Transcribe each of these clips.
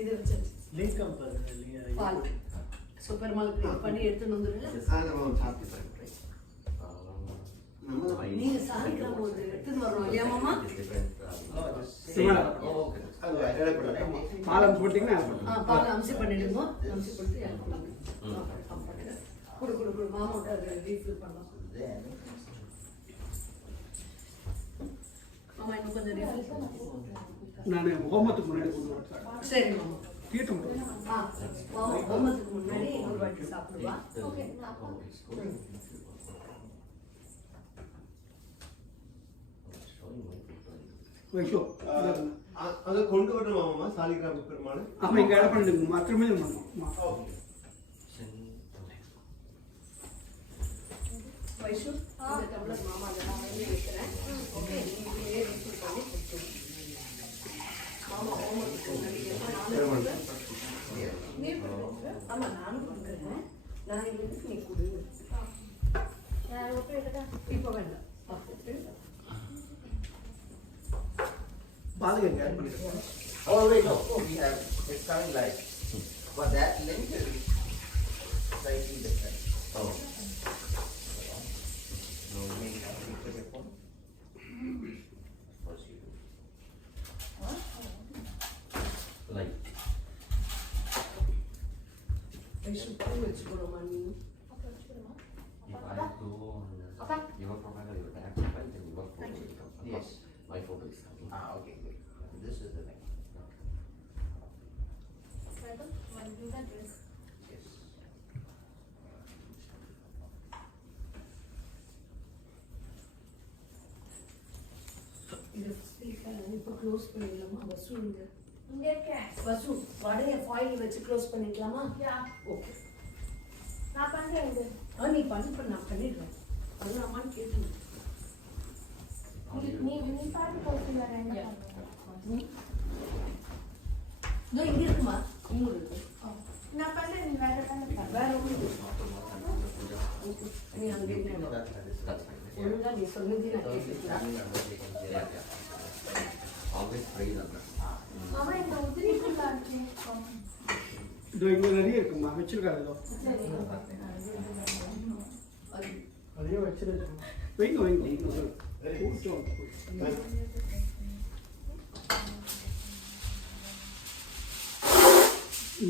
இது வச்சு லிங்க் கம்பர் இல்லையா பால் சூப்பர் மார்க்கெட் பண்ணி எடுத்துட்டு வந்துருங்க. சாயந்தரம் சாப்பிட்டு போறேன். நீங்க சாயங்காலம் வந்து எடுத்துட்டு வரணும் இல்லையா மாமா? பாலம் போட்டீங்கன்னா பால் அம்சி பண்ணிடுங்க. அம்சி பண்ணிட்டு இறக்கலாம். குடு குடு குடு மாமாவுக்கு அதை ரீஃபில் பண்ணலாம். மாமா இன்னும் கொஞ்சம் ரீஃபில் பண்ணலாம். நான் ஹோமத்துக்கு முன்னாடி கொண்டு வரேன். சரி மாமா. தீட்டம் மாமா ஹோமத்துக்கு முன்னாடி ஒரு வாட்டி சாப்பிடுவா. ஓகே. வைஷோ அங்க கொண்டு வரணுமா சாலிகிராம பெருமாள்? ஆமா, இங்க இடம் பண்ணிடுங்க. மாத்திரமே பண்ணணும். வைஷு இந்த டம்ளர் மாமா நான் வெளியே வைக்கிறேன். ஓகே, நீங்களே ரீஃபில் பண்ணி கொடுத்துருங்க. மாமா ஹோமத்துக்கு முன்னாடி ஆமா நானும் கொடுக்குறேன். நான் எங்களுக்கு நீ கொடு. இப்போ வேண்டாம். பாலுங்க ஆட் பண்ணிடுங்க. Oh wait, no. We have it's coming like for that link is slightly different. Oh. No, maybe I will put it on. First you do. Like. Vaishu பூ வச்சுக்கணுமா நீ? If I go on your profile or your tag profile, then your photo will come. Yes. My photo is coming. Okay, great. This is the link. Yes. இது speaker இப்போ close பண்ணிடலாமா? வசு இங்க வசு வடைய foil வச்சு close பண்ணிக்கலாமா? Okay. நான் பண்றேன். நீ பண்ணி நான் பண்ணிடுறேன். பண்ணலாமான்னு கேட்டு நீ பாட்டு போட்டு வரேன். இங்க இருக்குமா? இங்க இருக்கு. நான் பண்றேன். நீ வேற பண்ண வேற ஒன்று நீ அங்கே That's fine. ஒழுங்கா நீ சொன்னது நான் கேட்டுக்கிறேன். Always pray on that. மாமா இந்த உதிரி ஃபுல்லா இருக்கு. இதோ இங்க நிறைய இருக்குமா, வச்சிருக்காரு. இதோ அதையே வச்சிருக்கேன். வைங்க வைங்க.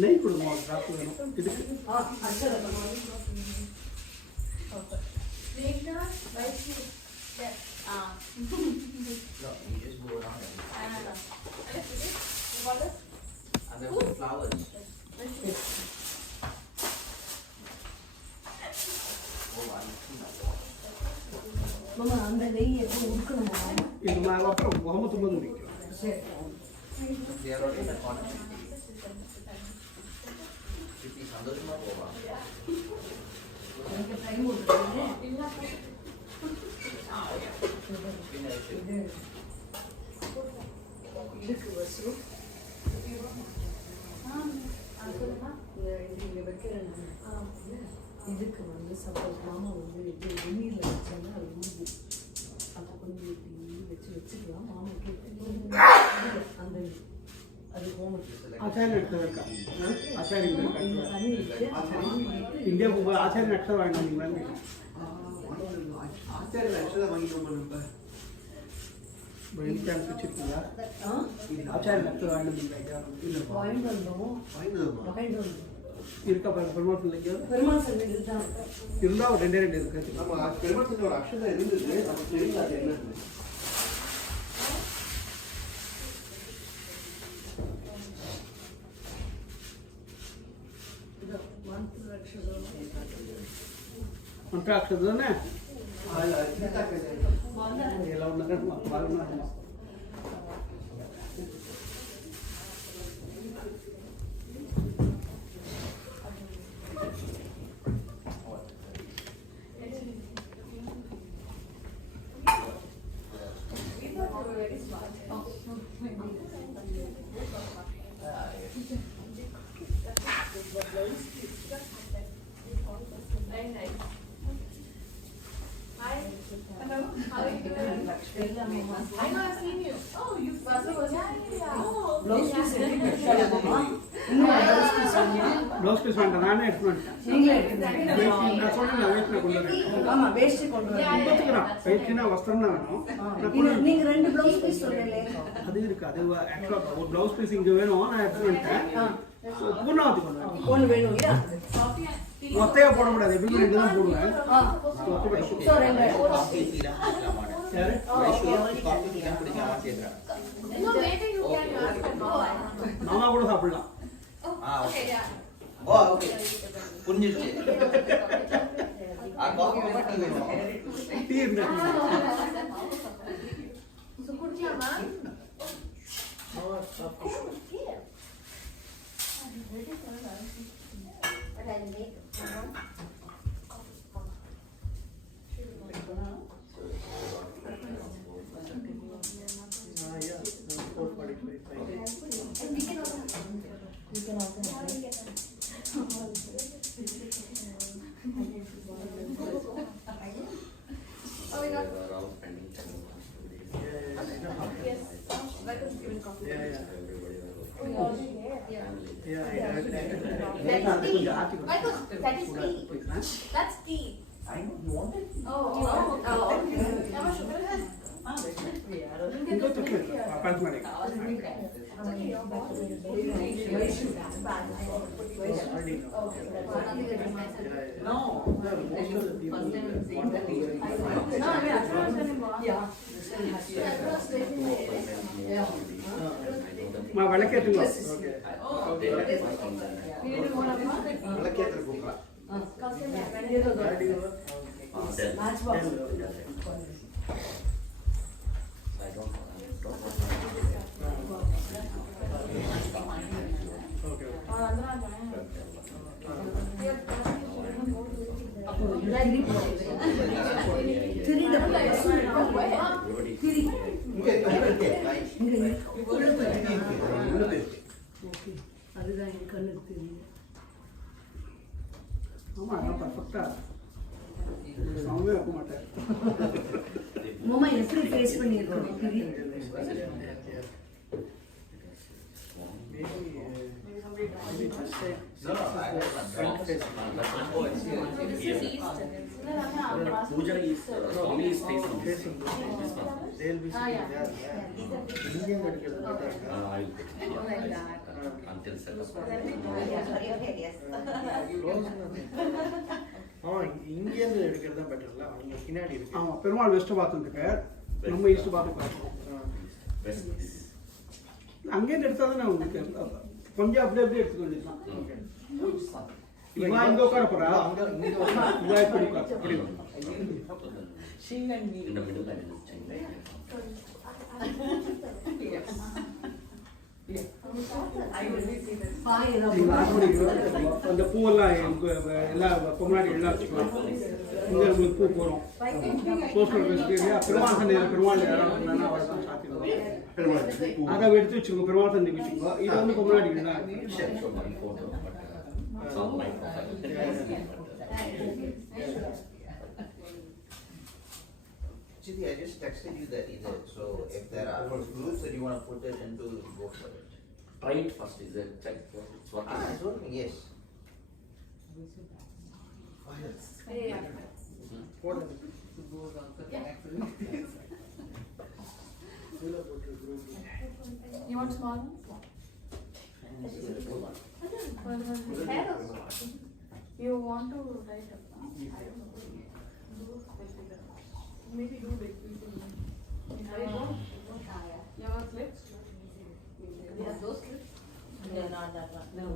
நெய் கொடுமா, டிராப் வேணும் இதுக்கு. அச்சரா பண்ணுவாங்க. Later, right here. Yes. No, you just go around and there are flowers. Oh, I see that. மாமா அந்த நெய் எப்போ உருக்கணுமா? இது நான் அப்புறம் ஹோமத்துக்கு போது நிற்கும். சரி. They are already in the corner. City Sudharsana போவா. எனக்கு டைம் கொடுத்துருங்க. இதுக்கு வசு இங்கே வைக்கிறேன். இதுக்கு வந்து சப்போஸ் மாமா வந்து இது வெந்நீரில் வச்சாங்கன்னா அது ஊது. அப்போ கொஞ்சம் இப்படி வச்சுக்கலாம். மாமா கேட்டு அந்த அது ஹோமத்துக்கு ஆச்சாரிய எடுத்து வைക്കാം. ஆச்சாரிய தண்ணி இருக்கு. இந்தியா போகும்போது ஆச்சாரிய நட்சத்திரம் வாங்கினீங்களா? ஆச்சாரிய லட்சணம் வாங்கிட்டோம் நம்ம. சான்ஸ் வச்சிருக்கீங்களா? ஆச்சாரிய நட்சத்திரம் வாங்கினீங்களா? இல்லை, வாங்கிட்டு வந்தோம். வாங்கிட்டு வந்தோம். இருக்கா பாருங்க. பெருமாள் பிள்ளைக்கு பெருமாள் சன்னதி தான் இருந்தால் ஒரு ரெண்டே ரெண்டு இருக்குது. நம்ம பெருமாள் சன்னதி ஒரு அக்ஷரம் இருந்தது, நமக்கு தெரியல அது என்னன்னு. ಮಂತ್ರಾಕ್ಷರ ಎಲ್ಲ I know, I've seen you. Oh, you've seen me. Yeah. Oh, blouse piece எடுத்து எடுத்துக்கலாமா? இன்னும் ப்ளவுஸ் பீஸ் வாங்க. ப்ளவுஸ் பீஸ் வேண்டாம், நானே எடுத்து வந்துட்டேன். நீங்களே எடுத்துக்கங்க. நான் சொன்னேன் வெயிட்ல கொண்டு வரேன். ஆமா வேஷ்டி கொண்டு வரேன். கொடுத்துக்கிறேன். வெயிட்னா வஸ்திரம் தான் வேணும். நீங்க 2 ப்ளவுஸ் பீஸ் சொல்றீங்களே. அது இருக்கு. அது ஆக்சுவலா ஒரு ப்ளவுஸ் பீஸ் இங்க வேணும், நான் எடுத்து வந்துட்டேன். பூர்ணாவதி கொண்டு வரேன். ஒன்னு வேணும் இல்லையா? மொத்தையா போட முடியாது, எப்படி ரெண்டு தான் போடுவேன். சோ 2 சரி No, maybe you can ask. மாமா கூட சாப்பிடலாம். Okay. Oh, okay. புரிஞ்சிருச்சு. காஃபி வேணுமா டீ வேணுமா? டீ இருந்தா So kudiyaama? That's tea. I know you want it. ఇంకో తక్కువ పంచ ಮಾಡಿ మా వలకేతుగా விளக்கேத்துல கூப்பிடலாம். அதுதான் என் கண்ணுக்கு தெரியும். ஆமா நான் பர்ஃபெக்ட்டா சவுண்டே வைக்க மாட்டேன். மாமா எப்படி ஃபேஸ் பண்ணியிருக்கோம் தெரியும். Puja is Swami is facing this one. They'll be sitting there. Indian medical better. I'll like that until set up. Indian எடுக்கிறது தான் பெட்டர்ல, அவங்க பின்னாடி இருக்கு. ஆமா பெருமாள் வெஸ்ட் பாத்ரூம் இருக்கு, நம்ம ஈஸ்ட் பாத்ரூம் Best is அங்கே எடுத்தா தானே உங்களுக்கு கொஞ்சம் அப்படியே எடுத்துக்க வேண்டியதுதான். இவா இங்க உட்கார போறா, இவா இப்படி உட்கார அப்படி in the middle and in the அந்த பூவெல்லாம் எல்லாம் பொம்னாடி எல்லாம் வச்சுக்கலாம். இங்க உங்களுக்கு பூ போறோம் சோஷியல் வெஸ்டீரியா பெருமாள் சந்தையில் பெருமாள் அதை எடுத்து வச்சுக்கோங்க. பெருமாள் சந்தைக்கு வச்சுக்கோங்க. இது வந்து பொம்னாடி தான். Chidi, I just texted you that either. So if there are groups that you want to put it into, go for it. try it first. Is it check it's working? It's working, yes. You want small ones? You want to write up? Maybe do big. You have clips? Yes, those clips. They're not that one. No.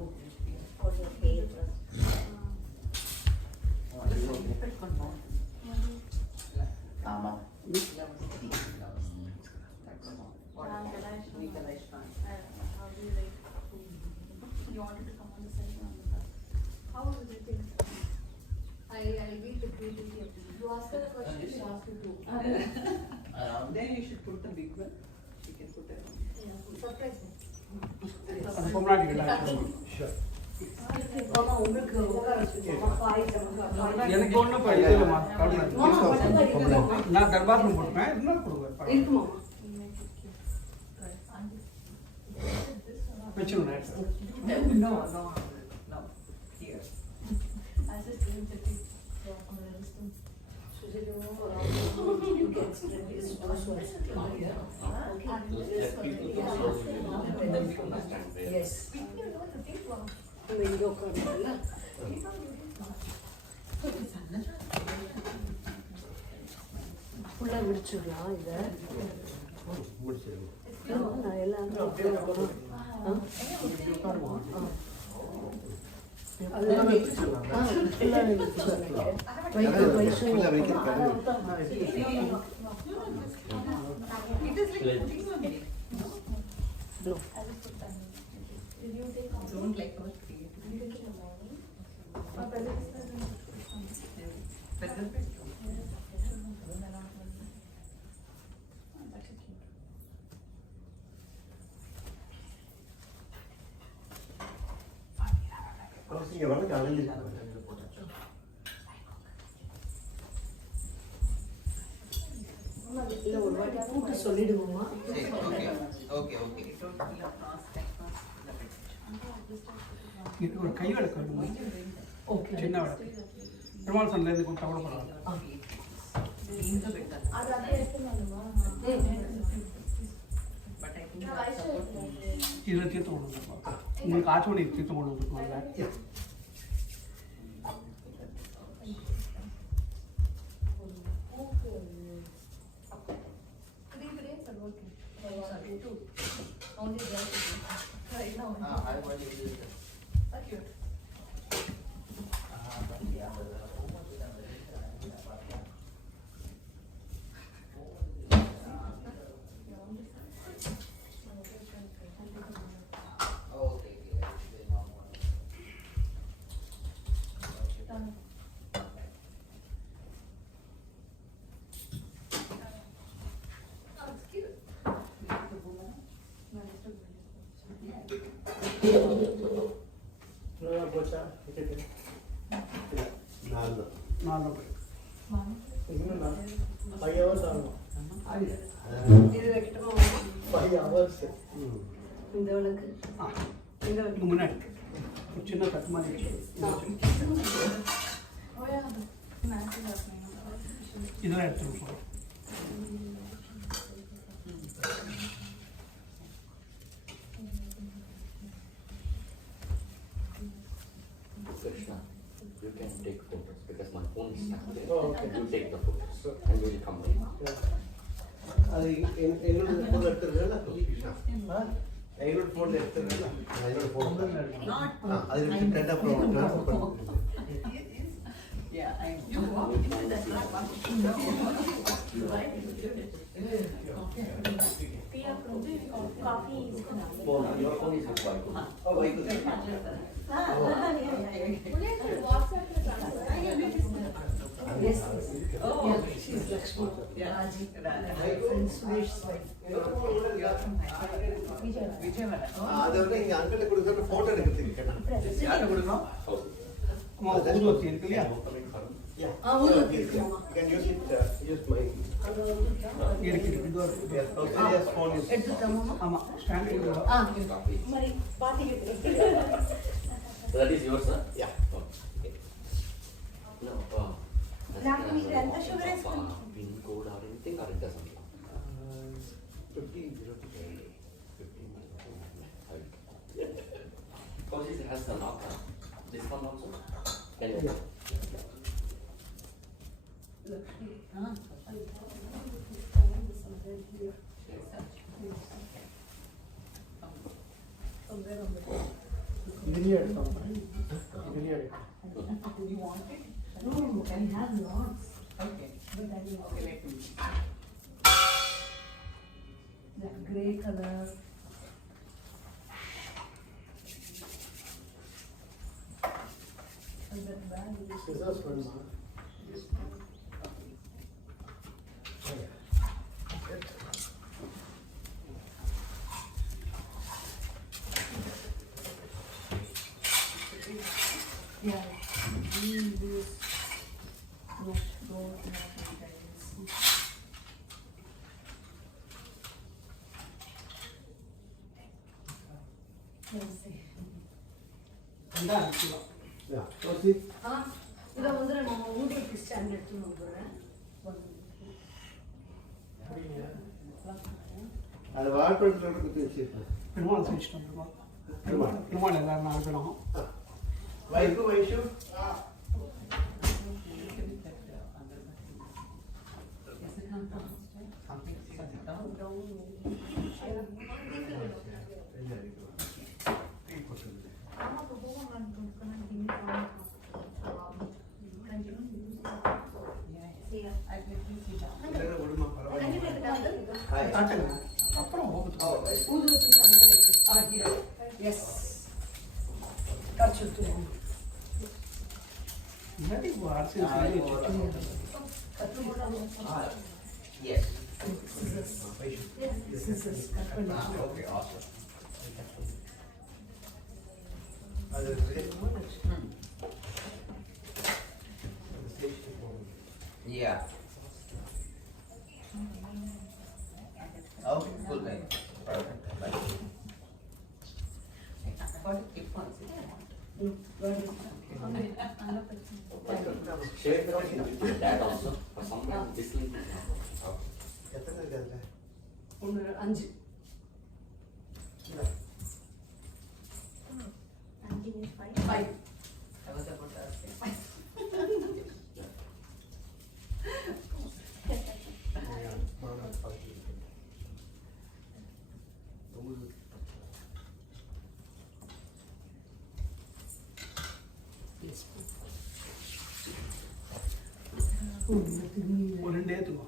Ama. How do you like? You wanted to come on the side or on the back? How was it? I read the creativity of you. You ask her a question, she asks you to. Then you should put the big one. You can put it. Surprise me. அந்த பொம்னாடி எல்லாம் மாமா உங்களுக்கு உட்கார வச்சுக்கோமா. எனக்கு ஒன்றும் இது இல்லைம்மா. நான் தர்பாத்ரூம் போட்டுப்பேன், இருந்தாலும் கொடுங்க. இருக்கு மாமா. வச்சுருங்க. No, here. I just didn't check it. So I'm gonna just You can spread this also. Yes. இந்த இங்கே உட்காந்துல ஃபுல்லாக விரிச்சுடலாம் இதை. நான் எல்லாம் Don't like our creativity. இல்லை ஒரு வாட்டி கூப்பிட்டு சொல்லிடுவோமா? Okay. இது ஒரு கை விளக்கு வருது. ஓகே. சின்ன விளக்கு. பெருமாள் சன்லேருந்து கூப்பிட்டா கூட பரவாயில்ல. அது அப்படியே எடுத்துக்கணுமா? But I think that's support me. இதில் தீர்த்தம் கொண்டு வந்துருப்பா. உங்களுக்கு ஆச்சோடி தீர்த்தம் கொண்டு வந்துருக்கோம்ல. Only that. Right now. I want to use it. Thank you. நாலு பேர். இது வைக்கட்டுமா? இந்த விளக்கு இங்கே முன்னாடி ஒரு சின்ன தட்டு மாதிரி வச்சு Oh yeah. Massive happening. இதெல்லாம் எடுத்துகிட்டு போகிறோம். Krishna, you can take photos because my phone is stuck there. Oh, okay. You take the photos and we will come back. அது என்னோட ஃபோன் எடுத்துறேன் என்னோட ஃபோன் எடுத்துறேன் என்னோட ஃபோன் அது ரெண்டு அப்புறம் ட்ரான்ஸ்ஃபர் பண்ணுங்க. Yeah, I know. Tia from coffee is Phone, your phone is required. Oh, wait. Yes. Oh, Yeah, she's Lakshmi. yeah. Raji. Radha. My friend Suresh's wife. Vijayawada. அது வந்து இங்க அங்கிட்ட கொடுக்குற போட்டோ எடுக்கிறதுக்கு கேட்டாங்க. யாரை கொடுக்கணும்? அம்மா ஊதுவத்தி இருக்கு இல்லையா? ஊதுவத்தி You இருக்குமா? can use it, use my இருக்கு இதோ இருக்கு. yes, Australia's phone is எடுத்துட்டோமா? ஆமாம் ஸ்டாண்டிங் இதோட. மாதிரி பாட்டிக்கிட்டு That is yours, sir? yeah. Okay. No, Now, we run the sugar is pin code or anything, or it doesn't? 15 Because it has the lock. This one also? Can you? இதுலேயே எடுத்தோம். இதுலேயே எடுத்தோம். You want it? No, I have lots. Okay. Okay, let me. That grey color. And that bag is scissors for me. yeah. This gold diamonds. ரெண்டா அரைக்கலாம். Yeah. Koushi. இதை வந்து நம்ம ஊருக்கு stand எடுத்துன்னு வந்துடுறேன். அது வாழைப்பழத்தோட குத்தி வச்சிருக்கேன். பெருமாள் செஞ்சுட்டு வந்துருக்கோம். பெருமாள். பெருமாள் எல்லாரும் 4 பேரும். வைப்பு வைஷு. தாட்டுங்க. அப்புறம் ஹோமத்துக்கு. ஊதுவத்தி சமையல் ஆகிய எஸ் கச்சுத்துவோம். இல்லாட்டி அரசியல் செய்ய Yes. Scissors cut பண்ணி. Okay, awesome. Yeah. Okay, cool thing. Perfect. Bye. Share the thing with your dad also. For someone listening. எத்தனை இருக்கு அதுல? 1 5 5 I was about to ask you. ஒரு 2 ஏத்துக்கோ.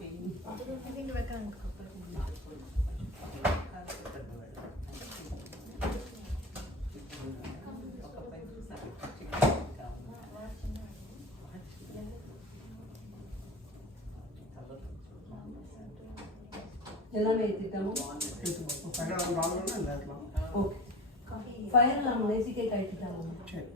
எல்லாமே ஏற்றிட்டாமோ ஏத்துக்கோ. பகடாவும் ராங்கணும் இல்லை ஏற்றலாம். ஓகே ஃபயர் நம்ம நேசிக்கே கட்டிட்டாமோ சரி.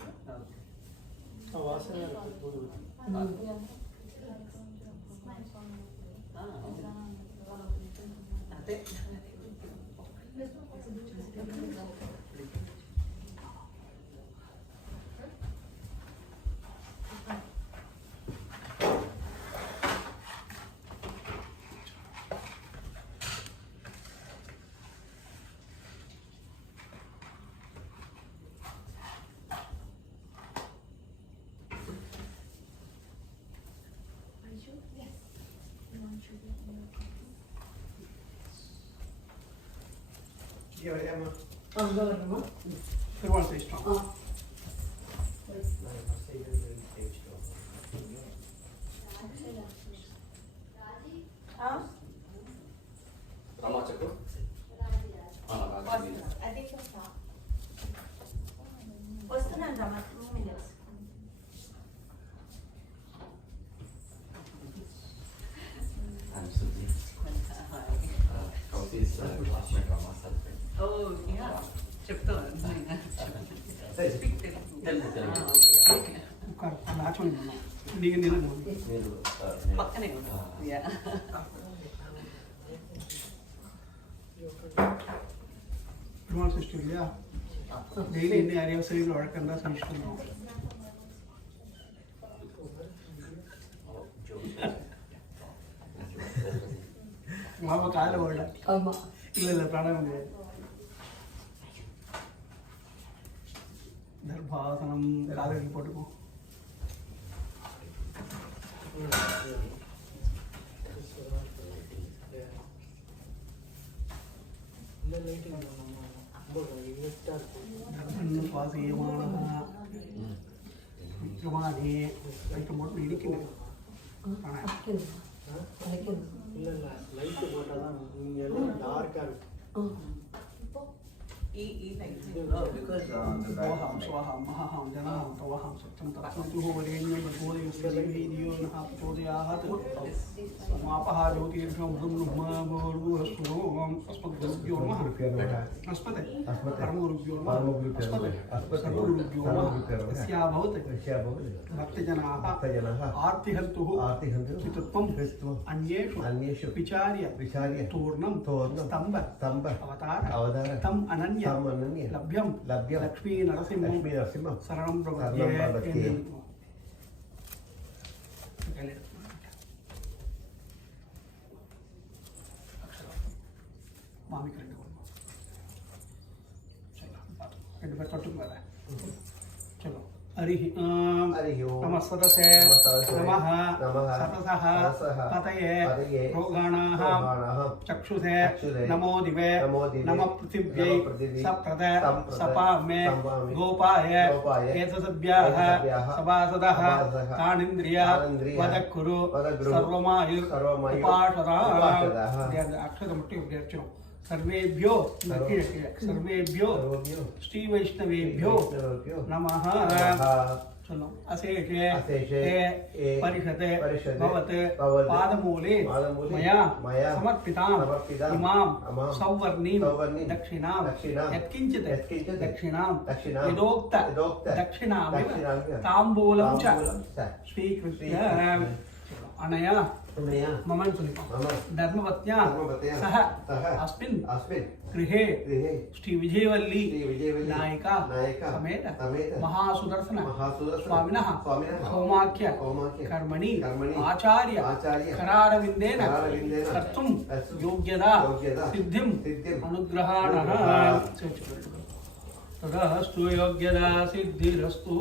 இங்கே வரையாமா? அங்கே வரணுமா பெருமாள் செஞ்சிட்டோம். Rama Chakra? I think so. వస్తున్నాను Rama 2 minutes. I'm Sudharsana. Koushi is classmate Rama's husband. Oh, yeah. చెప్తాను. Speak Telugu. Okay. నాచుని నీకు నిలుగు. మీరు పక్కనే ఉన్నా. Yeah. பெருமாள் செஞ்சிட்டு இல்லையா? டெய்லி என்ன அரியாசையில் வழக்கம் தான் செஞ்சுட்டு இருந்தோம். மாமா காதில் வரல. ஆமாம் இல்லை பிராணம் கிடையாது. தர்பாசனம் காதலுக்கு போட்டுப்போம். வாசியமான விக்ரமானே லைட்டு போட்டு இடிக்கணும். இல்லை லைட்டு போட்டால் தான் நீங்கள் எல்லாம் டார்க்காக இருக்கும். Because the Swaham, swaham, mahaham, janaham, tawaham, satyam, tatsatuho, varenyam, bhagavadevasya devidiyo, naha prachodyahat, samapaha jyotirsham, brahma, bhurvassuvam, asmadgurubhyo namaha, asmade, paramgurubhyo namaha, asmade, sarvagurubhyo namaha, yasyabhavate, bhaktajanaha, artihantuhu, chitutvam, anyeshu, vicharya, turnam, stamba, avatara, tam ananya, లభ్యం లక్ష్మీ నరసింహం శరణం ప్రపద్యే. మామికి రెండు పెట్టు కదా. చలో హరి నమః సదసే నమః సతసః పతయే రోగాణాః చక్షుషే నమో దివే నమః పృథివ్యై సప్రద సపామే గోపాయ ఏతసభ్యాః సభాసదః తానింద్రియా వదక్కురు సర్వమాయుర్ ఉపాసదాః. అక్షరముట్టి చేర్చడం. सर्वेभ्यो सर्वेभ्यो श्री वैष्णवेभ्यो नमः. चलो अशेषे परिषते भवते पादमूले मया समर्पितां इमां सौवर्णीं दक्षिणां यत्किञ्चित् दक्षिणां यदोक्त दक्षिणामिव ताम्बूलं च स्वीकृत्य अनया मम धर्मपत्न्या सह अस्मिन् गृहे श्री विजयवल्ली नायिका समेत महासुदर्शन स्वामिनः होमाख्य कर्मणि आचार्य करारविन्देन कर्तुं योग्यता सिद्धिं अनुग्रहाणः. तदस्तु योग्यता सिद्धिरस्तु.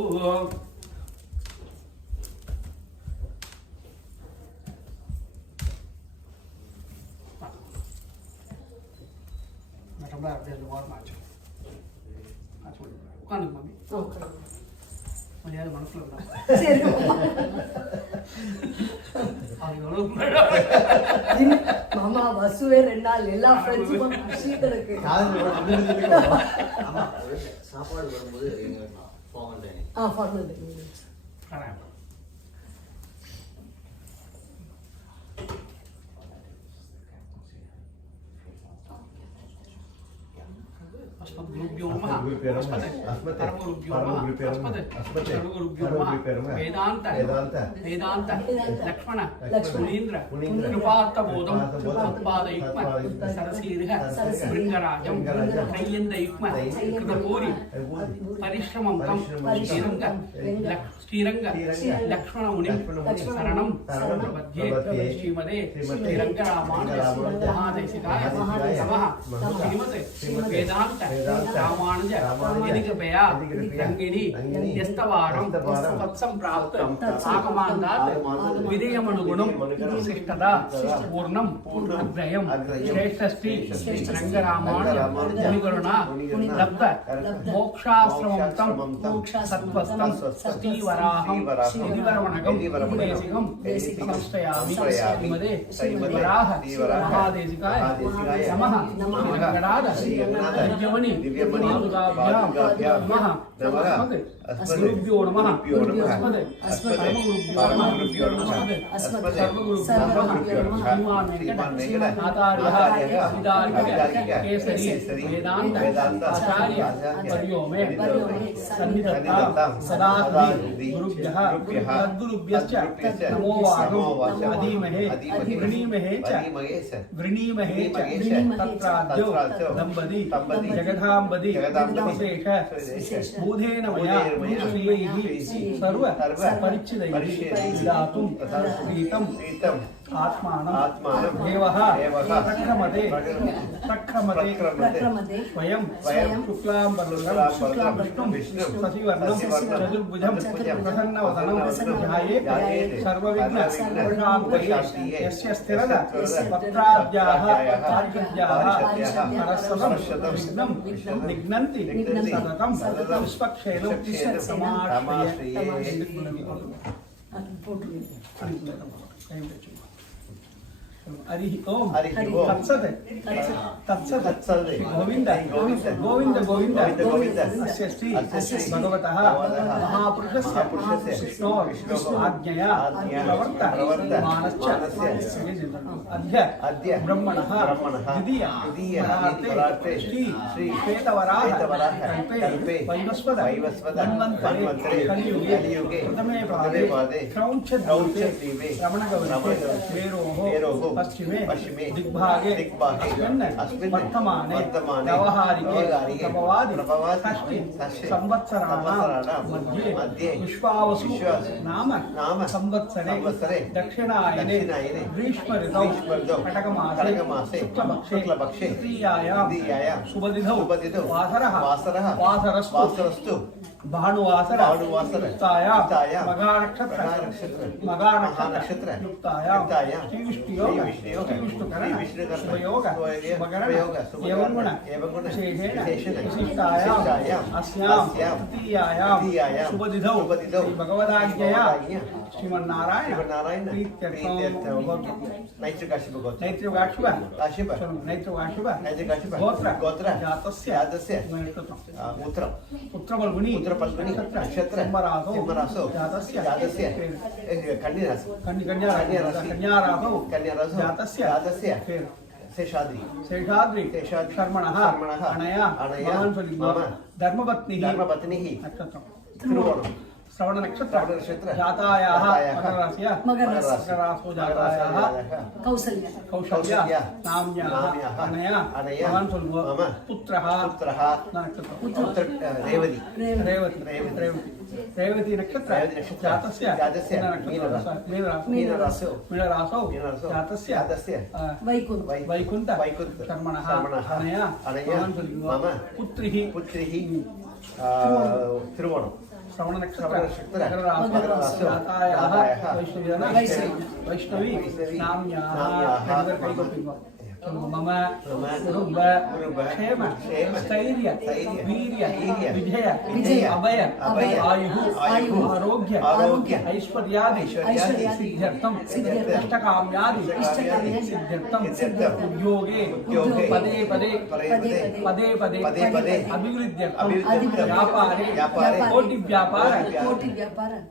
மரியாதை மனசுல மாமா வசுவே 2 நாள் எல்லா ஃப்ரெண்ட்ஸும் சீக்கிரக்கு சாப்பாடு வரும்போது ஃபார்மல் गुरुभ्यो नमः. वेदांत वेदांत लक्ष्मण मुनीन्द्र कृपात्तबोधं उत्पादयुग्म सरसीर्ह भृङ्गराजं त्रय्यन्तयुग्म कृतपूरि परिश्रमं तं श्रीरङ्ग लक्ष्मण मुनिं शरणं प्रपद्ये. श्रीमते श्रीरङ्गरामानुज महादेशिकाय नमः. श्रीमते वेदांत रामानुज यदिकृपया रङ्गिणी यस्तवारं तत्सम्प्राप्तं आगमान्तात् विधेयमनुगुणं शिष्टता पूर्णं अग्रयं श्रेष्ठश्री रङ्गरामानुज मुनिकरुणा लब्ध मोक्षाश्रमं तं सत्त्वस्थं श्रीवराहं श्रीवरमणकं देशिकं संस्थयामि. श्रीमते वराह महादेशिकाय नमः. रङ्गनाथ दिव्यमणि मातुकाभ्यां नमः. गुरुभ्यो नमः. सर्वगुरुभ्यो नमः. सर्वगुरुभ्यो नमः. आचार्यः केसरी वेदांत आचार्य वर्यो मे सन्निधत्तां सदा गुरुभ्यः तद्गुरुभ्यश्च नमो वागं अधीमहे वृणीमहे च तत्राद्यो दम्पती जगदाम्बदी विशेष बोधेन मया श्रीयैः सर्व परिच्छिदैः दातुं प्रीतं आत्मानं देवः प्रक्रमते स्वयं शुक्लाम्बरधरं विष्णुं शशिवर्णं चतुर्भुजं प्रसन्नवदनं ध्यायेत् सर्वविघ्नविनाशाय यस्य स्थिरः पत्राब्जाः आर्यज्ञाः सरस्वतं विघ्नं निघ्नन्ति सततं विश्वक्षेणं समाश्रये. हरि ओम तत्सत् तत्सत् गोविंद गोविंद गोविंद अस्य श्री भगवतः महापुरुषस्य विष्णोः आज्ञया प्रवर्त मानश्च अद्य ब्रह्मणः द्वितीये श्री श्वेतवराह कल्पे वैवस्वत धन्वन्तरे कलियुगे प्रथमे पादे क्रौञ्चद्वीपे रमणगवने पश्चिमे पश्चिमे दिग्भागे अस्मिन् वर्तमाने व्यवहारिके प्रभवादि षष्टि संवत्सराणां मध्ये विश्वावसु नाम संवत्सरे दक्षिणायने ग्रीष्म ऋतौ कटकमासे शुक्लपक्षे तृतीयायां शुभतिथौ वासरस्तु भानुवासर युक्तायां मघानक्षत्र युक्तायां श्रीविष्णुकरण शुभयोग एवं विशेषेण विशिष्टायाम् अस्यां तृतीयायां शुभतिथौ भगवदाज्ञया श्रीमन्नारायण प्रीत्यर्थं नैत्रिकाशिव गोत्र जातस्य पुत्रफल्गुनी नक्षत्र सिंहरासौ जातस्य कन्यारासौ जातस्य शेषाद्रि शर्मणः अनया धर्मपत्नी नक्षत्रं श्रवण नक्षत्र जातायाः मकरराशौ जातायाः कौशल्या नाम्याः अनया पुत्रः रेवती नक्षत्र जातस्य मीनरासौ जातस्य वैकुंठ शर्मणः अनया पुत्री तिरुवोणम श्रवण नक्षत्र जातायाः वैष्णवी नाम्याः मम कुरुब क्षेम स्थैर्य वीर्य विजय अभय आयुः आरोग्य ऐश्वर्यादि सिद्ध्यर्थं इष्टकाम्यादि सिद्ध्यर्थं उद्योगे पदे अभिवृद्ध्यर्थं व्यापारे कोटिव्यापार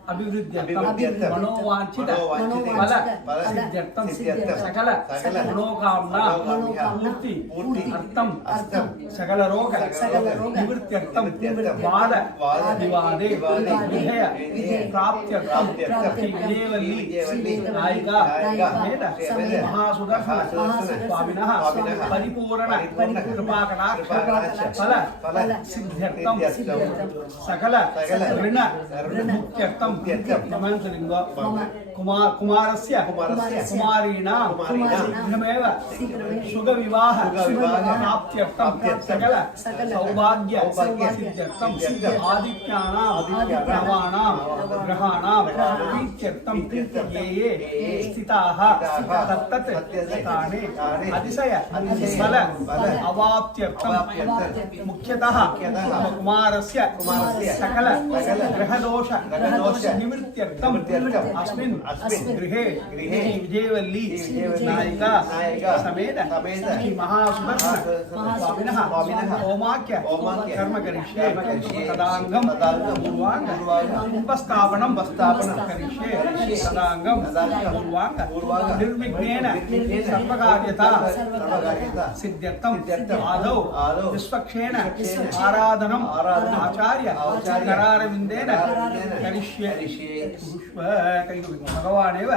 अभिवृद्ध्यर्थं मनोवांछित फल सिद्ध्यर्थं सकल मनोकामना पूर्ति अर्थम सकल रोग निवृत्त्यर्थम वाद विवादे विजय प्राप्त्यर्थम विजयवल्ली नायिका महासुदर्शन स्वामिनः परिपूर्ण कृपाकटाक्ष फल सिद्ध्यर्थम सकल ऋण मुक्त्यर्थम नमः कुमारस्य कुमारीणां शीघ्रमेव शुभविवाह प्राप्त्यर्थं सकल सौभाग्य सिद्ध्यर्थं आदित्यानां नवानां ग्रहाणां प्रीत्यर्थं ये स्थिताः तत्तत् स्थाने अतिशय फल अवाप्त्यर्थं मुख्यतः कुमारस्य सकल ग्रहदोष निवृत्त्यर्थं अस्मिन् गृहे विजयवल्ली नायिका समेत श्री महासुदर्शन स्वामिनः होमाख्य कर्म करिष्ये तदांगं पूर्वांग उपस्थापनं करिष्ये तदांगं पूर्वांग निर्विघ्नेन सर्वकार्यता सिद्ध्यर्थं आदौ विश्वक्षेण आराधनम् आचार्य करारविन्देन करिष्ये भगवानेव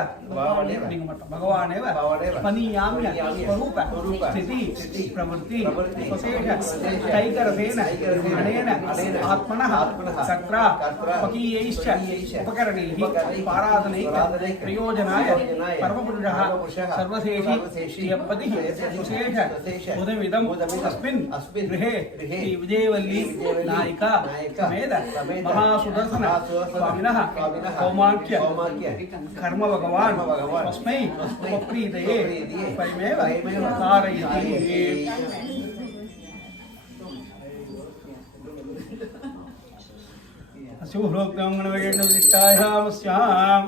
स्मनीयाम्य स्वरूप स्थिति प्रवृत्ति विशेष कैकरसेन अनेन आत्मनः कर्त्रा स्वकीयैश्च उपकरणैः पाराधनैक प्रयोजनाय परमपुरुषः सर्वशेषी श्रियपतिः विशेष उदमिदम् अस्मिन् गृहे श्री विजयवल्ली नायिका समेत महासुदर्शन स्वामिनः होमाख्य कर्म भगवान् तस्मै प्रीतये परिमेव कारयति शुभ्रोक्तं गणवेणविष्टायामस्याम्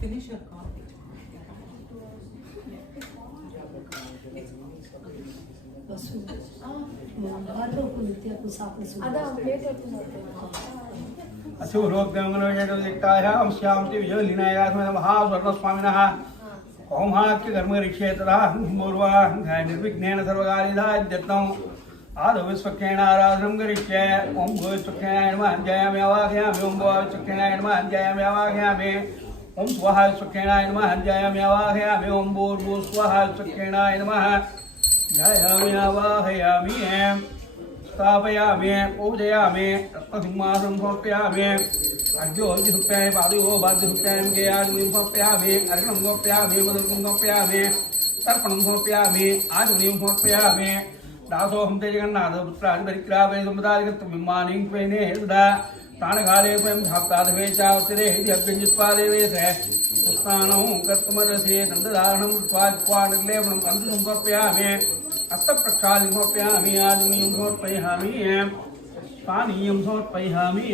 Finish your call. अशुभ्रोक्तायां श्यामति विजयलीनायास्मः महास्वर्णस्वामिनः होमाख्य कर्म ऋक्षेत्रः निर्विघ्नेन सर्वकार्यदा इत्यर्थम् आदौ विश्वक्षेणाराधनं करिष्ये ओम भूर्भुवस्सुखेनाय नमः ध्यायामि आवाहयामि ओम भूर्भुवस्सुखेनाय नमः ध्यायामि आवाहयामि ओम स्वाहा सुखेनाय नमः ध्यायामि आवाहयामि ओम भूर्भुवस्सुवः सुखेनाय नमः ध्यायामि आवाहयामि स्थापयामि पूजयामि रत्नसिंहासनं समर्पयामि अर्घ्यो अर्घ्यसुप्याय पादयो बाध्यसुप्याय गेयाग्निं समर्पयामि अर्घ्यं समर्पयामि मधुरं समर्पयामि तर्पणं समर्पयामि आचमनीं समर्पयामि दासोऽहं ते जगन्नाथपुत्रादि परिक्रावे सम्पदादिकर्तव्यमानिं त्वेने सदा प्राणकाले स्वयं धाप्ताधवे चावतिरे अभ्यञ्जित्पादेवेशे स्नानं कर्तुमर्हसि दन्तधारणं कृत्वा निर्लेपनं कन्दुकं समर्पयामि हस्तप्रक्षालनं समर्पयामि आचमनीं समर्पयामि पानीयं समर्पयामि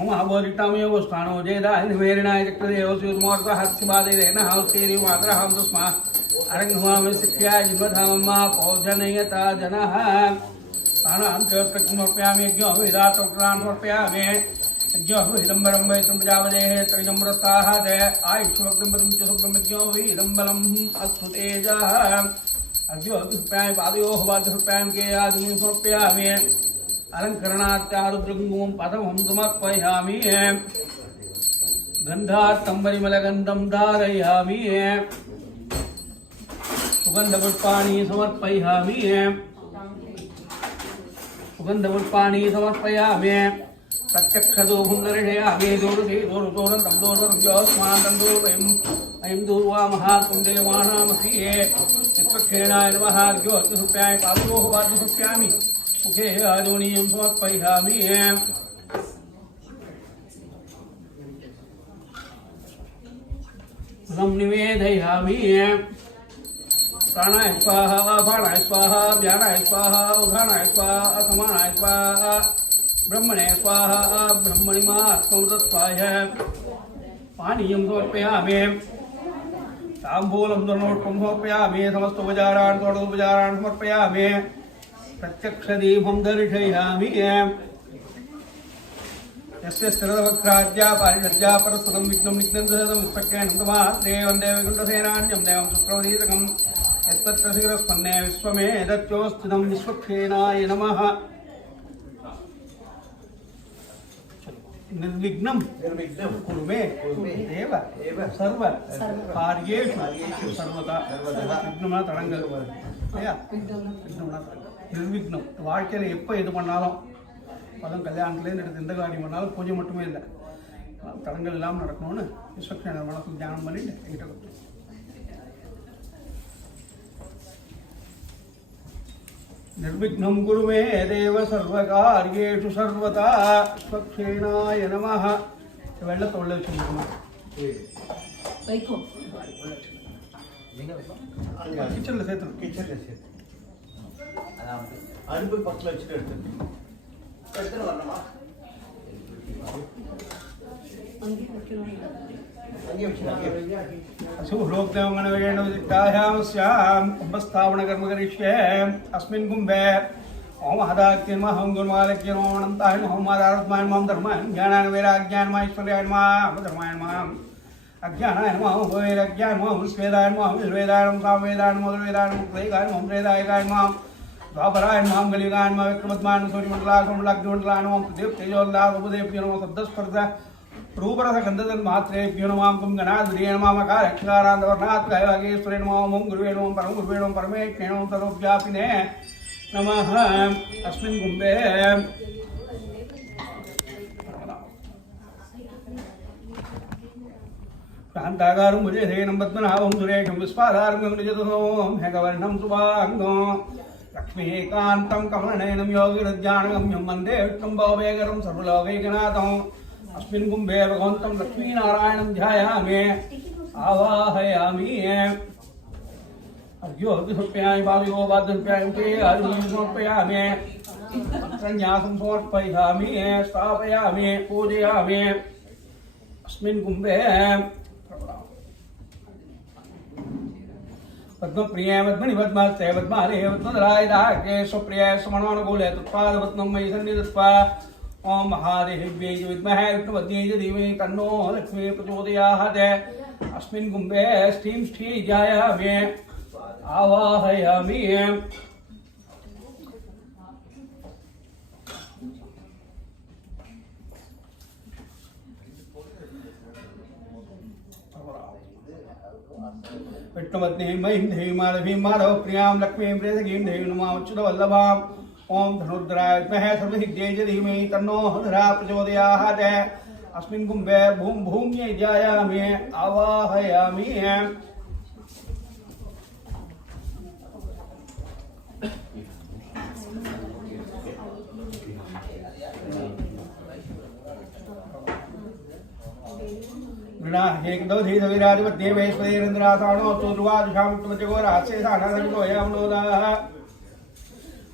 ओम आभोरितामयो स्थानो जेदाय निवेरणाय चक्रदेव सुमोर्तहस्यबादेन हाउतेरि मातरहं तस्मा अरंगमामि शिक्षाय जीवधामम्मा पौजनयता जनः स्थानान्तर्प्रक्षमर्पयामि यज्ञो विराटोक्रान् समर्पयामि यज्ञो हिदम्बरं वै प्रजापतेः त्रिजम्रताः ते आयुष्मग्नं पदं च सुब्रह्मज्ञो विदम्बलम् अस्तु तेजः अर्घ्यो सुप्याय पादयोः वाद्यसुप्यां केयादिं समर्पयामि अलंकरणात्यारुद्रगुं पदमं समर्पयामि गन्धार्थं परिमलगन्धं धारयामि सुगन्धपुष्पाणि समर्पयामि प्रत्यक्षदोभं दर्शयामि दूरसे दूरतोरं तं दूरवरं तं दूरवयम् अयं दूर्वामहात्मं देवानामसि विश्वक्षेणाय नमः अर्घ्योऽर्घ्यसुप्याय पादयोः वाद्यसुप्यामि मुखे आदोनीयं समर्पयामि फलं निवेदयामि प्राणाय स्वाहा अपानाय स्वाहा व्यानाय स्वाहा उदानाय स्वाहा समानाय स्वाहा ब्रह्मणे स्वाहा ब्रह्मणि मात्मवदत्वाय पानीयं समर्पयामि ताम्बूलं धनोष्टं समर्पयामि समस्तोपचारान् षोडशोपचारान् समर्पयामि प्रत्यक्षदीपं दर्शयामि यस्य स्थिरवक्राद्या पारिषद्या परस्परं विघ्नं निघ्नन्दतं विश्वक्षेणं वन्दे वैकुण्ठसेनान्यं देवं सुप्रवदीतकं यत्तत्र शिखरस्पन्ने विश्वमेतच्चोस्थितं विश्वक्षेणाय नमः निर्विघ्नं कुरु मे देव सर्व कार्येषु सर्वदा विघ्नமா தடங்கள் ஐயா விக்னம்னா निर्विघ्னம் வாழ்க்கையில் எப்போ எது பண்ணாலும் அதுவும் கல்யாணத்துலேருந்து எடுத்து எந்த காரியம் பண்ணாலும் பூஜை மட்டுமே இல்லை தடங்கள் இல்லாமல் நடக்கணும்னு விஸ்வக்ஷேணர் மனசில் தியானம் பண்ணிட்டு என்கிட்ட கொடுத்து निर्विघ्नं कुरु मे देव सर्वकार्येषु सर्वदा विश्वक्षेणाय नमः வெள்ளத்தை உள்ள வச்சுக்கோமா வைக்கும் கிச்சனில் சேர்த்துணும் கிச்சனில் சேர்த்து அடுப்பு பக்கத்தில் வச்சுட்டு எடுத்துட்டு வரணுமா कुंभस्थापनकर्म करिष्ये अस्मिन् कुम्भे ओम हदाक्यन्महं गुरुमालक्यनोऽनन्ताय नमः मादारत्माय नमः धर्माय ज्ञानाय वैराग्याय नमः ऐश्वर्याय नमः धर्माय नमः अज्ञानाय नमः वैराग्याय नमः विश्वेदाय नमः विश्वेदाय नमः सामवेदाय नमः दुर्वेदाय नमः त्रैकाय नमः वेदायकाय नमः द्वापराय नमः कलियुगाय नमः विक्रमोत्तमाय नमः सूर्यमण्डलाय सोमलाग्निमण्डलाय नमः देव तेजोल्लास उपदेव्यो नमः शब्दस्पर्श रूपरसगन्धदन् मात्रेभ्यो नमः कुं गणाधिपतये नमः मकारक्षकारान्तवर्णात्मकाय वागेश्वरे नमः ओम गुरुवे नमः परमगुरुवे नमः परमेष्ठे नमः सर्वव्यापिने नमः अस्मिन् कुम्भे शान्ताकारं भुजगशयनं पद्मनाभं सुरेशं विश्वाधारं गगनचतुर्भुजं हेमवर्णं शुभाङ्गं लक्ष्मीकान्तं कमलनयनं योगिरज्ञानगम्यं वन्दे विष्णुं भवभयकरं सर्वलोकैकनाथम् अस्मिन् कुम्भे भगवन्तं लक्ष्मीनारायणं ध्यायामि आवाहयामि अर्घ्योऽर्घ्यसुप्याय पादयो वाद्यसुप्याय समर्पयामि संन्यासं समर्पयामि स्थापयामि पूजयामि अस्मिन् कुम्भे पद्मप्रिये पद्मनि पद्मास्ते पद्मालये पद्मधराय दाके स्वप्रिये समनोनुकूले तत्पादपद्मं मयि सन्निधत्वा ओम महादेव्यै विद्महे विष्णुपत्न्यै च धीमहि तन्नो लक्ष्मी प्रचोदयात् अस्मिन् कुम्भे स्टीं ध्यायामि आवाहयामि विष्णुपत्नीं महीं देवीं माधवीं माधव प्रियां लक्ष्मीं प्रेसकीं देवीं नमाच्युतवल्लभाम् ओम धनुर्धराय विद्महे सर्वसिद्ध्यै च धीमहि तन्नो धरा प्रचोदयात् अस्मिन् कुम्भे भूम्यै ध्यायामि आवाहयामि एक दो धी सविराज मध्य वैश्वेन्द्रासाणो तुर्वाजुषामुत्तमजगोरास्य सानासवितोयामनोदाः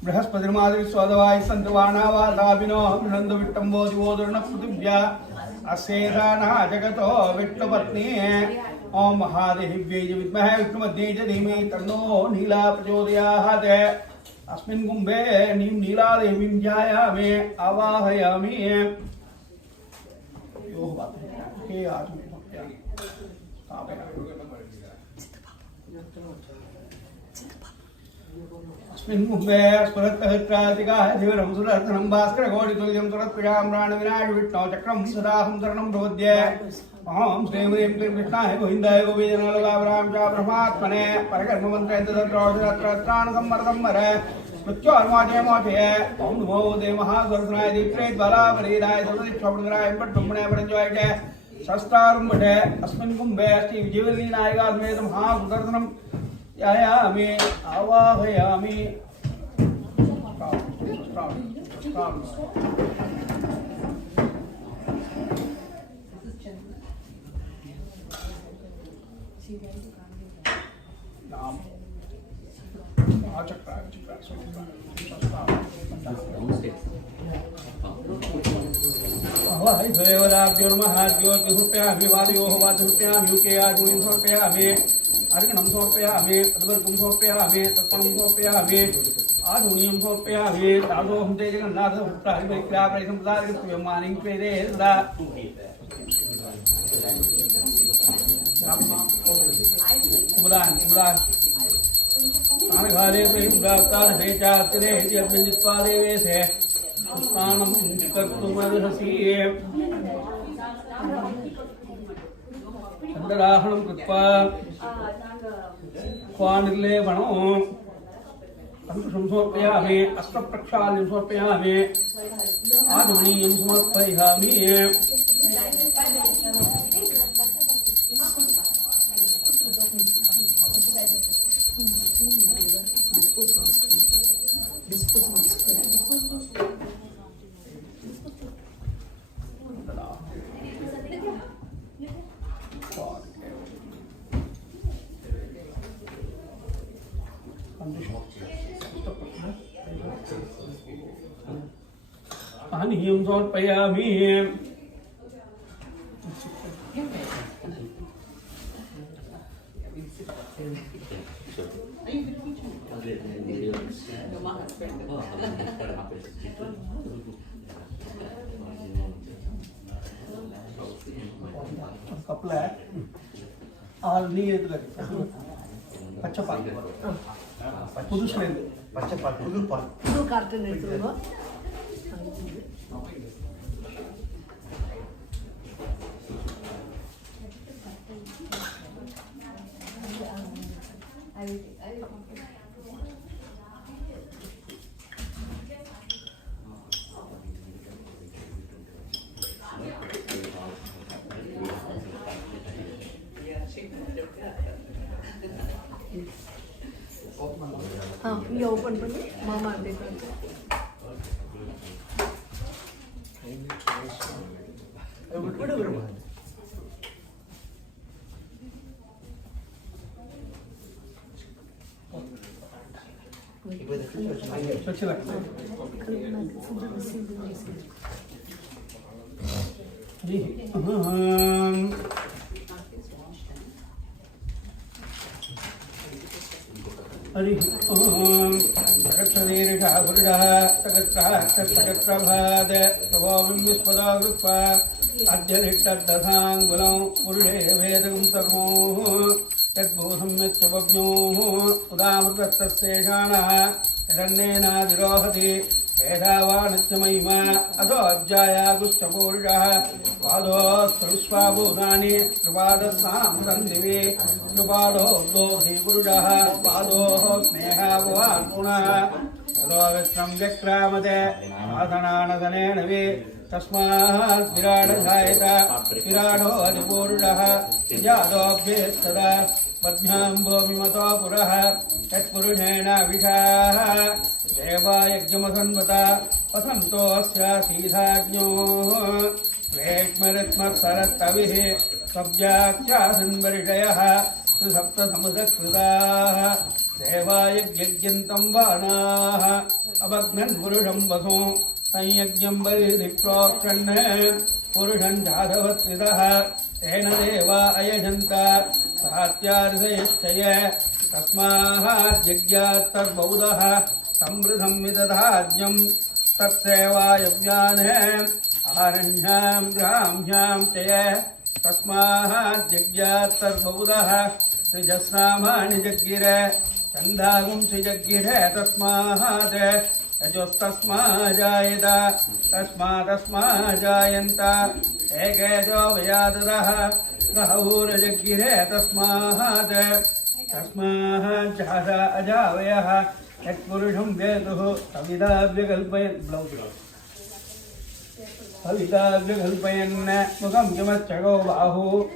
बृहस्पतिर्मादिविश्वदवाय सन्तवानावादाभिनो नन्दो विट्टम्बो दिवोदर्णः पृथिव्या अस्येषाणः जगतो विष्णुपत्नी ओम महादेव्यै च विद्महे विष्णुपत्न्यै च धीमहि तन्नो नीला प्रचोदयात् अस्मिन् कुम्भे नीलादेवीं ध्यायामि आवाहयामि के आज अस्मिन् कुम्भे स्फुरत्तहस्राधिकाः शिवरं सुदर्शनं भास्करघोडितुल्यं सुरत्पिडां प्राणविनाश विष्णो चक्रं सदाहं शरणं प्रपद्ये ओम श्रीं ह्रीं क्लीं कृष्णाय गोविन्दाय गोविन्दनलगाभरां च ब्रह्मात्मने परकर्ममन्त्रयन्तत्राणसम्मर्दं वर मृत्योर्मोचय मोचय ओम नमो दे महासुरसनाय दीप्रे ज्वालापरीदाय सतदिक्षोपणकराय पट्टुम्बणे परञ्जोयज शस्त्रारुम्भटे अस्मिन् कुम्भे श्री विजयवल्ली नायिका समेत महासुदर्शनं ध्यायामि आवाहयामि अर्घ्यं समर्पयामि तद्वर्गं समर्पयामि तर्पणं समर्पयामि आधुनियं समर्पयामि दासोऽहं ते जगन्नाथ पुत्राहिमैक्रापरिसम्प्रदायकृत्यमानिं प्रेरे सदा स्थानकाले प्रेमप्राप्तार्थे चातिरे अभ्यञ्जित्वा देवेशे स्नानं कर्तुमर्हसि चन्द्राहणं कृत्वा क्वानिर्लेपणं समर्पयामि अस्तप्रक्षाल्यं समर्पयामि आधुनीयं समर्पयामि पानीयं समर्पयामि कपला ನೀರು ಪಚ್ಚಪಾಲ್ ಪುದು ಶ್ರೇಣಿ பச்சைப்பால் புது பால் புது கார்டன் எடுத்துருவோம் இங்கே ஓப்பன் பண்ணி மாமா அப்படியே விடு விடுமா हरि ओम जगत्सवीरः पुरुषः तगत्रभाद प्रभोविं विस्पदागृत्वा अध्यरिष्टदधाङ्गुलं पुरुषे वेदगं सर्वो यद्भूसम्यच्च पव्योः उदामृतस्तस्येषाणः यदन्नेनाधिरोहति वेदावानस्य महिमा अथो अज्जायागुश्चपूरुषः पादोत्सविश्वाभूतानि त्रिपादस्नां सन्दिवे त्रिपादोद्बोधि पुरुषः पादोः स्नेहाभवान् पुनः तदोगत्रं व्यक्रामते आसनानदनेन वे तस्मात् विराडधायत विराडो अधिपूरुषः जातोऽभ्येस्तदा पद्भ्यां भूमिमतो पुरः यत्पुरुषेण विषाः देवायज्ञमसन्वता वसन्तोऽस्यासीधाज्ञो वेक्मरत्मत्सरत्तविः सब्जाख्यासन्वरिषयः त्रिसप्तसमुदकृताः देवायज्ञन्तं बाणाः अभग्नन् पुरुषं वसु संयज्ञं बलिप्रोक्षन् पुरुषं जाधवत्रितः तेन देवा अयजन्त सात्यार्षयश्चय तस्मात् तद्बौधः समृद्धं विदधाज्ञं तत्सेवायव्यान् आरण्यां ग्राम्यां चय तस्मात् तद्बौधः त्रिजस्नामानि जग्गिर छन्दागुंसि जग्गिर तस्मात् यजोस्तस्माजायत तस्माजायन्त एकेजो वयाददः गहूरजग्गिरे तस्माज्जात अजावयः यत्पुरुषं वेदुः सविताव्यकल्पयन् मुखं किमच्चगो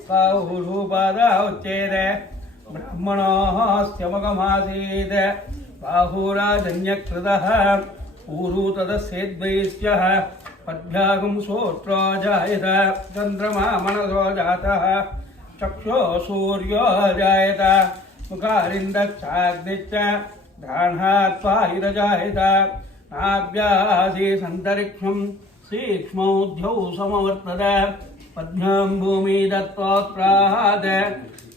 बाहुरूपादा उच्येत ब्रह्मणोऽस्य मुखमासीत् बाहुराजन्यकृतः ऊरू तदस्येद्वैश्यः पद्भ्यागं श्रोत्रो जायत चन्द्रमा मनसो जातः चक्षो सूर्यो जायत मुखारिन्दक्षाग्निश्च घ्राणात्वायुरजायत नाभ्यासीसन्तरिक्षं सीक्ष्मौद्यौ समवर्तत पद्भ्यां भूमि दत्तोत्प्राहात्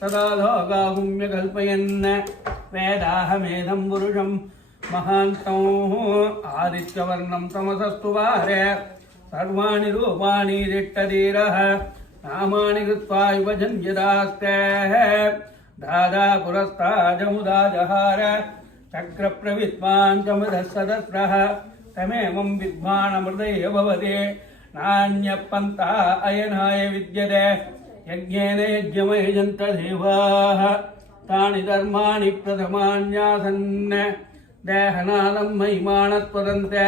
तदा लोकागुम्य कल्पयन् वेदाहमेधं पुरुषं महान्तम् आदित्यवर्णं तमसस्तु वारे सर्वाणि रूपाणि दिट्टधीरः नामानि कृत्वा विभजन्यदास्ते दादा पुरस्ताजमुदा जहार चक्रप्रविद्वान् चमदः सदस्रः तमेवं विद्वानमृदये भवति नान्यपन्था अयनाय विद्यते यज्ञेन यज्ञमयजन्त देवाः तानि धर्माणि प्रथमान्यासन् देहनादं महिमानत्वदन्ते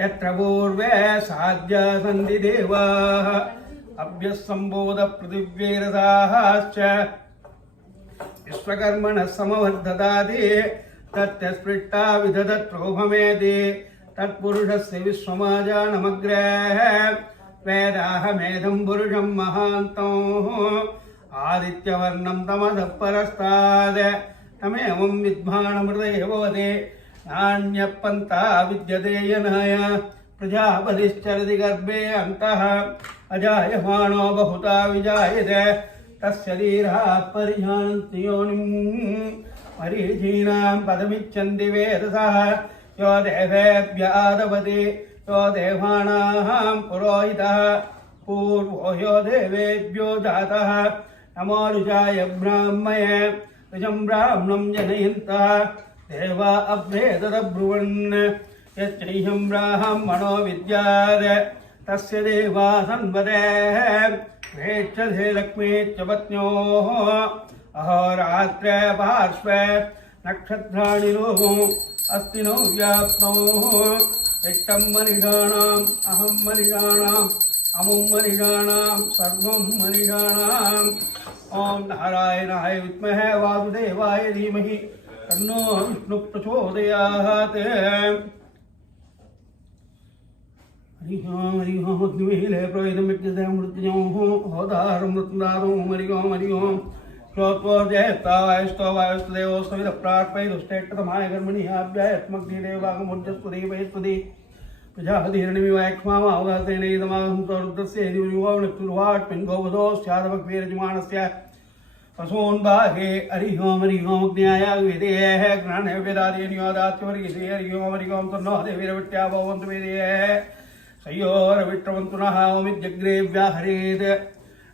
यत्र पूर्वे साध्या सन्ति देवाः अभ्यस्सम्बोधपृथिव्यैरसाश्च विश्वकर्मणः समवर्धताति तत्यस्पृष्टा विदधत्रोहमेति तत्पुरुषस्य विश्वमाजानमग्रे वेदाहमेधं पुरुषं महान्तम् आदित्यवर्णं तमसः परस्तात् तमेवं विद्वानमृतये भवति नान्यपन्था विद्यते यनाय प्रजापतिश्चरति गर्भे अन्तः अजायमानो बहुता विजायते तस्य धीराः परिजानन्ति योनिम् मरीचीनां पदमिच्छन्ति वेदसः यो देवेभ्यादपति यो देवानां पुरोहितः पूर्वो यो देवेभ्यो जातः नमो ऋचाय ब्राह्मये ऋचं ब्राह्मणं जनयन्तः देवा अभ्रेतदब्रुवन् यच्चैहं ब्राह्मणो विद्यात् तस्य देवा सन्वदेः प्रेक्षते लक्ष्मीश्च पत्न्योः अहोरात्रे पार्श्वे नक्षत्राणि लोभो अस्ति नो व्याप्नोः इष्टं मनिषाणाम् अहं मनिषाणाम् अमुं मनिषाणां सर्वं मनिषाणाम् ॐ नारायणाय विद्महे वासुदेवाय धीमहि तन्नो विष्णुः प्रचोदयात् हरिः ओम् अग्निमीले प्रोहितमित्यते मृत्युञ्जोः होतारं मृत्युदातुं हरिः ओम् श्रोत्वोर्जयत्तावायस्तो वायुस्तु देवोस्तविदः प्रार्पयितुष्टेष्टतमाय कर्मणि आभ्यायत्मग्निदेवागमोर्जस्पति प्रजापतिर्णिमिव एक्ष्मामावगातेनैदमागंसोरुद्रस्य युवावणक्तुर्वाट्मिन् गोवधोस्यादभक्तिरजमानस्य वसोन्बाहे हरिः ओम् अग्न्याय वेदेः ज्ञाने वेदादीनियोदात्यवर्गिते हरिः ओम् तन्नो देवीरविट्या भवन्तु वेदेः सयोरविट्रवन्तु नः ओमिद्यग्रेव्याहरेत्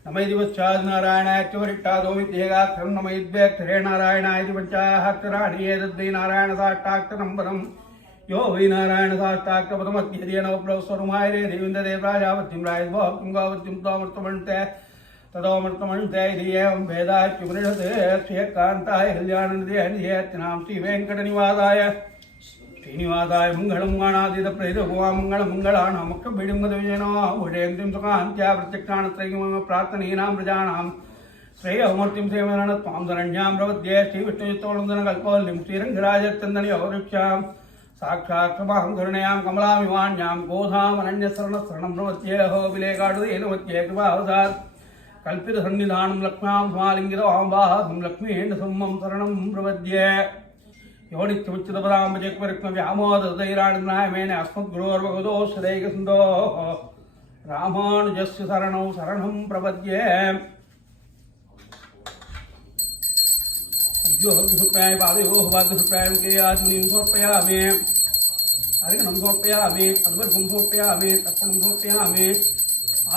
नमैदिवच्चाद् नारायणाच्यवरिट्टादो विद्येगाक्षरं नमैद्व्यक्षरे नारायणायति पञ्चाक्षराणि एतद्वै नारायणसाष्टाक्षरं पदम् यो वै नारायण साष्टाक्तपदमध्येन स्वरुमाय रे देवेन्द्र देवराजावत्यं रायद्भक्तिं गावत्यं तामर्तमन्ते तदोमर्तमन्ते एवं वेदाच्युपनिषत् श्रीकान्ताय कल्याणनिधेयत्यनां श्रीवेङ्कटनिवासाय श्रीनिवासाय मङ्गलं गणातीतप्रेतभुवा मङ्गलमङ्गलानां मुख्यभीडिमदविजयनो भुजेन्तिं सुखान्त्या प्रत्यक्षाणत्रयं प्रार्थनीनां प्रजानां श्रेयमूर्तिं सेवनत्वां शरण्यां प्रपद्ये श्रीविष्णुचित्तवलन्दनकल्पवल्लीं श्रीरङ्गराजचन्दनयोगृक्षां साक्षात् क्षमां करुणयां कमलामिवाण्यां गोधामनन्यशरणशरणं प्रपद्ये हो विलेकाडुदेनमत्ये कृपावसात् कल्पितसन्निधानं लक्ष्म्यां समालिङ्गितवाम्बाहं लक्ष्मीन्दसुमं शरणं प्रपद्ये यो नित्यमुच्चितपदाम्बजक्वरिक्मव्यामोदधैराणिनायमेन अस्मद्गुरोर्वगतोऽस्यदैकसिन्धोः रामानुजस्य शरणौ शरणं प्रपद्ये अद्योऽग्निसुप्राय पादयोः वाद्यसुप्राय मुखेयात्मनीं समर्पयामि अर्घ्यं समर्पयामि अद्वर्घं समर्पयामि तर्पणं समर्पयामि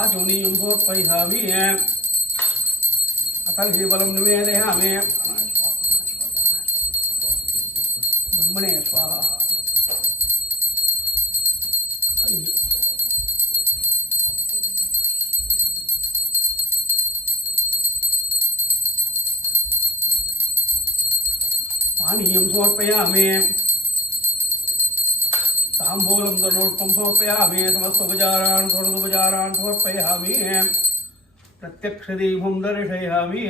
आचमनीयं समर्पयामि अतर्हीबलं निवेदयामि ब्रह्मणे स्वाहा पानीयं समर्पयामि ताम्बूलं तनोष्टं समर्पयामि समस्तोपचारान् षोडशोपचारान् समर्पयामि प्रत्यक्षदीपं दर्शयामि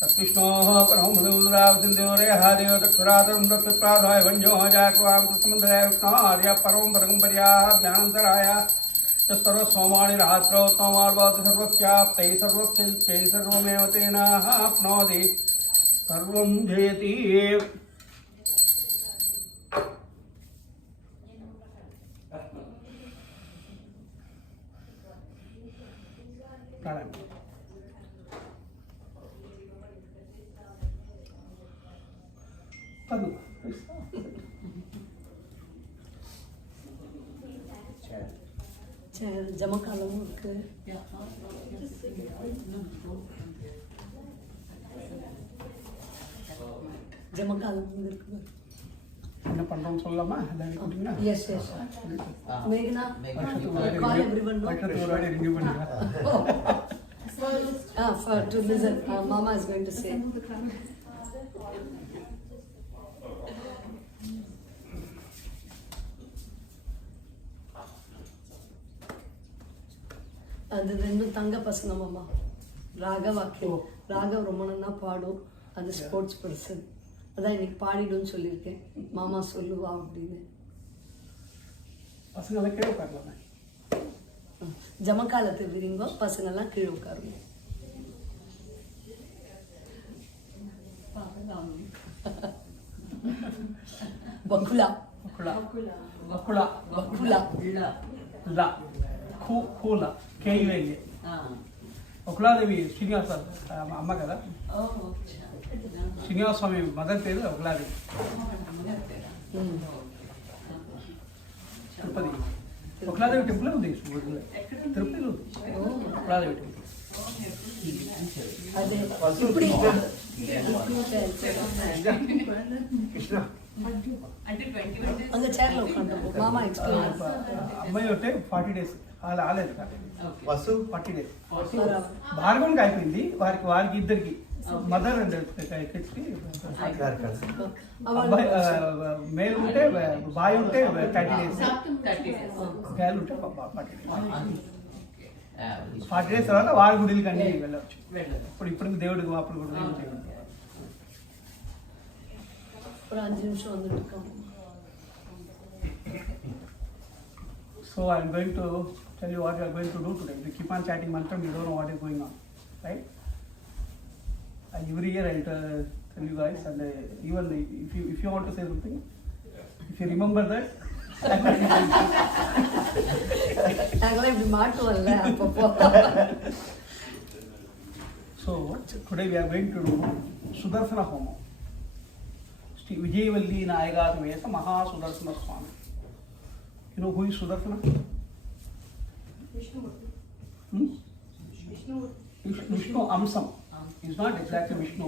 तत्विष्णोः परममुद्रावसिन्धुरेहादेव चक्षुरातरं तत्प्राधाय वञ्जो जाक्वां कृष्णमन्धराय विष्णोर्य परमं पदकं पर्याभ्यानन्तराय सर्वस्वमाणि रात्रौ तमार्वाति सर्वस्याप्तै सर्वस्यै सर्वमेव तेन आप्नोति सर्वं जयति ஜமக்காலமும் இருக்கு. ஜமக்காலமும் இருக்கு. என்ன பண்றோம்னு சொல்லலாமா? எஸ் எஸ் மேகனா call everyone no வருஷத்துக்கு ரிவ்யூ பண்ணுங்க. for to listen mama is going to say அது ரெண்டும் தங்க பசங்க மாமா. ராகவ் ரொம்ப நல்லா பாடும். அது ஸ்போர்ட்ஸ் பர்சன். அதான் இன்னைக்கு பாடிடும்னு சொல்லியிருக்கேன். மாமா சொல்லுவா அப்படின்னு. பசங்க கீழே உட்காரலாமே. ஜமக்காலத்து விரிங்கோ பசங்கெல்லாம் கீழே உட்காருங்க. பக்குலா பக்குலா பக்குலா பக்குலா லா కూల కేయుఏ ఒకలాదేవి శ్రీనివాస అమ్మ కదా. శ్రీనివాస స్వామి మదర్ పేరు ఒకలాదేవి. తిరుపతి ఒకలాదేవి టెంపుల్ ఉంది తిరుపతిలో ఉంది ఒకలాదేవి టెంపుల్. కృష్ణ அந்த சேர்ல உட்காந்து மாமா எக்ஸ்பிளைன். అమ్మాయి ఉంటే 40 days ఆలేదు వసు 40 days భార్గవన్కి అయిపోయింది. వారికి ఇద్దరికి మదర్ అండ్ కిడ్స్కి మేల్ ఉంటే బాయ్ ఉంటే 30 days గర్ల్ ఉంటే 40 days. 40 days తర్వాత వారి గుడికి అన్ని వెళ్ళవచ్చు. ఇప్పుడు దేవుడికి అప్పుడు కూడా చేయడం. ஒரு 5 நிமிஷம் வந்துட்டு இருக்கோம். So I am going to tell you what we are going to do today. We keep on chatting mantram, you don't know what is going on, right? Every year I tell you guys, and even if you want to say something, if you remember that. நாங்களே இப்படி மாட்டுவோம்ல அப்பப்போ. So today we are going to do Sudharsana homam. Sri Vijayvalli Nayagatmesa Maha Sudharsana Swami. You know who is Sudharsana? Vishnu Amsam. He is not exactly Vishnu.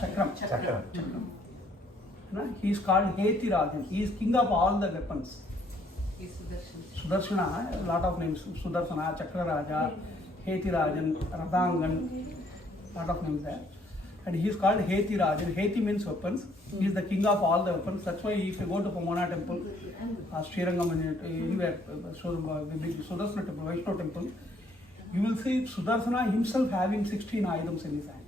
Chakram. He is called Hetirajan. He is king of all the weapons. He's Sudarshan. Sudharsana, a lot of names. Sudharsana, Chakraraja, Hetirajan, Radhangan, lot of names there. And he is called Hetirajan. Heti means weapons. He is the king of all the weapons. That's why if you go to Pomona temple, Srirangam, anywhere, Sudarsana temple, Vaishnava temple, you will see Sudharsana himself having 16 items in his hand.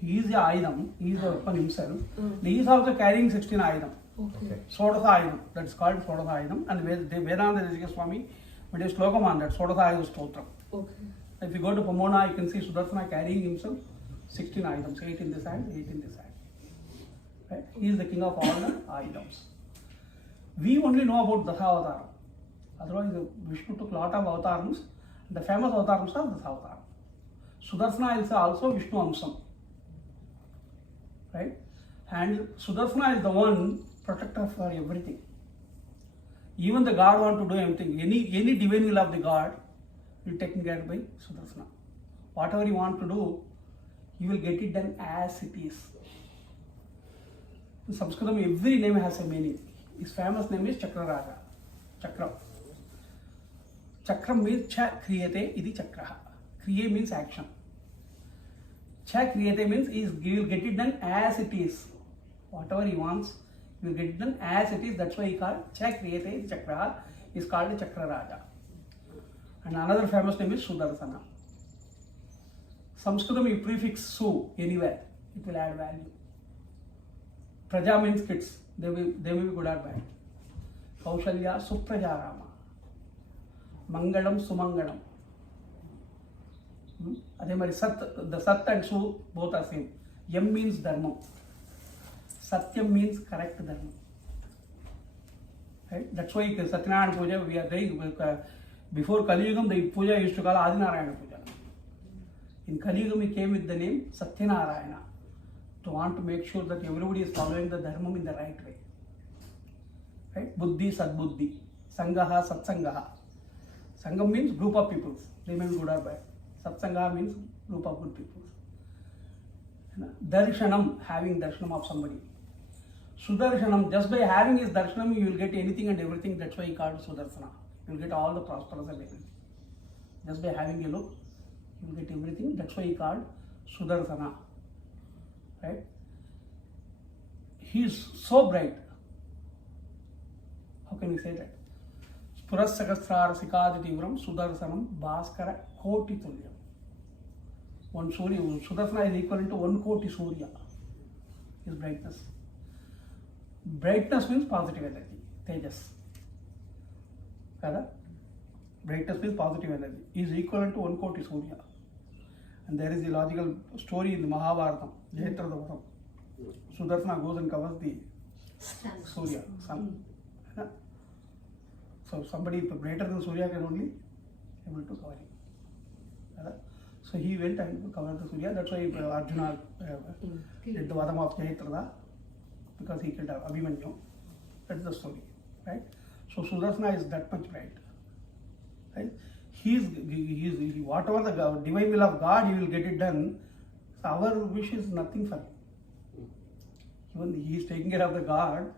He is the item, he is the weapon himself. He is also carrying 16 items. Okay. Sodasa item, that's called Sodasa item. And Vedanta Desika Swami made a slokam on that, Sodasa item stotram. Okay. If you go to Pomona, you can see Sudharsana carrying himself 16 items, 8 in this hand, 8 in this hand. Right? He is the king of all the items. We only know about Dasavataram. Otherwise, Vishnu took lot of avatars. The famous avatars are Dasavataram. Sudarsana is also Vishnu Amsam. Right? And Sudarsana is the one protector for everything. Even the God want to do anything, any divine will of the God will be taken care of by Sudharsana. Whatever you want to do, you will get it done as it is. In Sanskritam, every name has a meaning. His famous name is Chakraraja. Chakra. Chakram means Cha Kriyate idi Chakraha. Kriya means action. Cha Kriyate means he will get it done as it is. Whatever he wants, he will get it done as it is. That's why he called Cha Kriyate idi Chakraha. He is called Chakraraja. And another famous name is Sudharsana. Sanskritam, you prefix Su anywhere, it will add value. Praja means kids, they will be good or bad. Kaushalya Suprajarama. Mangalam Sumangalam. Adhe mari Sat, the Sat and Su both are same. Yam means Dharma. Satyam means correct Dharma. Right? That's why Satyanarayana Puja, we are doing, before Kali Yugam, the Puja used to call Adinarayana Puja. In Kali Yugam, he came with the name Satyanarayana to want to make sure that everybody is following the Dharma in the right way. Right? Buddhi, Sadbuddhi, Sangaha, Satsangaha. Sangam means group of people. They may be good or bad. Satsangaha means group of good people. Darshanam, having darshanam of somebody. Sudarshanam, just by having his darshanam, you will get anything and everything. That's why he called Sudarsana. You will get all the prosperous and everything. Just by having a look, you will get everything. That's why he called Sudharsana. Right? He is so bright. How can we say that? Purasakasrara Sikaditivuram Sudharsanam Bhaskara Koti Tulyam. One Surya, Sudarsana is equivalent to 1 Koti Surya. His brightness. Brightness means positive energy. Tejas. Kada? Brightness means positive energy. He is equivalent to 1 Koti Surya. And there is a logical story in the Mahabharata, Jayatra Davatam. Sudarsana goes and covers the Surya, sun. So somebody greater than Surya can only able to cover him. So he went and covered the Surya. That's why Arjuna did the Vadam of Jayatra, because he killed Abhimanyu. That's the story, right? So Sudarsana is that much bright, right? He whatever the divine will of God, he will get it done. So our wish is nothing for him. Even he is taking care of the God.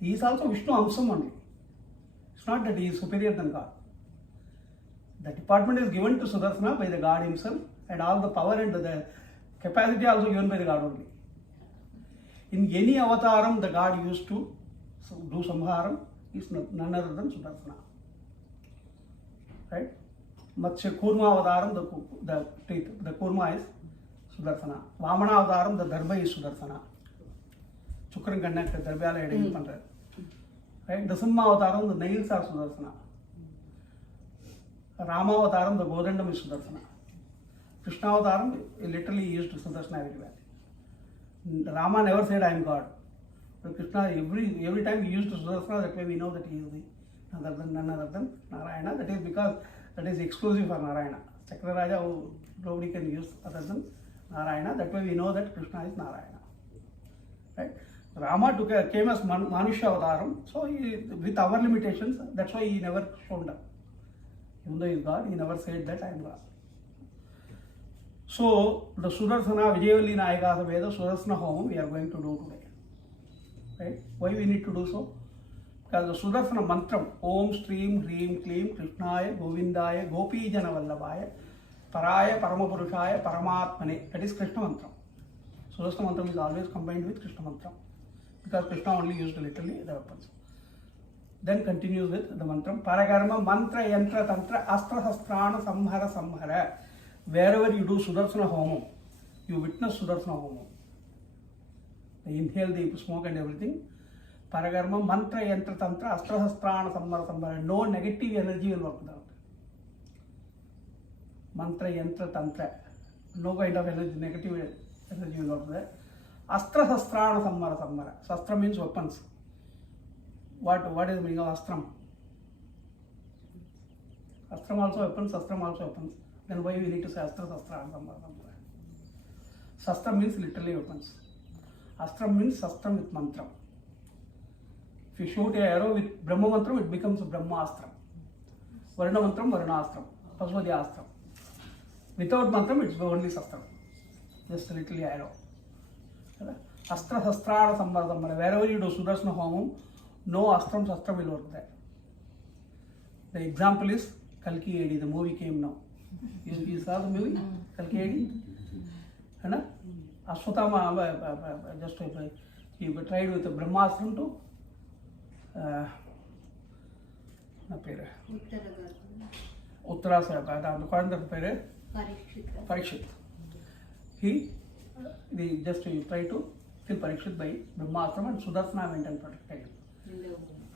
He is also Vishnu Amsam only. It's not that he is superior than God. The department is given to Sudarsana by the God himself, and all the power and the capacity also given by the God only. In any avataram the God used to do samharam is none other than Sudarsana. Right? Matsya Kurma avataram, the Kurma is Sudarsana. Vamana avataram, the Dharma is Sudarsana. Chukran connected, Darbhyala heading pandra. Right? The Simha avataram, the nails are Sudarsana. Rama avataram, the Godandam is Sudarsana. Krishna avataram, literally used Sudarsana everywhere. Rama never said I am God. But Krishna, every time he used Sudarsana, that way we know that he is none other than Narayana. That is because that is exclusive for Narayana. Chakraraja, nobody can use other than Narayana. That way we know that Krishna is Narayana. Right? Rama came as Manusha Avataram, so with our limitations, that's why he never showed up. Even though he is God, he never said that I am God. So the Sudharsana Vijayavalli Nayaka Sameda Sudarsana Homam we are going to do today. Right? Why we need to do so? Because the Sudharsana Mantram Om Stream Hreem Kleem Krishnaya Govindaya Gopi Jana Vallabhaya Paraya Paramapurushaya Paramatmane, that is Krishna Mantram. Sudharsana Mantram is always combined with Krishna Mantram because Krishna only used literally the weapons. Then continues with the mantram Parakarma Mantra Yantra Tantra Astra Sastrana Samhara Samhara. Wherever you do Sudharsana Homam, you witness Sudharsana Homam. They inhale the smoke and everything. Parakarma Mantra Yantra Tantra Astra Sastrana Samhara Samhara. No negative energy will work out. Mantra Yantra Tantra. No kind of energy, negative energy will work there. Astra Sastrana Samhara Samhara. Sastra means weapons. What is the meaning of Astram? Astram also weapons, Sastram also weapons. Then why we need to say Astra, Sastra and Samhara Samhara? Sastra means literally weapons. Astram means Sastram with mantram. If you shoot an arrow with Brahma mantram, it becomes Brahma Astram. Varna mantram, Varna Astram. Pasvadi Astram. Without mantram, it's only Sastram. Just literally arrow. Astra, Sastra, Samhara Samhara. Wherever you do Sudarsana Homam, no Astram, Sastram will work there. The example is Kalki Edi, the movie came now. You saw the movie? Kalki Edi? Ashwatthama just he tried with the Brahmastram to Uttarasa, the Parikshit. He just tried to kill Parikshit by Brahmastram, and Sudharsana went and protected him.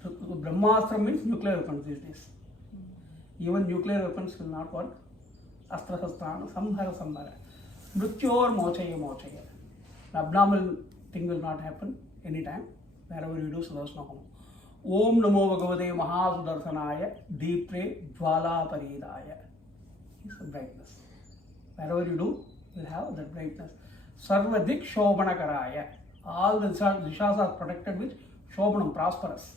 So, Brahmastram means nuclear weapons these days. Even nuclear weapons will not work. Astra Sastrana Samhara Samhara. Mrityor Mochaya Mochaya. The abnormal thing will not happen anytime wherever you do Sudarsana Homam. Om Namo Bhagavate Mahasudarsanaya Deepre Jwala Paridaya. It's the brightness. Wherever you do, you will have that brightness. Sarvadik Shobhanakaraya. All the dishas are protected with Shobhanam, prosperous.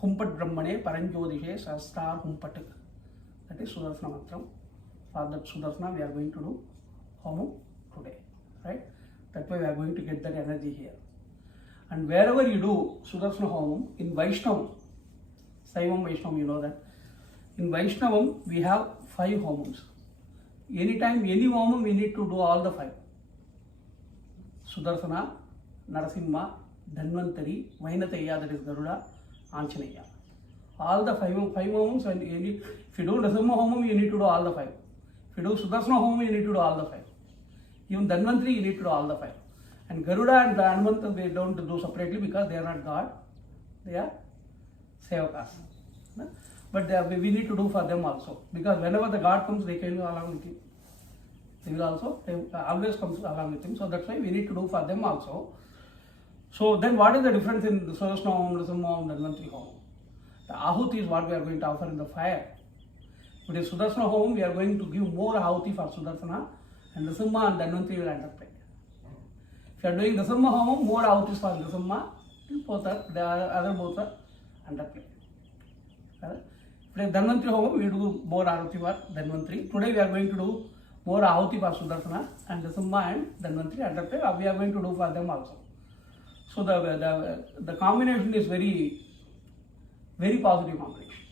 Humpat Brahmane Paranjodishe Sastar Humpat. That is Sudarsana Mantram. For that Sudarsana we are going to do Homam today. Right? That way we are going to get that energy here. And wherever you do Sudarsana Homam, in Vaishnavam, Saivam Vaishnavam, you know that. In Vaishnavam we have 5 homams. Anytime, any homam, we need to do all the 5. Sudharsana, Narasimha, Dhanvantari, Vainateya, that is Garuda, Anjaneya. All the 5 homams, and if you do Narasimha homam, you need to do all the 5. If you do Sudharsana homam, you need to do all the 5. Even Dhanvantari, you need to do all the 5. And Garuda and Hanumantan, they don't do separately because they are not God, they are Sevakas. But we need to do for them also, because whenever the God comes, they can go along with him. They will also, always comes along with him. So that's why we need to do for them also. So then what is the difference in the Sudharsana Homam, Narasimha Homam, Dhanvantari Homam? The Ahuti is what we are going to offer in the fire. But in Sudharsana Homam, we are going to give more Ahuti for Sudharsana, and Narasimha and Dhanvantari will underplay. If you are doing Narasimha Homam, more Ahuti for Narasimha, both are, the other both are underplay. If Dhanvantari Homam, we do more Ahuti for Dhanvantari. Today we are going to do more Ahuti for Sudharsana, and Narasimha and Dhanvantari underplay. We are going to do for them also. So the combination is very, very positive combination.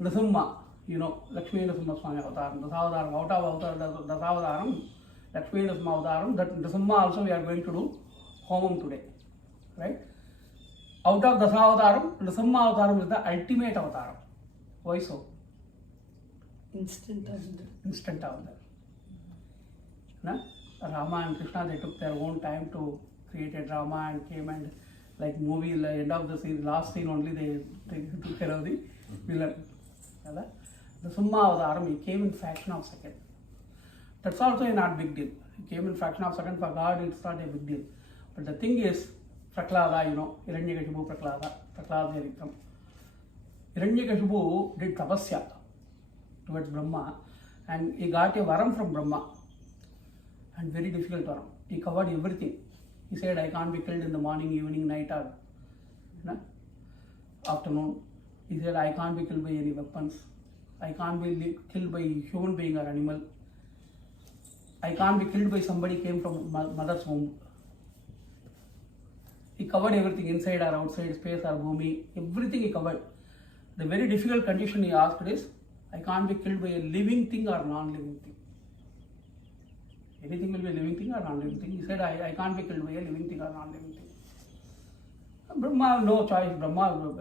Narasimha, you know, Lakshmi Narasimha Swami Avataram, Dasavadaram, out of Dasavadaram, Lakshmi Narasimha Avataram, that Narasimha also we are going to do Homam today. Right? Out of Dasavadaram, Narasimha Avataram is the ultimate Avataram. Why so? Instant Avatar. Rama and Krishna, they took their own time to create a drama and came and like movie, the end of the scene, last scene only they took care of the villain. The Summa Avataram, he came in fraction of a second. That's also a not big deal. He came in fraction of a second. For God, it's not a big deal. But the thing is, Prahlada, you know, Hiranyakashipu Prahlada Vikram. Hiranyakashipu did tapasya towards Brahma, and he got a varam from Brahma, and very difficult varam. He covered everything. He said, I can't be killed in the morning, evening, night, or afternoon. He said, I can't be killed by any weapons. I can't be killed by human being or animal. I can't be killed by somebody came from mother's womb. He covered everything, inside or outside, space or bhumi, everything he covered. The very difficult condition he asked is, I can't be killed by a living thing or non-living thing. Anything will be a living thing or non-living thing. He said, I can't be killed by a living thing or non-living thing. Brahma, no choice. Brahma,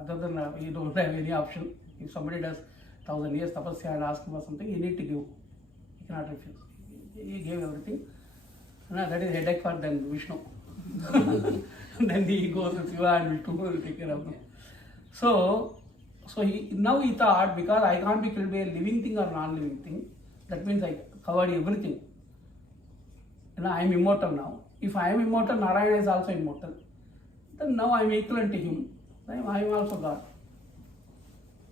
other than you don't have any option. If somebody does 1,000 years tapasya and ask him for something, you need to give. You cannot refuse. He gave everything. That is headache for then Vishnu. Then he goes with Shiva and Vishnu will take care of him. So now he thought, because I can't be killed by a living thing or non-living thing, that means I covered everything. I am immortal now. If I am immortal, Narayana is also immortal. Then now I am equivalent to him. Then I am also God.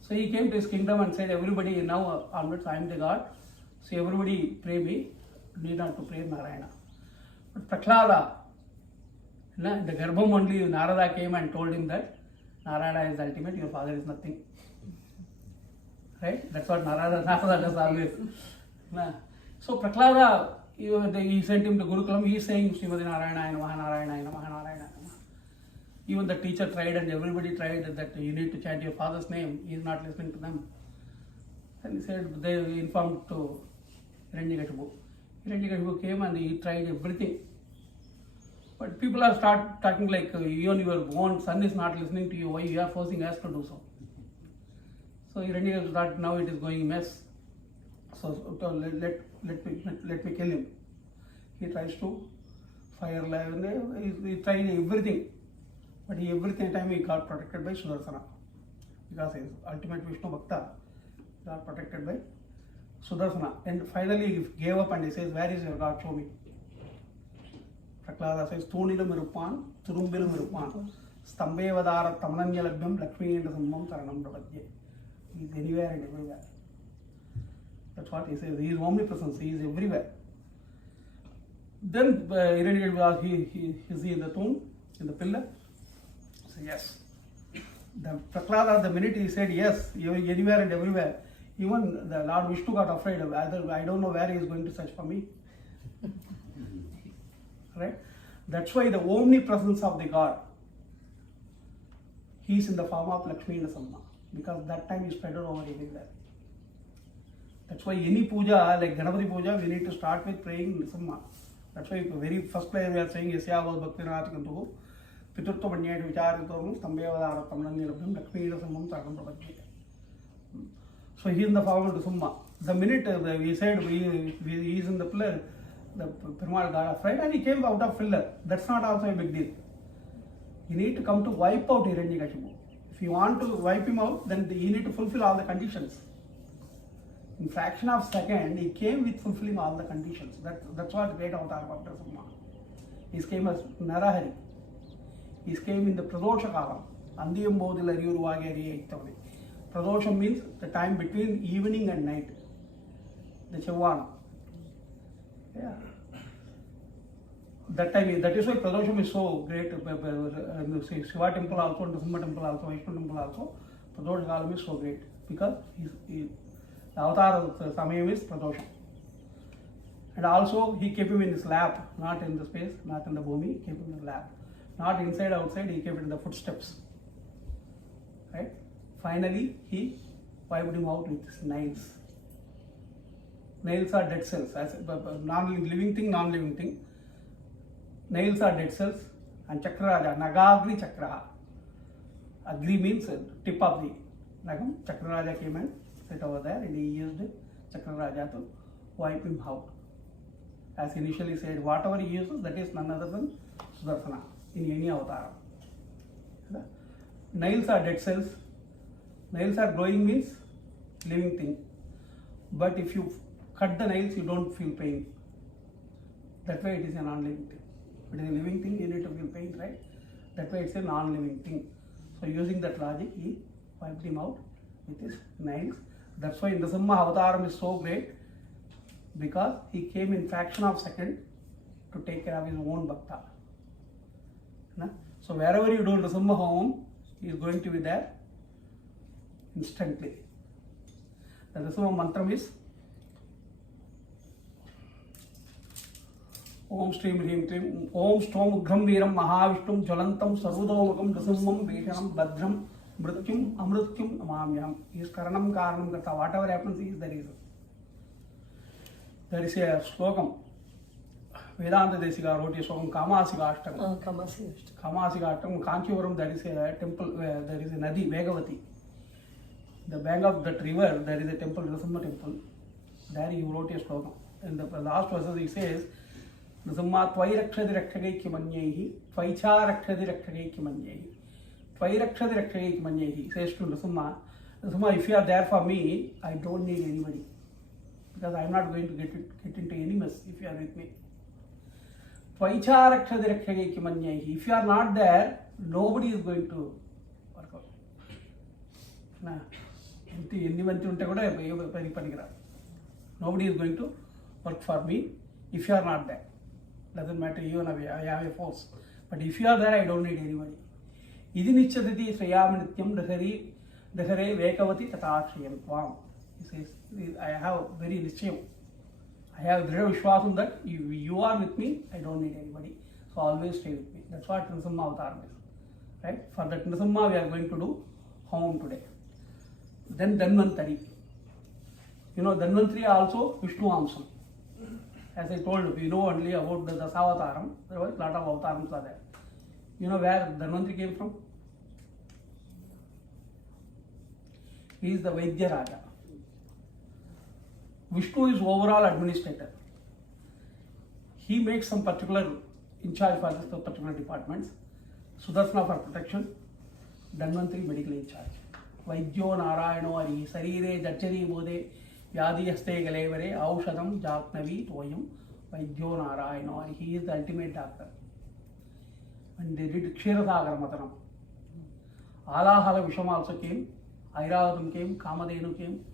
So he came to his kingdom and said, everybody now onwards I am the God. So everybody pray me. Need not to pray Narayana. But Prahlada, in the Garbham only Narada came and told him that Narayana is ultimate, your father is nothing. Right? That's what Narada does always. So Prahlada, he sent him to Gurukulam, he is saying Srimati Narayana Namaha, Narayana Namaha, Narayana Namaha. Even the teacher tried and everybody tried that you need to chant your father's name. He is not listening to them. And he said, they informed to Hiranyakashipu. Hiranyakashipu came and he tried everything. But people are start talking like, even your own son is not listening to you, why you are forcing us to do so? So Hiranyakashipu thought, now it is going mess. So let me kill him. He tries to fire live and he tried everything. But every time he got protected by Sudharsana. Because he is ultimate Vishnu Bhakta, got protected by Sudharsana. And finally he gave up and he says, where is your God? Show me. Prahlada says, Thunilam Irupan, Turumbilum Irupan, Stambevadara Tamnanyalabhyam, Lakshmi and Sammam Saranam Prabhadye. He is anywhere and everywhere. That's what he says. He is omnipresence, he is everywhere. Then Hiranyakashipu asked, is he in the tomb, in the pillar? So yes. The Prahlada, the minute he said yes, anywhere and everywhere, even the Lord Vishnu got afraid of either, I don't know where he is going to search for me. Right? That's why the omnipresence of the God, he is in the form of Lakshmi and Samma, because that time is spread over everywhere. That's why any puja, like Ganapati puja, we need to start with praying Nisamma. That's why the very first prayer we are saying, Yasya was Bhakti-Narath-Kantuhu, Pitutva Panyayat Vicharitormu, Stambevadara Tamnanyalabhyam, Lakshmi Sammam Saranam Prabhadye. So he is in the form of Nisamma. The minute we said he is in the pillar, the Perumal got afraid and he came out of pillar. That's not also a big deal. You need to come to wipe out Hiranyakashipu. If you want to wipe him out, then you need to fulfill all the conditions. In fraction of a second, he came with fulfilling all the conditions. That's what great avatar of Narasimha. He came as Narahari. He came in the Pradosha Kalam. Andiyam Bodhil Ariyuruvage Ariyaitavane. Pradosha means the time between evening and night. The Chavana. Yeah. That time, that is why Pradosham is so great. Shiva temple also, Narasimha temple also, Vishnu temple also. Pradosha Kalam is so great because the avatar Samayam is Pradosham. And also he kept him in his lap, not in the space, not in the bhumi, he kept him in his lap. Not inside, outside, he kept it in the footsteps. Right? Finally, he wiped him out with his nails. Nails are dead cells. As non-living thing, non-living thing. Nails are dead cells. And Chakraraja, Nagagri Chakraha. Agri means tip of the Nagam. Chakraraja came and sat over there and he used Chakraraja to wipe him out. As initially said, whatever he uses, that is none other than Sudharsana in any avatar. Nails are dead cells. Nails are growing means living thing. But if you cut the nails, you don't feel pain. That way it is a non-living thing. If it is a living thing, you need to feel pain, right? That way it's a non-living thing. So using that logic, he wiped him out with his nails. That's why Narasimha Avataram is so great, because he came in fraction of a second to take care of his own bhakta. So wherever you do Narasimha homam, he is going to be there instantly. The Narasimha mantram is Om Stream Hrim Trim Om Stom Ugram Veeram Mahavishtum Jalantam Sarvadovakam Nrsimham Veshanam Bhadram Mrityum Amrityum Namamyam. He is Karanam Karanam Karta. Whatever happens, he is the reason. There is a slokam. Vedanta Desika wrote a slokam Kamasika Ashtakam. Kamasika Ashtakam. Kanchivaram, there is a temple, there is a Nadi, Vegavati. The bank of that river, there is a temple, Nrsimha temple. There he wrote a slokam. In the last verses he says, Nrsimha Tvayirakshadi Rakshageki Manyehi, Tvaicha Rakshadi Rakshageki Manyehi. Tvayirakshadi Rakshageki Manyehi. He says to Nrsimha, Nrsimha, if you are there for me, I don't need anybody. Because I am not going to get into any mess if you are with me. Tvaicha Rakshadi Rakshageki Manyehi. If you are not there, nobody is going to work out. Nobody is going to work for me if you are not there. Doesn't matter, even I have a force. But if you are there, I don't need anybody. Idi nichaditi swayamnityam dahare vekavati tatashriyam tvam. He says, I have very nichayam. I have Dhrida Vishwasam that if you are with me, I don't need anybody. So always stay with me. That's what Nrsimha Avatar is. Right? For that Nrsimha we are going to do homam today. Then Dhanvantari. You know, Dhanvantari also Vishnu Amsam. As I told you, we know only about the Dasavataram. There was a lot of avatarams are there. You know where Dhanvantari came from? He is the Vaidya Raja. Vishnu is overall administrator. He makes some particular in charge for this particular departments. Sudharsana for protection, Dhanvantari medical in charge. Vaidyo Narayano Ari Sarire Jachari Bode Vyadi Haste Galevare Aushadam Jaknavi Toyam Vaidyo Narayano Ari. He is the ultimate doctor. When they did Ksheradagara Matanam, Alahala Visham also came, Airavatam came, Kamadenu came,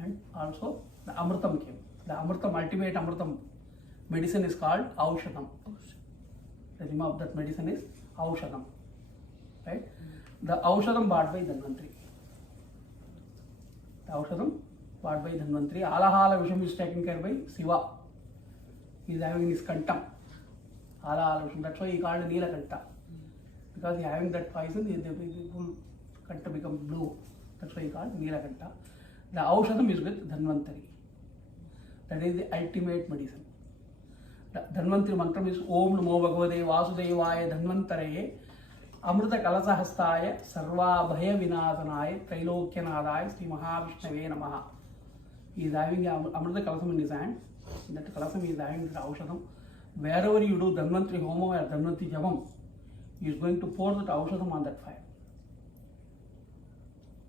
and also the Amritam came. The Amritam, ultimate Amritam medicine is called Aushadam. The name of that medicine is Aushadam. Right? The Aushadam bought by Dhanvantari. The Aushadam bought by Dhanvantari. Alahala Visham is taken care by Shiva. He is having his kantam. Alahala Visham. That's why he called Neelakanta. Because he is having that poison, the whole kanta becomes blue. That's why he called Neelakanta. The Aushadam is with Dhanvantari. That is the ultimate medicine. The Dhanvantari mantra is Om Namo Bhagavate Vasudevaya Dhanvantaraye Amrita Kalasahastaya Sarva Bhaya Vinasanaya Trailokyanadaya Sri Mahavishnave Namaha. He is having Amrita Kalasam in his hand. That Kalasam is having the Aushadam. Wherever you do Dhanvantari Homam or Dhanvantari Jamam, he is going to pour that Aushadam on that fire.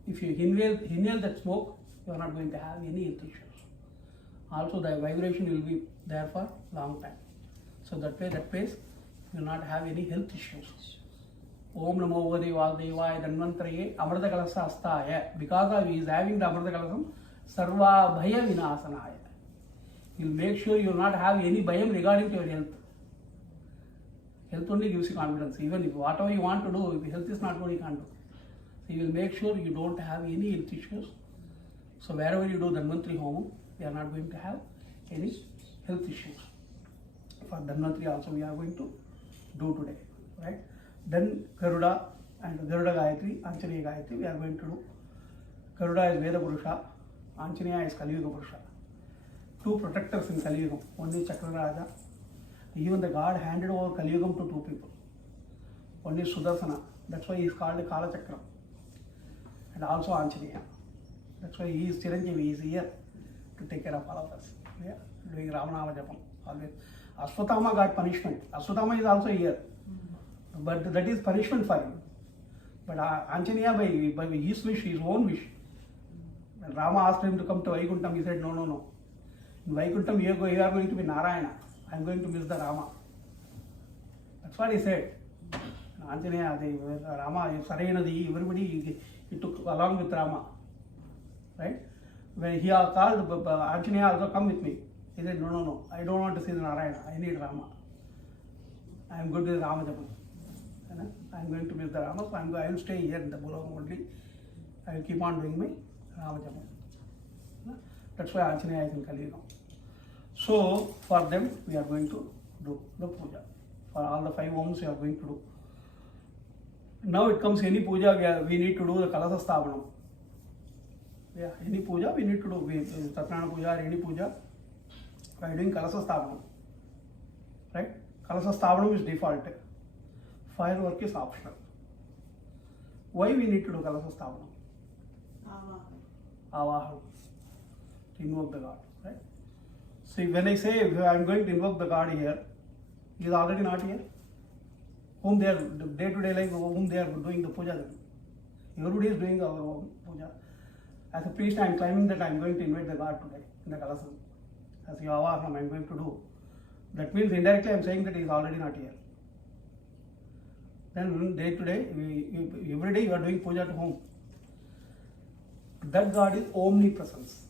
If you inhale that smoke, you are not going to have any health issues. Also, the vibration will be there for long time. So that place you will not have any health issues. Om Namo Vasudevaya Dhanvantaraye Amrita Kalasastaya. Because he is having the Amrita Kalasam, Sarva Bhaya Vinasanaya. He will make sure you will not have any bhayam regarding to your health. Health only gives you confidence. Even if whatever you want to do, if health is not good, you can't do. So he will make sure you don't have any health issues. So wherever you do Dhanvantari Homam, we are not going to have any health issues. For Dhanvantari also we are going to do today. Right? Then Garuda and Garuda Gayatri, Anjaneya Gayatri, we are going to do. Garuda is Veda Purusha, Anjaneya is Kaliyuga Purusha. Two protectors in Kaliyugam. One is Chakraraja. Even the God handed over Kaliyugam to two people. One is Sudharsana. That's why he is called the Kala Chakram. And also Anjaneya. That's why he is Chiranjeevi. He is here to take care of all of us. Yeah? Doing Ramanama Japam. Always. Aswatthama got punishment. Aswatthama is also here. But that is punishment for him. But Anjaneya by his wish, his own wish. When Rama asked him to come to Vaikuntham, he said, no. In Vaikuntham, you are going to be Narayana. I am going to miss the Rama. That's what he said. Anjaneya, Rama, Sarayanadi, everybody he took along with Rama. Right? When he called, Anjaneya also come with me. He said, no, I don't want to see the Narayana. I need Rama. I am good with Rama Japam. I am going to miss the Rama, so I will stay here in the Bulogam only. I will keep on doing my Rama Japam. That's why Anjaneya is in Kaliyugam. So, for them, we are going to do the puja. For all the 5 homes you are going to do. Now it comes any puja, we need to do the Kalasa Sthavanam. Yeah, any puja we need to do. Satyana puja or any puja, we are doing Kalasa Sthavanam. Right? Kalasa Sthavanam is default. Firework is optional. Why we need to do Kalasa Sthavanam? Avahanam. To invoke the god. Right? See, when I say I am going to invoke the god here, he is already not here. Whom they are, day to day life, whom they are doing the puja. Everybody is doing our own puja. As a priest, I am claiming that I am going to invite the god today in the Kalasam. As Yavahanam I am going to do. That means indirectly I am saying that he is already not here. Then day to day, every day you are doing puja to whom? That god is omnipresence.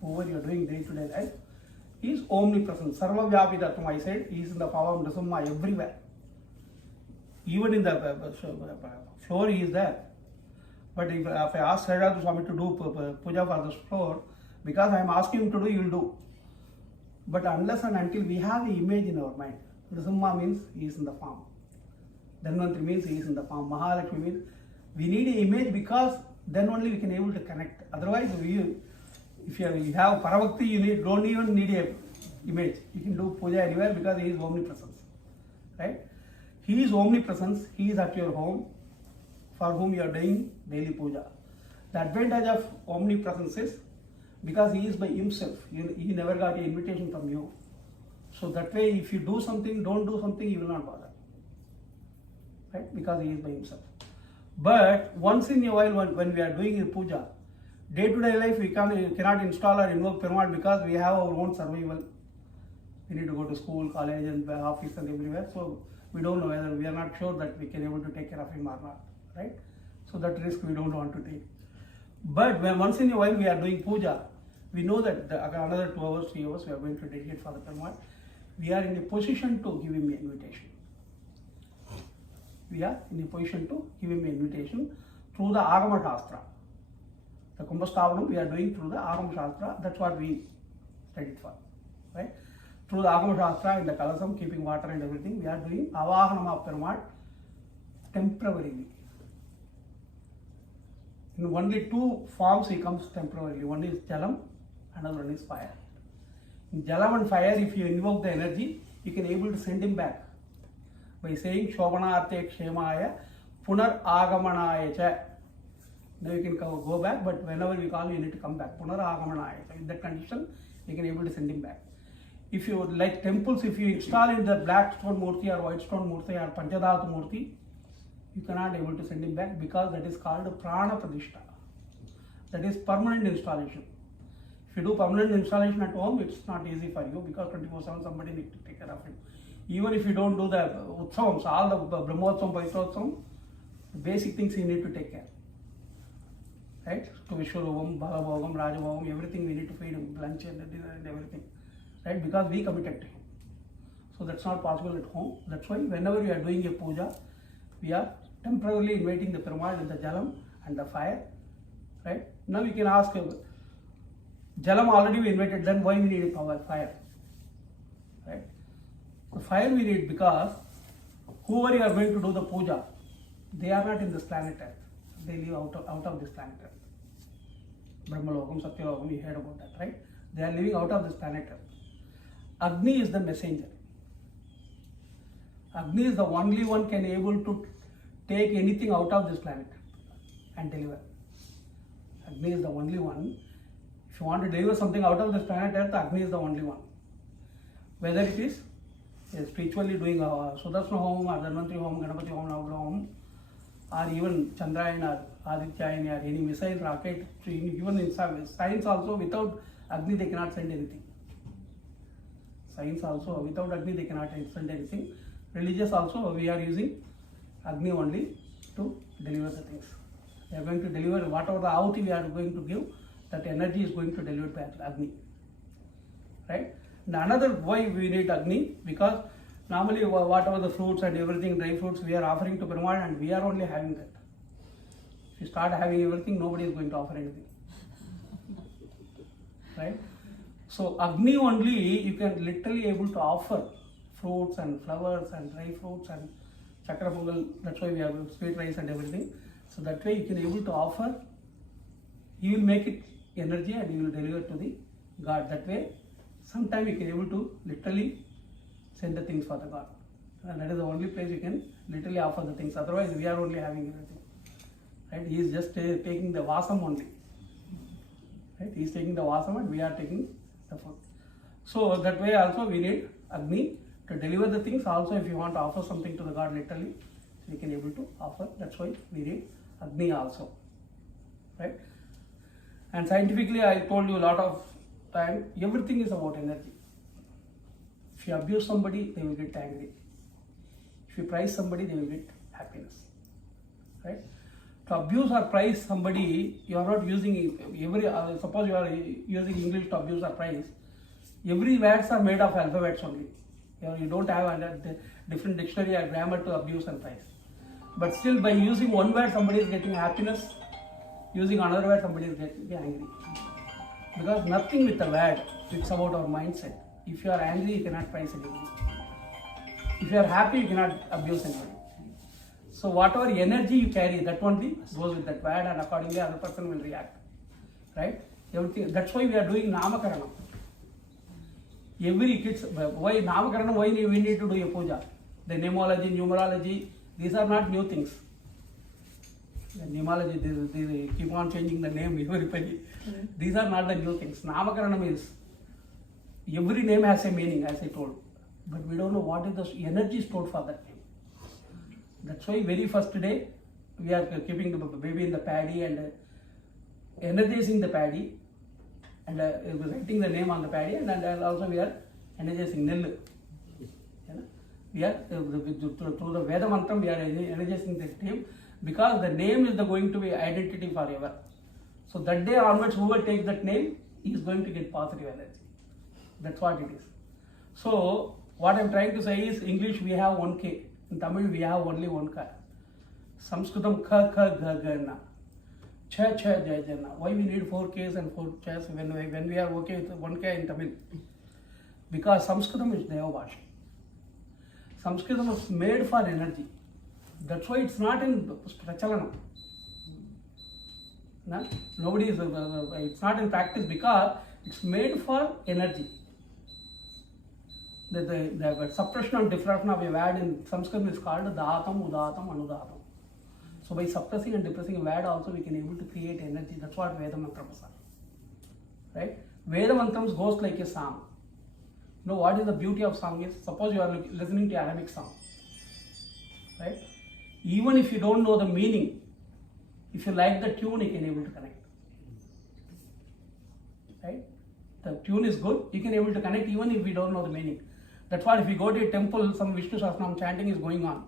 Whoever you are doing day to day life, he is omnipresent. Sarva Vyapitatvam, I said, he is in the power of Nrsimha everywhere. Even in the floor he is there. But if I ask Seshadri Swami to do puja for this floor, because I am asking him to do, he will do. But unless and until we have the image in our mind, Nrsimha means he is in the form. Dhanvantri means he is in the form. Mahalakshmi means we need an image, because then only we can able to connect. Otherwise, if you have Paravakti, you don't even need a image. You can do puja anywhere because he is omnipresence. Right? He is omnipresence, he is at your home, for whom you are doing daily puja. The advantage of omnipresence is because he is by himself. He never got an invitation from you. So that way, if you do something, don't do something, he will not bother. Right? Because he is by himself. But once in a while, when we are doing a puja, day-to-day life we cannot install or invoke Perumal because we have our own survival. We need to go to school, college and office and everywhere. So we don't know whether, we are not sure that we can able to take care of him or not. Right? So that risk we don't want to take. But when once in a while we are doing puja, we know that another 2 hours, 3 hours we are going to dedicate for the Perumal. We are in a position to give him an invitation. We are in a position to give him an invitation through the Agama Shastra. The Kumbhasthavanam we are doing through the Agama Shastra. That's what we studied for. Right? Through the Agama Shastra in the Kalasam, keeping water and everything, we are doing Avahanam of Perumal temporarily. In only 2 forms he comes temporarily. One is Jalam, another one is fire. In Jalam and fire, if you invoke the energy, you can able to send him back by saying Shobhanarte Kshemaya Punar Agamanaya Cha. Now you can go back, but whenever we call you need to come back. Punar Agamanaya. In that condition, you can able to send him back. If you like temples, if you install in the black stone murti or white stone murti or Panchadhatu murti, you cannot able to send him back because that is called Prana Pradishta. That is permanent installation. If you do permanent installation at home, it's not easy for you because 24/7 somebody needs to take care of him. Even if you don't do the Utsavams, all the Brahmotsavam, Pavitrotsavam, the basic things you need to take care. Right? To Vishwarubam, Bhalavogam, Rajabhogam, everything we need to feed him, lunch and dinner and everything. Right? Because we committed to him. So that's not possible at home. That's why whenever we are doing a puja, we are temporarily inviting the Perumal in the Jalam and the fire. Right? Now you can ask, Jalam already we invited, then why we need a fire? Right? The fire we need because whoever you are going to do the puja, they are not in this planet Earth. They live out of this planet Earth. Brahmalokam, Satyalokam, we heard about that, right? They are living out of this planet Earth. Agni is the messenger. Agni is the only one can able to take anything out of this planet and deliver. Agni is the only one. If you want to deliver something out of this planet Earth, Agni is the only one. Whether it is spiritually doing Sudharsana homam or Dhanvantri homam, Ganapati homam, Navgraha homam, or even Chandrayana or Adityayana or any missile, rocket, even in science also, without Agni they cannot send anything. Science also, without Agni they cannot send anything. Religious also, we are using Agni only to deliver the things. We are going to deliver whatever the ahuti we are going to give, that energy is going to deliver by Agni. Right? And another why we need Agni, because normally whatever the fruits and everything, dry fruits, we are offering to Perumal and we are only having that. If you start having everything, nobody is going to offer anything. Right? So Agni only you can literally able to offer fruits and flowers and dry fruits and chakra pongal. That's why we have sweet rice and everything. So that way you can able to offer. He will make it energy and he will deliver to the God. That way, sometime you can able to literally send the things for the God. And that is the only place you can literally offer the things. Otherwise, we are only having everything. Right? He is just taking the vasam only. Right? He is taking the vasam and we are taking the food. So that way also we need Agni to deliver the things. Also, if you want to offer something to the God literally, we can able to offer. That's why we need Agni also. Right? And scientifically, I told you a lot of time, everything is about energy. If you abuse somebody, they will get angry. If you praise somebody, they will get happiness. Right? To abuse or praise somebody, you are not using suppose you are using English to abuse or praise. Every words are made of alphabets only. You don't have a different dictionary or grammar to abuse and praise. But still, by using one word, somebody is getting happiness. Using another word, somebody is getting angry. Because nothing with the word, it's about our mindset. If you are angry, you cannot praise anybody. If you are happy, you cannot abuse anybody. So whatever energy you carry, that only goes with that word, and accordingly other person will react. Right? Everything. That's why we are doing Namakaranam. Every kids, why Namakaranam, why we need to do a puja? The numerology, these are not new things. The numerology, they keep on changing the name everybody. These are not the new things. Namakaranam is, every name has a meaning, as I told. But we don't know what is the energy stored for that name. That's why very first day, we are keeping the baby in the paddy and energizing the paddy and writing the name on the paddy, and also we are energizing Nillu. We are, through the Veda Mantram, we are energizing the name because the name is going to be identity forever. So that day onwards, whoever takes that name is going to get positive energy. That's what it is. So, what I am trying to say is, English we have 1K. In Tamil we have only 1K. Sanskritam K, K, G, G, Na. Cha, Cha, Jai, Jai, Na. Why we need 4Ks and 4 Chas when we are okay with 1K in Tamil? Because Sanskritam is Deva Bhasha. Sanskritam is made for energy. That's why it's not in Prachalanam. No? Nobody is, it's not in practice because it's made for energy. The suppression and depression of a word in Sanskrit is called Datam, Udatam, Anudatam. So by suppressing and depressing a word also we can able to create energy. That's what Veda Mantrams are. Right? Veda Mantrams goes like a song. You know what is the beauty of song is? Suppose you are listening to Arabic song. Right? Even if you don't know the meaning, if you like the tune, you can able to connect. Right? The tune is good, you can able to connect even if we don't know the meaning. That's why if you go to a temple, some Vishnu Sahasranam chanting is going on.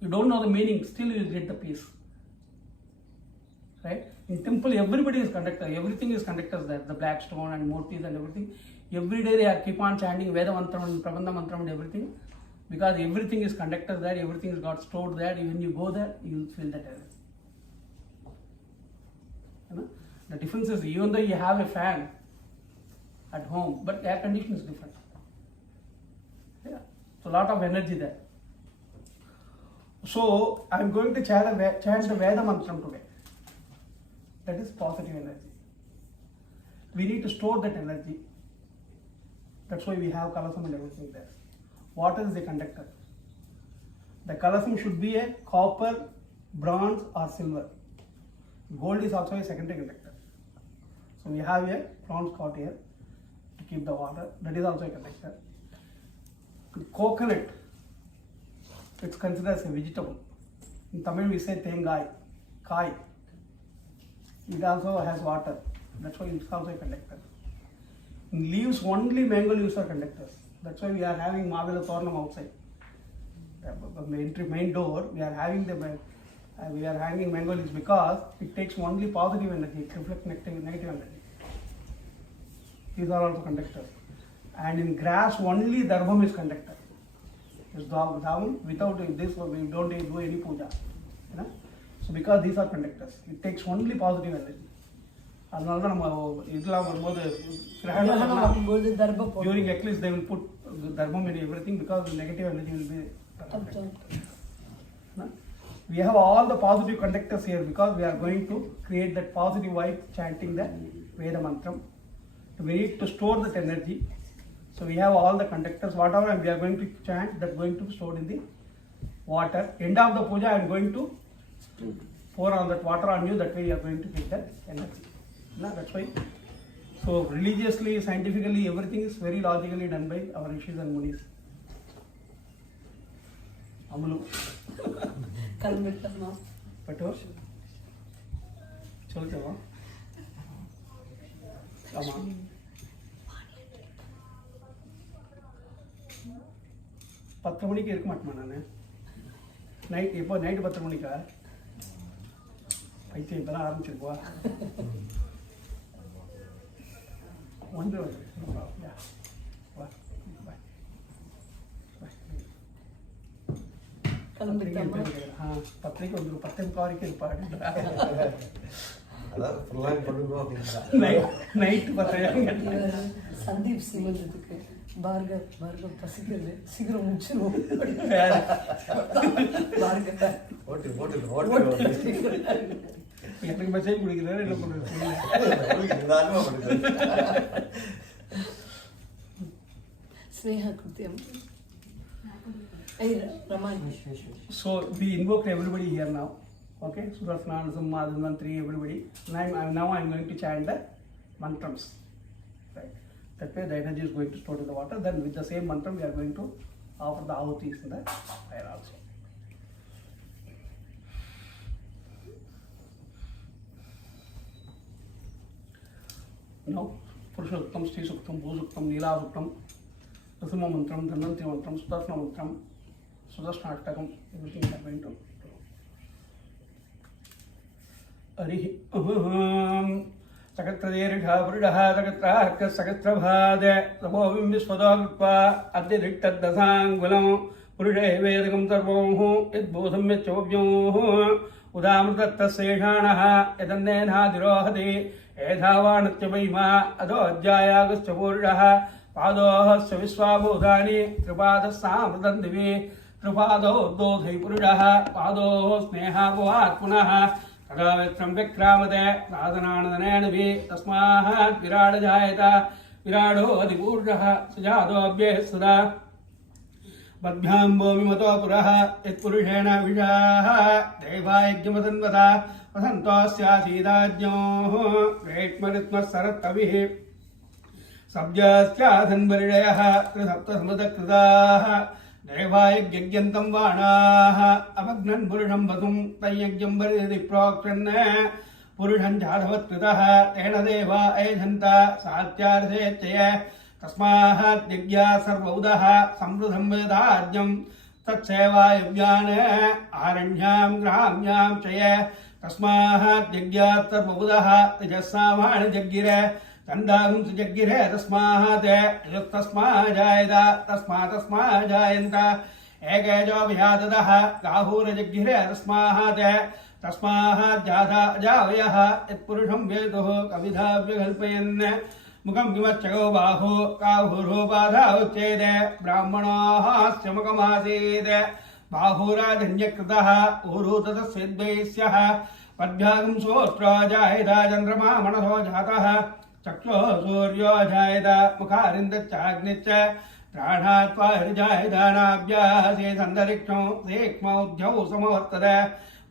You don't know the meaning, still you will get the peace. Right? In temple, everybody is conductor, everything is conductors there, the black stone and murtis and everything. Every day they are keep on chanting Veda Mantram and Prabandha Mantram and everything. Because everything is conductors there, everything is got stored there. When you go there, you will feel that energy. You know? The difference is, even though you have a fan at home, but air condition is different. Yeah, so a lot of energy there. So I am going to chant the Veda Mantram today. That is positive energy. We need to store that energy. That's why we have kalasam and everything there. Water is a conductor. The kalasam should be a copper, bronze or silver. Gold is also a secondary conductor. So we have a bronze pot here to keep the water. That is also a conductor. Coconut, it's considered as a vegetable. In Tamil we say tengai, kai. It also has water. That's why it's also a conductor. In leaves, only mango leaves are conductors. That's why we are having Mavila Tornam outside. The main door, we are having mango leaves because it takes only positive energy, it reflects negative energy. These are also conductors. And in grass, only darbham is conductor. It's down. Without this, we don't do any puja. You know? So because these are conductors, it takes only positive energy. அதனால தான் நம்ம இதெல்லாம் வரும்போது கிரகணம் வரும்போது தர்ப போட்டு during eclipse they will put dharmam in everything because the negative energy will be. We have all the positive conductors here because we are going to create that positive vibe chanting the Veda mantram. We need to store that energy. So we have all the conductors, whatever we are going to chant, that's going to be stored in the water. End of the puja, I am going to pour on that water on you, that way you are going to get that energy. No, that's why. So religiously, scientifically, everything is very logically done by our rishis and munis. Amulu. கிளம்பிட்டோமா Pato. சொல்லுவா. ஆமா. பத்து மணிக்கு இருக்க மாட்டேமா நான் night இப்போ night 10 மணிக்கா பைத்தியம் இப்போ தான் ஆரம்பிச்சிருப்பா வந்து கிளம்பிட்டோமா பத்திரிக்கை வந்துடும் 10:15 வரைக்கும் இருப்பாரு அதான் ஃபுல்லாக பண்ணுவோம் அப்படின்னா நைட்டு 10 சந்தீப் சிமந்தத்துக்கு பார்கர் பசிக்கிறது சீக்கிரம் முடிச்சிருவோம் பார்கர் எனக்கு மெசேஜ் கொடுக்குறாரு என்ன பண்ணுறது Sneha குத்தியம் So we invoke everybody here now. Okay, Sudharsana, Summa, Dhanvantri, everybody. Now I am going to chant the mantrams. Right. That way the energy is going to store in the water. Then with the same mantram we are going to offer the ahutis in the fire also. Now Purushottam, Sri Suktam, Bhusuktam, Nila Suktam, Rasuma mantram, Dhanvantri mantram, Sudharsana mantram, Sudharsana Ashtakam, everything we are going to do. Arihi Sakatradirikha Puridaha Sakatrahaka Sakatrabhade Sabovim Viswadagpa Adhiriktaddasangulam Purushe Vedagam Sarvohu Idbhusam Yachovyohu Udamritatta Seshanaha Yadannenhadirohati Edhavanatyamayma Adojjayagascha Purushaha Padohasya Viswabhutani Tripadas Divi Tripado Dodhai Purushaha Padoh Sneha Bhuvat Punaha Tadavetram Vikramate Sadhananadanavi Tasmahat Virada Jayata Virado Adipurjaha Sujado Abhyesada Badbhyam Bhomimato Puraha Itpurushena Vijaha Devayagyamadhanvata Vasantosya Sidajyo Vetmaritma Saratavihi Sabjasya Dhanvaridayaha Trisapta Samadakridaha Devayagyantam Vanaha Avagnan Purusham Vasum Tayagyam Varidi Prokshana Purushan Jadhavatkritaha Tena Deva Ejhanta Satyarse Chaya Tasmahat Digya Sarvaudaha Samrudham Vedajyam Tatseva Yavjana Aranyam Gramyam Chaya Tasmahat Digya Sarvaudaha Tijassamani Jaggire Tandagum Jaggire Tasmahate Tasmajayada Tasmajayanta Egajo Vyadadaha Kahura Jaggire Tasmahate Tasmahat Jada Javayaha Itpurusham Vedoho Kavidha Vigalpayan Mukam Gimachako Baho Kahuro Badha Uchede Brahmana Syamukamaside Bahura Dhanyakritaha Urutata Sidvaisyaha Padhyagam Sotra Jayada Chandrama Manaso Jataha Chaklo Suryo Jayada Mukharinda Chagnicha Pranatva Jayada Nabhya Se Sandariksho Sekma Udhyau Samavartada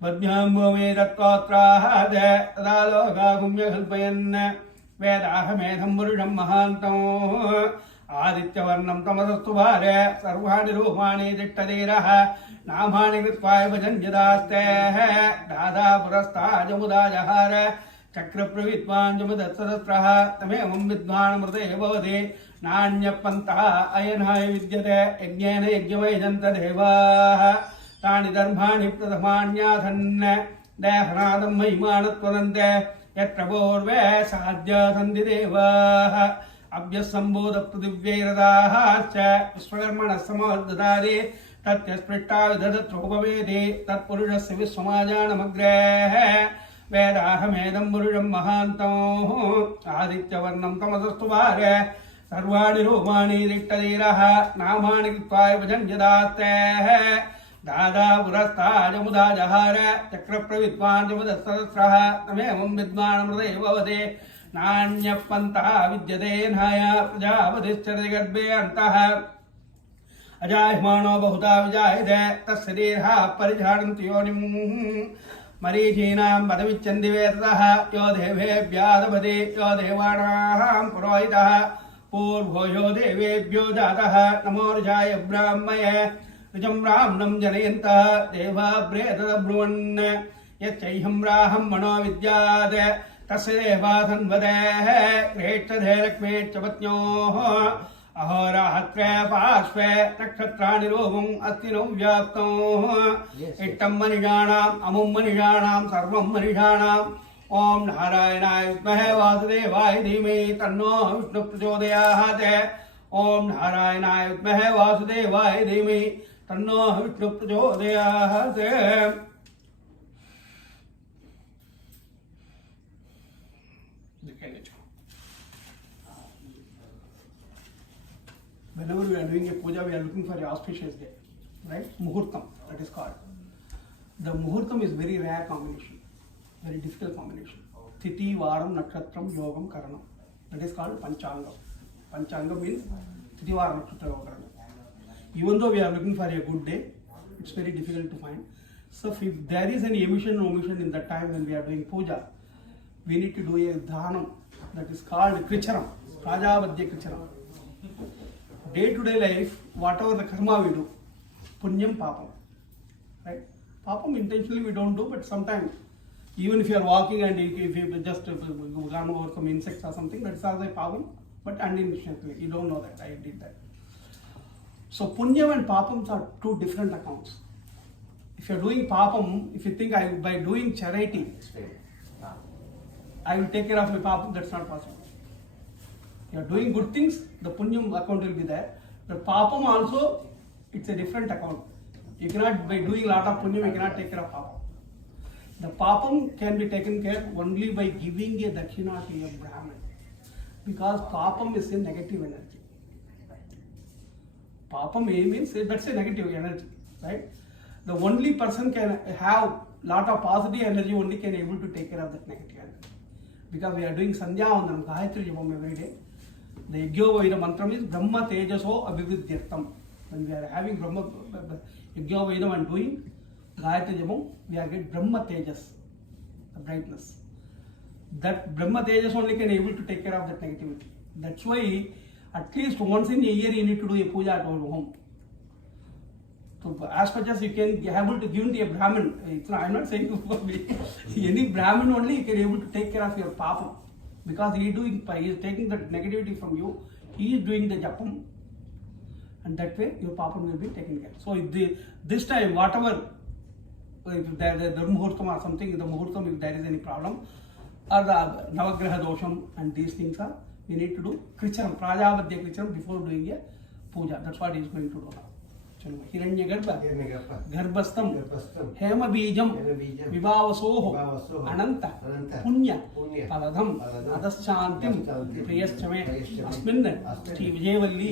Badhyam Bhumi Rattotra Hade Tadaloka Gumya Halpayan Vedaham Purusham Mahantam Aditya Varnam Tamasastu Bhare Sarvani Rupani Dittadiraha Namani Kritvaya Bhajanjadaste Dada Purasta Jamuda Jahare Chakra Pravitvan Jamudatsadaspraha Tamemam Vidvan Mrte Bhavade Nanya Panta Ayanhaya Vidyate Yajnana Yajnavajanta Devaha Tani Dharmani Pradhamanyathanne Dehanadam Mahimanatvanante Yatra Borve Sadhya Sandhidevaha Abhyasambodha Pradivyairadaha Cha Vishwakarmana Samadhadari Tatyaspritta Vidhadatropavedi Tatpurushasya Viswamajana Magrehe वेदाहमेदं पुरुषं महान्तम् आदित्यवर्णं तमसस्तु भार्य सर्वाणि रूपाणि दिट्टधीरः नामानि कृत्वा भजन्यदास्ते दादा पुरस्ताज मुदा जहार चक्रप्रविद्वान् जमुदस्सहस्रः तमेवं विद्वानमृते भवते नान्यपन्तः विद्यते नाय प्रजापतिश्चरति गर्भे अन्तः अजायमानो बहुधा विजायते तस्य देहः परिझाडन्ति योनिं मरीचीनां पदमिच्छन्ति वेदतः यो देवेभ्यादपदे यो देवानां पुरोहितः पूर्वो यो देवेभ्यो जातः नमो ऋषाय ब्राह्मये ऋचं ब्राह्मणं जनयन्तः देवाभ्रेतदब्रुवन् यच्चैहं राहं मनो विद्यात् तस्य देवासन्वदेः क्रेक्षधे लक्ष्मेश्च पत्न्योः अहोरात्रे पार्श्वे नक्षत्राणि रूपम् अस्ति नो व्याप्तम् इष्टं मनिषाणाम् अमुं मनिषाणां सर्वं मनिषाणाम् ॐ नारायणाय विद्महे वासुदेवाय धीमहि तन्नो विष्णुः प्रचोदयात् ॐ नारायणाय विद्महे वासुदेवाय धीमहि तन्नो विष्णुः प्रचोदयात् Whenever we are doing a puja, we are looking for an auspicious day, right? Muhurtam, that is called. The muhurtam is very rare combination, very difficult combination. Tithi, Varam, Nakshatram, Yogam, Karanam. That is called Panchanga. Panchanga means Tithi, Varam, Nakshatra, Karanam. Even though we are looking for a good day, it's very difficult to find. So if there is any emission or omission in that time when we are doing puja, we need to do a dhanam, that is called kricharam, Prajavadya kricharam. Day-to-day life, whatever the karma we do, punyam papam, right? Papam intentionally we don't do, but sometimes, even if you are walking and if you just gone over some insects or something, that's also a papam, but unintentionally, you don't know that, I did that. So punyam and papams are two different accounts. If you are doing papam, if you think by doing charity, I will take care of my papam, that's not possible. You are doing good things, the punyam account will be there. But papam also, it's a different account. You cannot, by doing a lot of punyam, you cannot take care of papam. The papam can be taken care only by giving a dakshina to a Brahmin. Because papam is a negative energy. Papam means that's a negative energy, right? The only person can have lot of positive energy only can able to take care of that negative energy. Because we are doing Sandhya Vandam, Gayatri Japam every day. The Yajna mantra is Brahma Tejaso Abhividyartam. When we are having Brahma Yajna and doing Gayatri Japam, we are getting Brahma Tejas, the brightness. That Brahma Tejas only can able to take care of that negativity. That's why at least once in a year you need to do a puja at our home. So as much as you can be able to give to a Brahmin, I am not saying for me, any Brahmin only you can able to take care of your papa. Because he is taking the negativity from you, he is doing the japam, and that way your papa will be taken care. So this time, whatever, if there is the muhurtam or something, the muhurtam, if there is any problem, or the navagraha dosham, and these things are, we need to do kricharam, prajavadya kricharam before doing a puja. That's what he is going to do now. हिरण्यगर्भ गर्भस्थं हेमबीजं विभावसोः अनंत पुण्य फलदं अदश्चान्तिं प्रियश्च मे अस्मिन् श्री विजयवल्ली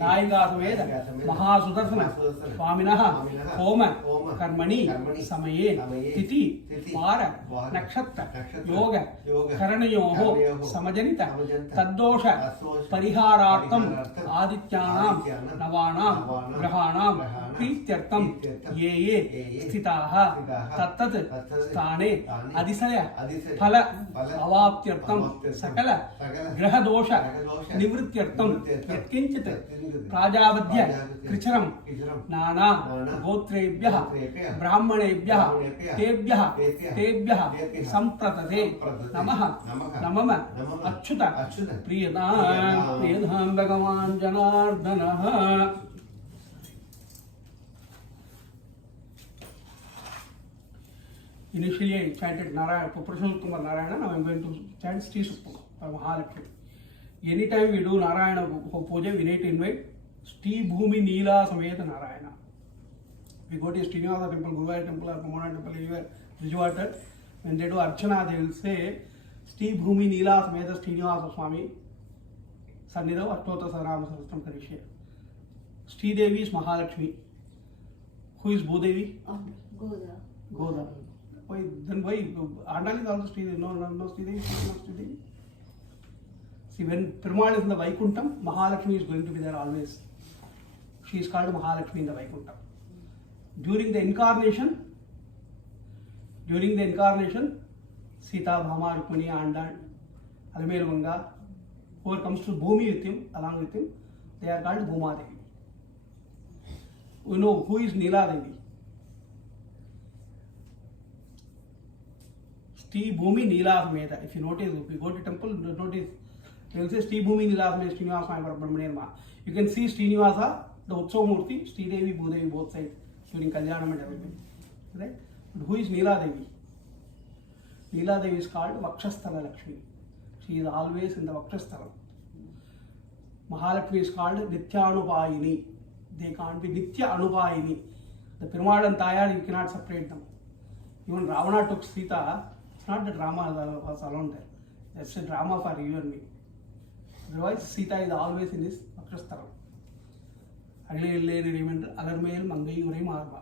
नायिका समेत महासुदर्शन स्वामिनः home कर्मणि समये तिथि वार नक्षत्र योग करणयोः समजनित तद्दोष परिहारार्थम् आदित्यानां नवानां ग्रहाणां प्रीत्यर्थम ये स्थिताः तत्तत् स्थाने अधिशय फल अवाप्त्यर्थम सकल ग्रह दोष निवृत्त्यर्थम यत्किंचित् प्राजावध्य कृचरम नाना गोत्रेभ्यः ब्राह्मणेभ्यः तेभ्यः संप्रतते नमः नमः अच्युत प्रियदां भगवान् जनार्दनः. Initially I chanted Narayana, Purushottam Narayana, now I am going to chant Sri Suktam for Mahalakshmi. Anytime we do Narayana puja, we need to invite Sri Bhumi Neela Sameta Narayana. We go to Srinivasa temple, Guruvayur temple or Pomona temple, anywhere, Vijayawada, When they do Archana, they will say, Steve Bhumi Neela Sameda Srinivasa Swami, Sannidhav Ashtota Saranama Sarastam Karishya. Sri Devi is Mahalakshmi. Who is Bhudevi? Goda. Goda. Why, then why? Andal is also Sri Devi. No Sri Devi, not Sri Devi. See, when Perumal is in the Vaikuntham, Mahalakshmi is going to be there always. She is called Mahalakshmi in the Vaikuntham. During the incarnation, Sita, Bhama, Rukmani, Andan, Alamir Manga, whoever comes to Bhumi with him, along with him, they are called Bhuma Devi. We know who is Neela Devi. Sri Bhumi Neela Sameda. If you notice, if you go to temple, notice, they will say Sri Bhumi Neela Sameda Srinivasa Swami Brahmanirma. You can see Srinivasa, the Utsav Murti, Sri Devi, Bhudevi, both sides during Kalyanam and everything. Right? But who is Neela Devi? Neela Devi is called Vakshasthala Lakshmi. She is always in the Vakshasthala. Mahalakshmi is called Nityanupayini. They can't be Nitya Anupayini. The Perumal and Tayar, you cannot separate them. Even Ravana took Sita, it's not that Rama was alone there. That's a drama for you and me. Otherwise, Sita is always in this Vakshasthala. Alarmail Mangai Uri Marma.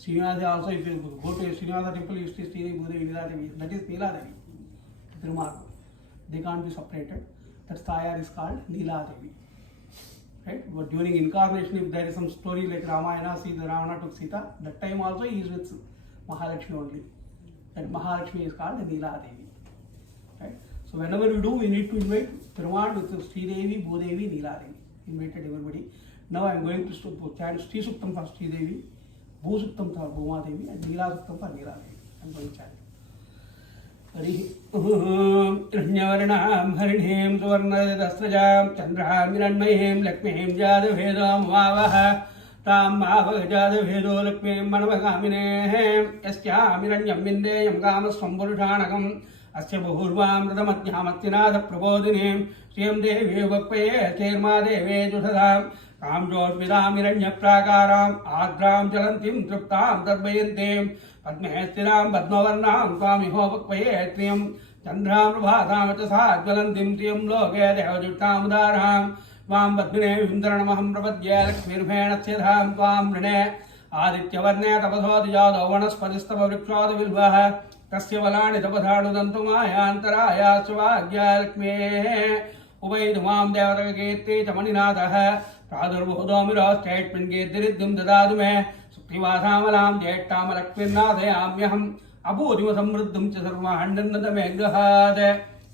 Srinivasa also, if you go to a Srinivasa temple, you see Sri Bhudevi, Neela Devi. That is Neela Devi. Perumal. They can't be separated. That Tayar is called Neela Devi. Right? But during incarnation, if there is some story like Ramayana, see the Ravana took Sita, that time also he is with Mahalakshmi only. That Mahalakshmi is called Neela Devi. Right? So whenever we do, we need to invite Perumal with Sri Devi, Bhudevi, Neela Devi. Invited everybody. Now I am going to chant Sri Suktam for Sri Devi, Bhu Suktam for Bhuma Devi, and Neela Suktam for Neela Devi. I am going to chant. Krishnavarnam Harinhim Suvarna Dastrajam Chandraham Miranmayhim Lakmihim Jadavhedam Vavaha Tam Mavah Jadavhedo Lakmihim Manavagaminehim Yasyam Miranyam Mindeyam Gamas Samburushanakam Asya Bahurvam Radamatyamatyinada Prabodhinim Sriyam Devi Vakpaye Cherma Devi Jushadam Kamjot Vidam Miranya Prakaram Adram Jalantim Truptam Darbayantim Padmehestiram Padmavarnam Swami Vakpaye Triyam Chandram Prabhatam Achasa Jalantim Triyam Loke Devajutam Udaram Vam Padmine Vimdaranamaham Prabhadya Lakshmirvena Chidham Tvam Rene Aditya Varne Tapasodijado Vanaspadistava Vrikshada Vilvaha Tasya Valani Tapathadudantumaya Svagya Lakshme Uvaidumam Devadagete Chamaninathah Pradurbudomira Statement Getiridum Dadadume Suktivasamalam Jettam Lakshmirnathayamyaham Abudima Samruddham Chasarvahandanada Megrahade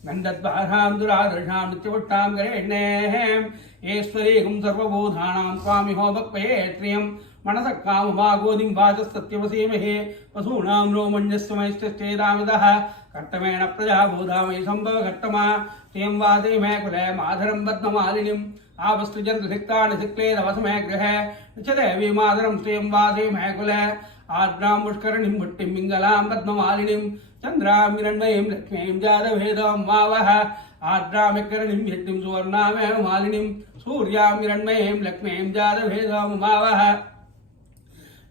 Nandatbhaham Duradarsham Nityavuttam Garenehem Eswarigam Sarvabodhanam Swami Vakpaye Triyam Manasakam Vagodim Vajas Satyavasimehe Pasunam Romanyasamaistestedamidah Kartamena Prajabodhamai Sambhava Kartama Triyam Vade Mekule Madharam Badnamalinim Avastrijan Siktani Sikle Davasame Grahe Nichadevi Madharam Triyam Vade Mekule Adram Mushkaranim Bhuttim Mingalam Badnamalinim Chandram Miranmayim Lakshmim Jadavhedam Vavaha Adram Ekaranim Hittim Suvarname Malinim Surya Miranmayim Lakshmim Jadavhedam Vavaha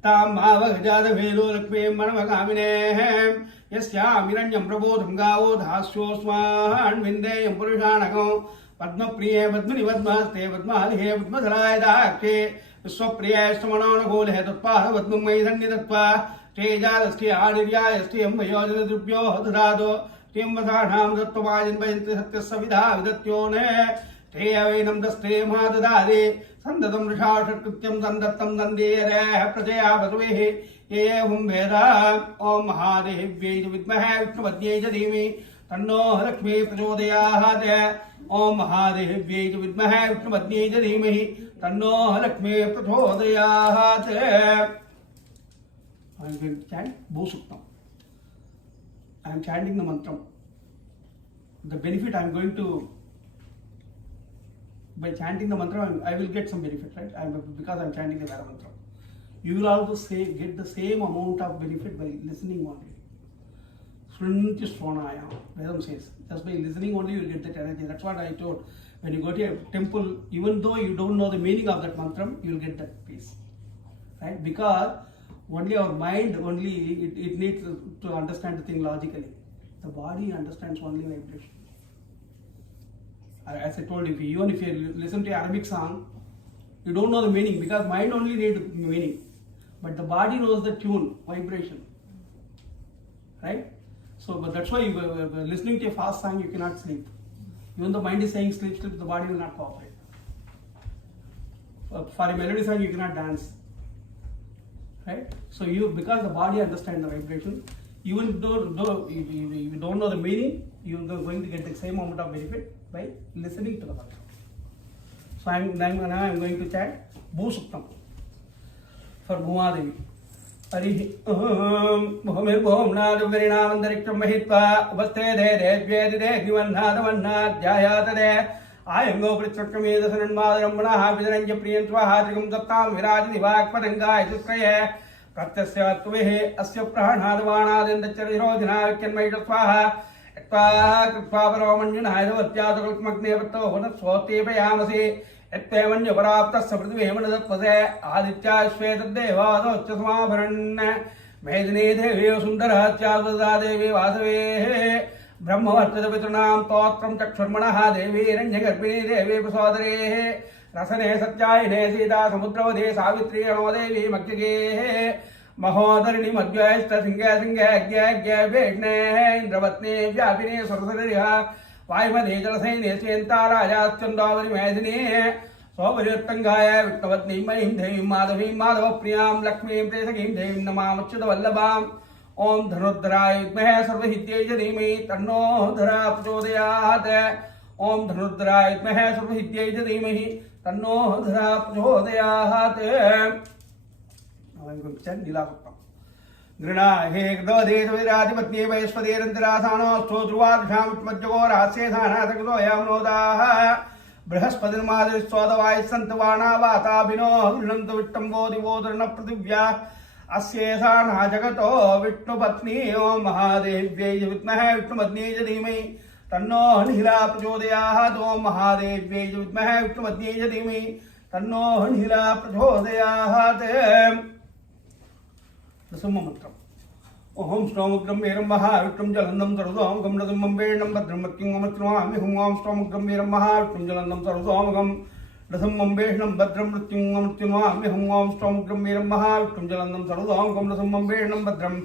Tam Bhavah Jadavhedo Lakshmim Manavagaminehim Yasyam Miranyam Prabodham Gavo Dhasyo Swan Vindeyam Purushanakam Padma Priya Padmani Padmaste Padmalihe Padmadharaya Dakshe Viswapriya Stamananagole Tatpaha Padmamai Sannidatva Tejalasti Adiryayasti Ambayojana Drupyo Dhado Timbadhanam Dattavajan Bayanti Satyasavidha Vidatyone Teyavenam Daste Mahadadadi Sandatam Rishashatkrityam Sandattam Dandere Prajaya Bhagavehi Evam Veda Om Mahadevye Vidmahe Vishnupadye Jadimi Tanno Lakshmi Prachodayahate Om Mahadevye Vidmahe Vishnupadye Jadimi Tanno Lakshmi Prachodayahate. I am going to chant Bhusuktam. I am chanting the mantra. The benefit I am going to, by chanting the mantra, I will get some benefit, right? Because I am chanting the Veda mantra. You will also get the same amount of benefit by listening only. Shrunti Shronaya, Vedam says. Just by listening only you will get that energy. That's what I told. When you go to a temple, even though you don't know the meaning of that mantra, you will get that peace. Right? Because Only our mind, only it needs to understand the thing logically. The body understands only vibration. As I told you, even if you listen to Arabic song, you don't know the meaning because mind only needs meaning. But the body knows the tune, vibration. Right? So, but that's why listening to a fast song, you cannot sleep. Even the mind is saying sleep, sleep, the body will not cooperate. For a melody song, you cannot dance. Right? So, because the body understands the vibration, even though you don't know the meaning, you are going to get the same amount of benefit by listening to the body. So, now I'm going to chant Bhu Suktam for Bhumadevi. Hari Om Bhumir Bhumnad Virinamantariksam Mahitva Upaste De Devye De Givannad Vannad Jayata De Ayam Go Pritrakami Dasanan Madaram Manaha Vidananja Priyantva Hatrikam Dattam Viraj Divak Padanga Isutraye Pratyasya Tvehe Asya Prahanad Vanad Indacharirodhina Vikyanmaita Swaha Ekva Kripva Paramanjana Haidavatya Magne Vato Vanat Swati Payamasi Etpemanya Parapta Saprati Hemana Pase Aditya Shveta Deva Dochasma Varan Medini Devi Sundara Chadada Devi Vasavi Brahmavarta Vitranam Totram Chakshurmanaha Devi Ranjagarbini Devi Pasodare Rasane Satyayane Sita Samudravade Savitri Anodevi Makjage Mahodarini Madhyasta Singha Singha Gya Vedne Indravatne Vyapine Sarasariha Vaimade Jalasane Sentara Chandavari Medini Sovaryatangaya Vittavatni Mahim Devim Madhavim Madhava Priyam Lakshmi Presakim Devim Namamachada Vallabham Om Dhanudrai Vidmahe Sarvahitye Jadimi Tanno Dhara Prachodayat Om Dhanudrai Vidmahe Sarvahitye Jadimi Tanno Dhara Prachodayat. Now I'm going to chant Nilakuttam. Grina Hek Dode Virajipatni Vaispadherantarathano Stodruvad Shamutmajjagor Asya Thana Sakto Yamnoda Brahaspadin Madhis Sodavai Santavana Vata Bino Grinantu Vittambo Divodharna Prativya Asya Thana Jagato Vittu Patni Om Mahadevye Vitmahe Vittu Patni Jadimi Tanno Nihila Prachodayat Om Mahadevye Vitmahe Vittu Patni Jadimi Tanno Nihila Prachodayat. The Summa Mantram. Om Stomugram Veram Maha Vitram Jalandam Sarudam Gamradam Mambernam Badram King Amatram Hum Stomugram Veram Maha Vitram Jalandam Sarudam Rasam Mambernam Badram King Amatram Hum Stomugram Veram Maha Vitram Jalandam Sarudam Gamradam Mambernam Badram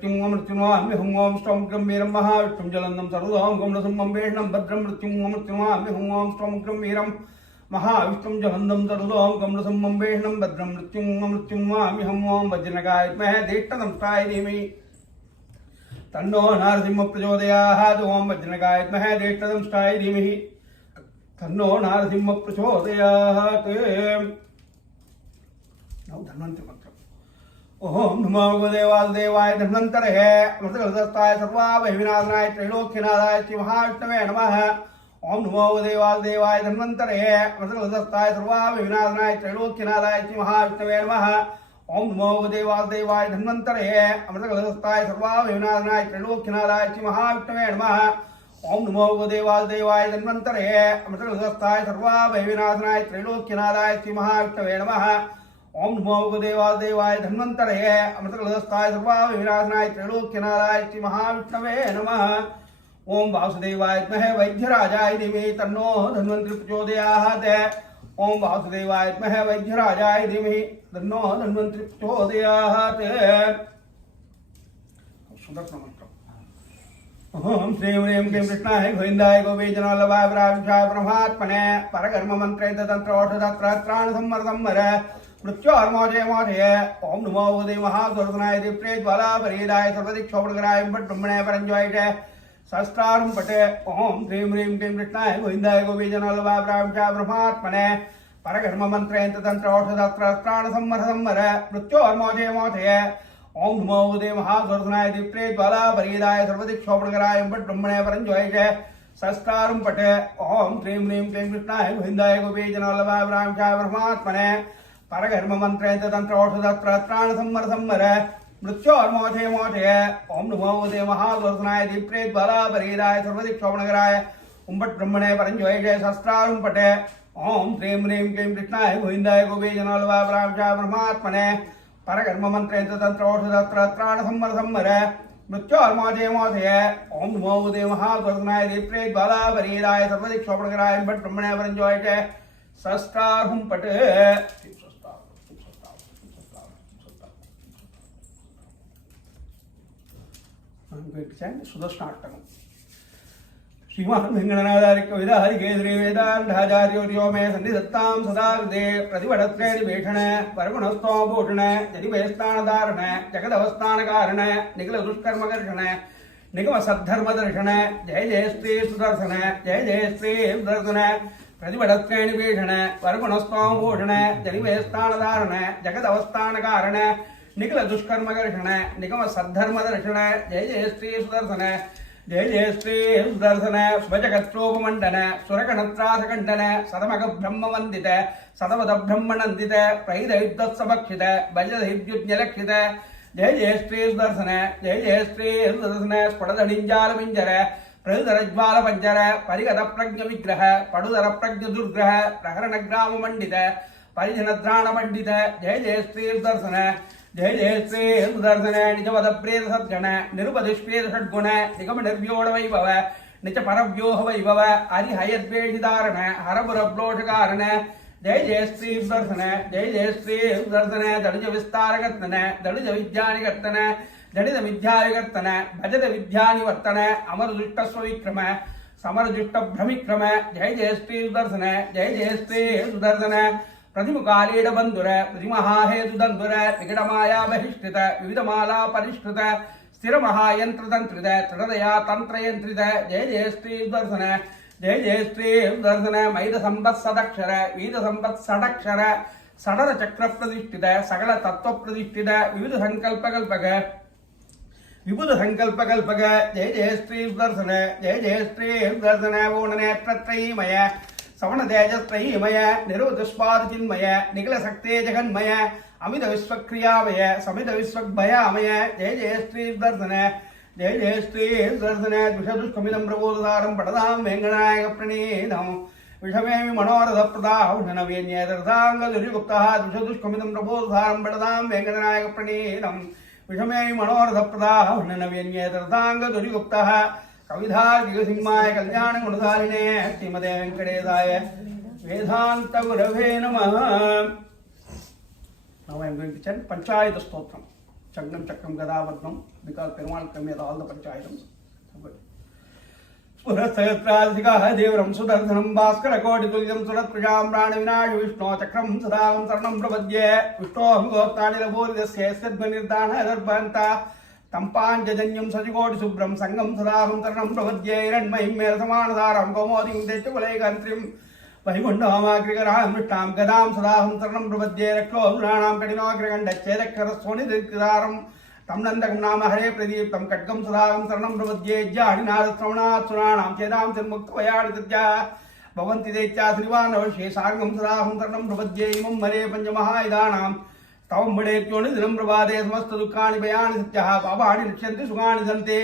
King Amatram Hum Stomugram Veram Maha Vitram Jalandam Sarudam Gamradam Mambernam Badram King Amatram Hum Stomugram Veram Mahavishtam Jalandam Tarudam Kamrasam Mambeshnam Badram Mrityum Miham Om Vajranagayat Mahe Dettadam Sthaidimi Tanno Narasimha Prachodayat Om Vajranagayat Mahe Dettadam Sthaidimi Tanno Narasimha Prachodayat. Now Dhanvantari Mantra. Om Namo Devaya Dhanvantare Masakardastaya Sarva Vihvinadhanaya Trilokhinadaya Mahashtave Namaha. Om Namo Devaya Dhanvantare Masakardastaya Sarva Vihvinadhanaya Trilokhinadaya Mahashtave Namaha. Om Namo Devaya Dhanvantare Masakardastaya Sarva Vihvinadhanaya Trilokhinadaya Mahashtave Namaha. Om Namo Devaya Dhanvantare Masakardastaya Sarva Vihvinadhanaya Trilokhinadaya Mahashtave Namaha. Om Namo Devaya Dhanvantare Masakardastaya Sarva Vihvinadhanaya Trilokhinadaya Mahashtave Namaha. Om Vasudevaya Vidmahe Vaidhyarajaya Dhimahi Tanno Dhanvantari Prachodayat. Om Vasudevaya Vidmahe Vaidhyarajaya Dhimahi Tanno Dhanvantari Prachodayat. Sudharsana Mantra. Om Shri Vrim Kim Krishnaya Govindaya Govijanalavaya Vravishaya Brahmatmane Parakarma Mantra Tantra Oshadatra Trana Sammar Sammara Mrityor Moje Moje. Om Namo Devaha Sudharsanaya Dipre Dvala Paridaya Sarvadik Shobhadgaraya Brahmane Paranjoyate Sastrarum Pate. Om Shri Vrim Kim Krishnaya Govindaya Govijanalavaya Vravishaya Brahmatmane Parakarma Mantra Tantra Oshadatra Trana Sammar Sammara Mrityor Moje Moje. Om Namo Devaha Sudharsanaya Dipre Dvala Paridaya Sarvadik Shobhadgaraya Brahmane Paranjoyate Sastrarum Pate. Om Shri Vrim Kim Krishnaya Govindaya Govijanalavaya Vravishaya Brahmatmane Parakarma Mantra Tantra Oshadatra Trana Sammar Sammara Mrityor Moje Moje. Om Namo Devaha Sudharsanaya Dipre Dvala Paridaya Sarvadik Shobhadgaraya Brahmane Paranjoyate Sastrarum Pate. Om Shri Vrim Kim Krishnaya Govindaya Govijanalavaya Vravishaya Brahmatmane परकर्म मंत्रेन्द्र तंत्र औषधत्र त्राण summer summer मृत्योर्मोदय मोदय Om NaMo Uday महावर्धनाय रिप्रे Jwala वरीराय सर्वदिक शोभनकराय but ब्रह्मणे वरंजोय च सस्कार हुम पट सुदर्शनाष्टकम श्रीमान वेंकटनाथार्य कविदाहरि केन्द्रे वेदांताचार्यो मे सन्निधत्तां सदा कृते प्रतिपठत्रेणि भेषण परगुणस्तोभूषण जनिवेस्तानधारण जगदवस्थानकारण निखिलदुष्कर्मकर्षण निगम सद्धर्मदर्शन जय जय श्री सुदर्शन जय जय श्री सुदर्शन प्रतिपठत्रेणि भेषण परगुणस्तोभूषण जनिवेस्तानधारण जगदवस्थानकारण निखिलदुष्कर्मकर्षण निगम सद्धर्मदर्शन जय जय श्री सुदर्शन जय जय श्री सुदर्शन स्वजगत्रोपमंडन सुरगणत्रासकंडन सदमग ब्रह्म वंदित सदवद ब्रह्म नंदित प्रहिदयुद्धत्सभक्षित बलिदयुज्ञलक्षित जय जय श्री सुदर्शन जय जय श्री सुदर्शन स्फुटदनिंजाल पिंजर प्रयुधरज्वाल पंजर परिगत प्रज्ञ विग्रह पडुधर प्रज्ञ दुर्ग्रह प्रहरण ग्राम मंडित परिजनद्राण पंडित जय जय श्री सुदर्शन जय जय श्री सुदर्शन निजवद प्रेत सद्गण निरुपदुष्पेद षड्गुण निगम निर्व्योड़ वैभव निच परव्योह वैभव हरिहयद्वेषिधारण हरपुरब्लोषकारण जय जय श्री सुदर्शन जय जय श्री सुदर्शन दनुज विस्तारकर्तन दनुज विद्यानिकर्तन जनित विद्यानिकर्तन भजत विद्यानिवर्तन अमर दुष्ट स्वविक्रम समर दुष्ट भ्रमिक्रम जय जय श्री सुदर्शन जय जय श्री सुदर्शन प्रतिमुकालीड बंधुर प्रतिमहाहेतुदंधुर विकटमाया बहिष्कृत विविधमाला परिष्कृत स्थिर महायंत्रतंत्रित त्रिदया तंत्रयंत्रित जय जय श्री सुदर्शन जय जय श्री सुदर्शन मैद संपत् सदक्षर वीद संपत् षडक्षर सडर चक्र प्रतिष्ठित सकल तत्व प्रतिष्ठित विविध संकल्प कल्पक विबुध संकल्प कल्पक जय जय श्री सुदर्शन जय जय श्री सुदर्शन पूर्णनेत्रत्रयीमय सवण तेजस्त्रयीमय निरुदुष्पादचिन्मय निखिल शक्ते जगन्मय अमित विश्वक्रियामय समित विश्वभयामय जय जय श्री सुदर्शन जय जय श्री सुदर्शन द्विषदुष्कमिदं प्रबोधधारं पठदां वेङ्कटनायक प्रणीतं विषमेमि मनोरथ प्रदाहुषणवेन्येतरसाङ्गदुर्युक्तः द्विषदुष्कमिदं प्रबोधधारं पठदां वेङ्कटनायक प्रणीतं विषमेमि मनोरथ प्रदाहुषणवेन्येतरसाङ्गदुर्युक्तः कविधार्किकसिंहाय कल्याणगुणधारिणे श्रीमते वेंकटेशाय वेदांत गुरवे नमः. Now I am going to chant Panchayat Stotram. Chakram Chakram Gadavadnam, because Perumal commits all the Panchayatams. Purasayatradhikaha Devaram Sudarshanam Bhaskara Koditulyam Surat Prajam Prana Vinash Vishnu Chakram Sadam Saranam Prabhadye Vishnu Goptani Labodhyasya Sadmanirdana Darbanta तंपांजन्यम सजिकोटि शुभ्रम संगम सदाहं तरणं प्रपद्ये हिरण्मयीं मेरसमानधारं कौमोदिं तेजवलयकान्त्रिं वैकुण्ठमाग्रिकरां मृष्टां गदां सदाहं तरणं प्रपद्ये रक्षोऽसुराणां कठिनाग्रगण्डच्छेदक्षरस्वनिधिकारं तं नन्दकं नाम हरे प्रदीप्तं खड्गं सदाहं तरणं प्रपद्ये जाहिनादश्रवणात्सुराणां चेदां चिन्मुक्तवयाडितज्ञा भवन्ति दैत्याश्रिवानवशे सार्गं सदाहं तरणं प्रपद्ये इमं हरे पञ्चमहायुधानां तवं बडेत्योनि दिनं प्रभाते समस्त दुःखानि भयानि सत्यः पापानि नश्यन्ति सुखानि सन्ति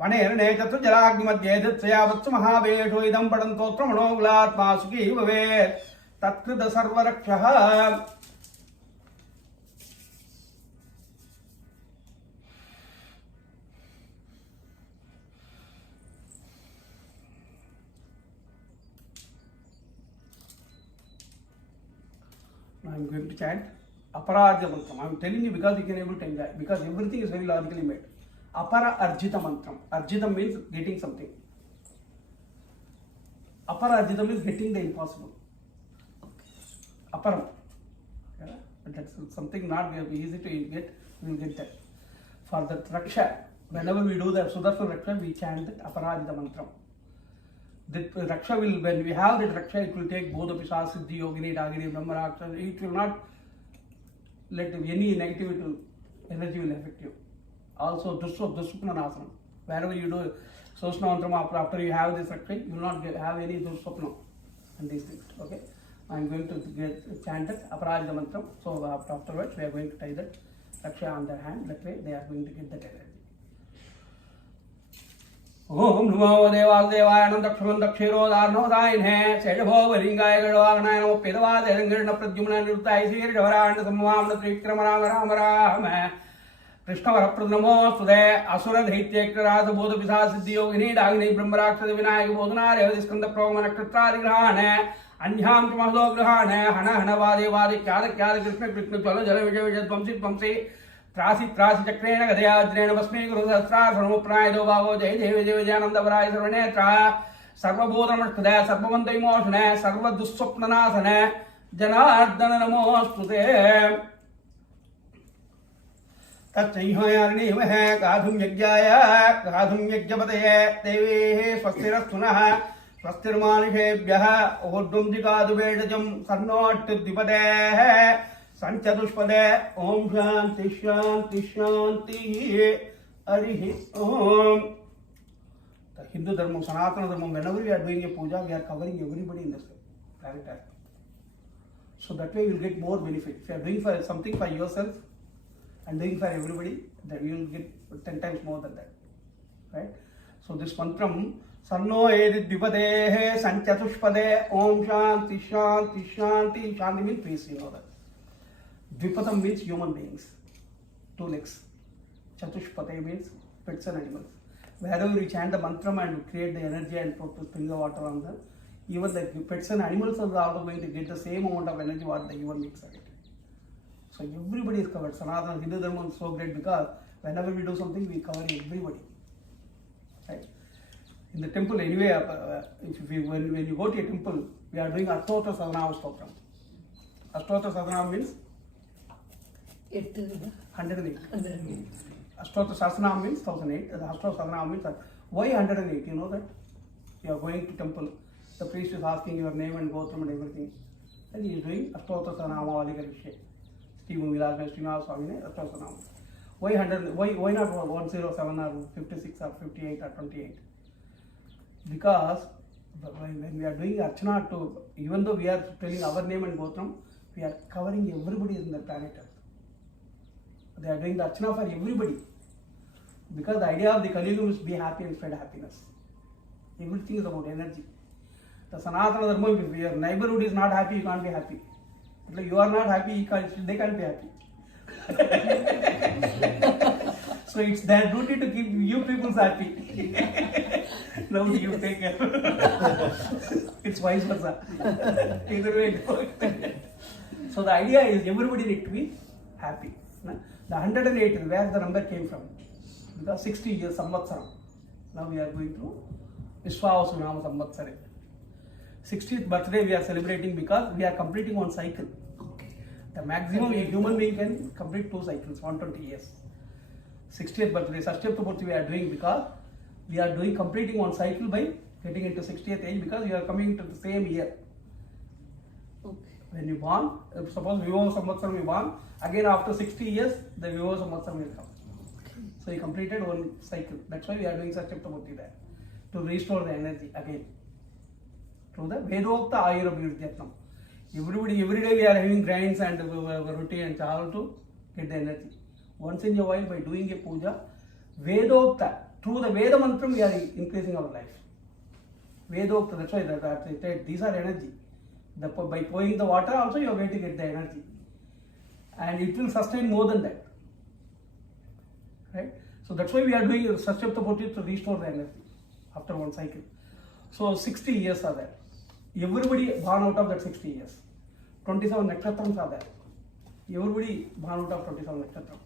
वने रणे तत्र जलाग्निमध्ये धत्सया वत्स महावेषो इदं पठन्तोऽत्र मनोकुलात्मा सुखी भवेत् तत्कृत सर्वरक्षः. I am going to chant Aparajya Mantram. I am telling you because you can able to enjoy. Because everything is very logically made. Apara Arjita Mantram. Arjita means getting something. Apara Arjita means getting the impossible. Aparam. Yeah? That's something not easy to get. We will get that. For the Raksha, whenever we do the Sudarsana Raksha, we chant that Aparajita Mantram. The Raksha will, when we have that Raksha, it will take both the Pishas, Siddhi, Yogini, Dagini, Brahma Raksha. It will not let any negative energy will affect you. Also, Dussupnanasana. Wherever you do Sosna Mantram, after you have this Raksha, you will not have any Dussupna and these things. Okay? I am going to chant that Aparajita Mantram. So, afterwards, we are going to tie that Raksha on their hand. That way, they are going to get that energy. ओम नमो देवाय दक्षमं दक्षिरोदार्णोदायिने शेषभोवलिंगाय गडवागणाय नमो पेदवादेरंगिर्ण प्रद्युम्न निरुताय शीर्षवराण्ड संवामन त्रिविक्रम राम राम राम कृष्णवरप्रद नमोस्तुते असुर दैत्यक्रास बोध पिशा सिद्धि योगिनी डागिनी ब्रह्मराक्षस विनायक बोधना रेवति स्कंद प्रोम नक्षत्रादिग्रहाण अन्यां च महदो ग्रहाण हन हन वादे वादे क्याद क्याद कृष्ण कृष्ण जल जल विजय विजय ध्वंसी ध्वंसी त्रासी त्रासी चक्रेण गदयाज्रेण वस्मे गुरु सहस्रार दो भागो जय जय विजय विजयानंदवराय सर्वनेत्र सर्वबोधनमस्कृत सर्वमंत विमोचन सर्वदुःस्वप्ननाशन जनार्दन नमोस्तुते तच्चैहायार्णीमः गाधुं यज्ञाय गाधुं यज्ञपतये देवेः स्वस्तिरस्तु नः स्वस्तिर्मानुषेभ्यः ऊर्ध्वं जिगाधुवेडजं सन्नोट्टुद्विपदेः संचतुष्पदे ओम शांति शांति शांति हरि ओम. The Hindu Dharma, Sanatana Dharma, whenever we are doing a puja, we are covering everybody in this planet Earth. So that way you will get more benefit. If you are doing for something for yourself and doing for everybody, then you will get 10 times more than that. Right? So this mantram, Sanno Edit Dipadehe Sanchatushpade Om Shanti Shanti Shanti. Shanti means peace, you know that. Dvipatam means human beings, 2 legs. Chatushpate means pets and animals. Wherever you chant the mantram and you create the energy and put the water on them, even the pets and animals are also going to get the same amount of energy what the human beings are getting. So everybody is covered. Sanatana Hindu Dharma is so great because whenever we do something, we cover everybody. Right? In the temple, anyway, when you go to a temple, we are doing Ashtotra Sadhana Stotram. Ashtotra Sadhana means 108. Ashtotra Sasana means 1008. Ashtotra Sadhana means why 108? You know that? You are going to temple. The priest is asking your name and gotram and everything. And he is doing Ashtotra Sadhana Valikarishya. Stephen Vilas Srinivas Swami Ashtotra Sadhana. Why 100? Why not 107 or 56 or 58 or 28? Because when we are doing Archana to, even though we are telling our name and gotram, we are covering everybody in the planet Earth. They are doing the Archana for everybody. Because the idea of the Kali Yuga is be happy and spread happiness. Everything is about energy. The Sanatana Dharma, if your neighborhood is not happy, you can't be happy. If you are not happy, they can't be happy. So it's their duty to keep you people happy. Now you take care. It's vice versa. Either way it goes. So the idea is everybody need to be happy. The 108 is where the number came from. Because 60 years Samvatsaram. Now we are going to Vishwavasunama Samvatsare. 60th birthday we are celebrating because we are completing one cycle. The maximum a human being can complete 2 cycles, 120 years. 60th birthday, Sashadri birthday we are doing because we are doing completing one cycle by getting into 60th age because you are coming to the same year. When you born, suppose Vivova Samvatsaram you born, again after 60 years, the Vivova Samvatsaram will come. So you completed one cycle. That's why we are doing Sashadri birthday there. To restore the energy again. Through the Vedokta Ayurabhyudyatnam. Everybody, every day we are having grinds and roti and chawal to get the energy. Once in a while by doing a puja, Vedokta, through the Veda mantram we are increasing our life. Vedokta, that's why these are energy. By pouring the water also you are going to get the energy. And it will sustain more than that. Right? So that's why we are doing Sashadri birthday to restore the energy after one cycle. So 60 years are there. Everybody born out of that 60 years. 27 nakshatrams are there. Everybody born out of 27 nakshatrams.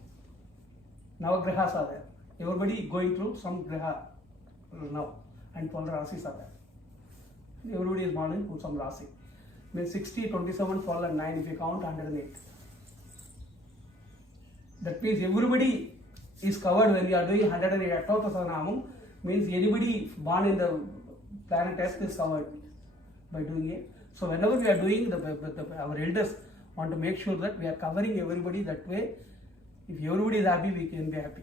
Navagrahas are there. Everybody going through some graha now. And 12 rasis are there. Everybody is born in some rasi. Means 60, 27, 12 and 9 if you count 108. That means everybody is covered when we are doing 108 Ashtotra Sadhanamam. Means anybody born in the planet Earth is covered by doing it. So whenever we are doing, our elders want to make sure that we are covering everybody that way. If everybody is happy, we can be happy.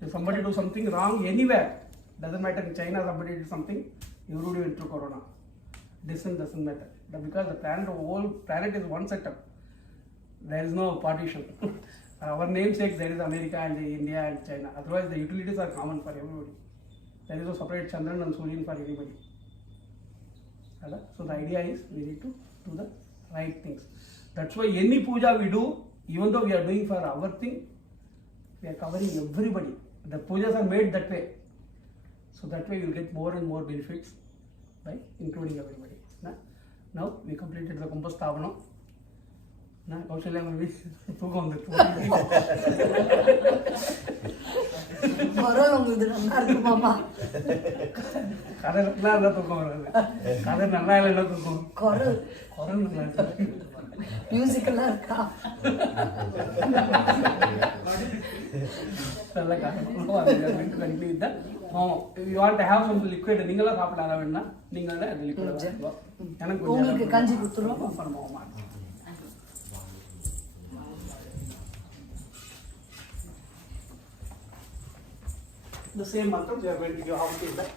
If somebody do something wrong anywhere, doesn't matter in China somebody did something, everybody went through Corona. Distance doesn't matter. Because the whole planet is one setup. There is no partition. Our namesake there is America and India and China. Otherwise the utilities are common for everybody. There is a separate Chandran and Suryan for everybody. So the idea is we need to do the right things. That's why any puja we do, even though we are doing for our thing, we are covering everybody. The pujas are made that way. So that way you will get more and more benefits by including everybody. Now we completed the Kumbha Sthavana. Now Kaushalya will be took on the If you want to have some liquid, நீங்களா சாப்பிடலாம் வேணா நீங்களே அந்த liquid எனக்கு உங்களுக்கு கஞ்சி குத்துறோம். The same mantra we are going to give how to that.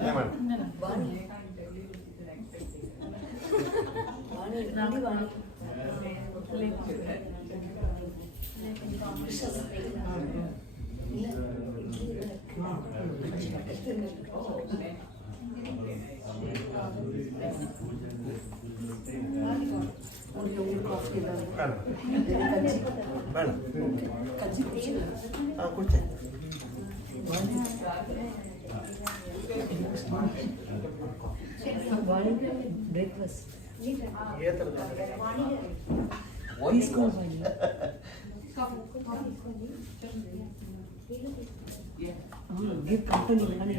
Yeah, man. Breakfast. What is called? Give company money.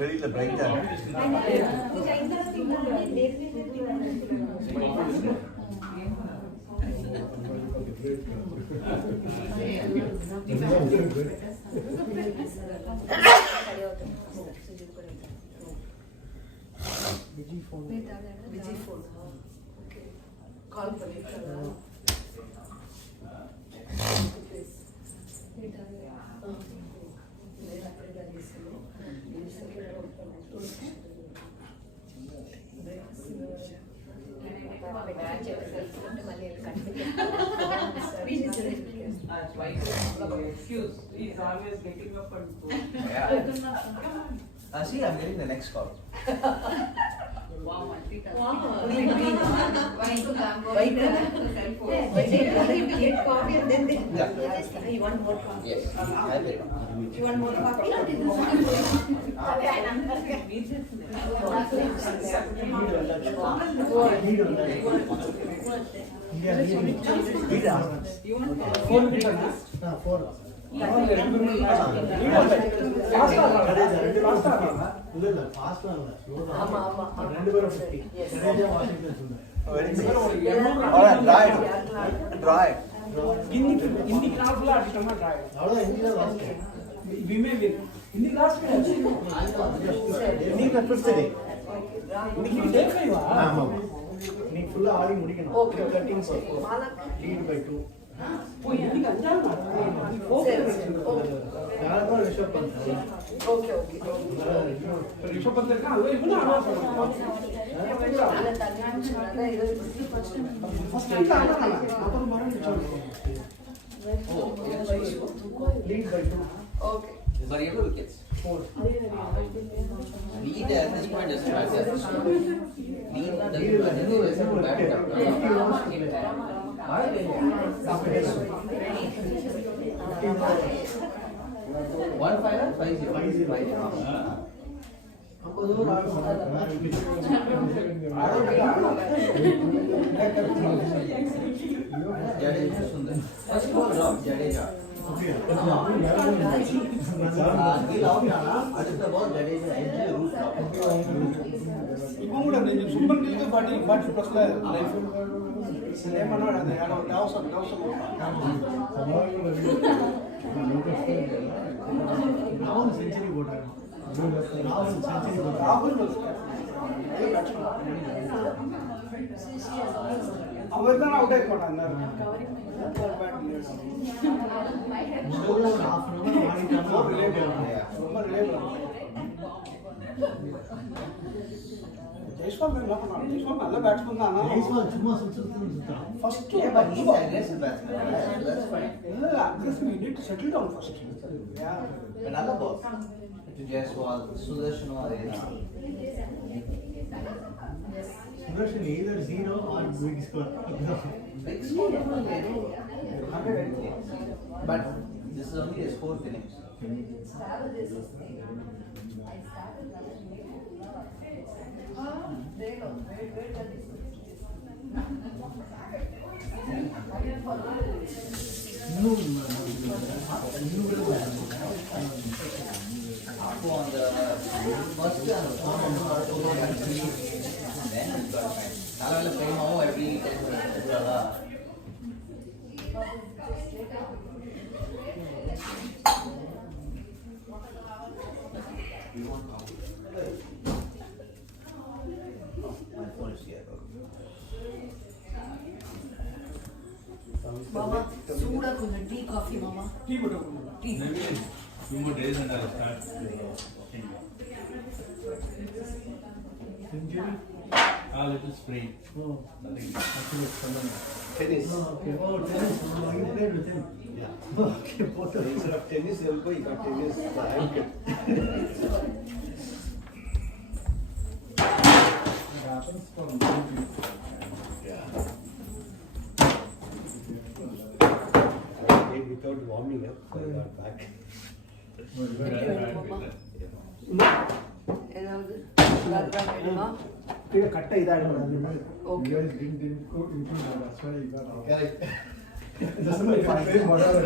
வெளியில பிரைட்டா Busy phone. Okay. Call பண்ணிருக்காங்க. Excuse. He's always getting up and going. Yeah. See, I'm getting the next call. Wow, multitasking. Wow. You want more coffee? Yes, I will. You want more coffee? Dry. Hindi class la aditama try. We may win. Hindi class mein நீ கற்றுச்சடி Hindi day 5 ஆமா நீ ஃபுல்லா ஆடி முடிக்கணும். Okay. 13 lead by 2. Oh, hindi ka dyan na. யாரோ ரிஷப் பண்றாங்க. Okay. Rishabh Pandit ka alwa ibuna ana first time ka ana na apan maran chalo Lead by 2. Okay. Variable wickets. 4. Lead at this point doesn't matter. Lead doesn't matter. One five or 5-0. 5-0. Jadeja Sundar. First ball drop, Jadeja. Gill out आना, அடுத்த ball Jadeja edge root drop. இப்போ கூட நீங்க சும்பன் கில்க்கு பாட்டி ப்ளஸ்ல life same பண்ணாத யாரோ toss ராகுல் century போட்டாரு. ராகுல் செஞ்சுரி போட்டாரு. ராகுல் அவர் தான் அவுட் ஆகி போட்டாங்க. முதல்ல ஒரு half an hour ஆடிட்டாங்க. ரொம்ப ரிலேபிள். ஜெய்ஸ்வால் என்ன பண்ணாங்க? ஜெய்ஸ்வால் நல்ல பேட்ஸ்மேன் தான். ஜெய்ஸ்வால் சும்மா சுத்துறான். First Yeah, but he's an aggressive batsman. That's fine. இல்ல aggressive, you need to settle down first. Yeah. Another ball. To Jaiswal, Sudharsana or anything. Sudarshan either 0 or big score. Big score, no, 100. But this is only his 4th innings. Appo on the first and the form of then it got fine. Nalala frame every 10 minutes. My phone is here. மாமா சூடா கொஞ்சம் tea coffee மாமா. Tea போட்டு கொடுங்க. Tea. Few more days and I'll start. Century? A little sprain. Oh, Nothing. actually it's someone. Tennis. Oh, okay. Oh, tennis. Oh, you played with him. Yeah. Okay, both of you. Instead of tennis elbow, he got tennis ankle. It happens for people. Yeah. I played without warming up, so I got back. ஏதாவது background வேணுமா? கீழே கட்டை இதாகிடும். Okay. You guys didn't go into that. That's why you got out. Correct.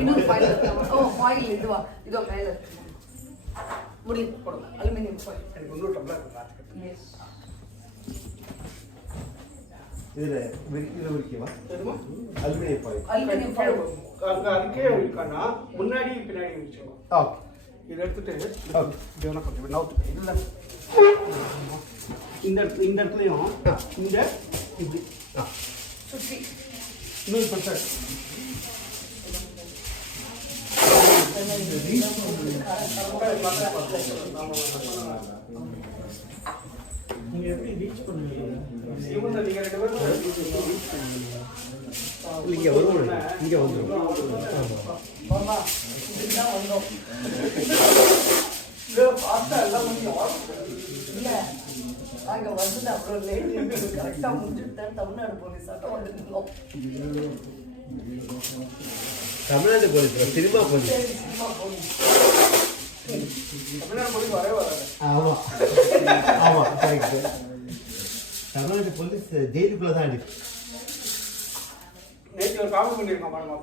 இன்னொரு file ஓ file இதுவா இதோ மேல இருக்கு. முடியும் போடுங்க அலுமினியம் ஃபைல். எனக்கு இன்னொரு டம்ளர் இருக்கு. எஸ். இதுல விரிக்கவா? தெரியுமா? Aluminium foil. Aluminium file. அங்க அதுக்கே இருக்கானா முன்னாடி பின்னாடி வச்சுக்கோ. Okay. இதை எடுத்துட்டு இது வேணா கொஞ்சம் நவுத்து இல்லை இந்த இடத்துலையும் இங்க இப்படி சுற்றி இன்னொரு பர்சன்ட் நீங்க எப்படி ரீச் பண்ணுவீங்க? இவங்க நீங்க ரெண்டு பேரும் இங்க வருவோம். இங்க வந்துரும். மாமா இதுதான் வந்தோம். ஃபாஸ்டா எல்லாம் முடியும். இல்ல நாங்க வந்து அப்புறம் லேட் கரெக்டா முடிச்சுட்டு தமிழ்நாடு போலீஸ் ஆட்டம் வந்துருந்தோம். Tamil Nadu police, cinema police. Cinema police. Tamil Nadu police வரவே வராது. ஆமா ஆமா கரெக்ட். தமிழ்நாடு போலீஸ் ஜெயிலுக்குள்ள தான் இருக்கு. நேற்று ஒரு காமெடி பண்ணியிருக்கான் பாருங்க.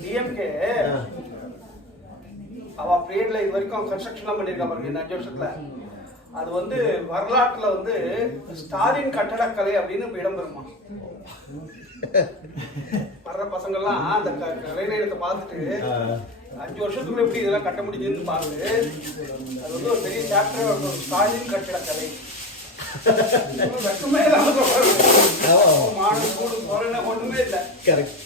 டிஎம்கே அவ பீரியட்ல இது வரைக்கும் கன்ஸ்ட்ரக்ஷன்லாம் பண்ணியிருக்கா பாருங்க இந்த 5 வருஷத்துல. அது வந்து வரலாற்றுல வந்து ஸ்டாலின் கட்டடக்கலை அப்படின்னு இடம் பெறுமா. வர்ற பசங்கள்லாம் அந்த கலைநயத்தை பார்த்துட்டு 5 வருஷத்துக்குள்ள எப்படி இதெல்லாம் கட்ட முடியுதுன்னு பாருங்க. அது வந்து ஒரு பெரிய சாப்டர் ஸ்டாலின் கட்டடக்கலை. வெக்கமே மாடல் கூடு போறேன்னா ஒண்ணுமே இல்லை. கரெக்ட்.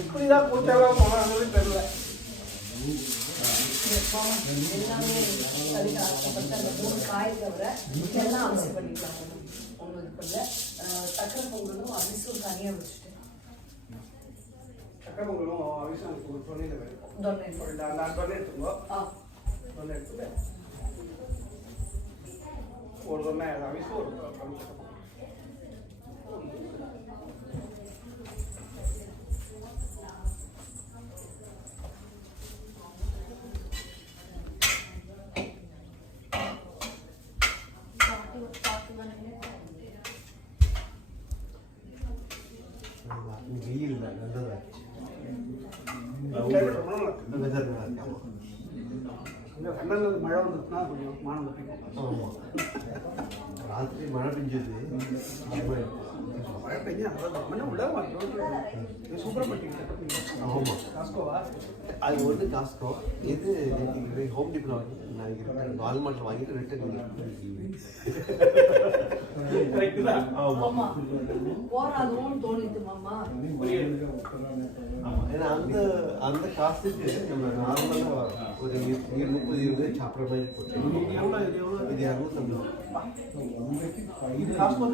எப்படிதான் கூட்டெல்லாம் போனாங்கன்னு தெரியல. எல்லாமே அதுக்கு ஆசைப்பட்ட அந்த 3 காய் தவிர எல்லாம் அரிசி பண்ணிக்கலாம். ஒன்றும் இது பண்ணல. சக்கரை பொங்கலும் அரிசும் தனியாக வச்சுட்டேன். சக்கரை பொங்கலும் அரிசும் ஒரு தொன்னையில் வேணும். தொன்னை அந்த தொன்னை எடுத்துக்கோ. ஆ தொன்னை எடுத்துட்டு ஒரு தொன்னை அரிசும் ஒரு சக்கரை பொங்கல். வெயில் நல்லதா வெதர் கண்ணன் மழை வந்துச்சுன்னா கொஞ்சம் மானம் தப்பிக்கும். ஆமாம், ராத்திரி மழை பெஞ்சது. மழை பெஞ்சு நல்லா உள்ள சூப்பராக ஆமாம், காஸ்கோவா அது வந்து காஸ்கோ. இது ஹோம் டிப்ல வாங்கி நான் வால்மார்ட்டில் வாங்கிட்டு ரிட்டர்ன். ஆமா போராதுன்னு தோணிட்டு மாமா. ஆமாம், ஏன்னா அந்த காசுக்கு நம்ம நார்மலாக ஒரு 30-20 சாப்பிட்ற மாதிரி போட்டு இது 250. இது காஸ்கோ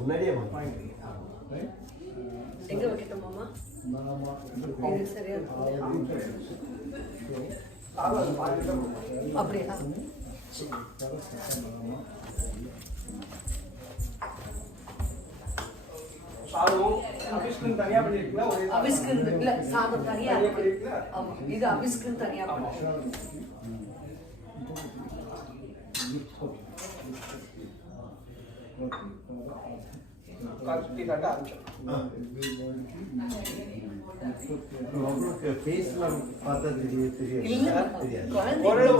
முன்னாடியே வாங்க. எங்க வைக்கட்டும் மாமா? இது சரியா அப்படியா? சாதம் அபிஷ்கன் தனியா பண்ணிருக்கீங்களா? ஒரே அபிஷ்கன் இல்ல, சாதம் தனியா இருக்கு. ஆமா, இது அபிஷ்கன் தனியா பண்ணுவோம். காஸ்டி காட்ட ஆரம்பிச்சோம். ஃபேஸ்லாம் பார்த்தா தெரியாது. குரல்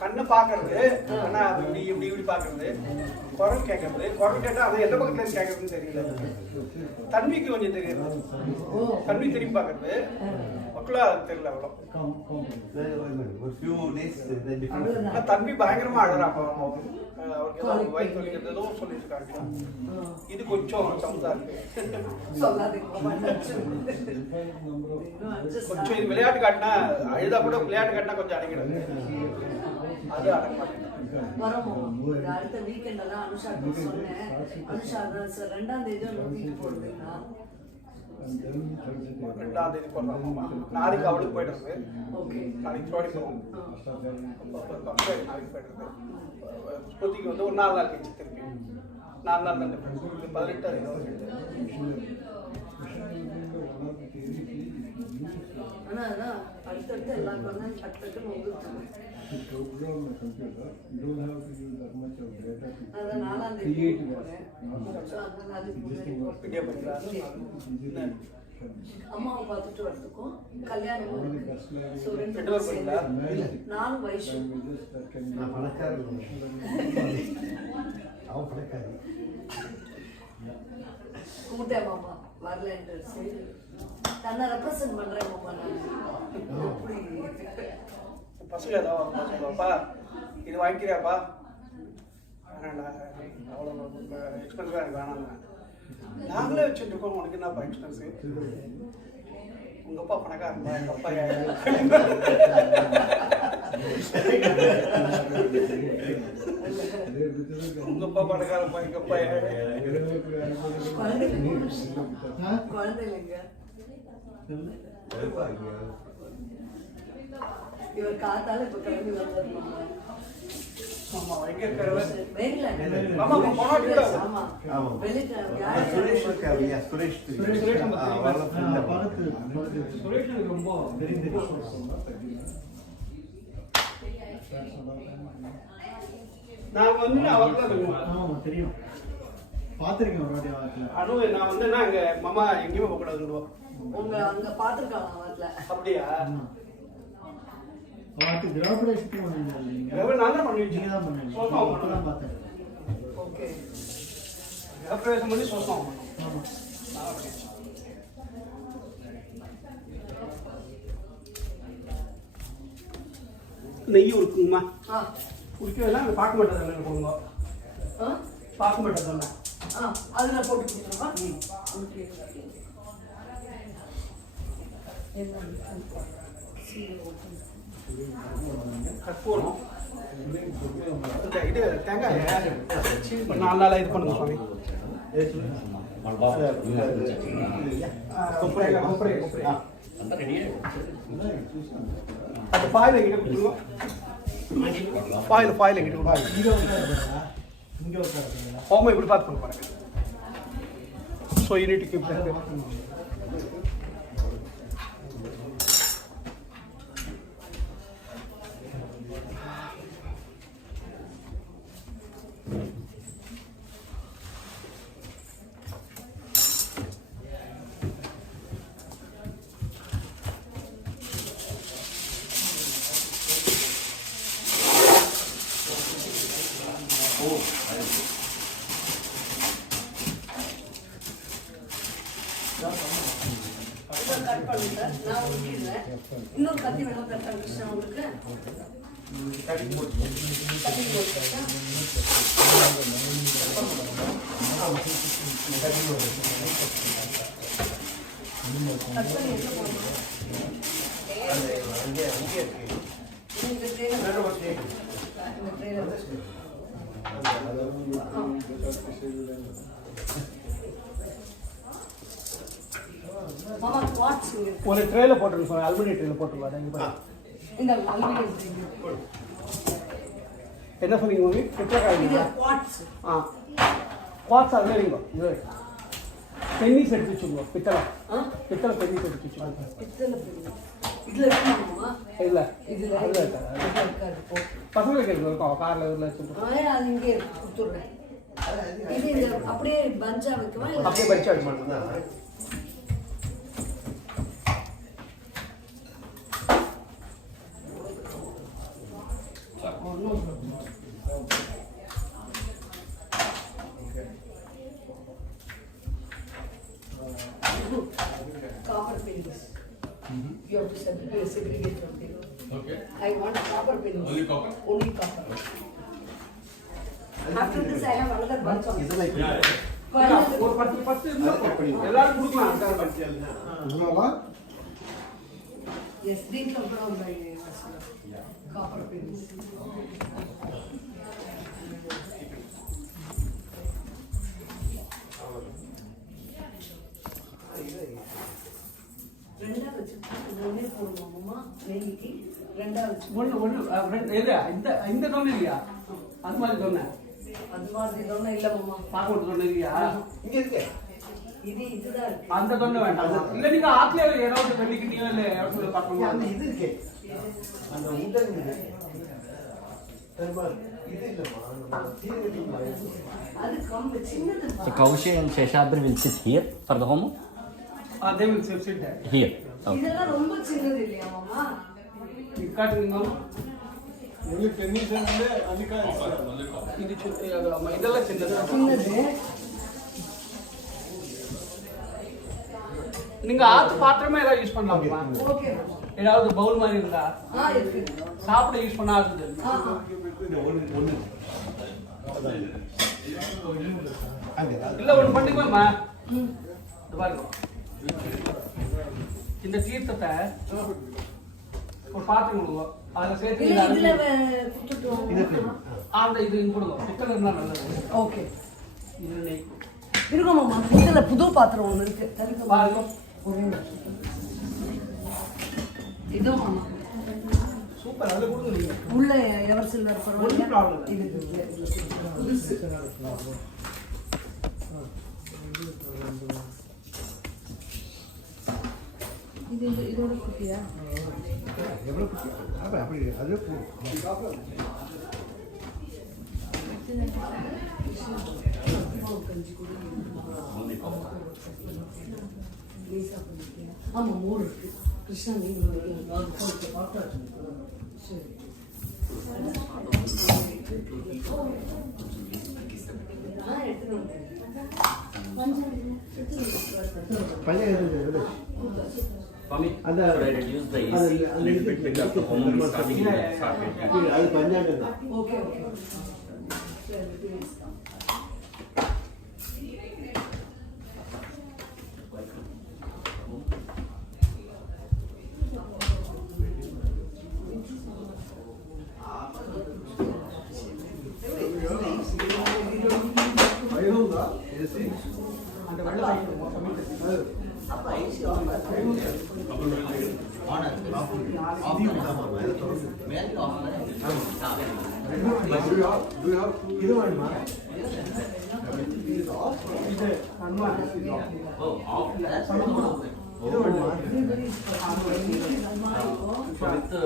கண்ணை பார்க்கறது, ஆனா அது இப்படி பார்க்கறது, குரல் கேட்கறது, குரல் கேட்டா அது எந்த பக்கத்துல இருந்து கேட்கறதுன்னு தெரியல. தன்மைக்கு கொஞ்சம் தெரியுது, தன்மை திரும்பி பார்க்கறது, மக்களா தெரியல அவ்வளோ. ஒரு ஃபியூ டேஸ் தன்மை பயங்கரமா அழறாங்க. அவருக்கு ஏதாவது வயிற்று வலிக்கிறது ஏதோ சொல்லிட்டு இருக்காங்க. இது கொஞ்சம் சவுண்டா இருக்கு. கொஞ்சம் இது விளையாட்டு காட்டினா அழுதா கூட விளையாட்டு காட்டினா கொஞ்சம் அடங்கிடுது. அது அடங்க மாட்டேங்குது. அடுத்த வீக்கெண்ட் எல்லாம் அனுஷா சொன்னேன். அனுஷா 2ஆம் தேதி நோக்கிட்டு போடுவீங்களா? 2ஆம் தேதி போடுறாங்க. நாளைக்கு அவளுக்கு போயிடுறது. நாளைக்கு சோடி போகும். நாளைக்கு போயிடுறது. ஸ்பூர்த்திக்கு வந்து ஒரு 4 நாள் கழிச்சு திருப்பி 4 நாள் தான் 18 அது 28. ஆனா அடுத்தடுத்து எல்லாருக்கும் டக்குன்னு வந்துருக்காங்க. அதான் 4ஆம் தேதி போறேன். அம்மாவை பார்த்துட்டு வரதுக்கும் கல்யாணம் 2 வருஷம் 4 வயசு. நான் பணக்காரன், அவன் பணக்காரி. கூப்பிட்டேன் மாமா வரலன்ட்டு. தன்னை ரெப்ரசன்ட் பண்றேன் மாமா. நான் அப்படி பசங்க ஏதாவது சொல்லுவாப்பா, இது வாங்கிக்கிறியாப்பா? அவ்வளோ எக்ஸ்பென்சிவாக எனக்கு வேணாம். நாங்களே வச்சுட்டு இருக்கோம், உனக்கு என்னப்பா எக்ஸ்பென்சிவ்? உங்க அப்பா பணக்காரப்பா, எங்க அப்பா உங்க அப்பா பணக்காரப்பா, எங்க அப்பா குழந்தை இல்லைங்க. இவர் காத்தால இப்ப கிளம்பி வந்துருப்பாங்க. ஆமா, எங்க இருக்கிறவ வெயில்ல ஆமா போனாட்டி கூட ஆமா ஆமா. வெளியில சுரேஷ் இருக்காருயா, சுரேஷ் சுரேஷ் ரொம்ப நான் வந்து அவர்தான் தெரியும், பார்த்துருக்கேன் ஒரு வாட்டி. அனு நான் வந்தேன்னா எங்க மாமா எங்கேயுமே போகக்கூடாதுன்னு. உங்க அங்க பாத்துருக்காங்க அவர்ல. அப்படியா? அவருக்கு கிராபரேஷன் எவ்வளவு நல்லா பண்ணி வச்சீங்க. தான் பண்ணேன், பார்த்தேன். ஓகே, கிராபரேஷன் பண்ணி சோசம். ஆமா, நெய் இருக்குங்கம்மா. ஆ குடிக்கிறதெல்லாம் அங்கே பார்க்க மாட்டேன் போடுங்க. பார்க்க மாட்டேன். அதுல போட்டு கொடுத்துருவா. கற்பூரம் இது தேங்காய் 4 நாளாக இது பண்ணுங்க சுவாமி. அந்த பாயில் எங்கிட்ட கொடுத்துருவோம். பாயில் எங்கிட்ட கொடுப்பாங்க. இங்கே உட்காருங்க. ஹோமம் இப்படி பார்த்து பண்ண பாருங்க. So you need to keep that. Cut பண்ணுங்க நான் ஊற்றிடுறேன். இன்னொரு கத்தி வேணும் கட் பண்ண கிருஷ்ணா உங்களுக்கு கட்டி போட்டு ஒரு ட்ரேல போட்டுருங்க, அலுமினியம் ட்ரேல போட்டுருவாங்க. இந்த அலுமினியம் என்ன சொன்னீங்க மம்மி? குவாட்ஸ் அதில் வைங்க. பென்னிஸ் எடுத்து வச்சுக்கோங்க. பித்தளை பென்னிஸ் எடுத்து வச்சுக்கோங்க. இல்லை பசங்களுக்கு இருக்கும் காரில் இதில் கொடுத்துட்றேன். அப்படியே பஞ்சா வைக்கவா? அப்படியே பஞ்சா வைக்க மாட்டேன். Copper pennies. You have to segregate from them. Okay. I want copper pennies. Only copper? Only copper. After this, I have another bunch of. ஒரு 10 எல்லாரும் கொடுக்கலாம். Yes, these are from my copper pennies. ரெண்டா வச்சு ஒண்ணே போடுவோம்மா நெய்க்கு. ரெண்டா வச்சு இந்த தொன்னை இல்லையா? அது மாதிரி தொன்னை அது மாதிரி தொன்னை இல்ல மாமா. பாக்கோட்டு தொன்னை இல்லையா? இங்க இருக்கு. இதுதான் இருக்கு. அந்த தொன்னை வேண்டாம். இல்ல நீங்க ஆட்ல ஏதாவது வெள்ளிக்கிட்டீங்க இல்ல எவ்வளவு பார்க்கணும். அந்த இது இருக்கு. அந்த உண்டங்க தெரியுமா? இது இல்லம்மா. அது கம்மி சின்னது. So Koushi and Seshadri will sit here for the homam? They will sit there. Here. Okay. இதெல்லாம் ரொம்ப சின்னது இல்லையா மாமா? காட்டுங்க. உங்களுக்கு டென்னிஸ் வந்து அதிகா இது இதெல்லாம் சின்னது. நீங்க ஆத்து பாத்திரமே ஏதாவது யூஸ் பண்ணலாமா? ஓகே. ஏதாவது பவுல் மாதிரி இருந்தா இருக்கு. சாப்பிட யூஸ் பண்ண ஆகுது. இல்ல ஒண்ணு பண்ணிக்கோமா. இது பாருங்க. இந்த தீர்த்தத்தை ஒரு பாத்திரம் கொடுங்க. அதுல சேர்த்து அந்த இது கொடுங்க. பித்தளை இருந்தா நல்லது. ஓகே. இது நெய் இருக்கும் மாமா. இதுல புது பாத்திரம் ஒண்ணு இருக்கு. பாருங்க. இதோ மாமா. சூப்பர். அதுல கொடுங்க நீங்க. உள்ள எவர் சில்வர் பரவாயில்லை. இது இது இதோட குட்டியா? எவ்வளவு குட்டி? அப்படி அது ஆமா மோர் இருக்கு. கிருஷ்ணா நீங்க சரி. Swami, should I reduce the AC a little bit because the homam is starting in the start with? அது பஞ்சாங்கம் தான். Okay okay. அந்த வெள்ளை அப்ப ஐசி ஆன் மேலே ஆஃப் இது வேணுமா? ஓ ஆஃப் இது வேணுமா? So with the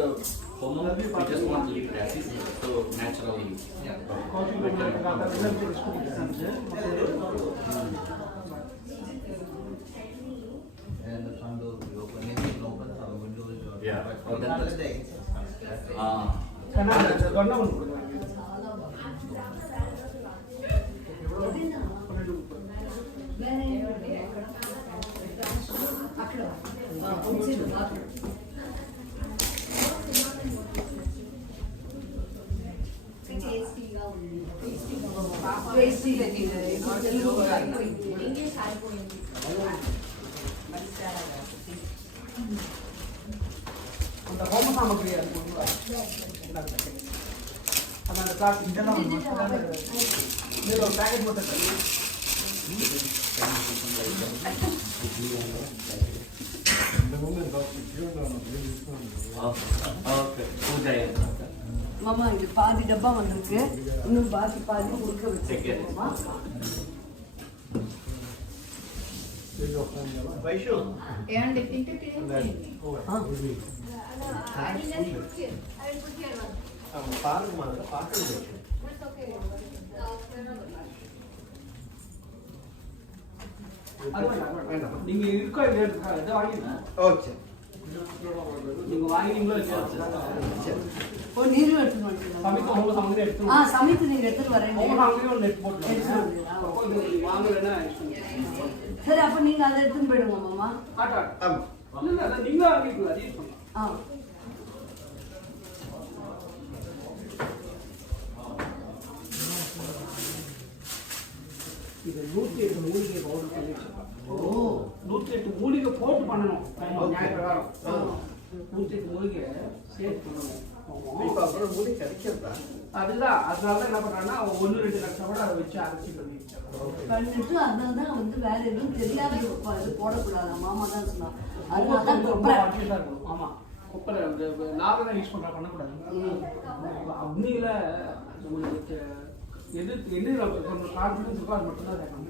homam, we just want to leave it as is, so naturally. and the front door will open, maybe it opens or window will open. Yeah. But that was the Ah. தொன்னை ஒன்று கொடுங்க. இல்ல நீங்க இங்கேயே sorry போயிருந்தீங்க. அந்த ஹோம சாமகிரி அது கொண்டு வா. அந்த கிளாஸ் இதெல்லாம் இதில் ஒரு பேக்கெட் போட்டு தரீங்க. Okay. Puja. மாமா இது பாதி டப்பா வந்திருக்கு, இன்னும் பாக்கி பாதி கொடுக்க வச்சிருக்கோம். வைஷு ஏன்டி டிக்கெட் பாருங்க மாதிரி பார்க்கணும். நீங்க இருக்கோ இல்லையா இதை வாங்கிடுங்க. ஓகே நீங்க வாங்கினீங்களோ இல்லையா? ஓ நீரும் எடுத்துட்டு வந்துட்டீங்களா? சமைக்க ஹோம சாமகிரி எடுத்து சமைத்து நீங்க எடுத்துட்டு வரீங்க. ஹோம சாமகிரி ஒரு நெட் போட்டு வாங்கலைன்னா சரி அப்ப நீங்க அதை எடுத்துன்னு போயிடுங்க மாமா. ஆட்டா ஆமா இல்ல இல்ல நீங்களா வாங்கிக்கலாம். அது யூஸ் பண்ணலாம். இது 108 மூலிகை பவுடர் பண்ணி வச்சிருக்கோம். 108 மூலிகை போட்டு பண்ணணும். நியாய பிரகாரம் 108 மூலிகை சேர்த்து பண்ணணும். இப்போ அப்புறம் மூடி கிடைக்கிறதா? அதுதான் அதனால என்ன பண்றாங்கன்னா 1-2 லட்சம் கூட அதை வச்சு அரைச்சி பண்ணி வச்சிருக்கோம். பண்ணிட்டு அதனாலதான் வந்து வேற எதுவும் தெரியாத இது போடக்கூடாது. மாமா தான் சொன்னா. அதனாலதான் கொப்பரை. ஆமா கொப்பரை நாகனை யூஸ் பண்ற பண்ணக்கூடாது. அக்னியில உங்களுக்கு எது கான்ஃபிடன்ஸ் இருக்கோ அது மட்டும்தான் கேட்கணும்.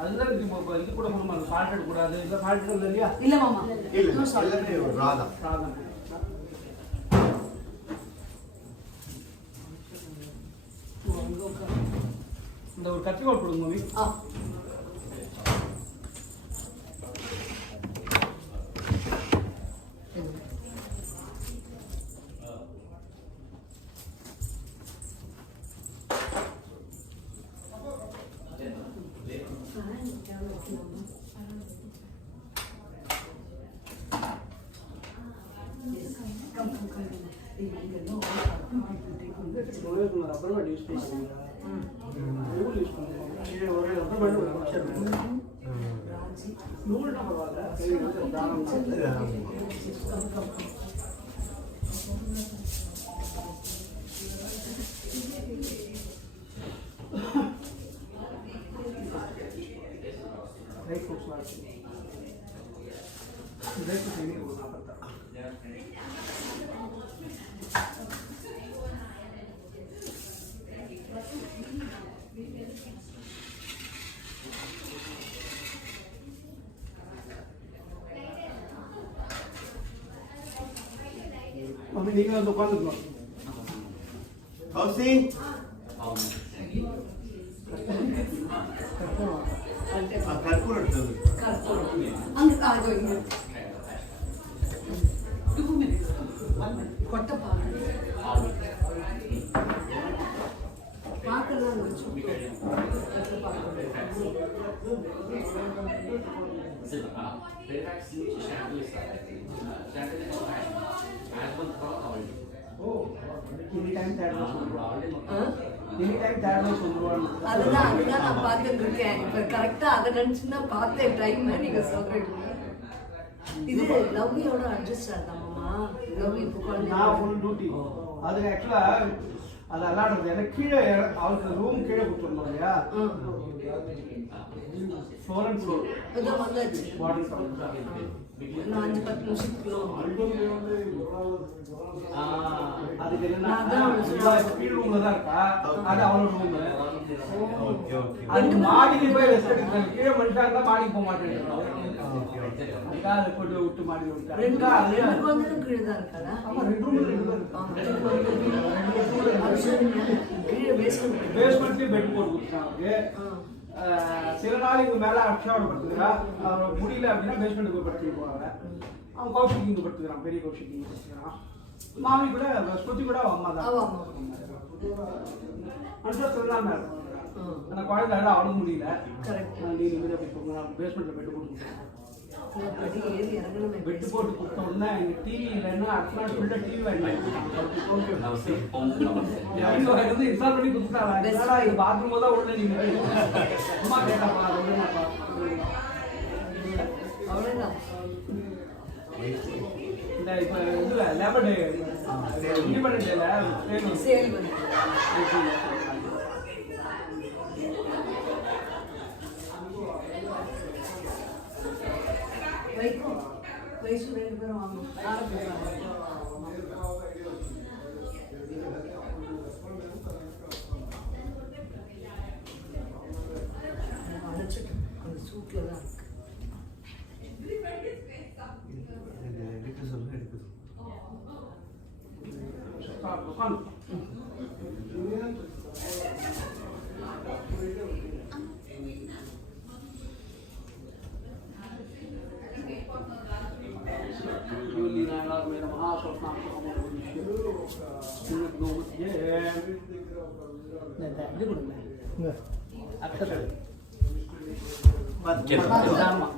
அதுதான் இது கூட நம்ம சால்ட் எடுக்கக்கூடாது. இல்லை சால்ட் இல்லை இல்லையா? இல்ல மாமா இல்ல ராதா ராதம் இந்த ஒரு கத்திரிக்கோள் கொடுங்க மம்மி. அப்புறமா யூஸ் பண்ணுவாங்க. யூஸ் பண்ணுவாங்க. இது ஒரு நூல் நம்ம ட்ரை ஃப்ரூட்ஸ்லாம் இருக்கு. ட்ரை ஃப்ரூட்ஸ் ஒரு 40. மம்மி நீங்க வந்து உட்காந்துக்கணும். கௌசி கற்பூரம் எடுத்தது கொட்டை பார்க்கலாம் அதுதான் நான் பார்த்துட்டு இருக்கேன். இப்ப கரெக்டா அதை நினைச்சுன்னா பார்த்தேன் டைம் நீங்க சொல்றீங்க. இது லவ்வியோட அட்ஜஸ்ட் ஆகாமா? லவ்வி இப்போ டியூட்டி அது ஆக்சுவலா அது அல்லாடுறது எனக்கு கீழே அவருக்கு ரூம் கீழே கொடுத்துருந்தோம் இல்லையா? ஃப்ளோரன்ஸ் இதோ வந்தாச்சு. நான் 5-10 நிமிஷத்துக்கு அதுக்கு என்னன்னா கீழ் ரூம்ல தான் இருக்கா. அது அவளோட ரூம். அது மாடிக்கு போய் ரெஸ்ட் எடுக்கிறாங்க. கீழே பண்ணிட்டாங்கன்னா மாடிக்கு போக மாட்டேன். அதுக்காக அதை போட்டு விட்டு மாடி விட்டாங்க. ரெண்டு கொஞ்சம் கீழே தான் இருக்காடா. ஆமா 2 ரூம் கீழே பேஸ்மெண்ட்லயே பெட் போட்டு கொடுத்துருக்காங்க. சில நாள் இங்க மேல அக்ஷாவோட படுத்துக்கிறா. அவர் முடியல அப்படின்னா பேஸ்மெண்ட் போய் படுத்துட்டு போவாங்க. அவன் கௌஷிக்கு இங்க படுத்துக்கிறான். பெரிய கௌஷிக்கு இங்க படுத்துக்கிறான். மாமி கூட ஸ்ருதி கூட அம்மா தான். சில நாள் மேல அந்த குழந்தை அவளும் முடியல. நீ பேஸ்மெண்ட்ல பெட் போட்டு படி ஏறி இறங்கணுமே பெட்டு போட்டு கொடுத்த உடனே எனக்கு டிவி இல்லைன்னா அடுத்த நாள் ஃபுல்லாக டிவி வேண்டாம் Now say home namaste. இருந்து இன்ஸ்டால் பண்ணி கொடுத்துட்டாங்க என்னடா இது பாத்ரூம் தான் உடனே நீங்கள் அம்மா கேட்டாப்பா உடனேப்பா அவ்வளோதான். இந்த இப்போ இதில் லேபர் டே இண்டிபெண்டன்ஸ் டேல சேல் வந்து வயசு 2 பேரும் வாங்க ஆரம்பிப்பாங்க. அடைச்சிட்டு அந்த சூட்டில் தான் இருக்கு. எடுக்க சொல்ல எடுக்க मेरा महास्वप्न ஆமா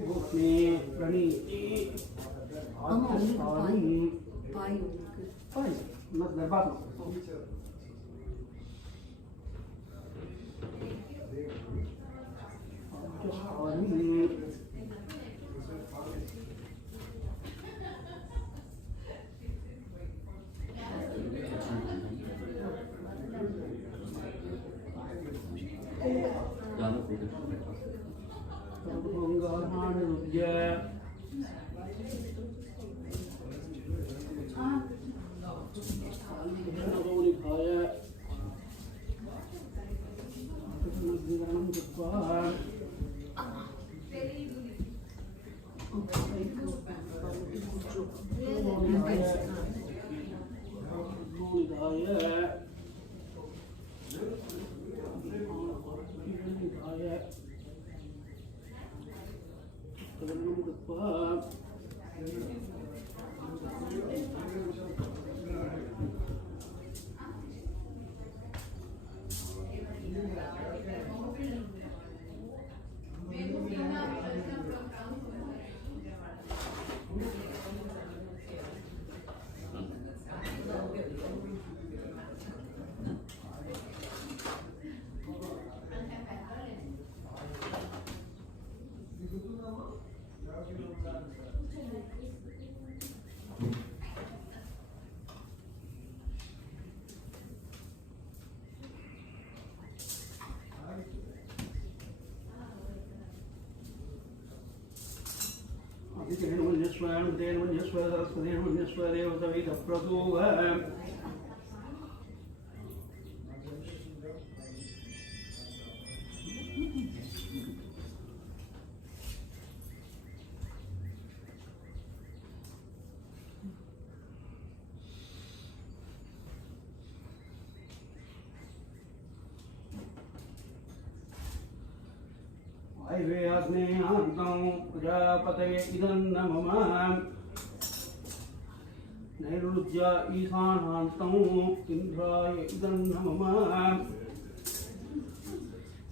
உங்களுக்கு பாய் உங்களுக்கு दरबार प्रजापतये इदन्नमम नैरुज्य ईशानान्तं इन्द्राय इदन्नमम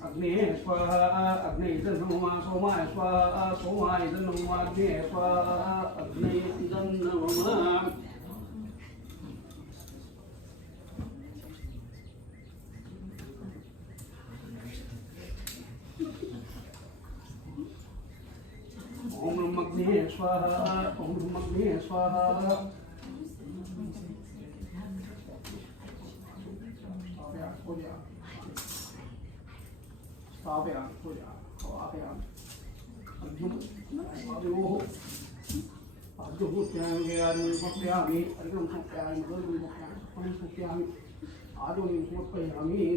अग्ने स्वाहा अग्ने इदन्नमम सोमाय स्वाहा सोमाय इदन्नमम अग्ने स्वाहा अग्ने इदन्नमम ओम नमः अग्ने स्वाहा ओम नमः अग्ने स्वाहा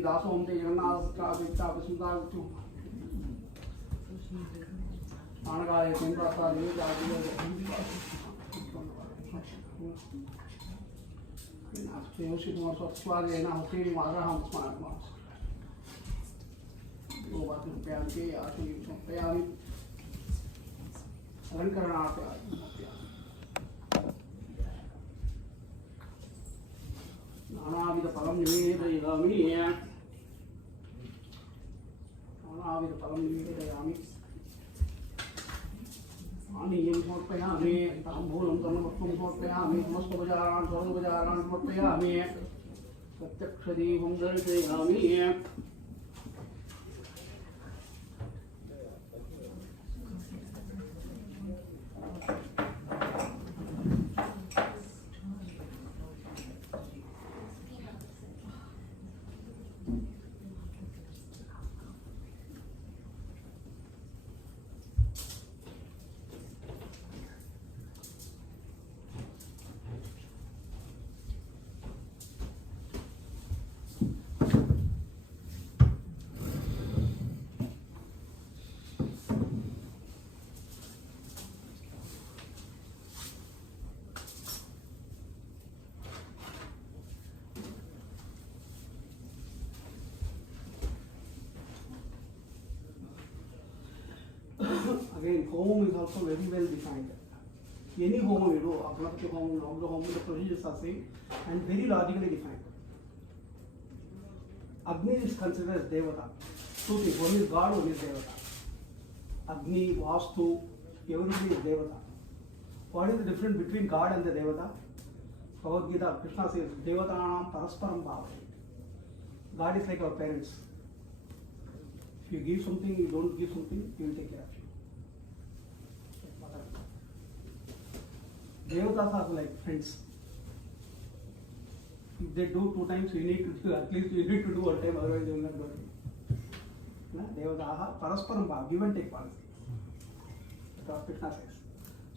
दासों Anagaya Kendra Nana with the Palam नानाविधफलं निवेदयामि आनीयं समर्पयामि ताम्बूलं कर्णपुष्पं समर्पयामि समस्तोपचारान् सर्वोपचारान् समर्पयामि प्रत्यक्षदीपं दर्शयामि Again, homam is also very well defined. Any homam you do, Agnapati homam, Ragda homam, the procedures are same and very logically defined. Agni is considered as Devata. Two things, one is God, one is Devata. Agni, Vastu, everything is Devata. What is the difference between God and the Devata? Bhagavad Gita, Krishna says, Devatanam parasparam bhavati. God is like our parents. If you give something, you don't give something, he will take care of you. Devatas are like friends. If they do 2 times, you need to do, at least you need to do 1 time, otherwise they will not do it. Devataha parasparam bhav, give and take policy. That's what Krishna says.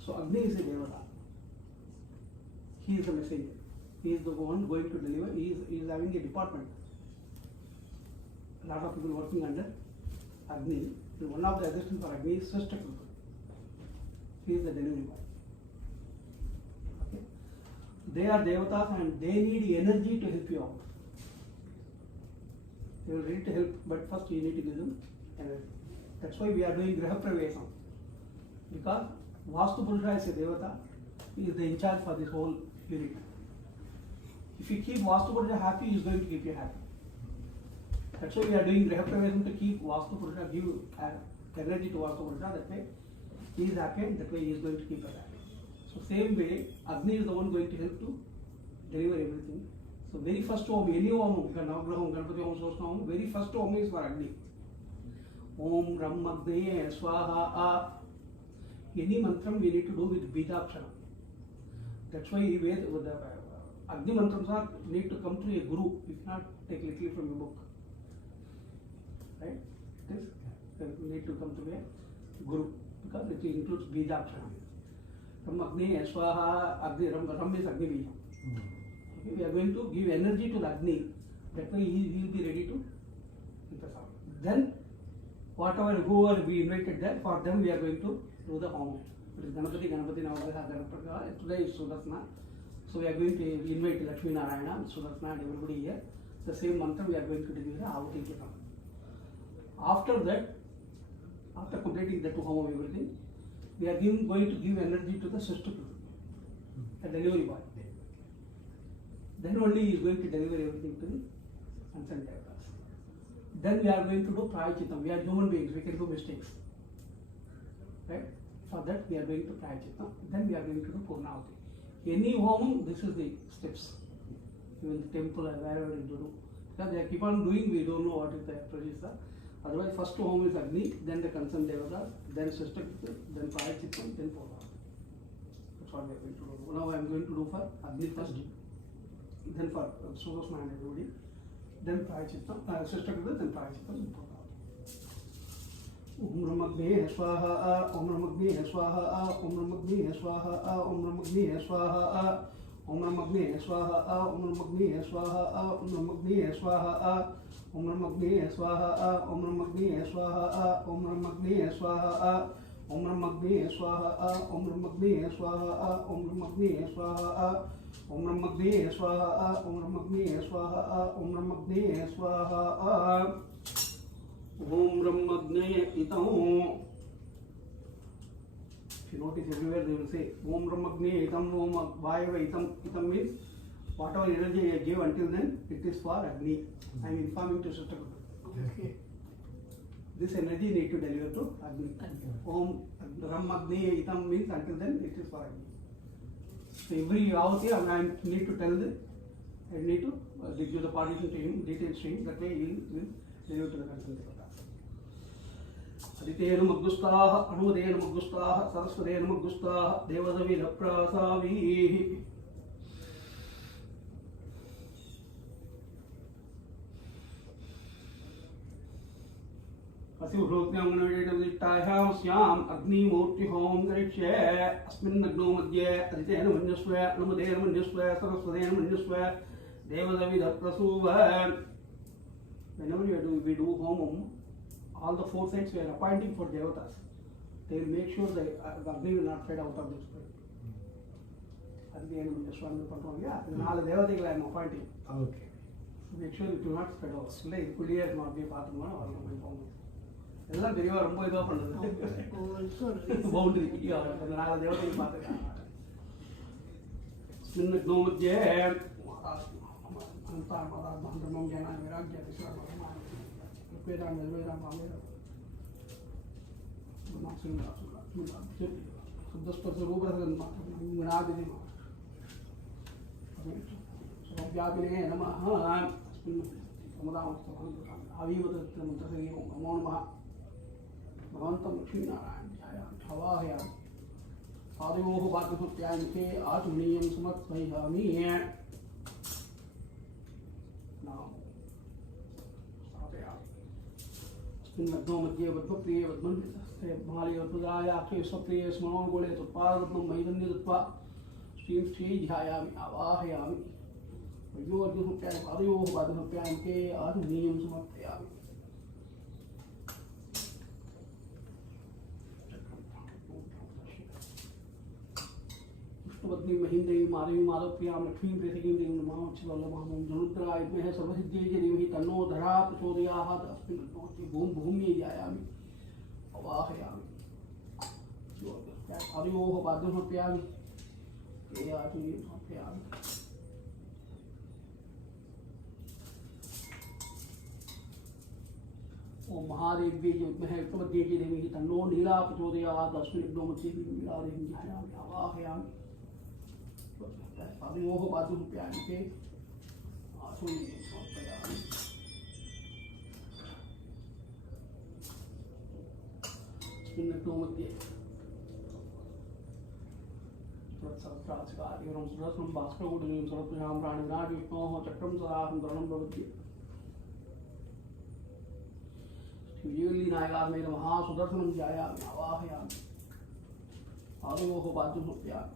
So Agni is a Devata. He is the messenger. He is the one going to deliver. He is having a department. A lot of people working under Agni. One of the assistants for Agni is Seshadri. He is the delivery boy. Okay. They are Devatas and they need energy to help you out. They will ready to help, but first you need to give them energy. That's why we are doing Graha Pravesam. Because Vastu Purusha is a Devata, he is the in charge for this whole unit. If you keep Vastu Purusha happy, he is going to keep you happy. That's why we are doing Graha Pravesam to keep Vastu Purusha, give energy to Vastu Purusha, that way he is happy and that way he is going to keep us happy. So same way, Agni is the one going to help to deliver everything. So very first home, any home, Navagraham, Ganpati home, Sosna home, very first home is for Agni. Om Ram Agni Swaha. Any mantram we need to do with Bijapshara. That's why the Agni mantras need to come to a guru, if not take literally from a book. Right? This need to come to a guru because it includes Bijapshara. Ram Agni Swaha, Agni Ram is Agni Bija. Okay, we are going to give energy to the Agni. That way he will be ready to help us out. Then whoever we invited there, for them we are going to do the homam. It is Ganapati, Navagraha, today is Sudharsana. So we are going to invite Lakshmi Narayana, Sudharsana and everybody here. The same mantra we are going to deliver Ahuti Kitam. After that, after completing the 2 homam everything, we are going to give energy to the Seshadri, the delivery boy. Then only he is going to deliver everything to the concerned Devatas. Then we are going to do Prayachitam. We are human beings, we can do mistakes. Right? For that we are going to Prayachitam. Then we are going to do Purnahuti. Any homam, this is the steps. Even the temple or wherever you do. Because they keep on doing, we don't know what is the procedure. Otherwise, first homam is Agni, then the concerned Devatas, then Seshadri, then Prayachitam, then Purnahuti. That's what we are going to do. Now I am going to do for Agni first, then for Sudharsana and everybody, then Prayachitam, Seshadri, then Prayachitam, then Purnahuti. Om Ramagni Swaha, Om Ramagni Swaha, Om Ramagni Swaha, Om Ramagni Swaha, Om Ramagni Swaha, Om Ramagni Swaha, Om Ramagni Swaha, Om Ramagni Swaha, Om Ramagni Swaha, Om Ramagni Swaha, Om Ramagni Swaha, Om Ramagni Swaha, Om Ramagni Swaha, Om Ramagni Swaha, Om Ramagni Swaha, Om Ramagni Swaha. Om Ramagni Itam. If you notice everywhere they will say Om Ramagni Itam, Om Vayava Itam. Itam means whatever energy I gave until then, it is for Agni. I am informing to Seshadri. Okay. this energy need to deliver to Agni. Om Ram Agni Itam means until then it is for Agni. So every Avati I need to tell the, I need to give the partition to him, details to him, that way he will deliver to the consultant. Aditena Maggustaha, Anudena Maggustaha, Saraswadena Maggustaha, Devadavi Laprasavi. Asivrotnyamanaviditahyam Syam Agni Murti Hom Garicche Asmin Agno Madhye Aditena Manyasva, Anudena Manyasva, Saraswadena Manyasva, Devadavi Laprasuva. Whenever we do homam, all the four sides we are appointing for devatas. They will make sure that Agni will not fade out of this place. At the end of the Swami Control, yeah, all the devatas I am appointing. Okay. Make sure it will not spread out. Like, clear not be a part of one or எல்லாம் பெரியவா ரொம்ப இதுவாக பண்ணுது boundary அதனால தேவதையை பார்த்துருக்காங்க ஸ்மின் நோமத்திய அந்தர்மம் ஜன விராஜ்ய வேதாங்க வேதாங்க சுத்தஸ்பர்ச ரூபரகநாதினே व्यापिने नमः आवीवदत्र मंत्रसे नमो नमः भगवन्तं लक्ष्मीनारायण ध्यायामि आवाहयामि पादयोः पादसुत्यान्ते आचमनीयं समर्पयामि नाम स्थापयामि अस्मिन् लग्नो मध्ये वद्मप्रिये वद्मन्वितस्थे मालये वद्मदायाख्ये स्वप्रिये स्मरणोगोळे तत्पादपद्मं मैदन्ये दत्त्वा श्रीं श्री ध्यायामि आवाहयामि पादयोः पादसुत्यान्ते आचमनीयं समर्पयामि पत्नी महींदेवी माधवी माधव्याम लक्ष्मी प्रेषकीं देवीं नमः चिवल्लभामं धनुद्राय विद्महे सर्वसिद्ध्यै धीमहि तन्नो धरा प्रचोदयात् अस्मिन् लग्ने भूम भूम्यै ध्यायामि अवाहयामि पादयोः पाद्यं समर्पयामि ते आचमनीयं समर्पयामि ओम महादेव्यै विद्महे विक्रमद्यै धीमहि तन्नो नीला प्रचोदयात् अस्मिन् लग्ने नीलादेवीं ध्यायामि अवाहयामि पादयोः पादसुत्यान्ते आचमनीयं समर्पयामि अस्मिन् लग्ने तत्सहस्राधिकारं सुदर्शनं भास्करगुणिं समर्पयामि प्राणिनाथ विष्णोः चक्रं सदाहं गरणं भवति श्रीनायकात्मै नमः सुदर्शनं ध्यायामि आवाहयामि पादयोः पाद्यं समर्पयामि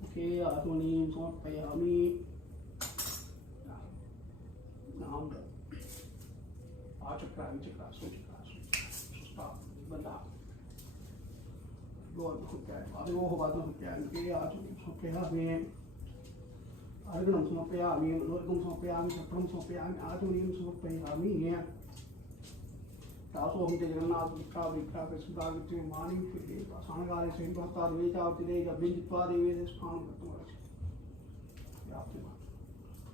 मुखे आचमनीयं समर्पयामि नाम आचक्रा विचक्रा सुचक्रा सुष्टा बन्धा पादयोः पाद्यं समर्पयामि मुखे आचमनीयं समर्पयामि अर्घ्यं समर्पयामि मनोर्घ्यं समर्पयामि चक्रं समर्पयामि आचमनीयं समर्पयामि दासोहं च जगन्नाथ विख्या विख्या कृष्णदावित्रे मानिं श्रीदे सानगाय सेन्द्रहस्ता देवेचावतिदे अभ्यञ्जित्वा देवेदे स्थानं कर्तुमर्हसि व्याप्तिमा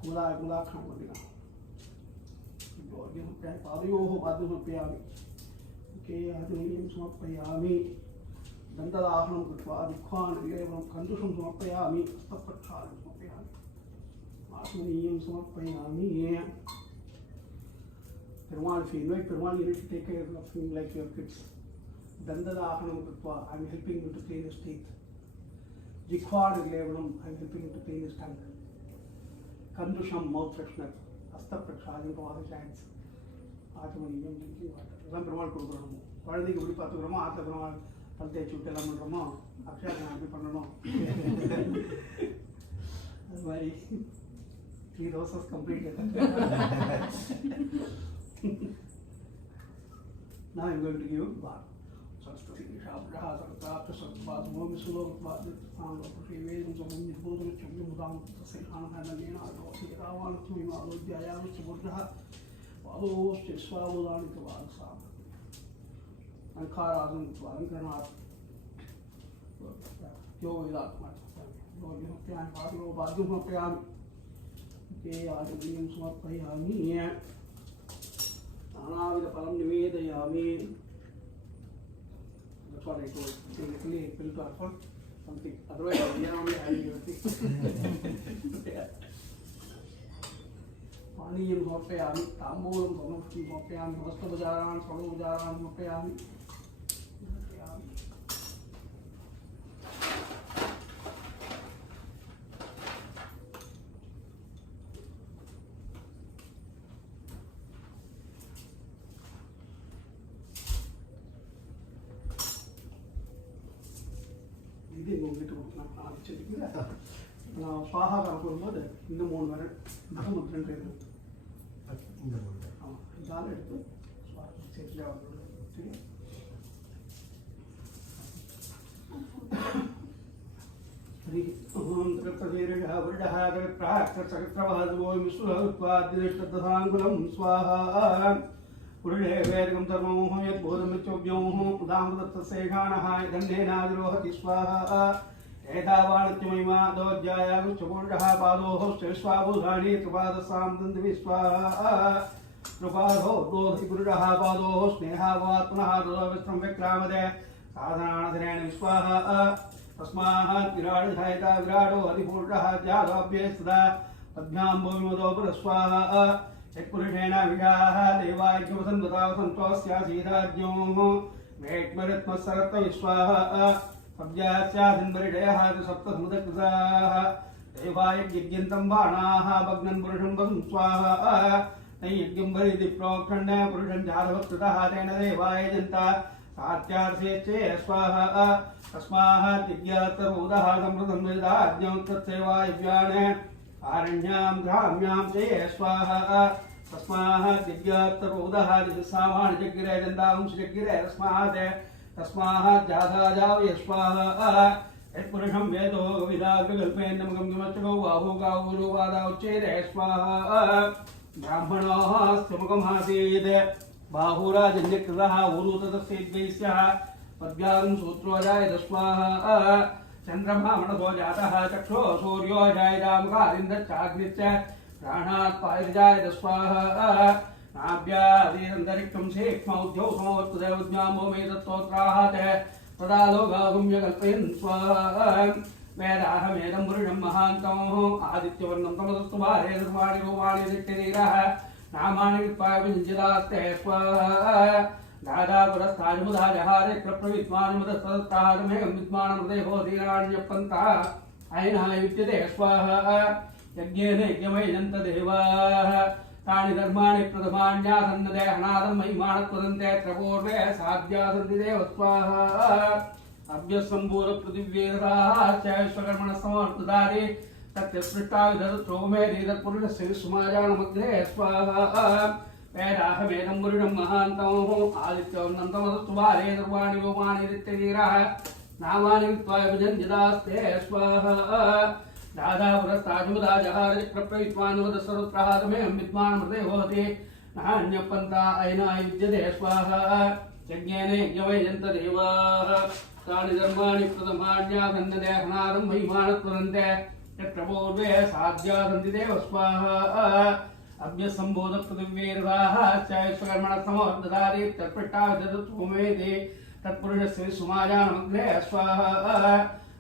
कुमलाय कुमलाक्षां वदिना पादयोः पाद्यं समर्पयामि मुखे आचमनीयं समर्पयामि दन्तदाहनं कृत्वा दिक्ख्वान् विलेपनं कन्दुषं समर्पयामि हस्तप्रक्षालनं समर्पयामि आचमनीयं समर्पयामि Perumal, if you invite Perumal, you need to take care of him like your kids. Dandadahanam Kritva, I am helping you to clean his teeth. Jikhwad Levanam, I am helping you to clean his tongue. Kandusham, mouth freshener. Hasta Prakshadim, to all his hands. Achamaniyam, drinking water. Ram Perumal Kurugramo. What is the Guri Patugrama? Artha Perumal, Palte Chutalam Rama, Akshay Happy Panano. That's why 3 roses completed. Now I'm going to give bath. Seshadri, Shabra, Sarata, Satvat, Momisula, Vat, Sound of the Waves of the Buddha, Chumudam, Sehan, and Nina, Ravan, Tumima, Jayam, Subudha, all Shiswalan to Alsa, and Karas and Twarankanat. Yo, without much. Lord, you have Badu of Piam. They are the beings of Payami. नानाविधफलं निवेदयामि. That's what I told. They literally built to offer something. Otherwise, we are only having everything. Yeah. पानीयं समर्पयामि, ताम्बूलं समर्पयामि, वस्त्रोपचारान् सर्वोपचारान् समर्पयामि. இது உங்களுக்கு நான் ஆரம்பிச்சிருக்கீங்க. நான் சுவாகா கலக்கும்போது இந்த 3 வரேன் முத்திரன்ட்டு இருக்கு. இதால் எடுத்து செட்டில் வந்து स्वाहा पुरुषे वेदकं धर्मोह यद्बोधमित्योभ्योः उदामृतत्तसेखानः दण्डेनादिरोहति स्वाहा एतावानित्यमहिमा दोऽध्यायागुच्छपुरुषः पादोः श्रेष्ठाभूषाणि त्रिपादसां दन्ति स्वाहा कृपादो दोधि पुरुषः पादोः स्नेहावात् पुनः दोविस्त्रं विक्रामदे साधनानधनेन स्वाहा तस्मात् विराडधायिता विराडो अधिपुरुषः जातोऽभ्ये सदा पद्भ्यां भूमिमदो पुरस्वाहा यत्पुरुषेण विषाः देवाज्ञवसन्वतावसन्तोऽस्यासीदाज्ञोः वेट्मरित्मस्सरत्वविश्वाः सब्जास्याधन्वरिडयः सप्तसमुदकृताः देवायज्ञन्तं बाणाः भग्नं पुरुषं वसं स्वाहा नैयज्ञं वरिति प्रोक्षण्य पुरुषं जातवत्कृतः तेन देवाय जन्ता सात्यार्षेच्छे स्वाहा तस्मात् यज्ञात्तरोदः समृतं वेदाज्ञं तत्सेवायव्यान् आरण्यां ग्राम्यां च स्वाहा तस्मात् यज्ञात्तरोदः सामान्यजग्गिरे दन्तांशजग्गिरे तस्मात् जाताजावय स्वाहा यत्पुरुषं वेदो विदाग्रकल्पेन नमकं किमच्चगौ बाहु गावुरुवादाउच्चेदे स्वाहा ब्राह्मणोः मुखमासीत् बाहुराजन्यकृतः उरुततस्यैद्वैस्यः पद्भ्यां सूत्रोऽजायत स्वाहा चंद्रमा मनसो जातः चक्षो सूर्यो जायदामुखारिन्दच्चाग्निश्च प्राणात् पारिजायत स्वाहा नाभ्यादीरन्तरिक्षं सेक्ष्मौद्यौ समोत्तदेवज्ञामो मे तत्तोत्राहात् तदा लोकागम्य कल्पयन् स्वाहा वेदाहमेदं पुरुषं महान्तम् आदित्यवर्णं तमसस्तु भारे सर्वाणि रूपाणि दिट्टिरीरः नामानि कृत्वा विञ्चितास्ते स्वाहा दादापुरस्ताजमुदा जहारे प्रप्रविद्वान्मुदस्तदस्तादमेकं विद्वानमृदेहोधीराण्यपन्ता अयनाय विद्यते स्वाहा यज्ञेन यज्ञमयजन्त देवाः तानि धर्माणि प्रथमान्यासन्नदे अनादं महिमानत्वदन्ते त्रपूर्वे साध्यासन्ति देव स्वाहा अभ्यसम्भूतपृथिव्येदाश्च विश्वकर्मणः समर्थदारि तत्स्पृष्टा विदधत्रोमेधि तत्पुरुषस्य विस्माजानमग्रे स्वाहा वेदाहमेदं पुरुषं महान्तम् आदित्यवर्णं तमसस्तु भारे सर्वाणि रूपाणि दिट्टिरीरः नामानि कृत्वा विभजन्यदास्ते स्वाहा दादापुरस्ताजमुदा जहारे प्रप्रविद्वान्वदस्सरुत्रहातमेहं विद्वानमृते भवति नान्यपन्था अयनाय विद्यते स्वाहा यज्ञेन यज्ञमयजन्त देवाः तानि धर्माणि प्रथमान्यासन्नदे अनादं महिमानत्वदन्ते यत्र पूर्वे साध्यासन्ति देव स्वाहा अभ्यसम्भूतपृथिव्येर्वाः च विश्वकर्मणः समोर्दधाति तत्पृष्टा विदधत्वमेधि तत्पुरुषस्य सुमाजानमग्रे स्वाहा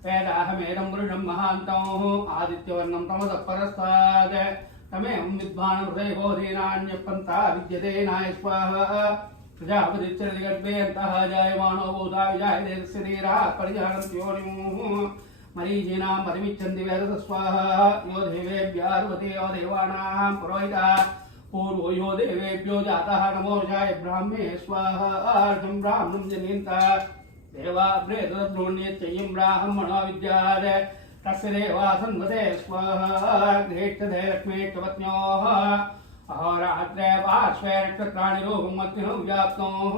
वेदाहमेदं पुरुषं महान्तम् आदित्यवर्णं तमसः परस्तात् तमेहं विद्वानमृदेहोधीनान्यपन्था विद्यते नाय स्वाहा प्रजापतिश्चरति अन्तः जायमानो भूता विजायते तस्य धीराः परिजानन्ति योनिमुः मरीचीनां परिमिच्छन्ति वेदस स्वाहा यो देवेभ्यार्वते यो देवानां पुरोहितः पूर्वो यो देवेभ्यो जातः नमोर्जाय ब्राह्मे स्वाहा ब्राह्मणं जनीन्तः देवाभ्रेतद्रोण्यच्चयं ब्राह्मणो विद्यात् तस्य देवासन्वते स्वाहा गृहेष्ठते लक्ष्मीष्टपत्न्योः अहोरात्रे पार्श्वे नक्षत्राणि रूपं मध्यनं व्याप्तोः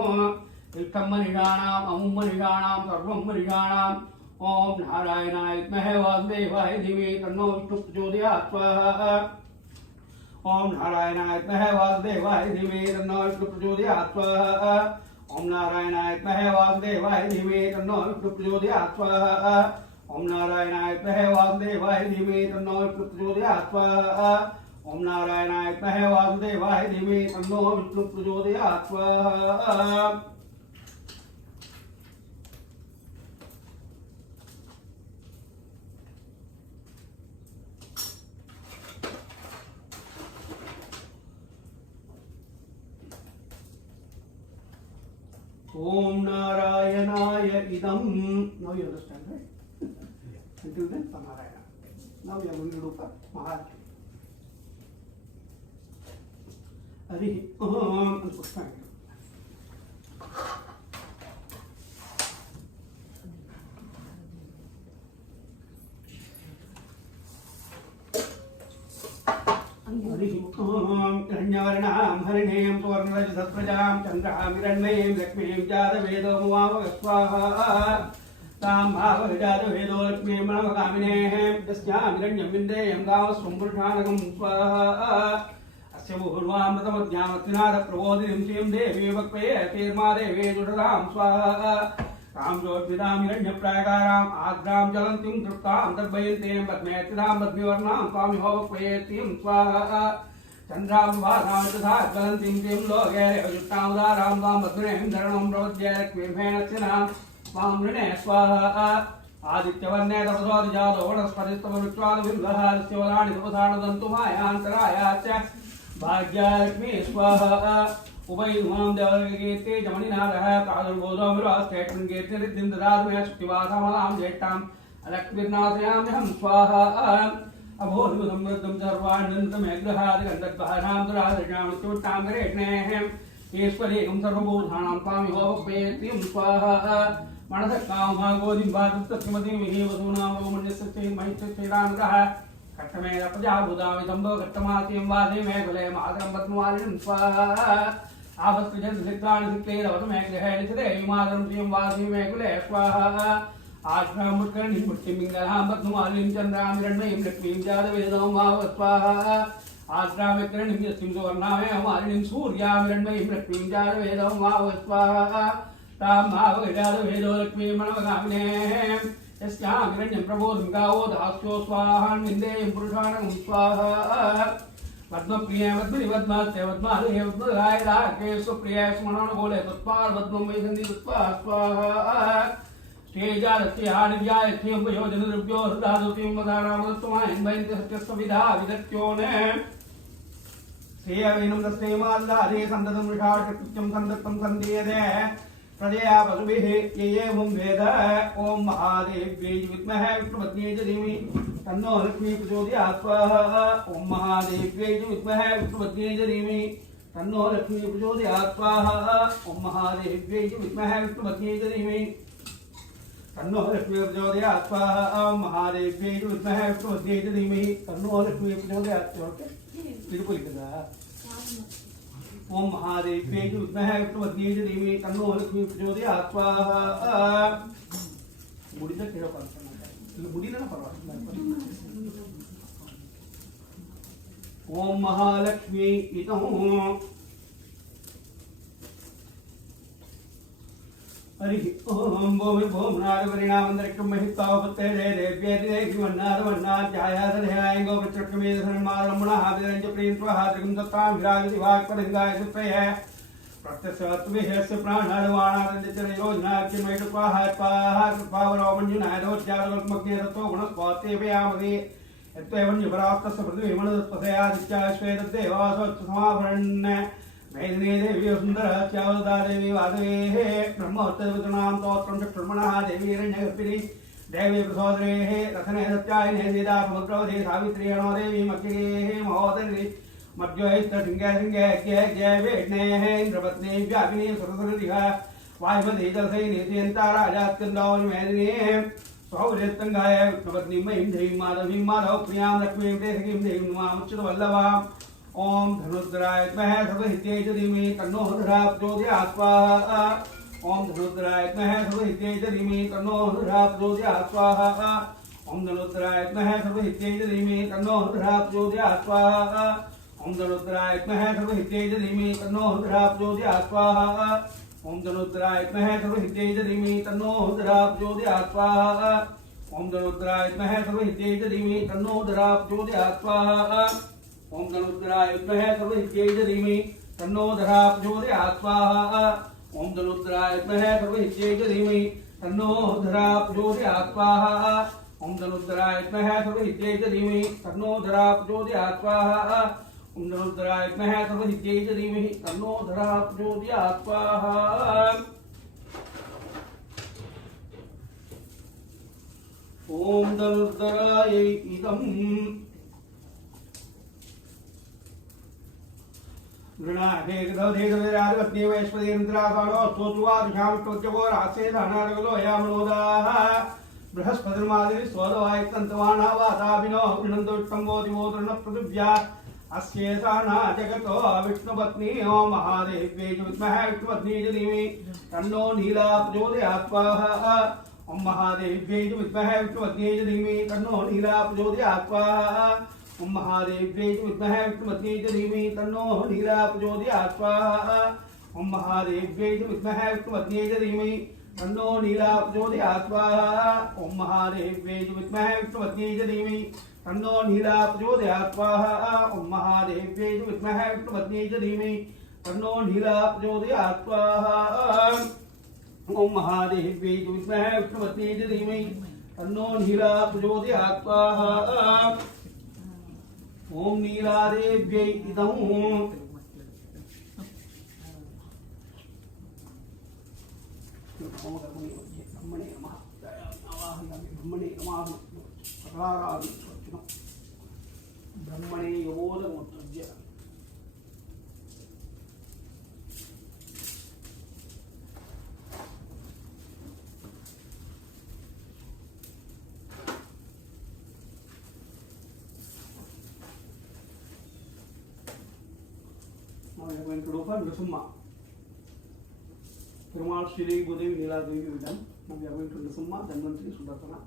इत्थं मनिषाणाम् अमुं मनिषाणां सर्वं मनिषाणाम् ओम नारायणाय विद्महे वासुदेवाय धीमहि तन्नो विष्णुः प्रचोदयात् स्वाहा ओम नारायणाय विद्महे वासुदेवाय धीमहि तन्नो विष्णुः प्रचोदयात् स्वाहा ओम नारायणाय विद्महे वासुदेवाय धीमहि तन्नो विष्णुः प्रचोदयात् स्वाहा ओम नारायणाय विद्महे वासुदेवाय धीमहि तन्नो विष्णुः प्रचोदयात् स्वाहा ओम नारायणाय विद्महे वासुदेवाय धीमहि तन्नो विष्णु प्रचोदयात् स्वाहा। Om Narayanaya idam. Now you understand, right? Until then, Narayana. Now we are going to do for Maharashtra. Hari Om and Pushpan. Hari ओम हिरण्यवर्णां हरिणीं सुवर्णरजतप्रजां चन्द्रां हिरण्मयीं लक्ष्मीं जातवेदो मुवावः स्वाहा। तां भावजातवेदो लक्ष्मीं मनोकामिनेः यस्यां हिरण्यं विन्देयं गावस्वं पुरुषानकं स्वाहा। अस्य पूर्वामृतमध्यामत्रिनाथप्रबोधिनीं श्रीं देवी वक्पये तीर्मा देवी दुषदां स्वाहा। तां ज्योतिदां हिरण्यप्राकाराम् आद्रां ज्वलन्तीं तृप्तां दर्पयन्तीं पद्मेतिदां पद्मिवर्णां स्वामिहो वक्पयेतीं स्वाहा। चन्द्रां वासां तथा ज्वलन्तीं तीं लोके रेवयुक्तां उदारां त्वां पद्मिनीं धरणं प्रपद्ये लक्ष्मीर्भेणस्यनां त्वां वृणे स्वाहा। आदित्यवर्णे तपसोऽधिजातो वनस्पतिस्तवरुच्वादविल्लहारस्य वलानि तपसानुदन्तु मायान्तरायाश्च भाग्यलक्ष्मी स्वाहा। उभयधूमं देवकीर्ति जमनिनाथः प्रादुर्बोधोमिरो स्टेट्मेंट कीर्ति रिद्धिं ददातु मे शुक्तिवासामलां ज्येष्ठाम् अलक्ष्मीर्नाशयाम्यहं स्वाहा। अभोधि समृद्धं सर्वाण्यन्तमेग्रहादिगन्धद्वारां दुरादृशामृत्युट्टां करेष्णेः ईश्वरीकं सर्वभूतानां स्वामिहो वक्पयेतीं स्वाहा। मनसः कामभागोधिं भातस्तत्किमतिं विहीवसूनां रोमण्यस्य महिष्यश्रीरामकः कट्टमेन प्रजाभूतामिदम्बो कट्टमासीं वासी मे कुले मातरं पद्मवारिणं स्वाहा। आपस्कृजन्सिक्तानि सिक्तेरवतमे गृहे निचदेवी मातरं श्रियं वासी मे कुले स्वाहा। आश्रां मुट्कर्णीं मुट्टिं पिङ्गलां पद्मवारिणीं चन्द्रां हिरण्मयीं लक्ष्मीं जातवेदो मावः स्वाहा। आश्रां विकर्णीं यस्तिं सुवर्णामे मालिनीं सूर्यां हिरण्मयीं लक्ष्मीं जातवेदो मावः स्वाहा। तां मावः जातवेदो लक्ष्मीं मनोकामिनेः यस्यां हिरण्यं प्रबोधं गावो दास्यो स्वाहान्विन्देयं पुरुषाणं स्वाहा। पद्मप्रिये पद्मिनि पद्मास्ते पद्मालये पद्मराय राके सुप्रिये स्मरणोले तत्पाल पद्मं वैसन्ति तत्पा स्वाहा। श्रीजातस्य आदिव्यायस्यं प्रयोजनद्रव्यो हृदादुतिं वदानामस्तमायं वयन्ति सत्यस्वविधा विदत्योने श्रेयवेनं तस्मै माल्लादे सन्ततं वृषाकृत्यं सन्दत्तं सन्दीयते प्रजया पशुभिः ये एवं वेद। ओम महादेव्यै विद्महे विष्णुपत्न्यै च धीमहि तन्नो लक्ष्मी प्रचोदयात् स्वाहा। ओम महादेव्यै विद्महे विष्णुपत्न्यै च धीमहि तन्नो लक्ष्मी प्रचोदयात् स्वाहा। ओम महादेव्यै विद्महे विष्णुपत्न्यै च धीमहि तन्नो लक्ष्मी प्रचोदयात् स्वाहा। ओम महादेव्यै विद्महे विष्णुपत्न्यै च धीमहि तन्नो लक्ष्मी प्रचोदयात् स्वाहा। तिरुपति कदा ओम महादेव्यै विद्महे विष्णुपत्न्यै च धीमहि तन्नो लक्ष्मी प्रचोदयात् स्वाहा। मुड़िदा केरो कन्फर्म है मुड़िना ना परवाइल्ल। ओम महालक्ष्मी इदं हरि ओम भूमिर्भूम्नादिपरिणामन्तरिक्षं महित्वापत्ते देव्ये देवन्नादवन्नाध्यायादध्याय गोपचक्रमेधर्मारम्भणः विरञ्च प्रीं स्वाहा त्रिगं दत्तां विराजति वाक्परिङ्गाय सुप्रयः प्रत्यक्षवत्विहेस्य प्राणादवाणादञ्चरयोजनाख्यमेष स्वाहा स्वाहा कृपावरोमञ्जुनाय दोष्यादोल्मग्ने दत्तो गुणस्वात्येपयामहि यत्त्वैवन्यपरास्तस्य पृथिवीमणुदत्पथयादित्या श्वेतदेवासोच्चसमाभरन् मेदिनी देवी सुन्दरस्यावदा देवी वादवेः ब्रह्मोत्तरवितृणां स्तोत्रं चक्षुर्मणः देवी हिरण्यगर्भिणी देवी प्रसोदरेः रथने सत्यायिने सीता समुद्रवती सावित्री अणो देवी मध्यगेः महोदरी मध्योहितृङ्गे जय वेष्णेः इन्द्रपत्नी व्यापिनी सरस्वतीः वायुमती जलसैनीतियन्ता राजात्कन्दौनि मेदिनी सौर्यत्तङ्गाय विष्णुपत्नीं मयीं देवीं माधवीं माधव प्रियां लक्ष्मीं देहकीं देवीं नमामुच्युतवल्लभाम्। ओम धनुद्राय विद्महे सर्वहित्यै च धीमहि तन्नो धनुर्धरः प्रचोदयात् स्वाहा। ओम धनुद्राय विद्महे सर्वहित्यै च धीमहि तन्नो धनुर्धरः प्रचोदयात् स्वाहा। ओम धनुद्राय विद्महे सर्वहित्यै च धीमहि तन्नो धनुर्धरः प्रचोदयात् स्वाहा। ओम धनुद्राय विद्महे सर्वहित्यै च धीमहि तन्नो धनुर्धरः प्रचोदयात् स्वाहा। ओम धनुद्राय विद्महे सर्वहित्यै च धीमहि तन्नो धनुर्धरः प्रचोदयात् स्वाहा। ओम धनुद्राय विद्महे सर्वहित्यै च धीमहि तन्नो धनुर्धरः प्रचोदयात् स्वाहा। ओम धनुद्राय विद्महे सर्वहित्यै धीमहि तन्नो धरा प्रचोदयात् स्वाहा ओम धनुद्राय विद्महे सर्वहित्यै धीमहि तन्नो धरा प्रचोदयात् स्वाहा ओम धनुद्राय विद्महे सर्वहित्यै धीमहि तन्नो धरा प्रचोदयात् स्वाहा ओम धनुद्राय विद्महे सर्वहित्यै धीमहि तन्नो धरा प्रचोदयात् स्वाहा ओम धनुर्धराय इदम् गृणाधे गधे गधेराधिपत्ये वैश्वदेन्द्राकारो स्तोत्रुवादिशामित्वज्जगो रासे धानारगलो यामनोदाः बृहस्पतिर्मादिनि स्वदवायक्तन्तवाना वाताभिनो गृणन्तो विष्टम्बो दिवो तृणपृथिव्या अस्येषाना जगतो विष्णुपत्नी ओम महादेव्यै च विद्महे विष्णुपत्नी च धीमहि तन्नो नीला प्रचोदयात् स्वाहा ओम महादेव्यै च विद्महे विष्णुपत्नी च धीमहि तन्नो नीला प्रचोदयात् स्वाहा ओम महादेव्यै च विद्महे विष्णुपत्नी च धीमहि तन्नो नीला प्रचोदयात् स्वाहा ओम महादेव्यै च विद्महे विष्णुपत्नी च धीमहि तन्नो नीला प्रचोदयात् स्वाहा ओम महादेव्यै च विद्महे विष्णुपत्नी च धीमहि तन्नो नीला प्रचोदयात् स्वाहा ओम महादेव्यै च विद्महे विष्णुपत्नी च धीमहि तन्नो नीला प्रचोदयात् स्वाहा ओम महादेव्यै च विद्महे विष्णुपत्नी च धीमहि तन्नो नीला प्रचोदयात् स्वाहा ओम नीलादेव्यै इदम् ब्रह्मणे नमः ब्रह्मणे नमः ब्रह्मणे योगोदमुत्सृज्य Nrsimha. Perumal Shri Gudevi Leeladevi Vidam. Now we are going to Nrsimha, Dhanvantari, Sudharsana,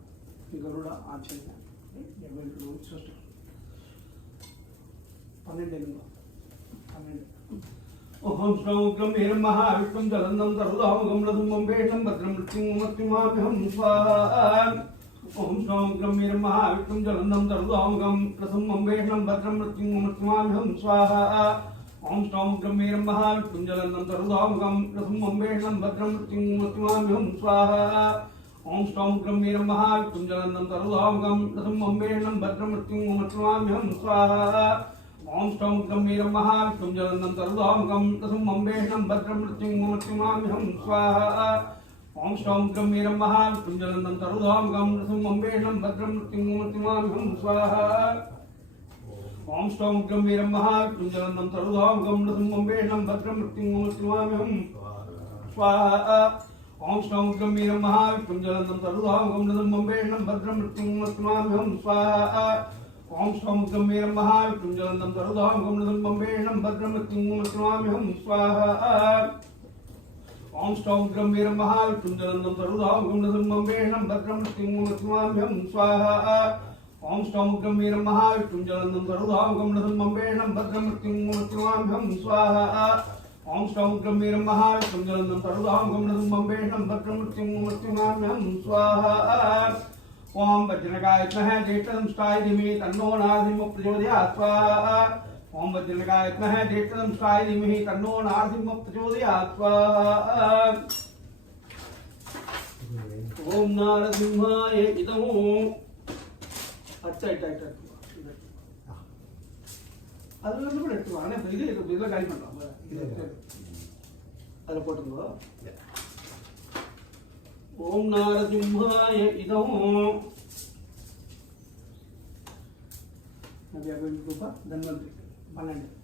Garuda, Acharya. We are going to do it first. 12 Oham Sraukam Hiram Mahavishtam Jalandam Tarudhamagam Radhumam Vesham Bhadram Mrityum Mrityumabhyam Swaha Oham Sraukam Hiram Mahavishtam Jalandam Tarudhamagam Radhumam Vesham Bhadram Mrityum Mrityumabhyam Swaha ओम स्टोम ब्रह्मेरं महाविष्णुं जलन्तं तरुधामुखं रसमं वेषं भद्रं मृत्युं स्वाहा ओम स्टोम ब्रह्मेरं महाविष्णुं जलन्तं तरुधामुखं रसमं वेषं भद्रं मृत्युं स्वाहा ओम स्टोम ब्रह्मेरं महाविष्णुं जलन्तं तरुधामुखं रसमं वेषं भद्रं मृत्युं स्वाहा ओम स्टोम ब्रह्मेरं महाविष्णुं जलन्तं तरुधामुखं रसमं वेषं भद्रं मृत्युं स्वाहा ओम स्टोम गंभीरं महाविष्णुं जलन्तं तरुधामुखं रसमं वेषं भद्रं मृत्युं स्वाहा ओम स्टोम गंभीरं महाविष्णुं जलन्तं तरुधामुखं रसमं वेषं भद्रं मृत्युं स्वाहा ओम स्टोम गंभीरं महाविष्णुं जलन्तं तरुधामुखं रसमं वेषं भद्रं मृत्युं स्वाहा ओम स्टोम गंभीरं महाविष्णुं जलन्तं तरुधामुखं रसमं वेषं भद्रं मृत्युं स्वाहा ओम स्टोम गंभीरं महाविष्णुं जलन्तं तरुधामुखं रसमं वेषं भद्रं मृत्युं स्वाहा ओम स्टोम गंभीरं महाविष्णुं जलन्तं तरुधामुखं रसमं वेषं भद्रं मृत्युं स्वाहा ओम वज्रनकाय विद्महे ज्येष्ठदंष्टाय धीमहि तन्नो नारसिंहः प्रचोदयात् स्वाहा ओम वज्रनकाय विद्महे ज्येष्ठदंष्टाय धीमहि तन्नो नारसिंहः प्रचोदयात् स्वाहा ओम नारसिंहाय इदम् अच्छा அதில் கூட எடுத்துவாங்க ஆனால் இப்போ இதில் காலி பண்ணலாம் அதில் போட்டுங்க ஓம் நாரசிம்ஹாய இதம் தன்வந்திரி 12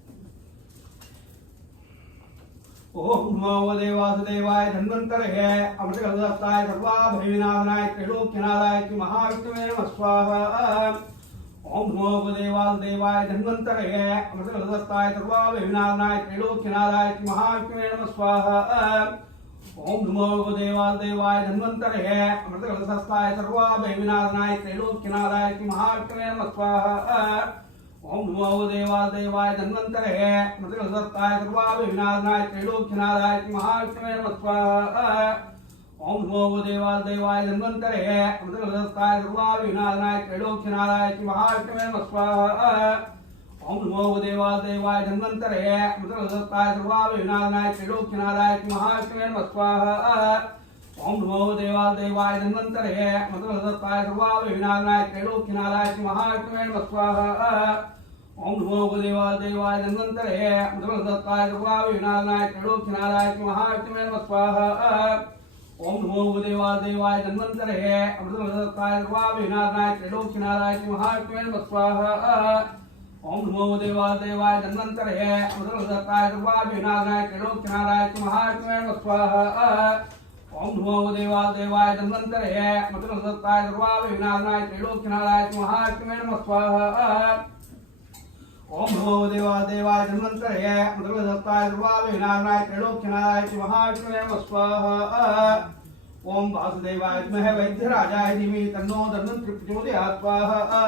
ओम नमो देवासुदेवाय धन्वन्तरये अमृतकलशस्थाय सर्वाभयविनाशनाय त्रैलोक्यनाथाय महाविष्णवे नमः स्वाहा ओम नमो देवासुदेवाय धन्वन्तरये अमृतकलशस्थाय सर्वाभयविनाशनाय त्रैलोक्यनाथाय महाविष्णवे नमः स्वाहा ओम नमो देवासुदेवाय धन्वन्तरये अमृतकलशस्थाय सर्वाभयविनाशनाय त्रैलोक्यनाथाय महाविष्णवे नमः स्वाहा ओम नमो देवासुदेवाय धन्वन्तरये अमृतकलशस्थाय सर्वाभयविनाशनाय त्रैलोक्यनाथाय महाविष्णवे नमः स्वाहा ओम नमो देवासुदेवाय धन्वन्तरये अमृतकलशस्थाय सर्वाभयविनाशनाय त्रैलोक्यनाथाय महाविष्णवे नमः स्वाहा ओम नमो देवाय धन्वंतरे मृतलदत्ताय सर्वाविनाशनाय त्रिलोक्यनाथाय महाविष्णवे नमः स्वाहा ओम नमो देवाय धन्वंतरे मृतलदत्ताय सर्वाविनाशनाय त्रिलोक्यनाथाय महाविष्णवे नमः स्वाहा ओम नमो देवाय धन्वंतरे मृतलदत्ताय सर्वाविनाशनाय त्रिलोक्यनाथाय महाविष्णवे नमः स्वाहा ओम नमो देवाय धन्वंतरे मृतलदत्ताय सर्वाविनाशनाय त्रिलोक्यनाथाय महाविष्णवे नमः स्वाहा ओम नमो देवाय धन्वंतरे मृतलदत्ताय सर्वाविनाशनाय त्रिलोक्यनाथाय महाविष्णवे नमः स्वाहा ओम नमो देवाय धन्वंतरे मृतलदत्ताय सर्वाविनाशनाय त्रिलोक्यनाथाय महाविष्णवे नमः स्वाहा ओम नमो देवाय धन्वंतरे मृतलदत्ताय सर्वाविनाशनाय त्रिलोक्यनाथाय महाविष्णवे नमः स्वाहा ओम वासुदेवाय विद्महे वैद्यराजाय धीमहि तन्नो धन्वंतरि प्रचोदयात् स्वाहा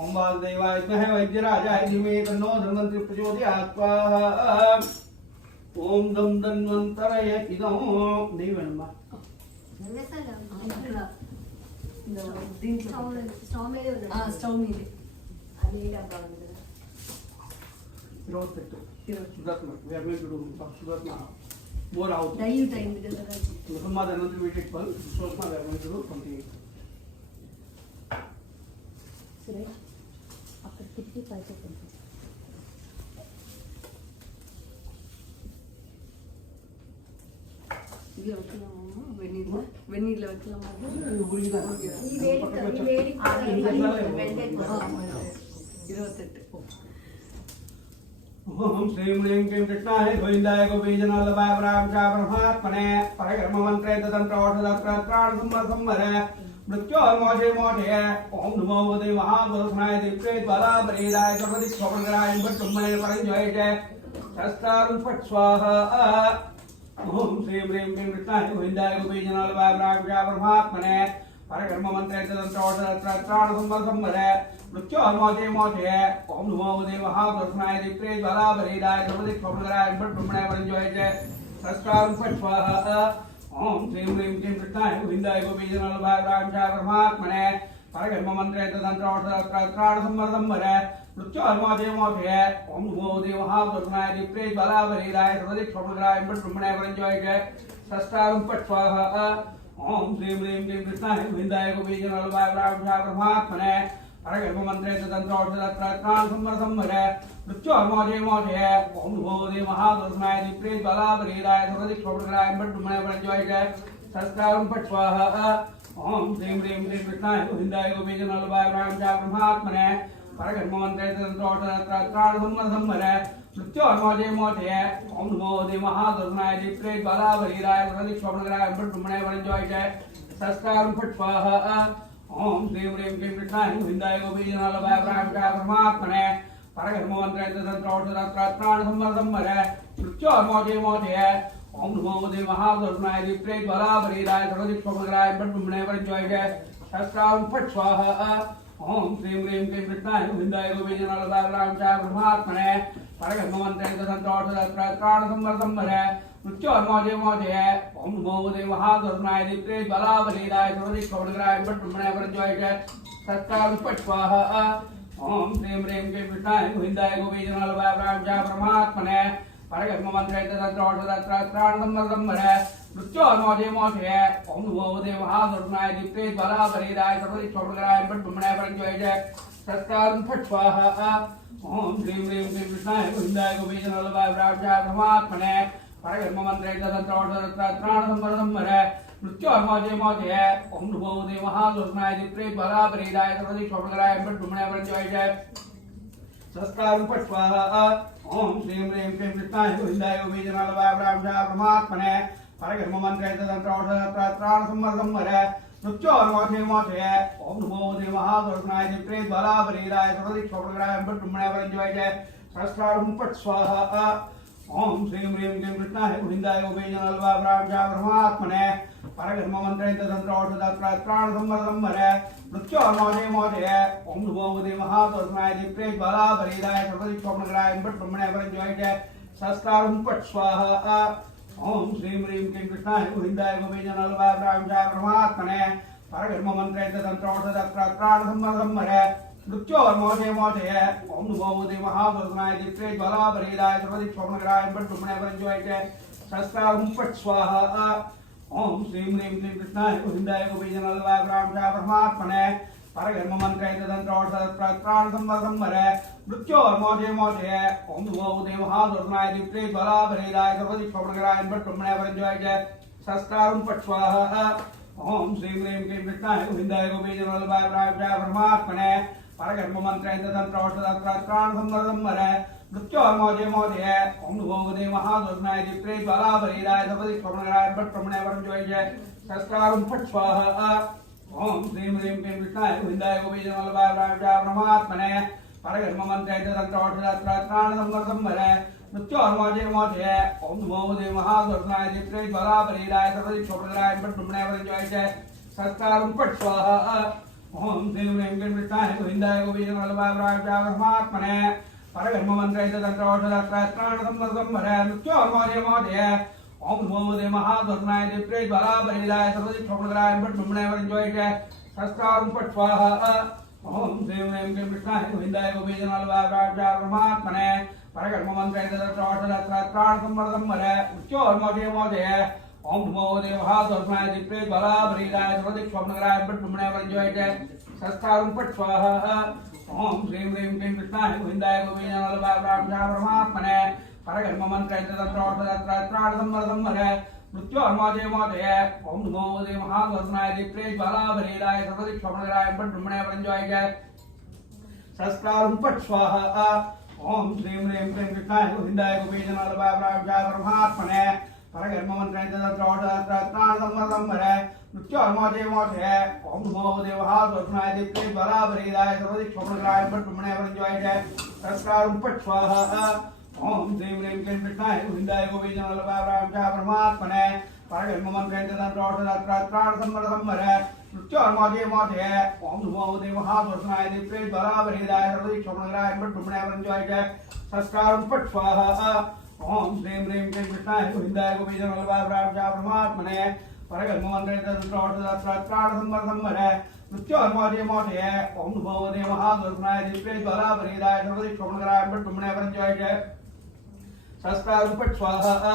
ओम वासुदेवाय विद्महे वैद्यराजाय धीमहि तन्नो धन्वंतरि प्रचोदयात् स्वाहा ओम दम धन्वंतरय इदं देवनम्मा இந்த దీంట్లో స్టవ్ మీద స్టవ్ మీద అదే డబ్బా ఉంది కదా. 28 Sudharsana. We are going to do Sudharsana more out. Dilute అయింది కదా Muhammad another weighted ball. Sudharsana we are going to do something. Suresh అక్కడ తిప్పి పైకి కొంచెం ఇది வைக்கலாமா வெந்நீர்ல வைக்கலாமா ఈ వేడి వెంటనే 28 ओम श्री ह्रीं क्लीं कृष्णाय गोविंदाय गोपीजनालभाय परामशा परमात्मने परकर्म मंत्रे तदंत्र औषधत्राण संवरे मृत्योर्मोषे मोषे ओम नमो भगवते महापुरुषाय दिव्ये बलाबलीदाय सर्वदिक् स्वप्नकराय भट्टुम्मने परञ्जयते शस्त्रारुं फट् स्वाहा ओम श्री ह्रीं क्लीं कृष्णाय गोविंदाय गोपीजनालभाय परामशा परमात्मने परकर्म मंत्रे तदंत्र औषधत्राण संवरे मृत्योर्मोषे मोषे ओम नमो भगवते महापुरुषाय दिव्ये बलाबलीदाय सर्वदिक् स्वप्नकराय भट्टुम्मने परञ्जयते शस्त्रारुं फट् स्वाहा ओम श्री ह्रीं क्लीं कृष्णाय गोविंदाय गोपीजनालभाय परामशा परमात्मने परकर्म मंत्रे तदंत्र औषधत्राण संवरे मृत्योर्मोषे मोषे ओम नमो भगवते महापुरुषाय दिव्ये बलाबलीदाय सर्वदिक् स्वप्नकराय भट्टुम्मने परञ्जयते शस्त्रारुं फट् स्वाहा ओम श्री ह्रीं क्लीं कृष्णाय गोविंदाय गोपीजनालभाय परामशा परमात्मने परकर्म मंत्रे तदंत्र औषधत्राण संवरे मृत्योर्मोषे मोषे ओम नमो भगवते महापुरुषाय दिव्ये बलाबलीदाय सर्वदिक् स्वप्नकराय भट्टुम्मने परञ्जयते शस्त्रारुं फट् स्वाहा ओम श्री ह्रीं क्लीं कृष्णाय गोविंदाय गोपीजनालभाय परामशा परमात्मने परकर्म मंत्रे तदंत्र औषधत्राण संवरे मृत्योर्मोषे मोषे ओम नमो भगवते महापुरुषाय दिव्ये बलाबलीदाय सर्वदिक् स्वप्नकराय भट्टुम्मने परञ्जयते शस्त्रारुं फट् स्वाहा ओम श्री ह्रीं क्लीं कृष्णाय गोविंदाय गोपीजनालभाय परामशा परमात्मने परकर्म मंत्रे तदंत्र औषधत्राण संवरे मृत्योर्मोषे मोषे ओम नमो भगवते महापुरुषाय दिव्ये बलाबलीदाय सर्वदिक् स्वप्नकराय भट्टुम्मने परञ्जयते शस्त्रारुं फट् स्वाहा ओम श्री ह्रीं क्लीं कृष्णाय गोविंदाय गोपीजनालभाय परामशा परमात्मने परकर्म मंत्रे तदंत्र औषधत्राण संवरे मृत्योर्मोषे मोषे ओम नमो भगवते महापुरुषाय दिव्ये बलाबलीदाय सर्वदिक् स्वप्नकराय भट्टुम्मने परञ्जयते शस्त्रारुं फट् स्वाहा ओम श्री ह्रीं क्लीं कृष्णाय गोविंदाय गोपीजनालभाय परामशा परमात्मने परकर्म मंत्रे तदंत्र औषधत्राण संवरे मृत्योर्मोषे मोषे ओम नमो भगवते महापुरुषाय दिव्ये बलाबलीदाय सर्वदिक् स्वप्नकराय भट्टुम्मने परञ्जयते शस्त्रारुं फट् स्वाहा ओम श्री ह्रीं क्लीं कृष्णाय गोविंदाय गोपीजनालभाय परामशा परमात्मने परकर्म मंत्रे तदंत्र औषधत्राण संवरे मृत्योर्मोषे मोषे ओम नमो भगवते महापुरुषाय दिव्ये बलाबलीदाय सर्वदिक् स्वप्नकराय भट्टुम्मने परञ्जयते शस्त्रारुं फट् स्वाहा ओम श्री ह्रीं क्लीं कृष्णाय गोविंदाय गोपीजनालभाय परामशा परमात्मने परकर्म मंत्रे तदंत्र औषधत्राण संवरे मृत्योर्मोषे मोषे ओम नमो भगवते महापुरुषाय दिव्ये बलाबलीदाय सर्वदिक् स्वप्नकराय भट्टुम्मने परञ्जयते शस्त्रारुं फट् स्वाहा ओम श्री ह्रीं क्लीं कृष्णाय गोविंदाय गोपीजनालभाय परामशा परमात्मने परकर्म मंत्रे तदंत्र औषधत्राण संवरे मृत्योर्मोषे मोषे ओम नमो भगवते महापुरुषाय दिव्ये बलाबलीदाय सर्वदिक् स्वप्नकराय भट्टुम्मने परञ्जयते शस्त्रारुं फट् स्वाहा ओम श्री ह्रीं क्लीं कृष्णाय गोविंदाय गोपीजनालभाय परामशा परमात्मने परकर्म मंत्रे तदंत्र औषधत्राण संवरे मृत्योर्मोदय ओम नमो देव महादुर्गनाय दित्रे ज्वालाभरीदाय सर्वदिक्षोभनगराय बट्टुमणे वरंजोय शस्त्राहुं फट् स्वाहा ओम श्रीं ह्रीं क्लीं कृष्णाय गोविंदाय गोपीजनल्लाय ब्राह्मणाय परमात्मने परगर्म मंत्रे तदंत्रोषत्राण संवरे मृत्योर्मोदय ओम नमो देव महादुर्गनाय दित्रे ज्वालाभरीदाय सर्वदिक्षोभनगराय बट्टुमणे वरंजोय शस्त्राहुं फट् स्वाहा ओम श्रीं ह्रीं क्लीं कृष्णाय गोविंदाय गोपीजनल्लाय ब्राह्मणाय परमात्मने परगर्म मंत्रे तदंत्रोषत्राण संवरे मृत्योर्मोदय ओम नमो देव महादुर्गनाय दित्रे ज्वालाभरीदाय सर्वदिक्षोभनगराय बट्टुमणे वरंजोय शस्त्राहुं फट् स्वाहा ओम श्रीं ह्रीं क्लीं कृष्णाय गोविंदाय गोपीजनल्लाय ब्राह्मणाय परमात्मने परगर्म मंत्रे तदंत्रोषत्राण संवरे मृत्योर्मोदय ओम नमो देव महादुर्गनाय दित्रे ज्वालाभरीदाय सर्वदिक्षोभनगराय बट्टुमणे वरंजोय शस्त्राहुं फट् स्वाहा ओम श्रीं ह्रीं क्लीं कृष्णाय गोविंदाय गोपीजनल्लाय ब्राह्मणाय परमात्मने परगर्म मंत्रे तदंत्रोषत्राण संवरे मृत्योर्मोदय ओम नमो देव महादुर्गनाय दित्रे ज्वालाभरीदाय सर्वदिक्षोभनगराय बट्टुमणे वरंजोय शस्त्राहुं फट् स्वाहा ओम श्रीं ह्रीं क्लीं कृष्णाय गोविंदाय गोपीजनल्लाय ब्राह्मणाय परमात्मने परगर्म मंत्रे तदंत्रोषत्राण संवरे मृत्योर्मोदय ओम नमो देव महादुर्गनाय दित्रे ज्वालाभरीदाय सर्वदिक्षोभनगराय बट्टुमणे वरंजोय शस्त्राहुं फट् स्वाहा ओम श्रीं ह्रीं क्लीं कृष्णाय गोविंदाय गोपीजनल्लाय ब्राह्मणाय परमात्मने परगर्म मंत्रे तदंत्रोषत्राण संवरे मृत्योर्मोदय ओम नमो देव महादुर्गनाय दित्रे ज्वालाभरीदाय सर्वदिक्षोभनगराय बट्टुमणे वरंजोय शस्त्राहुं फट् स्वाहा ओम श्रीं ह्रीं क्लीं कृष्णाय गोविंदाय गोपीजनल्लाय ब्राह्मणाय परमात्मने परगर्म मंत्रे तदंत्रोषत्राण संवरे मृत्योर्मोदय ओम नमो देव महादुर्गनाय दित्रे ज्वालाभरीदाय सर्वदिक्षोभनगराय बट्टुमणे वरंजोय शस्त्राहुं फट् स्वाहा ओम श्रीं ह्रीं क्लीं कृष्णाय गोविंदाय गोपीजनल्लाय ब्राह्मणाय परमात्मने परगर्म मंत्रे तदंत्रोषत्राण संवरे मृत्योर्मोदय ओम नमो देव महादुर्गनाय दित्रे ज्वालाभरीदाय सर्वदिक्षोभनगराय बट्टुमणे वरंजोय शस्त्राहुं फट् स्वाहा ओम श्रीं ह्रीं क्लीं कृष्णाय गोविंदाय गोपीजनल्लाय ब्राह्मणाय परमात्मने परगर्म मंत्रे तदंत्रोषत्राण संवरे मृत्योर्मोदय ओम नमो देव महादुर्गनाय दित्रे ज्वालाभरीदाय सर्वदिक्षोभनगराय बट्टुमणे वरंजोय शस्त्राहुं फट् स्वाहा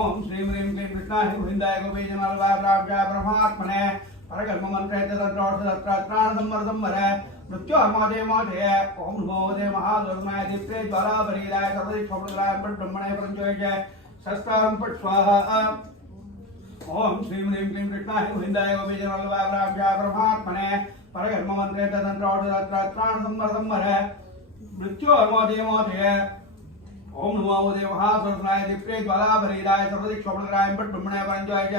ओम श्रीं ह्रीं क्लीं कृष्णाय गोविंदाय गोपीजनल्लाय ब्राह्मणाय परमात्मने परगर्म मंत्रे तदंत्रोषत्राण संवरे मृत्योर्मोदय ओम नमो देव महादुर्गनाय दित्रे ज्वालाभरीदाय सर्वदिक्षोभनगराय बट्टुमणे वरंजोय शस्त्राहुं फट् स्वाहा ओम श्रीं ह्रीं क्लीं कृष्णाय गोविंदाय गोपीजनल्लाय ब्राह्मणाय परमात्मने परगर्म मंत्रे तदंत्रोषत्राण संवरे मृत्योर्मोदय ओम नमो देव महादुर्गनाय दित्रे ज्वालाभरीदाय सर्वदिक्षोभनगराय बट्टुमणे वरंजोय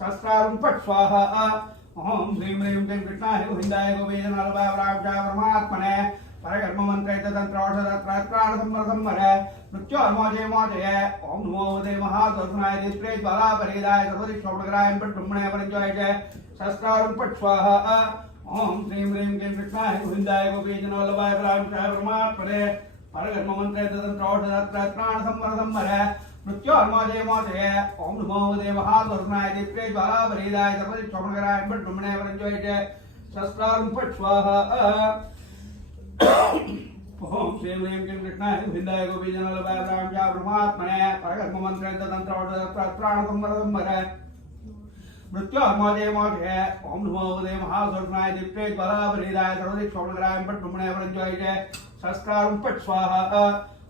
शस्त्राहुं फट् स्वाहा ओम श्रीं ह्रीं क्लीं कृष्णाय गोविंदाय गोपीजनल्लाय ब्राह्मणाय परमात्मने परगर्म मंत्रे तदंत्रोषत्राण संवरे मृत्योर्मोदय ओम नमो देव महादुर्गनाय दित्रे ज्वालाभरीदाय सर्वदिक्षोभनगराय बट्टुमणे वरंजोय शस्त्राहुं फट् स्वाहा ओम श्रीं ह्रीं क्लीं कृष्णाय गोविंदाय गोपीजनल्लाय ब्राह्मणाय परमात्मने परगर्म मंत्रे तदंत्रोषत्राण संवरे मृत्योर्मोदय ओम नमो देव महादुर्गनाय दित्रे ज्वालाभरीदाय सर्वदिक्षोभनगराय बट्टुमणे वरंजोय शस्त्राहुं फट् स्वाहा ओम श्रीं ह्रीं क्लीं कृष्णाय गोविंदाय गोपीजनल्लाय ब्राह्मणाय परमात्मने परगर्म मंत्रे तदंत्रोषत्राण संवरे मृत्योर्मोदय ओम नमो देव महादुर्गनाय दित्रे ज्वालाभरीदाय सर्वदिक्षोभनगराय बट्टुमणे वरंजोय शस्त्राहुं फट् स्वाहा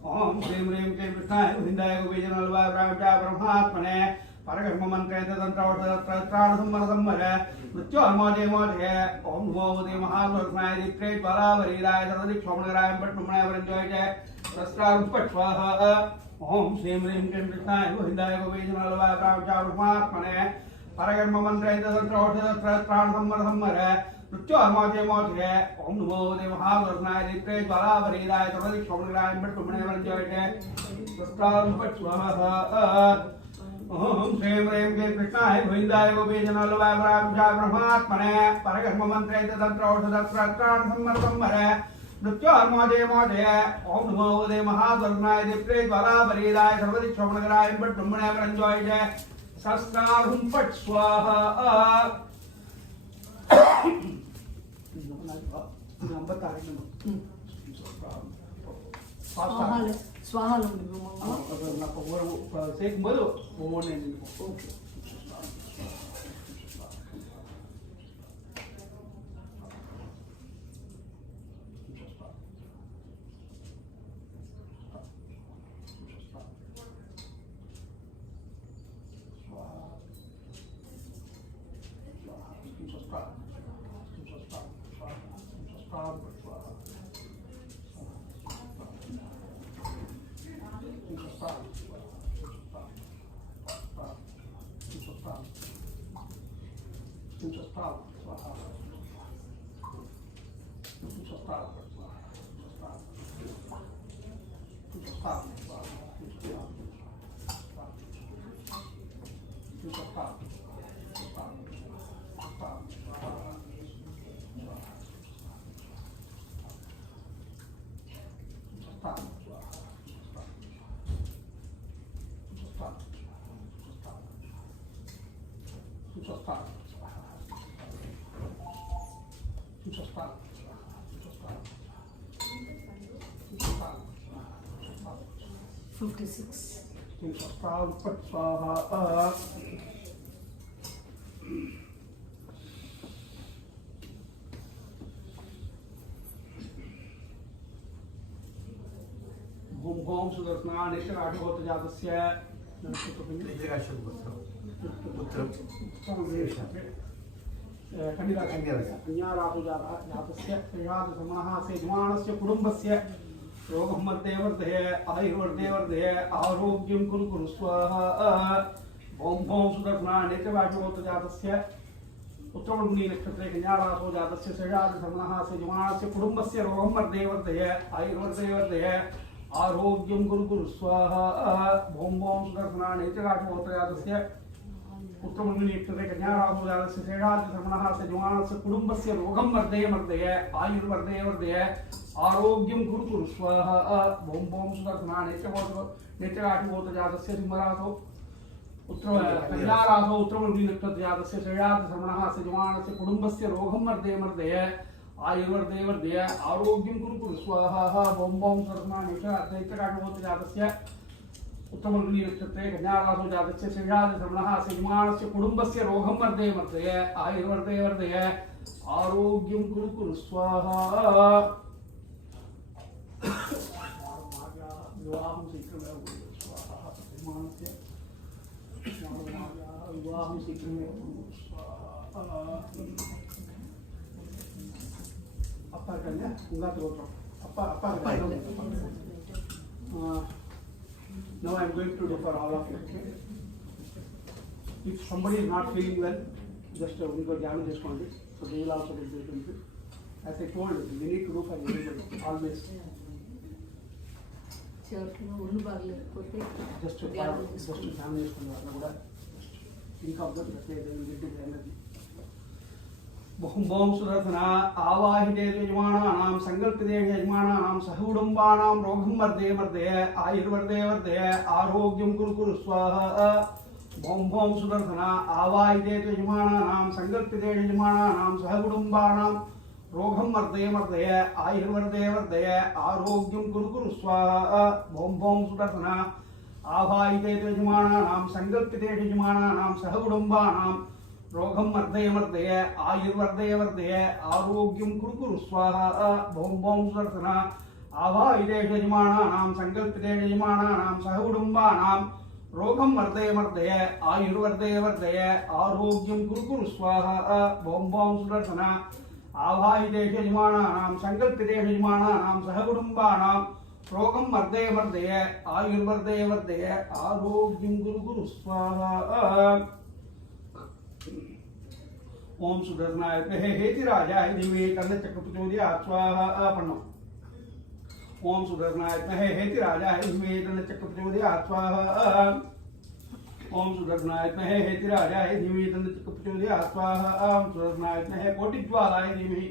ओम श्रीं ह्रीं क्लीं कृष्णाय गोविंदाय गोपीजनल्लाय ब्राह्मणाय परमात्मने परगर्म मंत्रे तदंत्रोषत्राण संवरे मृत्योर्मोदय ओम नमो देव महादुर्गनाय दित्रे ज्वालाभरीदाय सर्वदिक्षोभनगराय बट्टुमणे वरंजोय शस्त्राहुं फट् स्वाहा ओम श्रीं ह्रीं क्लीं कृष्णाय गोविंदाय गोपीजनल्लाय ब्राह्मणाय परमात्मने परगर्म मंत्रे तदंत्रोषत्राण संवरे मृत्योर्मोदय ओम नमो देव महादुर्गनाय दित्रे ज्वालाभरीदाय सर्वदिक्षोभनगराय बट्टुमणे वरंजोय शस्त्राहुं फट् स्वाहा ओम श्रीं ह्रीं क्लीं कृष्णाय गोविंदाय गोपीजनल्लाय ब्राह्मणाय परमात्मने परगर्म मंत्रे तदंत्रोषत्राण संवरे मृत्योर्मोदय ओम नमो देव महादुर्गनाय दित्रे ज्वालाभरीदाय सर्वदिक्षोभनगराय बट्टुमणे वरंजोय शस्त्राहुं फट् स्वाहा नंबर ஸ்வாஹால முடியுமா? சேர்க்கும்போது ஒவ்வொன்று ஓகே. होम सुदर्शना निष्ठराठोत जातस्य सेजमानस्य कुटुम्बस्य रोगं वर्धय वर्धय आयुर्वर्धय वर्धय आरोग्यं कुरु कुरु स्वाहा ओम ओम सुदर्शना निष्ठराठोत जातस्य उत्तरमुनि नक्षत्रे कन्याराशो जातस्य सेजमानः सेजमानस्य कुटुम्बस्य रोगं वर्धय वर्धय आयुर्वर्धय वर्धय आरोग्यं गुरु गुरु स्वाहा ओम ओम सुदर्शना नेत्रराठोत्रयादस्य उत्तममुनि नक्षत्रे कन्याराशो जातस्य सेजमानः सेजमानस्य कुटुम्बस्य रोगं वर्धय वर्धय आयुर्वर्धय वर्धय आरोग्यं गुरु गुरु स्वाहा ओम ओम सुदर्शना नेत्रराठोत्रयादस्य सिंहराशो कन्याराशो उत्तरमुनि नक्षत्रे जातस्य सेजमानः सेजमानस्य कुटुम्बस्य रोगं वर्धय वर्धय आयुर्वर्धय वर्धय आरोग्यं कुरु कुरु स्वाहा ओम ओम सुदर्शना नेत्रराठोत्रयादस्य उत्तममुनि नक्षत्रे कन्याराशो जातस्य सेजमानः सेजमानस्य कुटुम्बस्य रोगं वर्धय वर्धय आयुर्वर्धय वर्धय आरोग्यं कुरु कुरु स्वाहा विवाहं शीघ्रमेव स्वाहा सेजमानस्य विवाहं शीघ्रमेव स्वाहा अप्पा कन्या उंगा तोत्र अप्पा अप्पा now I am going to do for all of you. If somebody is not feeling well, just unko dhyanam cheskondi, so they will also be doing it. As I told you, we need to do for everybody always. Just to family cheskondi alla kuda think of that, they will get the energy. बहुम Sudarshana आवाहिते यजमानानां संकल्पिते यजमानानां सहकुटुम्बानां रोगं वर्धय वर्धय आयुर्वर्धय वर्धय आरोग्यं कुरु कुरु स्वाहा बहुम सुदर्शना आवाहिते यजमानानां संकल्पिते यजमानानां सहकुटुम्बानां रोगं वर्धय वर्धय आयुर्वर्धय वर्धय आरोग्यं कुरु कुरु स्वाहा बहुम सुदर्शना आवाहिते यजमानानां संकल्पिते यजमानानां सहकुटुम्बानां रोगं वर्धय वर्धय आयुर्वर्धय वर्धय आरोग्यं कुरु कुरु स्वाहा बहुम सुदर्शना आवाहिते यजमानानां संकल्पिते यजमानानां सहकुटुम्बानां रोगं वर्धय वर्धय आयुर्वर्धय वर्धय आरोग्यं कुरु कुरु स्वाहा बहुम सुदर्शना आवाहिते यजमानानां संकल्पिते यजमानानां सहकुटुम्बानां रोगं वर्धय वर्धय आयुर्वर्धय वर्धय आरोग्यं कुरु कुरु स्वाहा ओम सुदर्शनाय विद्महे हेतिराजाय धीमहि तन्नो चक्रप्रचोदयात् स्वाहा पन्नो ओम सुदर्शनाय विद्महे हेतिराजाय धीमहि तन्नो चक्रप्रचोदयात् स्वाहा ओम सुदर्शनाय विद्महे हेतिराजाय धीमहि तन्नो चक्रप्रचोदयात् स्वाहा ओम सुदर्शनाय विद्महे कोटिज्वालाय धीमहि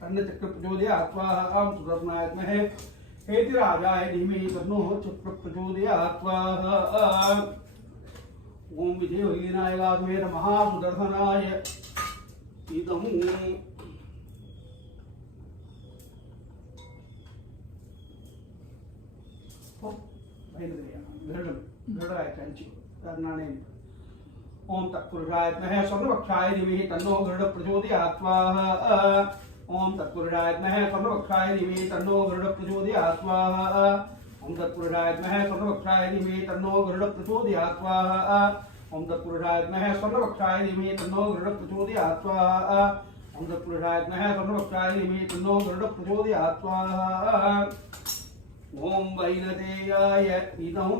तन्नो चक्रप्रचोदयात् स्वाहा ओम सुदर्शनाय विद्महे हेतिराजाय धीमहि तन्नो चक्रप्रचोदयात् स्वाहा ओम विजयोहीनाय महासुदर्शनाय इदं ओम तत्पुरुषाय विद्महे स्वर्णवक्षाय धीमहि तन्नो गरुड़ प्रचोदयात् स्वाहा ओम तत्पुरुषाय विद्महे स्वर्णवक्षाय धीमहि तन्नो गरुड़ प्रचोदयात् स्वाहा ओम तत्पुरुषाय विद्महे स्वर्णवक्षाय धीमहि तन्नो गरुड़ प्रचोदयात् स्वाहा ओम तत्पुरुषाय विद्महे स्वर्णवक्षाय धीमहि तन्नो गरुड़ प्रचोदयात् स्वाहा ओम तत्पुरुषाय विद्महे स्वर्णवक्षाय धीमहि तन्नो गरुड़ प्रचोदयात् स्वाहा ओम वैनतेयाय इदम्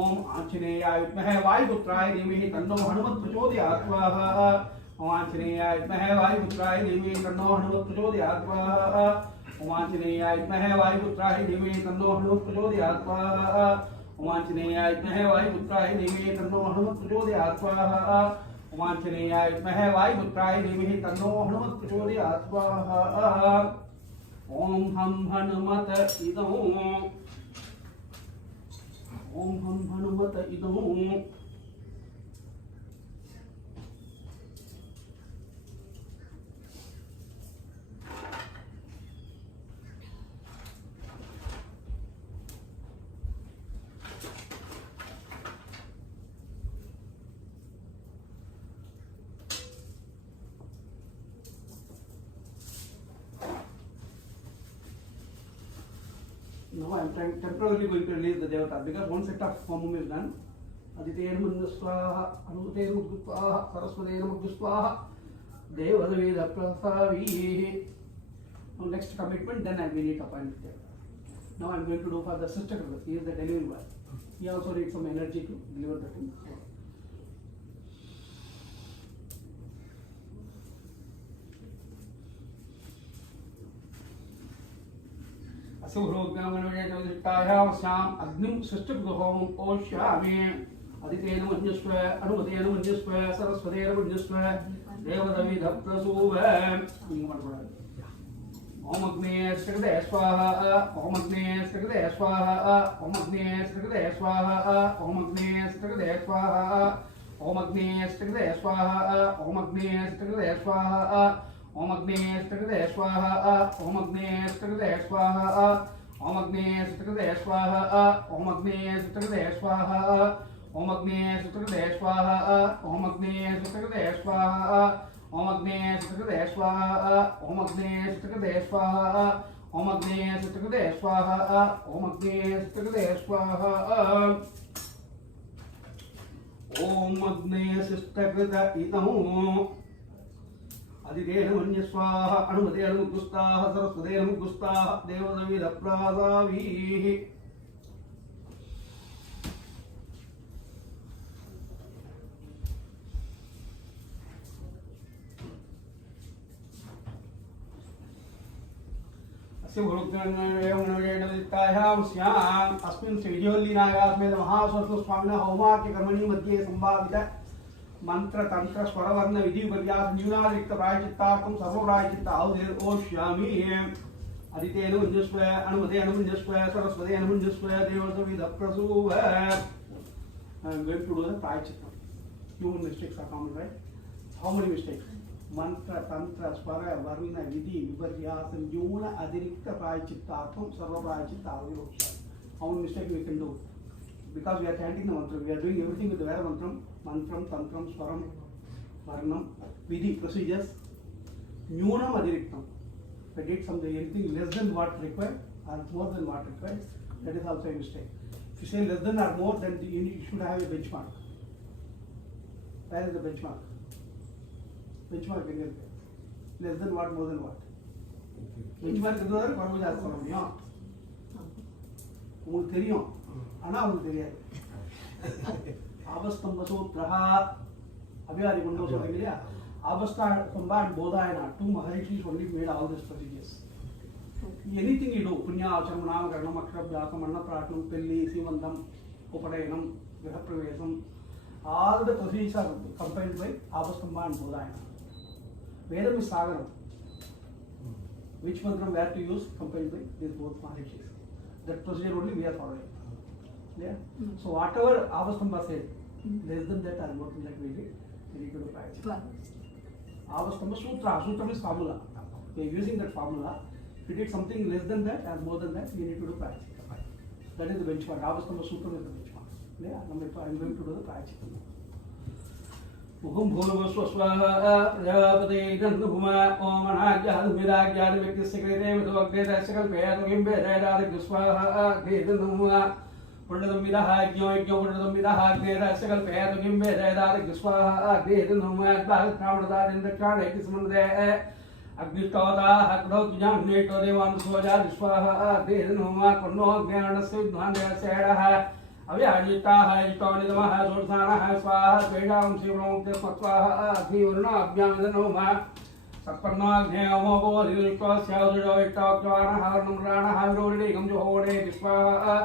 ओम आंजनेयाय विद्महे वायुपुत्राय धीमहि तन्नो हनुमत् प्रचोदयात् स्वाहा ओम आंजनेयाय विद्महे वायुपुत्राय धीमहि तन्नो हनुमत् प्रचोदयात् स्वाहा ओम आंजनेयाय विद्महे वायुपुत्राय धीमहि तन्नो हनुमत् प्रचोदयात् स्वाहा ओम आंजनेयाय विद्महे वायुपुत्राय धीमहि तन्नो हनुमत् प्रचोदयात् स्वाहा ओम आंजनेयाय विद्महे वायुपुत्राय धीमहि तन्नो हनुमत् प्रचोदयात् स्वाहा ओम हम हनुमत इदम् ओम हम हनुमत इदम् Now I am temporarily going to release the devata because one set of homam is done. Aditya Namah Swaha, Anutya Namah Swaha, Saraswati Namah Swaha, Devadaveda Prasavi. Now next commitment, then I will need to appoint the devata. Now I am going to do for the sister. He is the delivery boy. He also needs some energy to deliver the thing. अग्निम सृष्टिगृहं ओष्यामि अदितेन मन्यस्व अनुमतेन मन्यस्व सरस्वतेन मन्यस्व देवदविध प्रसूव ओम अग्ने स्थिते स्वाहा ओम अग्ने स्थिते स्वाहा ओम अग्ने स्थिते स्वाहा ओम अग्ने स्थिते स्वाहा ओम अग्ने स्थिते स्वाहा ओम अग्ने स्थिते स्वाहा ओम अग्ने स्थिते स्वाहा ओम अग्ने स्थिते स्वाहा ओम अग्ने स्थिते स्वाहा ओम अग्ने स्थिते स्वाहा ओम अग्ने स्थिते स्वाहा ओम अग्ने स्थिते स्वाहा ओम अग्ने स्थिते स्वाहा ओम अग्ने स्थिते स्वाहा ओम अग्ने स्थिते स्वाहा ओम अग्ने स्थिते स्वाहा ओम अग्ने स्थिते इदम् अधिदेन मन्य स्वाहा अनुमतेन मुक्ताः सरस्वतेन मुक्ताः देवदविध प्रासावीः अस्य भोक्तृन्नवेणविदितायां स्याम् अस्मिन् श्रीज्योल्लीनागास्मेद महासरस्वतीस्वामिनः हौमाक्य कर्मणि मध्ये सम्भावित मंत्र तंत्र स्वर वर्ण विधि पर्यास न्यूनालिप्त प्रायचित्तार्थं सर्व प्रायचित्त आहुतिर् ओष्यामि अदितेन मन्यस्व अनुमतेन मन्यस्व सरस्वतेन मन्यस्व देवदविध प्रसूव I am going to do the प्रायचित्त. Human mistakes are common, right? How many mistakes? मंत्र तंत्र स्वर वर्ण विधि विपर्यास न्यून अतिरिक्त प्रायचित्तार्थं सर्व प्रायचित्त आहुतिर् ओष्यामि. How many mistakes we can do? Because we are chanting the mantra, we are doing everything with the Veda mantram, mantram, tantram, swaram, varnam, vidhi, procedures, nyunam adiriktam. If I did something, anything less than what required or more than what required, that is also a mistake. If you say less than or more, then you should have a benchmark. Where is the benchmark? Benchmark is less than what, more than what? Benchmark is the one உங்களுக்கு தெரியும் ஆனா உங்களுக்கு தெரியாது ஆபஸ்தம்ப சூத்ரஹ அபியாதி கொண்டு சொல்றீங்க இல்லையா ஆபஸ்தா ஸ்தம்பா and bodhayana two maharishis only made all these procedures. Anything you do punya acharma namakarnam aksharabhyasam annapratnam pelli sivantam upadayanam grahapravesam all the procedures are compiled by abastamba and bodhayana. Vedam is sagaram. Which mantram where to use compiled by these both maharishis. That procedure only we are following. Yeah. So whatever Avastamba said, less than that or more than that we need to do practice. Avastamba sutra. Sutra is formula. We are using that formula. If you did something less than that and more than that, you need to do prayachita. That is the benchmark. Avastamba Sutra is the benchmark. Yeah, I'm going to do the prayachita. Uhum bhurva swaswaha prajapate dandhuma om anagya vidagya vyakti sekrete vidogde dasakal peyatu gimbe jayadad guswaha dedandhuma purnadam vidaha gyoy purnadam vidaha dasakal peyatu gimbe jayadad guswaha dedandhuma bal tramada indakshana kismande Agnishtavata hakdo tujam neto devam soja vishwaha dedandhuma purno gnanasya vidhande sedaha Avyajita Jitavnidamaha Sudharsana Swaha Vedam Sivram Swaha Adhivarna Abhyamidhanoma Satparna Gnayamabo Dhilpa Syadudavita Kvana Haranam Rana Havirodi Gamjohode Vishwaha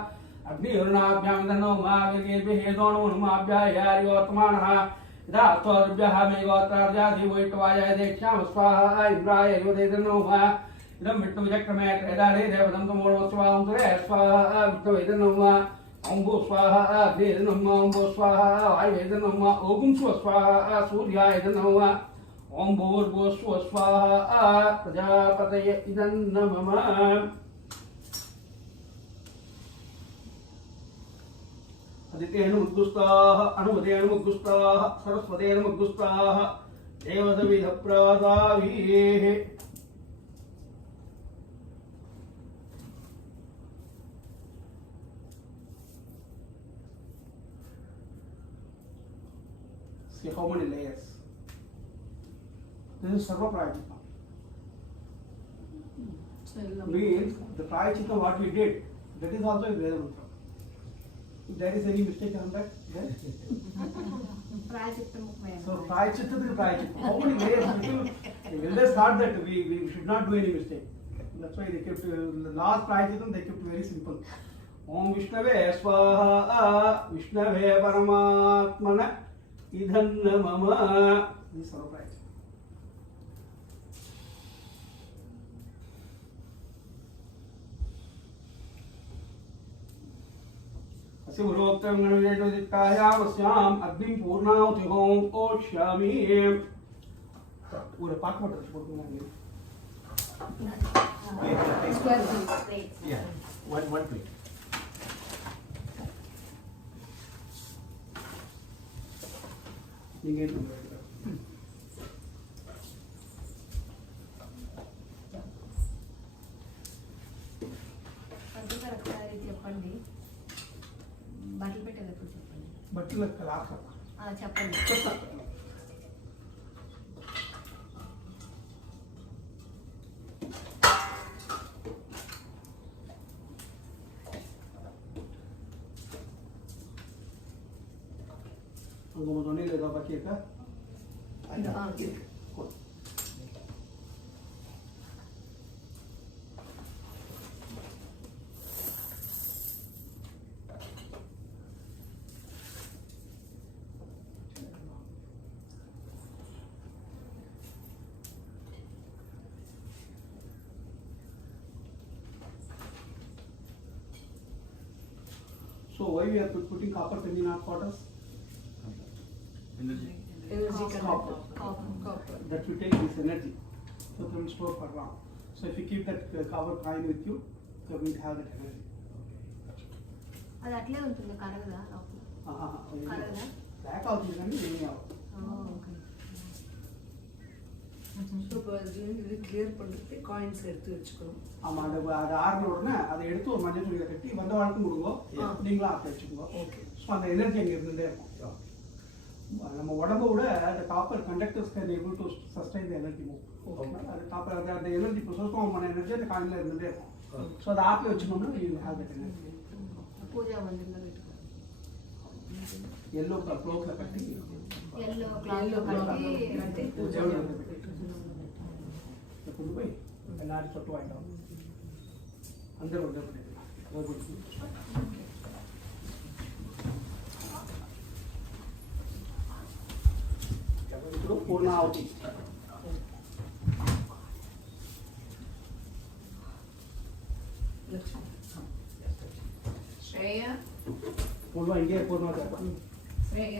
Adhivarna Abhyamidhanoma Vigilpi Hedonum Abhyaya Yotmana Dhatvarbhyaha Megotarja Dhivitavaya Deksham Swaha Indraya Yudedhanoma Idam Vittu Vijakramek Edare Devadam Tamoro Swaha Ture Swaha Vittu Vedhanoma Ombo Swaha, Vedhanama, Ombo Swaha, Vedhanama, Ogum Swaha, Surya Vedhanama, Ombo Swaha, Prajapataya Idannamama. Adityanam Udgustaha, Anumadyanam Udgustaha, Saraswatyanam Udgustaha, Devadavidha Pradavi. See how many layers. This is Sarva Prayachita. Means the Prayachita what we did, that is also a Veda mantra. If there is any mistake on that, then so Prayachita is Prayachita. How many layers? The elders thought that we should not do any mistake. That's why they kept the last Prayachita they kept very simple. Om Vishnave Swaha Vishnave Paramatmana Idannamama. This is all right. Asimuroktam Navijato Dikkayam Asyam Agnim Purnauti Oshyami. Ura Pak Water spoken. Yeah, one plate. చెప్పండి బట్టలు పెట్టేటప్పుడు చెప్పండి బట్టలు కలాక చెప్పండి Como donde le da paqueta. So why we are putting copper in our quarters? Energy. Copper. That you take this energy, so it will store for long. So if you keep that copper coin with you, you are going to have that energy. అది అట్లే ఉంటుంది కరగదా కరగదా back అవుతుంది కానీ ఏమీ అవ్వదు. இது clear பண்ணிட்டு coins எடுத்து வச்சுக்கணும். ஆமா, அது ஆறுன உடனே அதை எடுத்து ஒரு மஞ்சள் துணியில கட்டி வந்த வாழ்க்கை கொடுங்க, நீங்களும் ஆக்க வச்சுக்கோங்க. ஓகே. ஸோ அந்த எனர்ஜி அங்கே இருந்துட்டே இருக்கும். நம்ம உடம்பு விட அந்த copper conductors can able to sustain the energy move. அது காப்பர் அந்த எனர்ஜி ப்ரொசஸ் பண்ண எனர்ஜி அந்த காயின்ல இருந்துட்டே இருக்கும். ஸோ அதை ஆக்க வச்சுக்கோம்னா you will have that energy. Puja మందిరంలో పెట్టుకోవాలి. ఎల్లో క్లోత్లో కట్టి ఎల్లో కట్టి పూజ கொண்டு போய் எல்லாரும் சொட்டு வாங்கிட்டோம். அந்த ఇప్పుడు పూర్ణావతి. ಶ್ರೇಯ ಪೂರ್ಣ ಹಿಂಗೆ ಪೂರ್ಣಾವತಿ. ಶ್ರೇಯ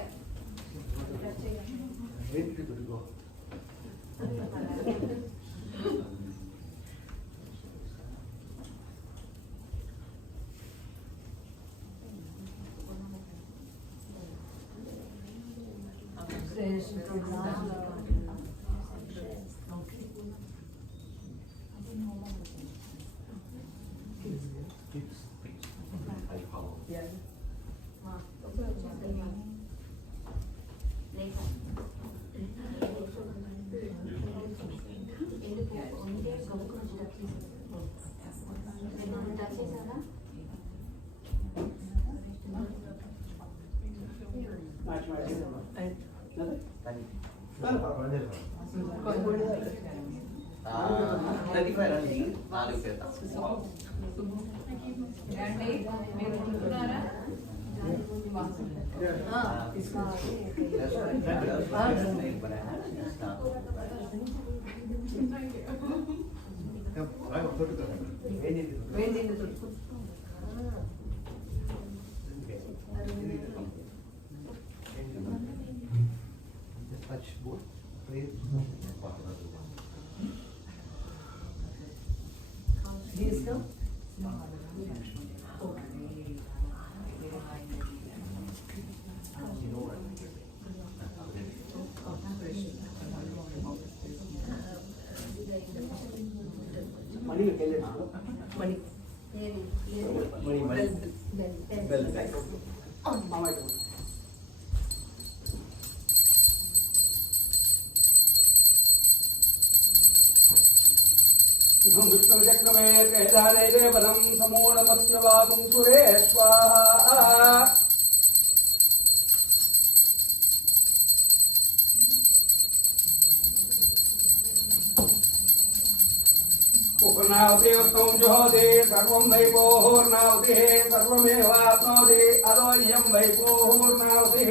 35 రండి 4 చేద్దాం touch both. These come? Money you can Money. Mama do. इदं विष्णुचक्रमे त्रयदाने देवनं समूढमस्य वापुं सुरे स्वाहा उपनावते उत्तमं जुहोते सर्वं वै पोहोर्नावते सर्वमेवाप्नोति अदोह्यं वै पोहोर्नावते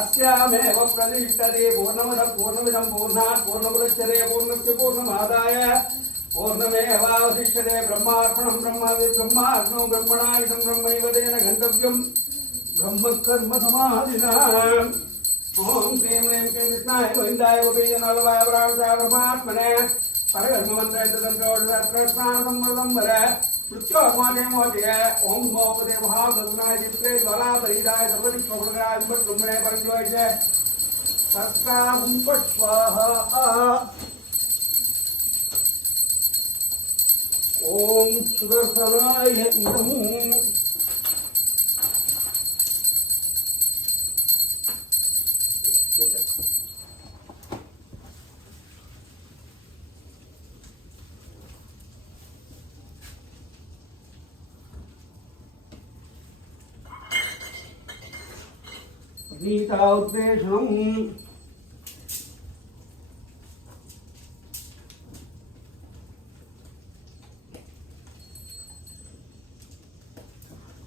अस्यामेव प्रतिष्ठते पूर्णमदः पूर्णमिदं पूर्णात् पूर्णमुदच्यते पूर्णस्य पूर्णमादाय पूर्णमेवावशिष्यते ब्रह्मार्पणं ब्रह्मार्पणं ब्रह्मणा इदं ब्रह्मैव तेन गन्तव्यं ब्रह्मकर्म समाधिना ओम श्रीं ह्रीं क्लीं कृष्णाय गोविन्दाय गोपीजनवल्लभाय ब्रह्मचाय ब्रह्मात्मने परगर्भमन्त्रस्नानसंवृतं वर मृत्योर्मादे मोदय ओम मोपदे महागरुणाय चित्रे ज्वालापरीदाय सर्वदिक्पवनराय ब्रह्मणे परज्योतिषे तत्काहुं स्वाहा ओम सुदर्शनाय नमः Gita उत्पेषणम्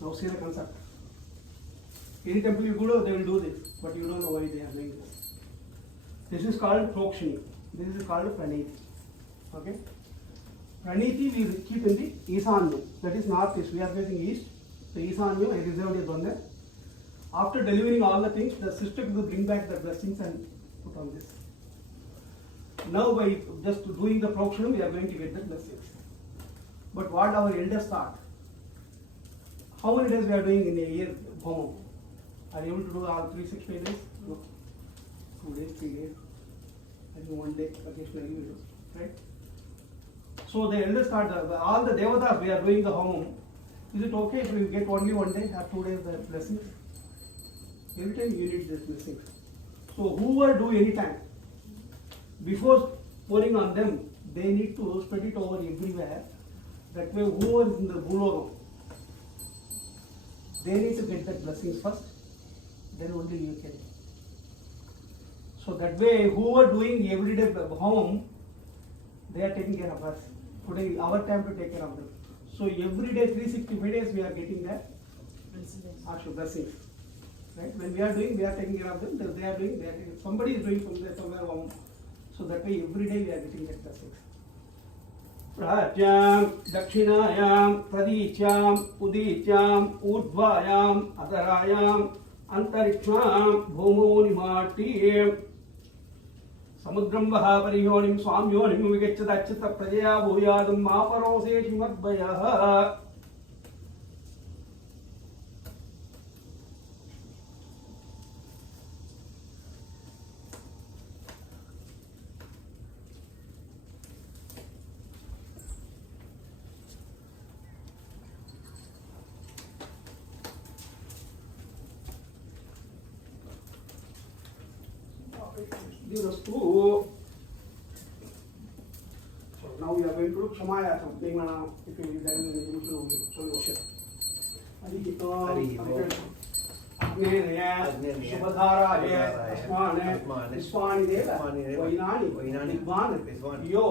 Now see the concept. Any temple you go to, they will do this, but you don't know why they are doing this. This is called Koushi. This is called Praniti. Okay? Praniti we keep in the Isanya. That is northeast. We are facing east. The Isanya I reserved is on there. After delivering all the things, the sister will bring back the blessings and put on this. Now by just doing the prokshanam, we are going to get the blessings. But what our elders thought, how many days we are doing in a year homam? Are you able to do all 365 days? No. 2 days, 3 days. I think 1 day occasionally we do. Right? So the elders thought all the devatas we are doing the homam. Is it okay if we get only 1 day or 2 days the blessings? Every time you need this blessings. So whoever do any time, before pouring on them, they need to spread it over everywhere. That way whoever is in the Bulogam, they need to get that blessings first, then only you can. So that way whoever doing everyday home, they are taking care of us. Today our time to take care of them. So every day 365 days we are getting that blessings. Right? When we are doing, we are taking care of them. They are doing, somebody is doing somewhere home. So that way every day we are getting that blessings. Pratyam, Dakshinayam, Pradichyam, Udichyam, Udvayam, Adarayam, Antariksham, Bhumoni Samudram Vahaparionim, Swamyonim, Vigachata Prajaya, Bhuyadam, Maparose, Shimadbaya. Dirastu. So now we are going to do Kshamaya something now. If you there is any solution. शुभधाराय अस्मान् देव वैनानि विद्वान् यो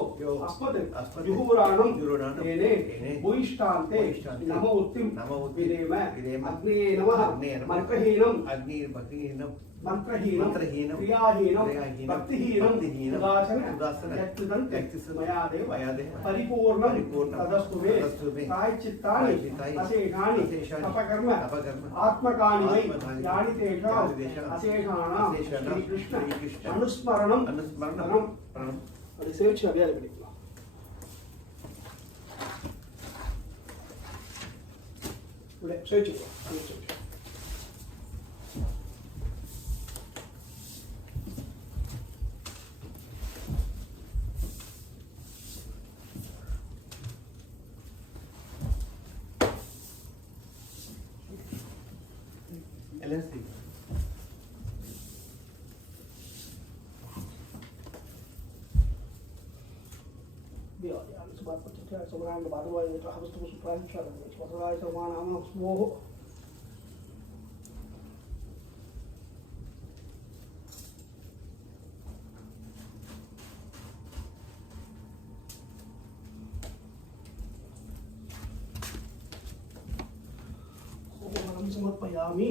अस्मत् युहुराणं येने भूयिष्ठान्ते नमोत्तिं विदेम अग्ने नमः मंत्रहीनं मंत्रहीनं क्रियाहीनं भक्तिहीनं उदासन यत्तदं मया देव परिपूर्णं तदस्तु मे प्रायश्चित्तानि अशेषाणि अपकर्म आत्मकानि वै यानि तेषाम् अशेषाणां श्रीकृष्ण अनुस्मरणं அது சேர்ச்சி அப்படியே பண்ணிக்கலாம் இப்படி சேர்ச்சிக்கலாம் LSD. समर्पयामि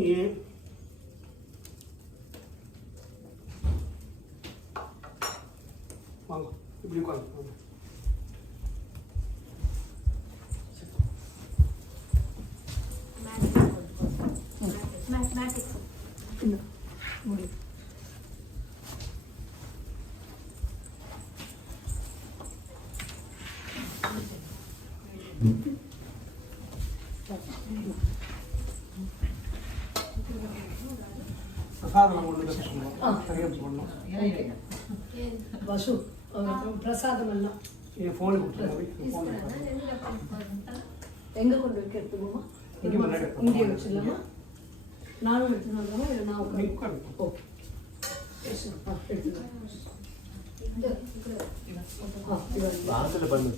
वांगो இப்படி உட்காருங்க Mathematics. No. Mudi. பிரசாதம் ஒன்று சொல்லுவோம் சரியா சொல்லணும் வசு பிரசாதம் எல்லாம் என் ஃபோனில் கொடுத்துருங்க ஃபோன் எங்கே கொண்டு வைக்க எடுத்துக்கோமா இங்கே முன்னாடி இங்கே வச்சிடலாமா நானும் எடுத்துன்னு வரலாமா இல்லை நான் உட்காந்து ஓகே எடுத்துக்கலாம் வாசல்ல பண்ணு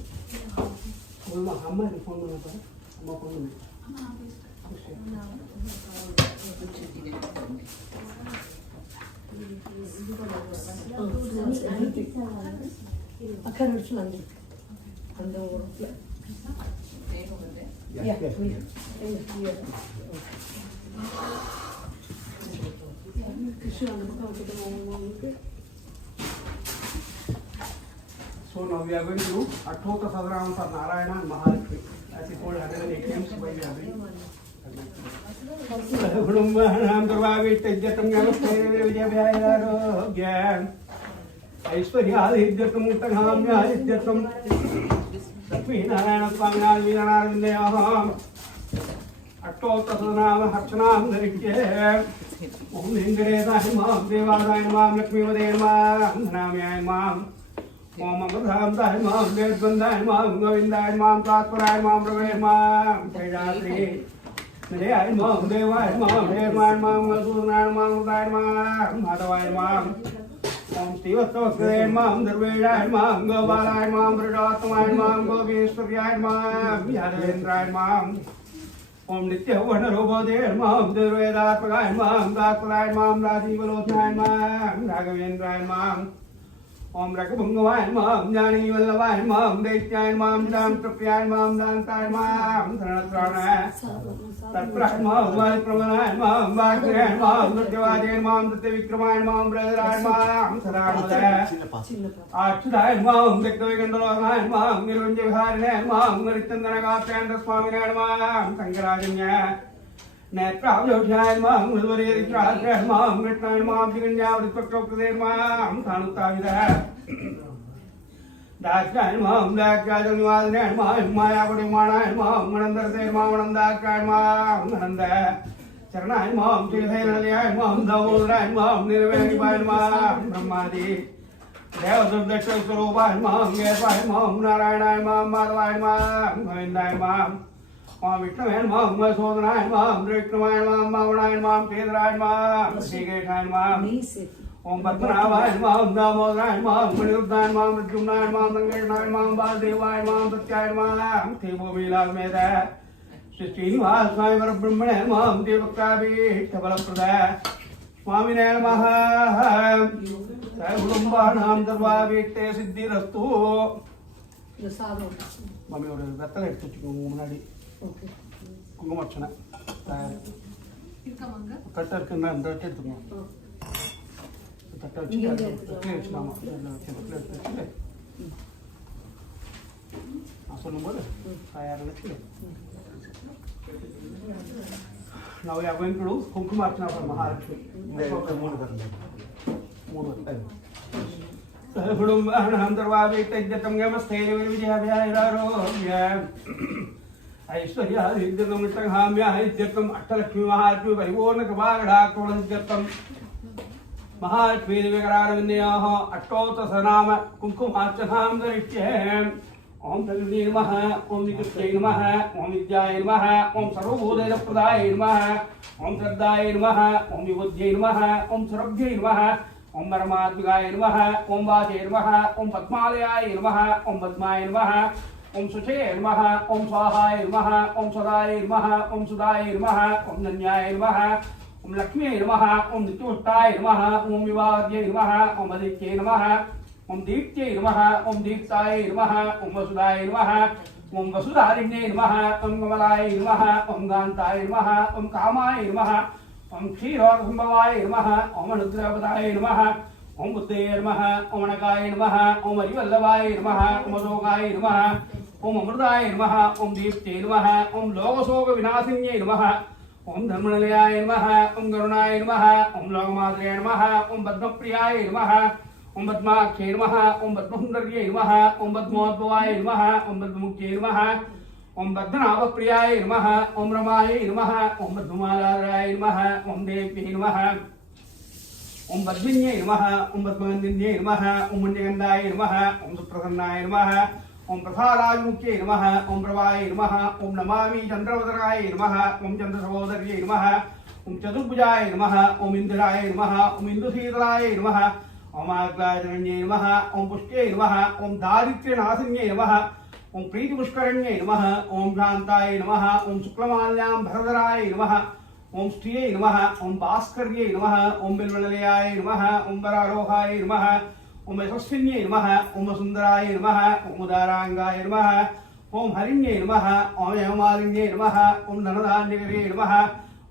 அம்மா எனக்கு ஃபோன் பண்ண பாரு அம்மா ஃபோன் பண்ணு అక్కడ నడుచులండి అంత ఊరులో So now we are going to do Atthota Sadharanam for Narayana and Mahalakshmi. As he told 108 names by the Abhi. Kudumbhanam Durvavittajyatam Namaste ऐश्वर्यादिद्यतम उत्तराम्यादिद्यतम Laxminarayan स्वामिनारायणविन्दयाम् अट्टोत्तरनाम हर्षनाम धरिष्ये ओम इंद्रेदाय मां देवादाय मां लक्ष्मीवदे मां धनाम्याय मां ओम अमृताय मां वेदवन्दाय मां गोविन्दाय मां तात्पराय मां प्रभवे मां जयात्रे नरयाय मां देवाय मां देवाय मां मधुनाय मां उदाय मां माधवाय मां ओम शिवस्तोत्रे मां दर्वेशाय मां गोपालाय मां वृषात्माय मां गोपीश्वर्याय मां यादवेन्द्राय मां ओम नित्यवर्णरूपोदे मां दुर्वेदात्मकाय मां दात्पराय मां राजीवलोचनाय मां राघवेन्द्राय मां ओम रघुभुंगवाय मां ज्ञानीवल्लभाय मां दैत्याय मां दानतृप्याय मां दान्ताय मां धनत्राणाय तत्प्राय मां वायुप्रमनाय मां वाग्देवाय मां दुर्जवादेय मां दत्तविक्रमाय मां ब्रदराय मां सदानंदाय आच्युताय मां दत्तविकन्दलोकाय मां निरञ्जयविहारिणे मां मरिचन्दनगात्रेन्द्र स्वामिने मां शङ्कराचार्याय नेत्रावजोषाय मां मधुवरेदित्राय मां कृष्णाय मां जिगण्यावृत्पक्षोक्तदे मां सानुत्ताविदः दाक्षाय मां दाक्षायनिवासने मां मायावडिमाणाय मां मणन्दरते मां मणन्दाक्षाय मां मणन्द शरणाय मां श्रीधैर्यलयाय मां दामोदराय मां निर्वेणिपाय मां ब्रह्मादि देवदुर्दक्षस्वरूपाय मां येषाय मां नारायणाय मां माधवाय मां गोविन्दाय मां ओम विष्णुवे मां मधुसूदनाय मां विक्रमाय मां मावणाय मां केदाराय मां श्रीकेशाय मां ओम पद्मनाभाय नमः ओम दामोदराय नमः ओम मणिरुद्धाय नमः ओम मृत्युंजयाय नमः ओम गंगेशनाय नमः ओम वासुदेवाय नमः ओम सत्याय नमः ओम देवोविलासमेत श्री श्रीनिवास स्वामी परब्रह्मणे नमः ओम देवकाभीष्टफलप्रदाय स्वामिने नमः सर्वकुटुम्बानां सर्वाभीष्टे सिद्धिरस्तु இந்த சாதம் மாமி ஒரு வெத்தலை எடுத்து வச்சுக்கோங்க முன்னாடி ஓகே குங்குமர்ச்சனை இருக்காமாங்க கட்டை இருக்குன்னா இந்த வச்சு எடுத்துக்கோங்க கட்டை வச்சு கட்டை வச்சுலாமா கட்டை வச்சு நான் சொல்லும்போது தயார் வச்சு Now we are going to do Kumkumarchana for Mahalakshmi. Sahudum Darvavityatam Yamaste Vijayavyarohya Aishwarya Hidyatam Tanhamya Hidyatam Attalakshmi Mahalakshmi Parivona Kavagada Kolanjatam Mahalakshmi Vikararavinyaha Attotasanama Kumkumarchanam Darishya ओम प्रकृति नमः ओम निकृष्टे नमः ओम विद्याय नमः ओम सर्वभूतेन प्रदाय नमः ओम श्रद्धाय नमः ओम विबुद्धये नमः ओम सर्वभ्ये नमः ओम परमात्मिकाय नमः ओम वाचे नमः ओम पद्मालयाय नमः ओम पद्माय नमः ओम शुचे नमः ओम स्वाहाय नमः ओम सदाय नमः ओम सुदाय नमः ओम नन्याय नमः ओम लक्ष्मी नमः ओम नित्योष्टाय नमः ओम विवाद्ये नमः ओम आदित्ये नमः ओम दीप्त्यै नमः ओम दीप्ताय नमः ओम वसुदाय नमः ओम वसुधारिण्यै नमः ओम कमलाय नमः ओम कान्ताय नमः ओम कामाय नमः ओम क्षीरोत्सम्भवाय नमः ओम अनुग्रहपदाय नमः ओम बुद्धये नमः ओम अनकाय नमः ओम हरिवल्लभाय नमः ओम अशोकाय नमः ओम अमृताय नमः ओम दीप्त्यै नमः ओम लोकशोकविनाशिन्यै नमः ओम धर्मनिलयाय नमः ओम करुणाय नमः ओम लोकमात्रे नमः ओम पद्मप्रियाय नमः ओम पद्माक्षे नमः ओम पद्मसुंदर्ये नमः ओम पद्मोद्भवाय नमः ओम पद्ममुख्ये नमः ओम पद्मनाभप्रियाय नमः ओम रमाय नमः ओम पद्ममालाधराय नमः ओम देव्यै नमः ओम पद्मिन्यै नमः ओम पद्मगन्धिन्यै नमः ओम मण्यगन्धाय नमः ओम सुप्रसन्नाय नमः ओम प्रसादाभिमुख्ये नमः ओम प्रभाय नमः ओम नमामि चन्द्रवदनाय नमः ओम चन्द्रसहोदर्यै नमः ओम चतुर्भुजाय नमः ओम इन्द्राय नमः ओम इन्दुशीतलाय नमः ओम आग्लाजरण्ये नमः ओम पुष्टे नमः ओम दारिद्र्यनाशिन्ये नमः ओम प्रीतिपुष्करण्ये नमः ओम शान्ताय नमः ओम शुक्लमाल्यां भरधराय नमः ओम श्रिये नमः ओम भास्कर्ये नमः ओम बिल्वलयाय नमः ओम वरारोहाय नमः ओम यशस्विन्ये नमः ओम सुन्दराय नमः ओम उदारांगाय नमः ओम हरिण्ये नमः ओम हेममालिन्ये नमः ओम धनधान्यकरे नमः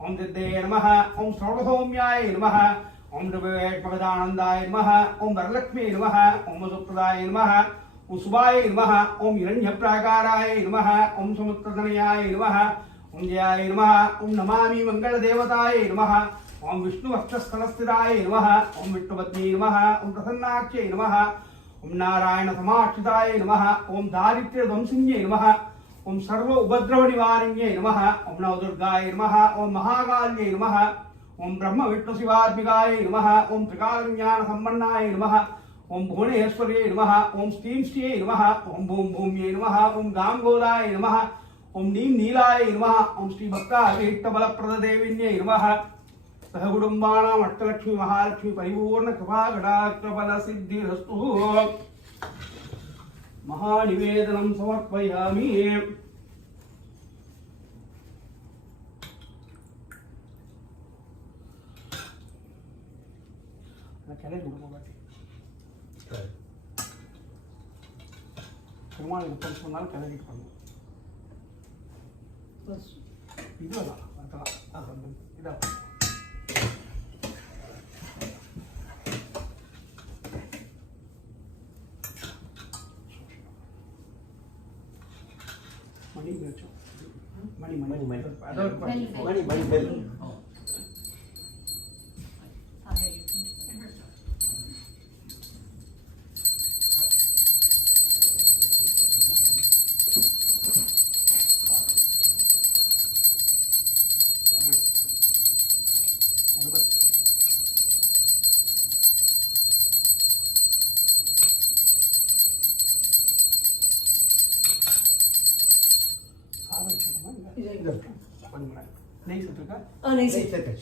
ओम सिद्धये नमः ओम सर्वसौम्याय नमः ओम नृपवेट्पदानन्दाय नमः ओम वरलक्ष्मी नमः ओम सुप्रदाय नमः ओम सुभाय नमः ओम हिरण्यप्राकाराय नमः ओम समुद्रतनयाय नमः ओम जयाय नमः ओम नमामि मंगलदेवताय नमः ओम विष्णुवक्षस्थलस्थिताय नमः ओम विष्णुपत्नी नमः ओम प्रसन्नाक्षे नमः ओम नारायण समाक्षिताय नमः ओम दारिद्र्यध्वंसिन्ये नमः ओम सर्व उपद्रवनिवारिण्ये नमः ओम नवदुर्गाय नमः ओम महाकाल्ये नमः ओम ब्रह्म विष्णु शिवात्मिकाय नमः ओम त्रिकालज्ञान संपन्नाय नमः ओम भुवनेश्वर्ये नमः ओम स्टीं श्रिये नमः ओम भूम भूम्ये नमः ओम गांगोलाय नमः ओम नीम नीलाय नमः ओम श्री भक्ताभीष्टबलप्रददेविन्ये नमः सहकुटुम्बानाम् अष्टलक्ष्मी महालक्ष्मी परिपूर्ण कृपाकटाक्षफलसिद्धिरस्तु महानिवेदनं समर्पयामि ಕೆಳಗೆ ಬಿಡ್ಬೋದಾಗಿ பெருமாள் எப்போ சொன்னாலும் ಕೆಳಗೆ ಇಟ್ಕೊಂಡು ಇದು ಅಲ್ಲ ಅದಲ್ಲ ಇದಲ್ಲ ಮಣಿ ಬೇಕು ಮಣಿ ಮಣಿ ಮಣಿ ಮಣಿ ಮಣಿ ಬೆಲ್ नहीं सकता नहीं सकता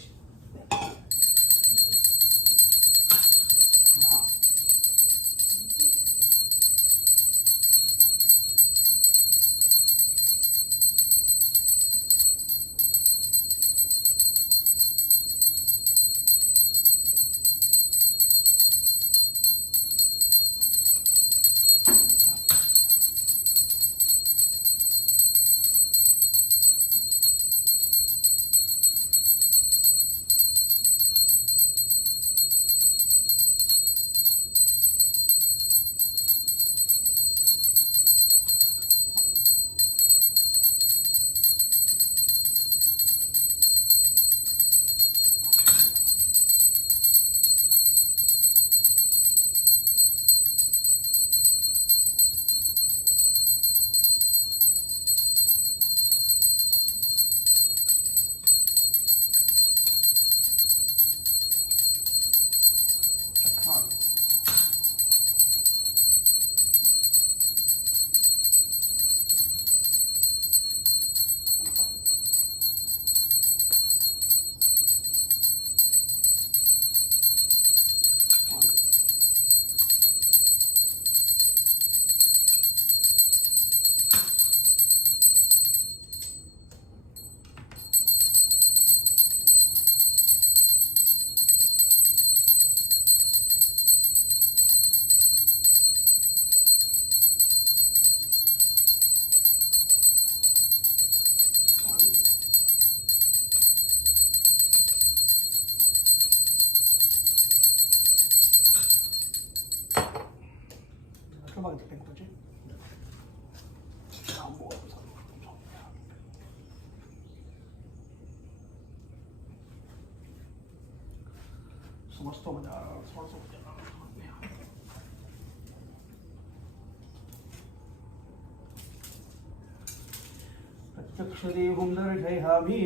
प्रत्यक्षदेवं दर्शयामि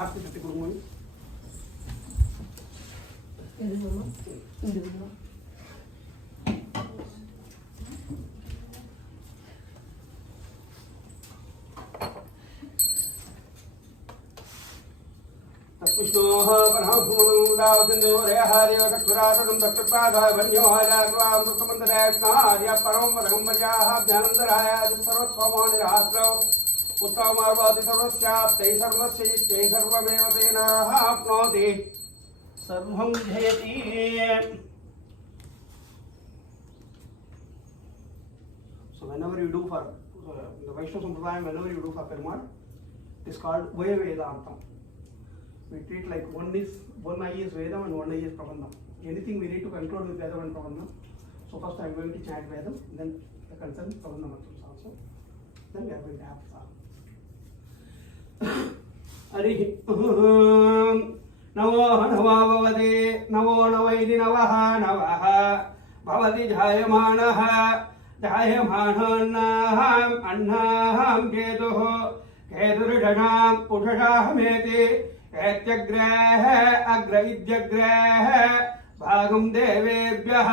आरती करते करूँगा இது மாமா இது மாமா विष्णोः परमभूमनुदावतिन्दोरयहार्य चक्षुरातकं दक्षपादाय वन्योहायाग्वामृतमन्दरेष्णार्य परमं वदगम्बर्याः ज्ञानन्दराय सर्वस्वमानिरात्रौ उत्तममार्वाति सर्वस्याप्तै सर्वस्य इत्यै सर्वमेव तेनाप्नोति सर्वं जयति So whenever you do for the Vaishnava Sampradaya, whenever you do for Perumal, it is called Vaya Vedantam. We treat like one eye is Vedam and one eye is Prabandham. Anything we need to control with Vedam and Prabandham. So first I am going to chant Vedam, then the concerned Prabandham mantras also. Then we are going to have Psalm. Harihi Namo Nava Bhavade Namo Navaidi Navaha Navaha Bhavati Jayamanaha Jayamanaham Annaham Ketuho Keturidhanam Pushashameti ऐत्यग्रह अग्र इत्यग्रह भागं देवेभ्यः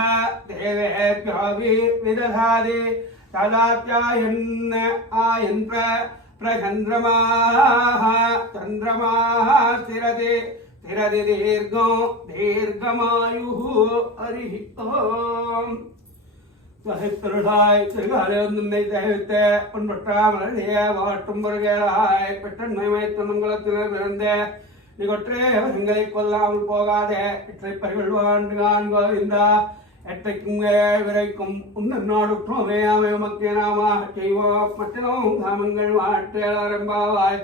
देवेभ्यो विदधाति तदात्यायन् ion प्रचन्द्रमाः चन्द्रमाः स्थिरति स्थिरति दीर्घमायुः हरिः ओम् சஹித்தருளாய் திருகாலந்தன்னை தேவித்த பொன்பற்றாமலைய வாட்டும் வருகிறாய் பெற்றன்மை துணுங்குளத்தினர் பிறந்த நிகொற்றே எங்களை கொல்லாமல் போகாதே எற்றை பரிகழ்வாண்டு காண்போவிந்தா எற்றைக்கும் விரைக்கும் உன்ன நாடுற்றோமே அவை மக்கிய நாமாக செய்வோம் மற்றனும் காமங்கள் மாற்றேளரம்பாவாய்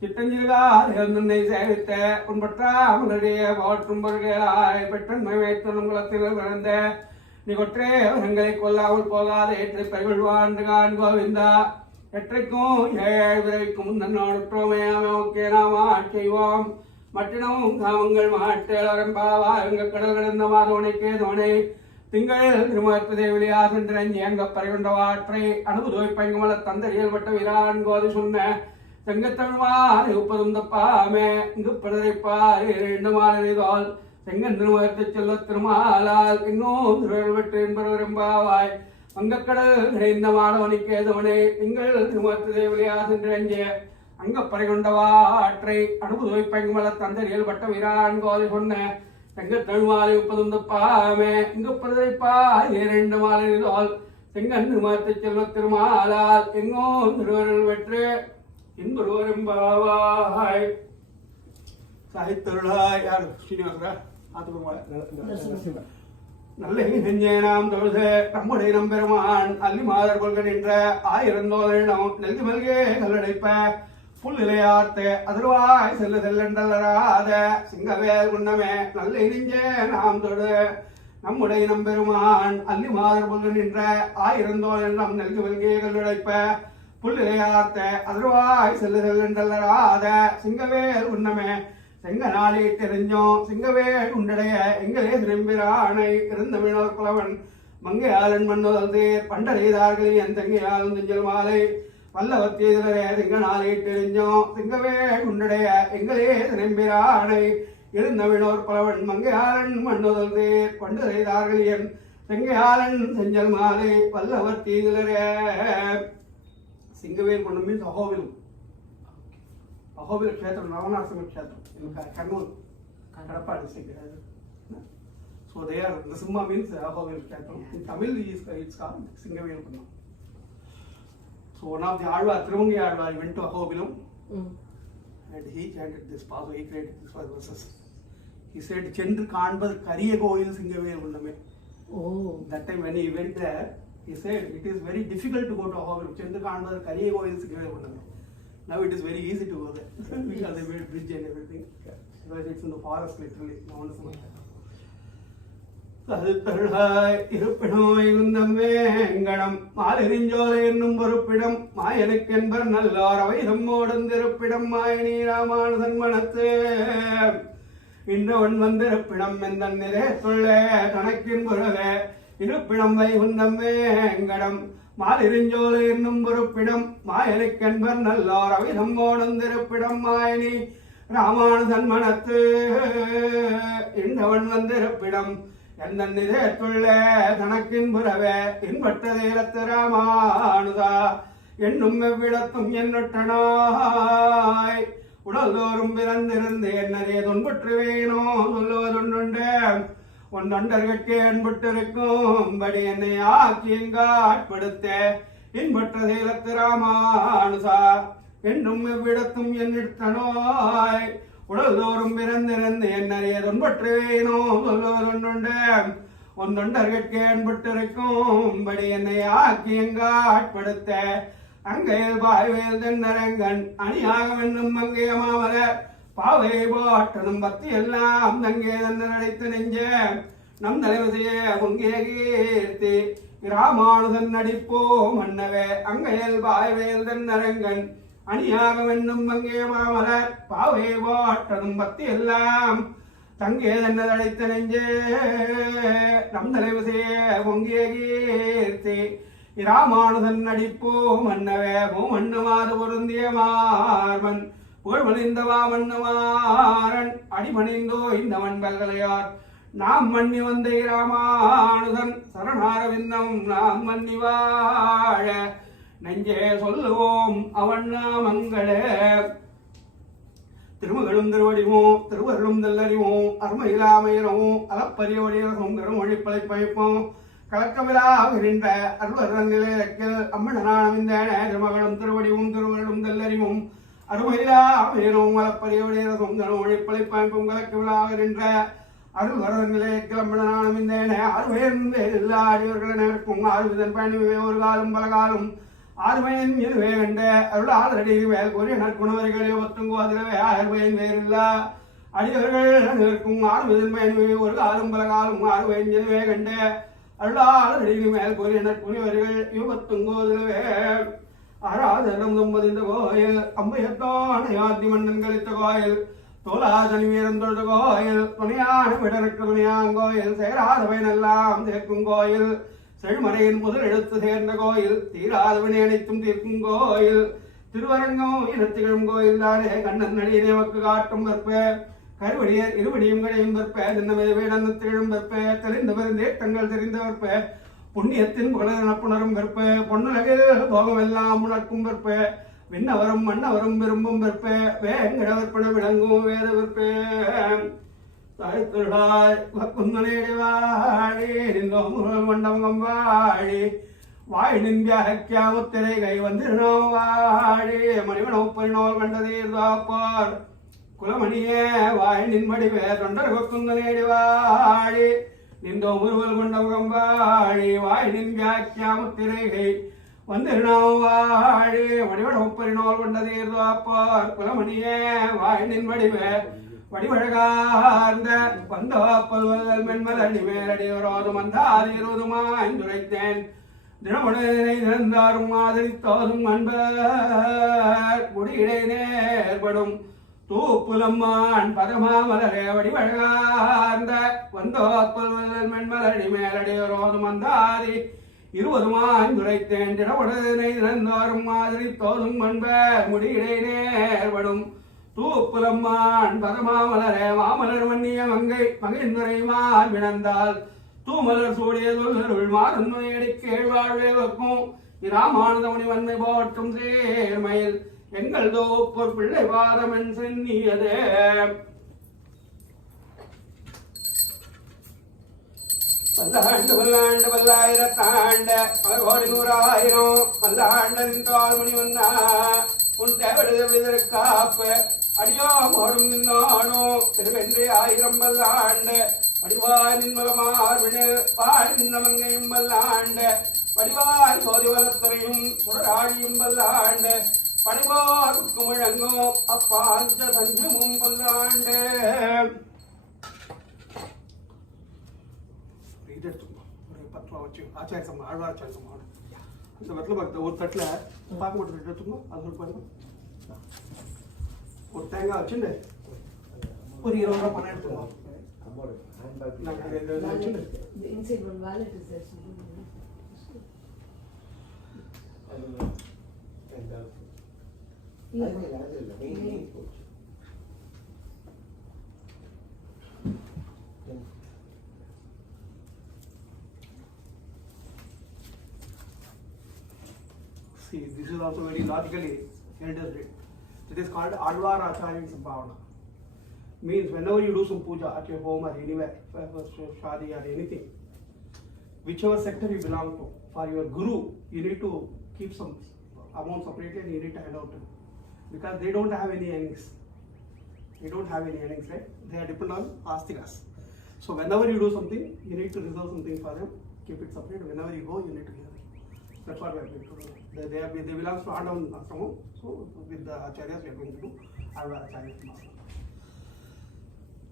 சித்தஞ்சிறுகாலந்தன்னை சேவித்த பொன்பற்றாமலைய வாட்டும் வருகிறாய் பெற்றன்மை துணுங்குளத்தினர் பிறந்த நிகொற்றே எங்களை கொல்லாமல் போகாத ஏற்றை பரிகழ்வாண்டு காண்போவிந்தா எற்றைக்கும் விரைக்கும் நன்னோடுற்றோமே ஓகே நாம செய்வோம் மற்றினம் காமங்கள் மாட்டேளரம்பாவா எங்க கடல் கிடந்த மாதோனைக்கே தோனை திங்கள் திருமற்பதே விளையா சென்றஞ்சி அங்க பறிகொண்டவாற்றை அனுபுதுவை பைங்கமல தந்தரியல் வட்ட வீரான் கோதி சொன்ன செங்கத்தமிழ்மாறு உப்பதும் தப்பாமே இங்கு படுதைப்பாறு இரண்டு மாறிதோல் செங்கன் திருமகத்தை செல்வ திருமாலால் இன்னும் திருவள்ளுவட்டு என்பவரெம்பாவாய் வங்கக்கடல் நிறைந்த மாணவனிக்கேதவனே திங்கள் திருமகத்து தேவலியா சென்றே அங்க பறிகொண்டவாற்றை அனுபுதுவை பைங்கமல தந்தரியல் வட்ட வீரான் கோதி சொன்ன செங்கத்தமிழ்மாலை உப்பதும் தப்பாமே இங்கு படுதைப்பா இரண்டு மாறிதோல் செங்கன் திருமகத்தை செல்வ திருமாலால் எங்கும் திருவள்ளுவற்று என்பவரெம்பாவாய் சாகித்தருளாய் யார் ஸ்ரீனிவாசரா நல்ல நெஞ்சேனாம் தொழுது நம்முடைய நம்பெருமான் அல்லி மாதர் கொள்கை என்ற ஆயிரந்தோதரிடம் நெல்கு மெல்கே கல்லடைப்ப புல் இலையார்த்த அதர்வாய் செல்ல செல்லண்டலராத சிங்கவேல் குன்னமே நல்ல நெஞ்சே நாம் தொழு நம்முடைய நம்பெருமான் அல்லி மாதர் கொள்கை என்ற ஆயிரந்தோதரிடம் நெல்கு மெல்கே கல்லடைப்ப புல் இலையார்த்த அதர்வாய் செல்ல செல்லண்டலராத சிங்கவேல் குன்னமே செங்க நாளே தெரிஞ்சோம் சிங்கவே உண்டடைய எங்களே திரும்பிரானை இருந்தமிழர் புலவன் மங்கையாளன் மண்ணுதல் தேர் பண்டறைதார்களின் என் தங்கையாளன் திஞ்சல் மாலை வல்லவத்தேதரே சிங்க நாளே தெரிஞ்சோம் சிங்கவே உண்டடைய எங்களே திரும்பிரானை இருந்தமிழோர் புலவன் மங்கையாளன் மண்ணுதல் தேர் பண்டறைதார்களின் செங்கையாளன் செஞ்சல் மாலை வல்லவத்தேதரே சிங்கவேல் கொண்டு means அகோவில் Ahobil Kshetra, Ravanasama Kshetra in Kannur, Kadapa district. So they are, the Simha means Ahobil Kshetra. In Tamil it's called Singavel Kunna. So one of the Adva, Trivungi Adva, went to Ahobilum and he chanted this paso, he created this five verses. He said, Chandra Kanbal Kariyago il Singavel Kunname. Oh. That time when he went there, he said, it is very difficult to go to Ahobilum. Chandra Kanbal Kariyago il Singavel Kunname. Now it is very easy to go there because they made bridge and everything. Because it's in the forest literally. தருத்தருளாய் இருப்பினோய் குந்தம் வேங்கடம் மாலிரிஞ்சோலை என்னும் பொறுப்பிடம் மாயனுக்கென்பர் நல்லார் அவை நம்மோடந்திருப்பிடம் மாயனி ராமானுதன் மனத்து இன்னவன் வந்திருப்பிடம் எந்தன் நிறை சொல்ல தனக்கின் புறவே இருப்பிடம் வைகுந்தம் வேங்கடம் மாலிரிஞ்சோலை என்னும் பொறுப்பிடம் மாயனுக்கென்பர் நல்லார் அவை நம்மோடந்திருப்பிடம் மாயனி ராமானுதன் மனத்து இன்னவன் வந்திருப்பிடம் எந்த நிதயத்துள்ள தனக்கின் புறவே இன்பற்ற தேரத்து ராமானுதா என்னும் எவ்விடத்தும் என்னொட்டனாய் உடல்தோறும் பிறந்திருந்து என்னதே துன்பற்றுவேனோ சொல்லுவதுண்டு உன் தொண்டர்கட்கே அன்புட்டிருக்கும்படி என்னை ஆக்கியங்காட்படுத்த இன்பற்ற தேரத்து ராமானுதா என்னும் எவ்விடத்தும் என்னிடத்தனாய் உடல்தோறும் பிறந்திருந்து என்னறிய துன்பற்றுவேனோ சொல்லுவதுண்டு உன் தொண்டர்கட்கே அன்புட்டிருக்கும்படி என்னை ஆக்கியங்காட்படுத்த அங்கையில் பாய்வேல் தென்னரங்கன் அணியாக என்னும் மங்கைய மாமல பாவை போட்டனும் பத்தி எல்லாம் தங்கே தன்னர் அடைத்து நெஞ்ச நம் தலைவசைய பொங்கிய கீர்த்தி ராமானுதன் நடிப்போ மன்னவே அங்கையில் பாய்வேல் தென்னரங்கன் அணியாக என்னும் மங்கே மாமலர் பாவை போட்டதும் பத்தி எல்லாம் தங்கே தன்னர் அடைத்த நெஞ்சே நம் தலைவசைய பொங்கிய கீர்த்தி ராமானுதன் நடிப்போ மன்னவே மண்ணுமாது பொருந்திய மார்மன் புகழ்மணிந்தவா மண்ணுமாறன் அடிமணிந்தோ இந்த மண்பல்களையார் நாம் மன்னி வந்த ராமானுதன் சரணாரவிந்தம் நாம் மன்னி வாழ நெஞ்சே சொல்லுவோம் அவன் நாமங்களே திருமகளும் திருவடிவோம் திருவருளும் நல்லறிவோம் அருமையிலாமையிலும் அலப்பரியவடியும் கருமொழிப்பலை பயிப்போம் கலக்கமிலாகின்ற அருள்வரன் நிலையக்கில் அம்மனானவிந்தன திருமகளும் திருவடிவும் திருவருளும் நல்லறிவும் அருமையிலாமையிலும் அலப்பரியவடியும் கருமொழிப்பலை பயிப்பும் கலக்கமிலாகின்ற அருள்வரன் நிலையக்கில் அம்மனானவிந்தன அருமையன் வேறில்லா அடிவர்கள் நேர்க்கும் ஆறுவிதன் பயணிவே ஒரு காலம் பல காலம் ஆறுமையன் இதுவே கண்ட அருள் ஆதரடி வேல் கூறிய நற்குணவர்களே ஒத்துங்கோ அதிலவே ஆறுமையன் வேறில்லா அடிவர்கள் நிற்கும் ஆறுவிதன் பயணிவே ஒரு காலம் பல காலம் ஆறுமையன் இதுவே கண்ட அருளாளடி மேல் கூறிய நற்குணவர்கள் யுவத்துங்கோ அதிலவே ஆராதனம் தொம்பதிந்த கோயில் அம்பையத்தான யாத்தி மன்னன் கழித்த கோயில் தோலாதனி வீரன் தொழுத கோயில் துணையான விடனுக்கு துணையாங்கோயில் சேராதவை நல்லாம் சேர்க்கும் கோயில் செழுமறையின் முதல் எழுத்து சேர்ந்த கோயில் தீராதவனை அனைத்தும் தீர்க்கும் கோயில் திருவரங்கம் இனத்திகழும் கோயில் தானே கண்ணன் நடிகை நமக்கு காட்டும் கற்ப கருவடியர் இருவடியும் கடையும் கற்ப நின்னமது வேடத்திலும் கற்ப தெரிந்த பெருந்தே தங்கள் தெரிந்த கற்ப புண்ணியத்தின் புகழப்புணரும் கற்ப பொன்னுலகில் போகம் எல்லாம் உணர்க்கும் கற்ப விண்ணவரும் மன்னவரும் விரும்பும் கற்ப வேங்கடவற்பன விளங்கும் வேத கற்ப தாய்த்துள்ளாய் குந்தனேடி வாழி நின்றோம் மண்டபம் வாழி வாய் நின்பியாக்கியா முத்திரை கை வந்திருந்தோம் வாழி மணிவனம் பரிணோல் கண்டதீர் தாப்பார் குலமணியே வாய் நின்மடிவே தொண்டர் கொக்குந்தனேடி வாழி நின்றோம் முருவல் கொண்டவகம் வாழி வாய் நின்பியாக்கியா முத்திரை கை வந்திருந்தோம் வாழி மணிவனம் பரிணோல் கண்டதீர் தாப்பார் குலமணியே வாய் நின்மடிவே வடிவழகார்ந்த பந்தோப்பல்வல் மென்மல் அடி மேலடி ரோதும் அந்தாதி இருவதுமாய்ந்துரைத்தேன் தினமுடனை நிறந்தாரும் மாதிரி தோதும் அன்பர் குடியிடை நேர்படும் தூப்புலம்மான் பதமாமலரே வடிவழகார்ந்த பந்தோப்பல்வல் மென்மல் அடி மேலடி ரோதும் அந்தாதி இருவதுமாய்ந்துரைத்தேன் தினமுடனை நிறந்தாரும் மாதிரி தோதும் அன்பர் முடியிடை நேர்படும் தூப்புலம்மான் பரமாமலரே மாமலர் மன்னிய மங்கை மகிழ்ந்துரை மால் வினந்தால் தூமலர் சூடிய தொல்லருள் மாறுநோயடி கேழ்வாழ்வே வைக்கும் இராமானுதமணி வன்மை போற்றும் சேர்மையில் எங்கள் தோப்பொர் பிள்ளை பாதமன் சென்னியதே பல்லாண்டு பல்லாண்டு பல்லாயிரத்தாண்ட பலகோடி நூறாயிரம் பல்லாண்டதின் தாழ்மணி வந்தா உன் தேவடுதற்காப்ப அடியோ மோடும் நின்னானோ திருவென்றே ஆயிரம் பல்லாண்டு வடிவாய் நின்மலமார்வினில் பாய் நின்னமங்கையும் பல்லாண்டு வடிவாய் சோதி வலத்துறையும் சுடராழியும் பல்லாண்டு பணிவாருக்கு முழங்கும் அப்பாஞ்ச சஞ்சமும் பல்லாண்டு இது எடுத்துக்கணும். ஒரு 10 ரூபா வச்சு ஆச்சாரிய சம்பளம் ஆழ்வாராச்சாரிய சம்பளம் அந்த வெத்தலை பார்த்து ஒரு தட்டில் பாக்கு மட்டும் எடுத்துக்கணும். அது ஒரு பாருங்க, ஒரு தேங்காய் வச்சுட்டு ஒரு 20 ரூபா பணம் எடுத்துக்கணும். The inside one wallet is there. See, this is also very logically elders did. It is called Alvar Acharya Sambhavana. Means whenever you do some puja at your home or anywhere, for shadi or anything, whichever sector you belong to, for your guru, you need to keep some amount separately and you need to hand out to them. Because they don't have any earnings. They don't have any earnings, right? They are dependent on astikas. So whenever you do something, you need to reserve something for them, keep it separate. Whenever you go, you need to give them. That's what we are going to do. They belong to Andavan Ashramam. So with the acharyas, we are going to do Alvar Acharya Sambhavana.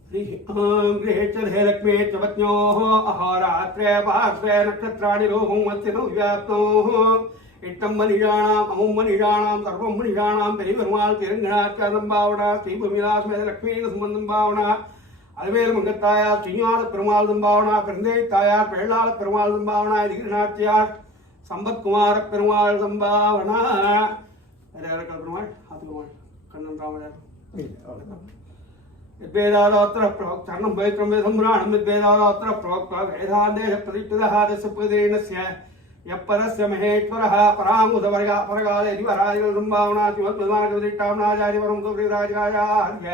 गृहेच्छे Lakshmi चवत्न्योः अहोरात्रे पार्श्वे नक्षत्राणि रूपं वत्सिनो व्याप्तोः इट्टं मनीषाणाम् अमुं मनीषाणां सर्वं मनीषाणां पेरुमाल् तिरुङ्गणाच्च संभावना श्रीभूमिलास्मेद लक्ष्मी संबंधं भावना अलवेल मंगतायार श्रीनिवास पेरुमाल संभावना पिरंदे तायार पेळ्ळाळ पेरुमाल संभावना इदिगणाच्चार संबत कुमार पेरुमाल संभावना अरे अरे पेरुमाल हाथ पेरुमाल कन्नन रामयार वेदादात्र प्रोक्त चरणं वैत्रं वेदम्राणं वेदादात्र प्रोक्त वेदान्देश प्रतिष्ठितः दस्य प्रदेनस्य यपरस्य महेश्वरः परामुदवर्गा परगाले दिवराजल संभावना तिमत्मार्गदिष्टावनाचार्य परम गौरीराजार्य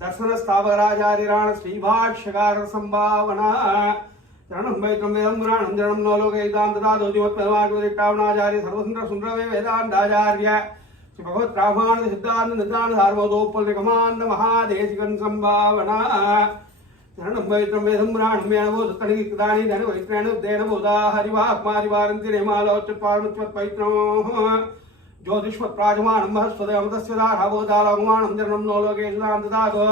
दर्शन स्थावराचार्यराण श्रीभाष्यकार संभावना चरणं वैत्रं वेदम्राणं चरणं नो लोकैतां ददातु तिमत्मार्गदिष्टावनाचार्य सर्वसुंदर सुंदरवे वेदान्ताचार्य भगवत रामायण सिद्धांत निदान सार्वतोपल निगमान्त महादेशिकन संभावना शरणं वैत्रं वेदम्राणं मेणवो दत्तनिधि कृतानि धन वैत्रेण उद्देन बोधा हरिवाक्मारिवारन्ति नेमालोच्च पारमच्वत् वैत्रो ज्योतिष्मत् प्राजमानं महस्वदे अमृतस्य दारावोदालगमानं जरणं नो लोके सुदान्तदातो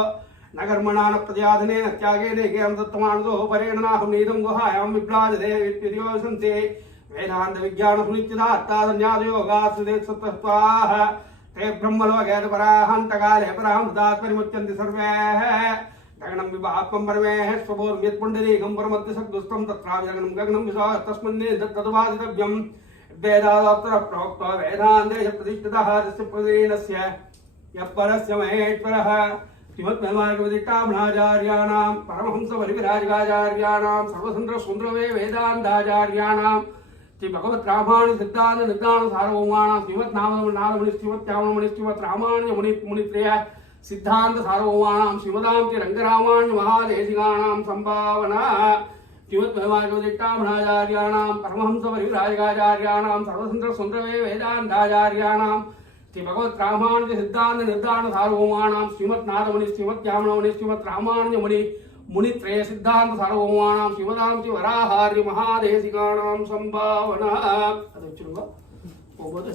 नगर्मणान प्रजाधनेन त्यागेन के अमृतमानदो परेण नाहं नीदं गुहायां विप्लाजते विद्योसन्ते वेदांत विज्ञान सुनिश्चितात्तादन्यादयोगात्सुदेत्सत्त्वाः ते ब्रह्मलोकेन पराहन्तकाले परामृतात्परिमुच्यन्ति सर्वे गगनं विभापं परमेः स्वभोर्म यत्पुण्डरीकं परमद्यसद्दुष्टं तत्राव्यगनं गगनं विशा तस्मिन्ने तद्वादितव्यं वेदादात्र प्रोक्तो वेदान्तेश प्रतिष्ठितः तस्य प्रदेनस्य यः परस्य महेश्वरः श्रीमद्भगवद्गीतामहाचार्याणां परमहंसपरिविराजकाचार्याणां सर्वसुन्दरसुन्दरवे वेदान्ताचार्याणां श्री भगवत रामायण सिद्धांत निदान सार्वभौमाणां श्रीमत् नाममणि श्रीमत्यामणि श्रीमत् रामायण मुनित्रय सिद्धांत सार्वभौमाणां श्रीमदां श्री रंगरामायण महादेशिकानां संभावना श्रीमत् भगवद्गीतामहाचार्याणां परमहंसपरिविराजकाचार्याणां सर्वसुन्दरसुन्दरवे वेदान्ताचार्याणां श्री भगवत रामायण सिद्धांत निदान सार्वभौमाणां श्रीमत् नादमणि श्रीमत्यामणि श्रीमत् रामायण मुनित्रय सिद्धांत सार्वभौमाणां श्रीमदां श्री वराहार्य महादेशिकानां संभावना அது வச்சிருங்க போகுது.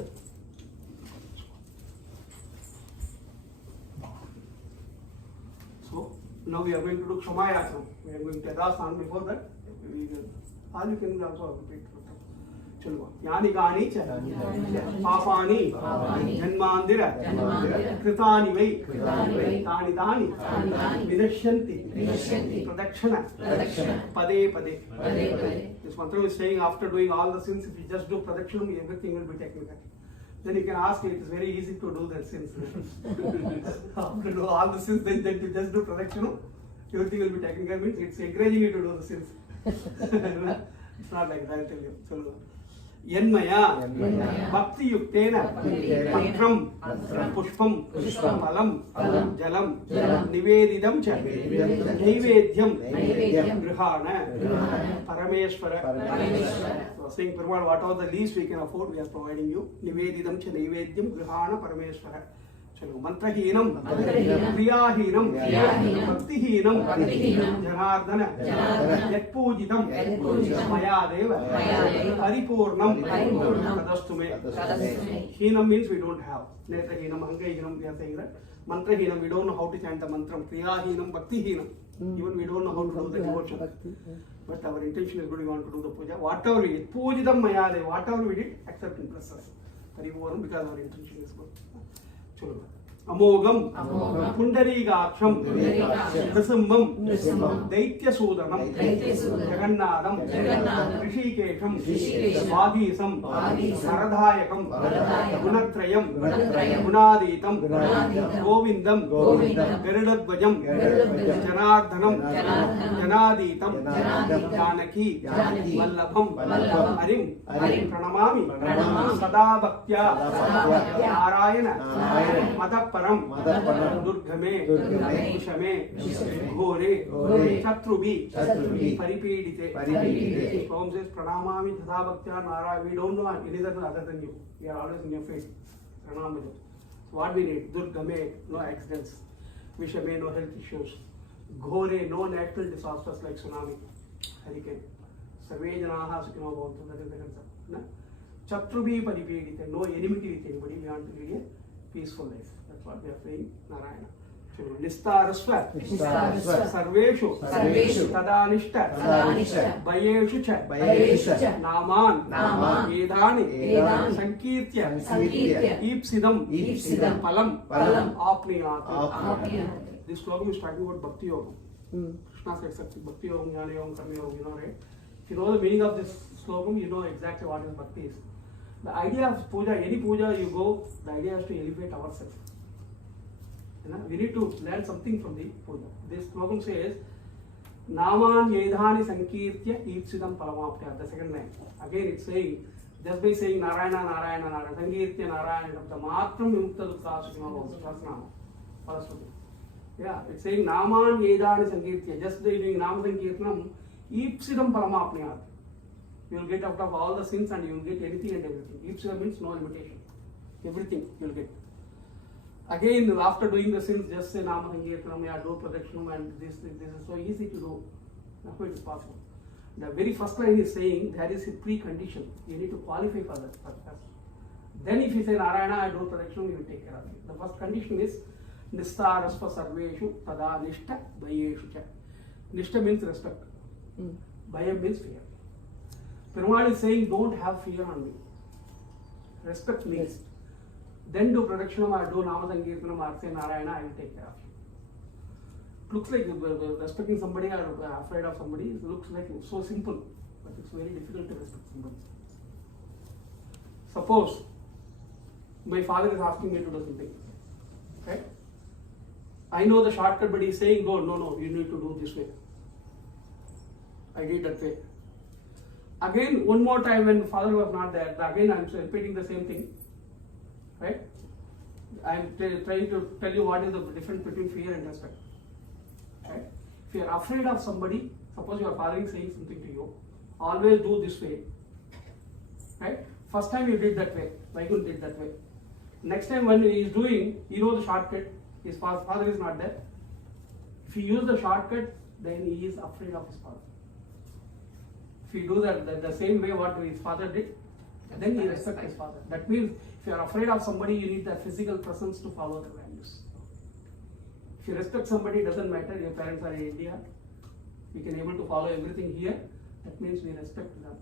So now we are going to do Kshamayasana. We are going to Tadasana. Before that, all you can also repeat. चलो यानी गानी च पापानि जन्मांदिर कृतानि वै तानि तानि विनश्यन्ति प्रदक्षिण पदे पदे. This mantra is saying after doing all the sins, if you just do pradakshina, everything will be taken care. Then you can ask, it is very easy to do the sins. After do all the sins, then you just do pradakshina, everything will be taken care. Means it's encouraging you to do the sins. It's not like that, I tell you. So, यन्मया भक्ति युक्तेन पत्रं पुष्पं फलं जलं निवेदितं च नैवेद्यं गृहाण परमेश्वर. Saying Perumal, whatever the least we can afford, we are providing you. निवेदितं च नैवेद्यं गृहाण परमेश्वर. चलो मंत्रहीनं क्रियाहीनं भक्तिहीनं जनार्दन यत्पूजितं मया देव परिपूर्णं तदस्तु मे. हीनं means we don't have. नेत्रहीनं अंगहीनं we are saying that. मंत्रहीनं we don't know how to chant the mantram. क्रियाहीनं भक्तिहीनं Even we don't know how to do the devotion. But our intention is good, we want to do the puja. Whatever we did, pujitam mayade, whatever we did, accept and bless us. Paripuram, because our intention is good. Chalo. Amogam, Pundarigaksham, Nrsimham, Daityasudanam, Jagannadam, Rishikesham, Vadisam, Saradhayakam, Gunatrayam, Gunaditam, Govindam, Garudatvajam, Janardhanam, Janaditam, Janaki, Vallabham, Harim, Pranamami, Sada Bhaktya, Narayana, Madaparam, Durgame, Kushame, Ghore, Shatrubi, Paripedite. From says Pranamami, Sada Bhaktya, Narayana. We don't know anything other than you. We are always in your faith. Pranamami. So what we need? Durgame, no accidents. Vishame, no health issues. Ghore, no natural disasters like tsunami, hurricane. Sarve janaha sukhino bhavantu. That is the concept. Chatrubi paripedite. No enmity with anybody. We want to lead a peaceful life. That's what we are saying. Narayana. Nistarasva, Sarveshu, Tadanishta, Bayeshu, Naman, Vedani, Sankirtya, Ipsidam, Palam, Apniyat. This slogan is talking about Bhakti Yoga. Krishna said Bhakti Yoga, Jnana Yoga, Karma Yoga, you know, right? If you know the meaning of this slogan, you know exactly what is Bhakti is. The idea of puja, any puja you go, the idea is to elevate ourselves. We need to learn something from the puja. This slogan says, Naman Yedhani Sankirtya Ipsidam Paramapya. The second line. Again it's saying, just by saying Narayana, Narayana, Narayana, Sankirtya, Narayana, the Matram Yukta Dukha Sudharsana. Yeah, it's saying Naman Yedhani Sankirtya. Just by doing Nam Sankirtanam, Ipsidam Paramapya. You will get out of all the sins and you will get anything and everything. Ipsidam means no limitation. Everything you will get. Again, after doing the sins, just say Nama Sankirtanam, yeah, do Pradakshinam, and this is so easy to do. Now it is possible. The very first line is saying there is a precondition. You need to qualify for that first. Then if you say Narayana, I do Pradakshinam, you will take care of it. The first condition is Nistarasva Sarveshu Tada Nishta Bayeshu Cha. Nishta means respect. Bayam means fear. Perumal is saying don't have fear on me. Respect me. Yes. Then do Pradakshinam or do Nama Sankirtanam or say Narayana, I will take care of you. Looks like respecting somebody or afraid of somebody looks like so simple, but it's very difficult to respect somebody. Suppose my father is asking me to do something, right? I know the shortcut, but he's saying, go, no, you need to do this way. I did that way. Again, one more time when father was not there, again I'm repeating the same thing. Right? I am trying to tell you what is the difference between fear and respect. Right? If you are afraid of somebody, suppose your father is saying something to you, always do this way. Right? First time you did that way, Vaikunt did that way. Next time when he is doing, you know the shortcut, his father is not there. If he use the shortcut, then he is afraid of his father. If you do that the same way what his father did, then he respects his father. That means if you are afraid of somebody, you need that physical presence to follow the values. If you respect somebody, it doesn't matter, your parents are in India, we can able to follow everything here, that means we respect them.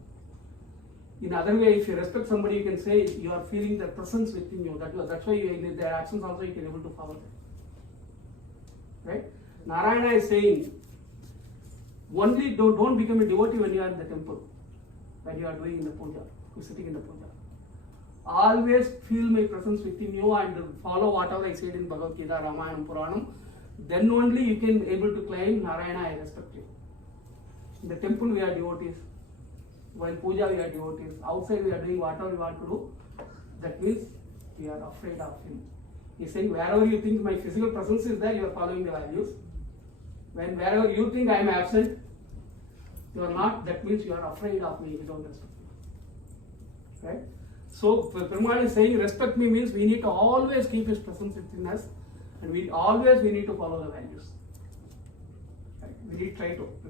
In other way, if you respect somebody, you can say you are feeling their presence within you. That's why in their actions also you can able to follow them. Right? Narayana is saying, only don't become a devotee when you are in the temple, when you are doing in the puja, sitting in the puja. Always feel my presence within you and follow whatever I said in Bhagavad Gita, Ramayana, Puranam. Then only you can able to claim Narayana, I respect you. In the temple we are devotees. While puja we are devotees. Outside we are doing whatever we want to do. That means we are afraid of him. He is saying wherever you think my physical presence is there, you are following the values. Wherever you think I am absent, you are not, that means you are afraid of me, you don't respect me. Right? So Perumal is saying respect me means we need to always keep his presence within us and we need to follow the values. Right? We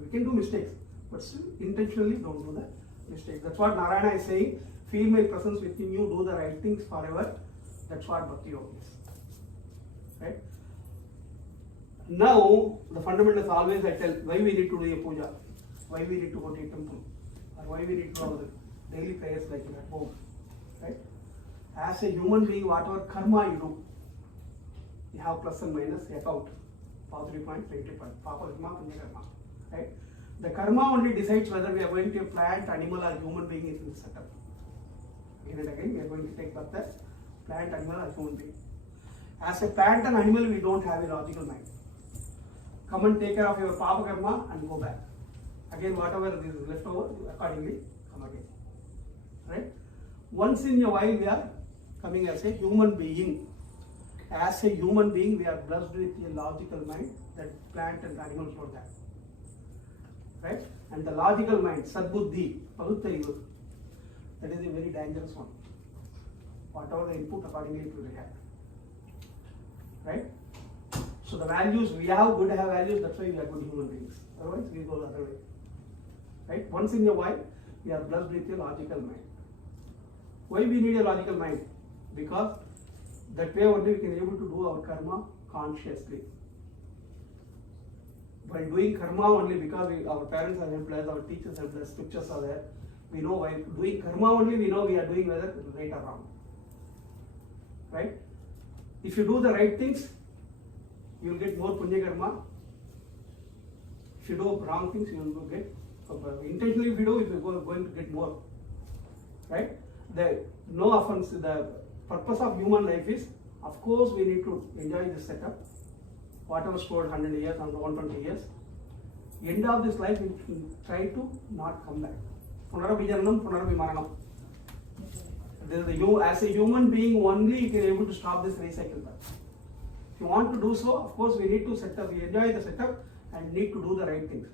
can do mistakes, but still intentionally don't do that mistake. That's what Narayana is saying. Feel my presence within you, do the right things forever. That's what Bhakti Yoga is. Right? Now, the fundamentals always I tell why we need to do a puja, why we need to go to a temple, or why we need to do our daily prayers like at home, right? As a human being, whatever karma you do, you have plus and minus account, positive point, negative point, papa karma, punya karma, right? The karma only decides whether we are going to plant, animal, or human being in this setup. Again and again, we are going to take birth as plant, animal, or human being. As a plant and animal, we don't have a logical mind. Come and take care of your papa karma and go back. Again, whatever is left over, accordingly come again. Right? Once in a while, we are coming as a human being. As a human being, we are blessed with a logical mind that plant and animals don't have. Right? And the logical mind, sadbuddhi, paguttarivu, that is a very dangerous one. Whatever the input, accordingly it will react. Right? So the values, we have good have values, that's why we are good human beings. Otherwise, we go the other way. Right? Once in a while, we are blessed with a logical mind. Why we need a logical mind? Because that way only we can able to do our karma consciously. By doing karma only because our parents have helped us, our teachers have helped us, scriptures are there. We know by doing karma only we know we are doing whether right or wrong. Right? If you do the right things, you will get more punya karma. If you do wrong things, you will get intentionally. If you do, you are going to get more. Right? The no offense. The purpose of human life is, of course, we need to enjoy this setup. Whatever stored 100 years and 120 years. End of this life, we try to not come back. Punarabijanam, punarabimaranam. As a human being, only you can able to stop this recycle back. If you want to do so, of course, we need to set up, we enjoy the setup and need to do the right things.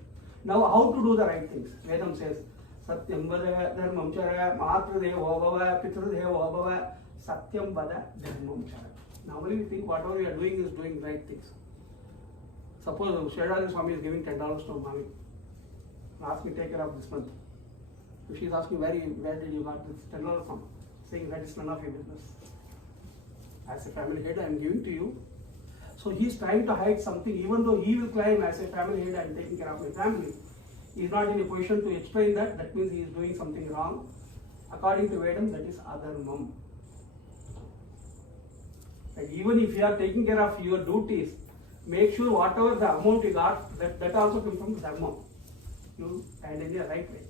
Now, how to do the right things? Vedam says, Satyam vada dharmam chara, matradeha bhava, pitradeha bhava, Satyam vada dharmam chara. Normally, we think whatever we are doing is doing right things. Suppose Seshadri Swami is giving $10 to Mami. Ask me take care of this month. If she is asking where did you got this $10 from? Saying that is none of your business. As a family head, I am giving to you. So he is trying to hide something, even though he will claim as a family head, I am taking care of my family. He is not in a position to explain that. That means he is doing something wrong. According to Vedam, that is adharmam. And even if you are taking care of your duties, make sure whatever the amount you got, that also comes from dharma. You and in the right way.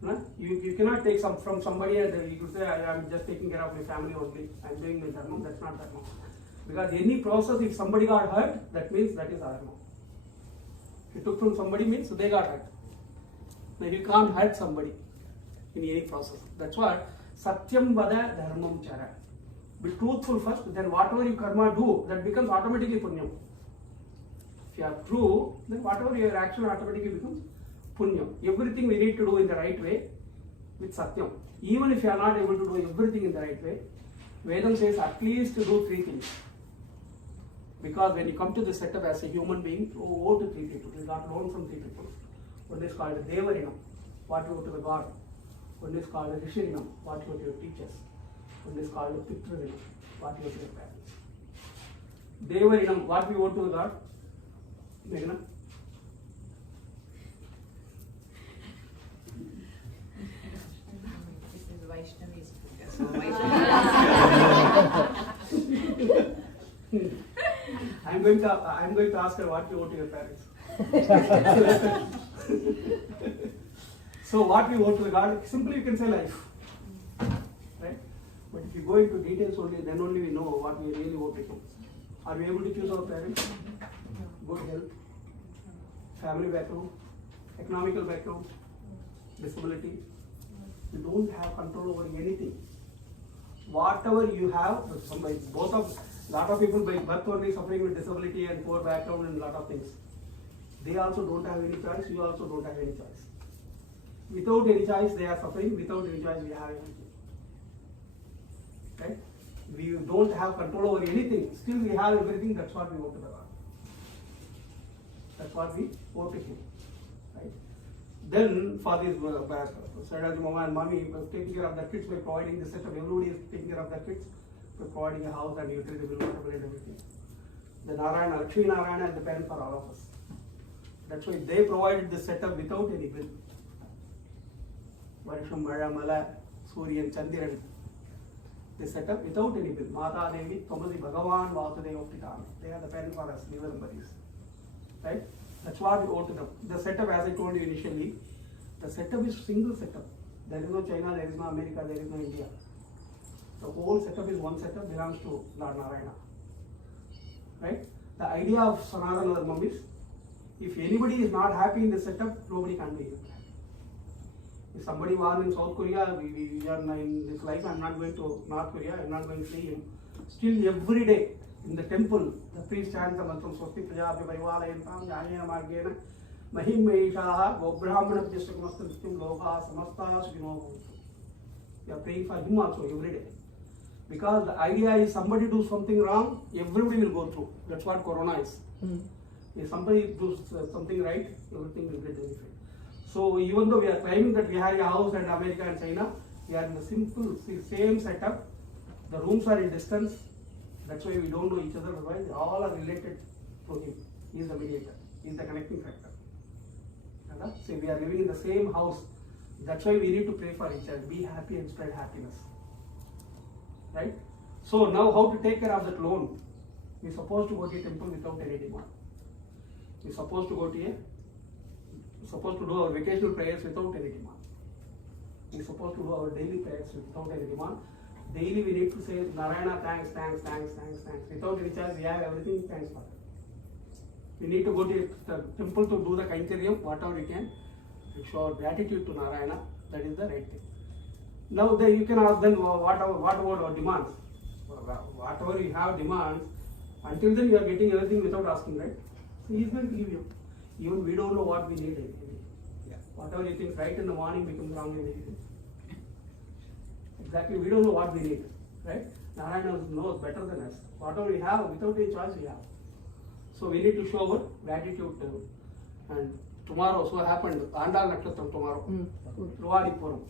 No? You cannot take some from somebody and you could say, I am just taking care of my family only. I am doing my dharma. That's not dharma. Because any process, if somebody got hurt, that means that is dharma. If you took from somebody means they got hurt. Now you can't hurt somebody in any process. That's why Satyam vada dharmam chara. Be truthful first, then whatever you karma do, that becomes automatically punyam. If you are true, then whatever your action automatically becomes punyam. Everything we need to do in the right way with satyam. Even if you are not able to do everything in the right way, Vedam says at least to do 3 things. Because when you come to this setup as a human being, you owe to 3 people. You got loan from 3 people. One is called Devarinam, what you owe to the God. One is called Rishirinam, what you owe to your teachers. One is called Pitrarinam, what you owe to your parents. Devarinam, what we owe to the God. Meghna? This is Vaishnavi's food. So I'm going to ask her what you owe to your parents. So what we owe to the God, simply you can say life. Right? But if you go into details only, then only we know what we really owe to him. Are we able to choose our parents? Good health, family background, economical background, disability. You don't have control over anything. Whatever you have, lot of people by birth only suffering with disability and poor background and lot of things. They also don't have any choice, you also don't have any choice. Without any choice they are suffering, without any choice we have anything. Right? We don't have control over anything, still we have everything, that's what we owe to the God. That's what we owe to him. Right? Then for this Seshadri Mama and Mommy taking care of the kids by providing the setup, everybody is taking care of the kids by providing a house and utility bill, water bill and everything. the Narayana, Lakshmi Narayana is the parent for all of us. That's why they provided the setup without any bill. Varsham, Mala, Mala, Suryan, Chandiran. They set up without any bill. Mata Devi, Tomasi Bhagavan, Vasudeva Pitami. They are the parent for us, Nivarambaris. Right? That's what we owe to them. The setup, as I told you initially, the setup is single setup. There is no China, there is no America, there is no India. The whole setup is one setup, belongs to Lord Narayana. Right? The idea of Sanatana Dharma is, if anybody is not happy in the setup, nobody can be here. If somebody was in South Korea, we are in this life, I am not going to North Korea, I am not going to see him. Still every day in the temple, the priest chants the mantra, Swasti Prajabhya Parivalayam Jnanena Margena Mahim Meishaha Gobrahmana Pjastakamastam Loka Samasta Sukino. We are praying for him also every day. Because the idea is somebody do something wrong, everybody will go through. That's what Corona is. If somebody does something right, everything will get benefit. So even though we are claiming that we have a house in America and China, we are in the simple, same setup. The rooms are in distance. That's why we don't know each other. Otherwise, all are related to him. He is the mediator. He is the connecting factor. So we are living in the same house. That's why we need to pray for each other. Be happy and spread happiness. Right? So now how to take care of that loan? We are supposed to go to a temple without any demand. We are supposed to do our vacational prayers without any demand. We are supposed to do our daily prayers without any demand. Daily we need to say Narayana, thanks. Without any charge, we have everything, thanks for that. We need to go to the temple to do the Kainkaryam, whatever we can, and show our gratitude to Narayana. That is the right thing. Now you can ask them, what about our demands? Whatever you have demands, until then you are getting everything without asking, right? So he is going to give you. Even we don't know what we need. Whatever you think right in the morning becomes wrong in the evening. Exactly, we don't know what we need, right? Narayana knows better than us. Whatever we have, without any choice we have. So we need to show our gratitude to him. And tomorrow, so happened, Andal Nakshatram tomorrow, Ruwadi Puram.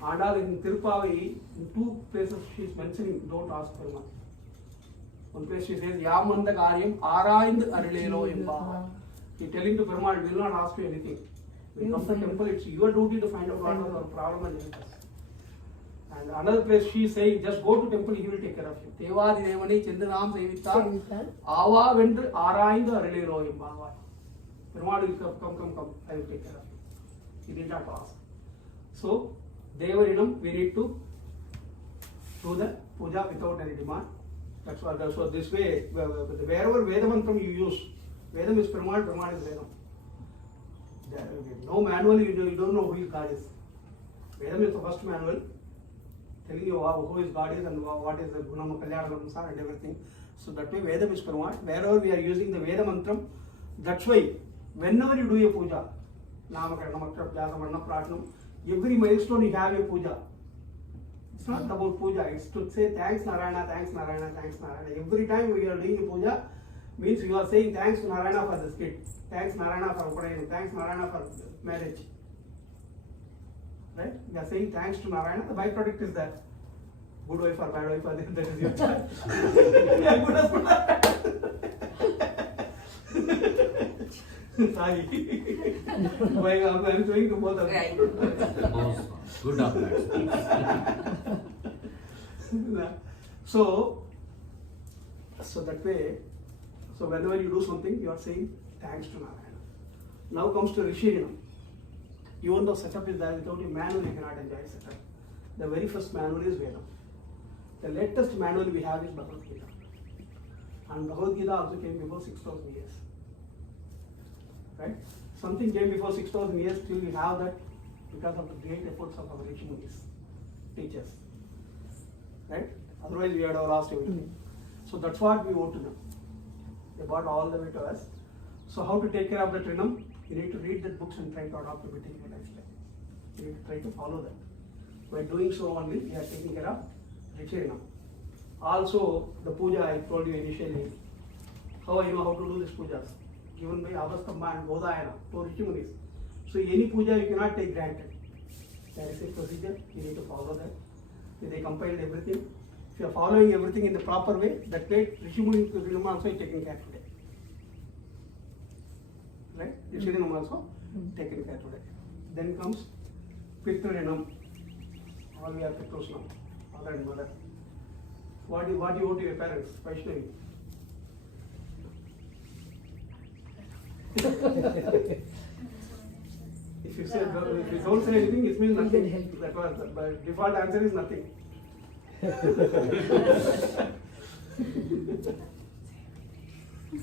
Andal in Tirupavai, in two places she is mentioning, don't ask Perumal. One place she says, Yamanda Karyam Arayand Arilelo Imba. He is telling to Perumal, will not ask you anything. When you come to the temple, it's your duty to find out what is our problem and help us. And another place she is saying, just go to temple, he will take care of you. Devadi Devani Chandranam Sevita Ava Vendra Arayand Arilelo Imba. Perumal will come, I will take care of you. He did not ask. So, Devarinam, we need to do the puja without any demand. That's what. So this way, wherever Vedamantram you use, Vedam is Perumal, Perumal is Vedam. No manual, you don't know who God is. Vedam is the first manual, telling you who is God is and what is the Gunam, Kalyanam, and everything. So that way, Vedam is Perumal. Wherever we are using the Vedamantram, that's why, whenever you do a puja, Namakarna, Jasamarna, Pratnam, every milestone you have a puja. It's not about puja, it's to say thanks Narayana, thanks Narayana, thanks Narayana. Every time we are doing a puja, means you are saying thanks to Narayana for this kid, thanks Narayana for Upadayana, thanks Narayana for marriage. Right? We are saying thanks to Narayana, the byproduct is that. Good wife or bad wife, that is your choice. Yeah, good husband. Sorry. I am going to both of them. Good of that. So that way, so whenever you do something, you are saying thanks to Narayana. Now comes to Rishirinam. Even though setup is there, without a manual you cannot enjoy setup. The very first manual is Vedam. The latest manual we have is Bhagavad Gita. And Bhagavad Gita also came before 6,000 years. Right? Something came before 6,000 years, still we have that because of the great efforts of our Rishi Munis, teachers. Right? Otherwise, we had all lost everything. So that's what we owe to them. They brought all the way to us. So, how to take care of the Trinam? You need to read the books and try to adopt it in your lifestyle. You need to try to follow that. By doing so only, we are taking care of Richirinam. Also, the puja I told you initially. How I know how to do this pujas? Given by Avastamba and Bodhayana, to Rishi Munis. So any puja you cannot take granted. There is a procedure, you need to follow that. They compiled everything. If you are following everything in the proper way, that way Rishimuni also is taken care today. Right? Rishirinam also taken care today. Then comes Pitrinam. All we are Pitros now, father and mother. What do you owe to your parents? Vaishnavi. If you say, if you don't say anything, it means nothing. That was the default answer is nothing.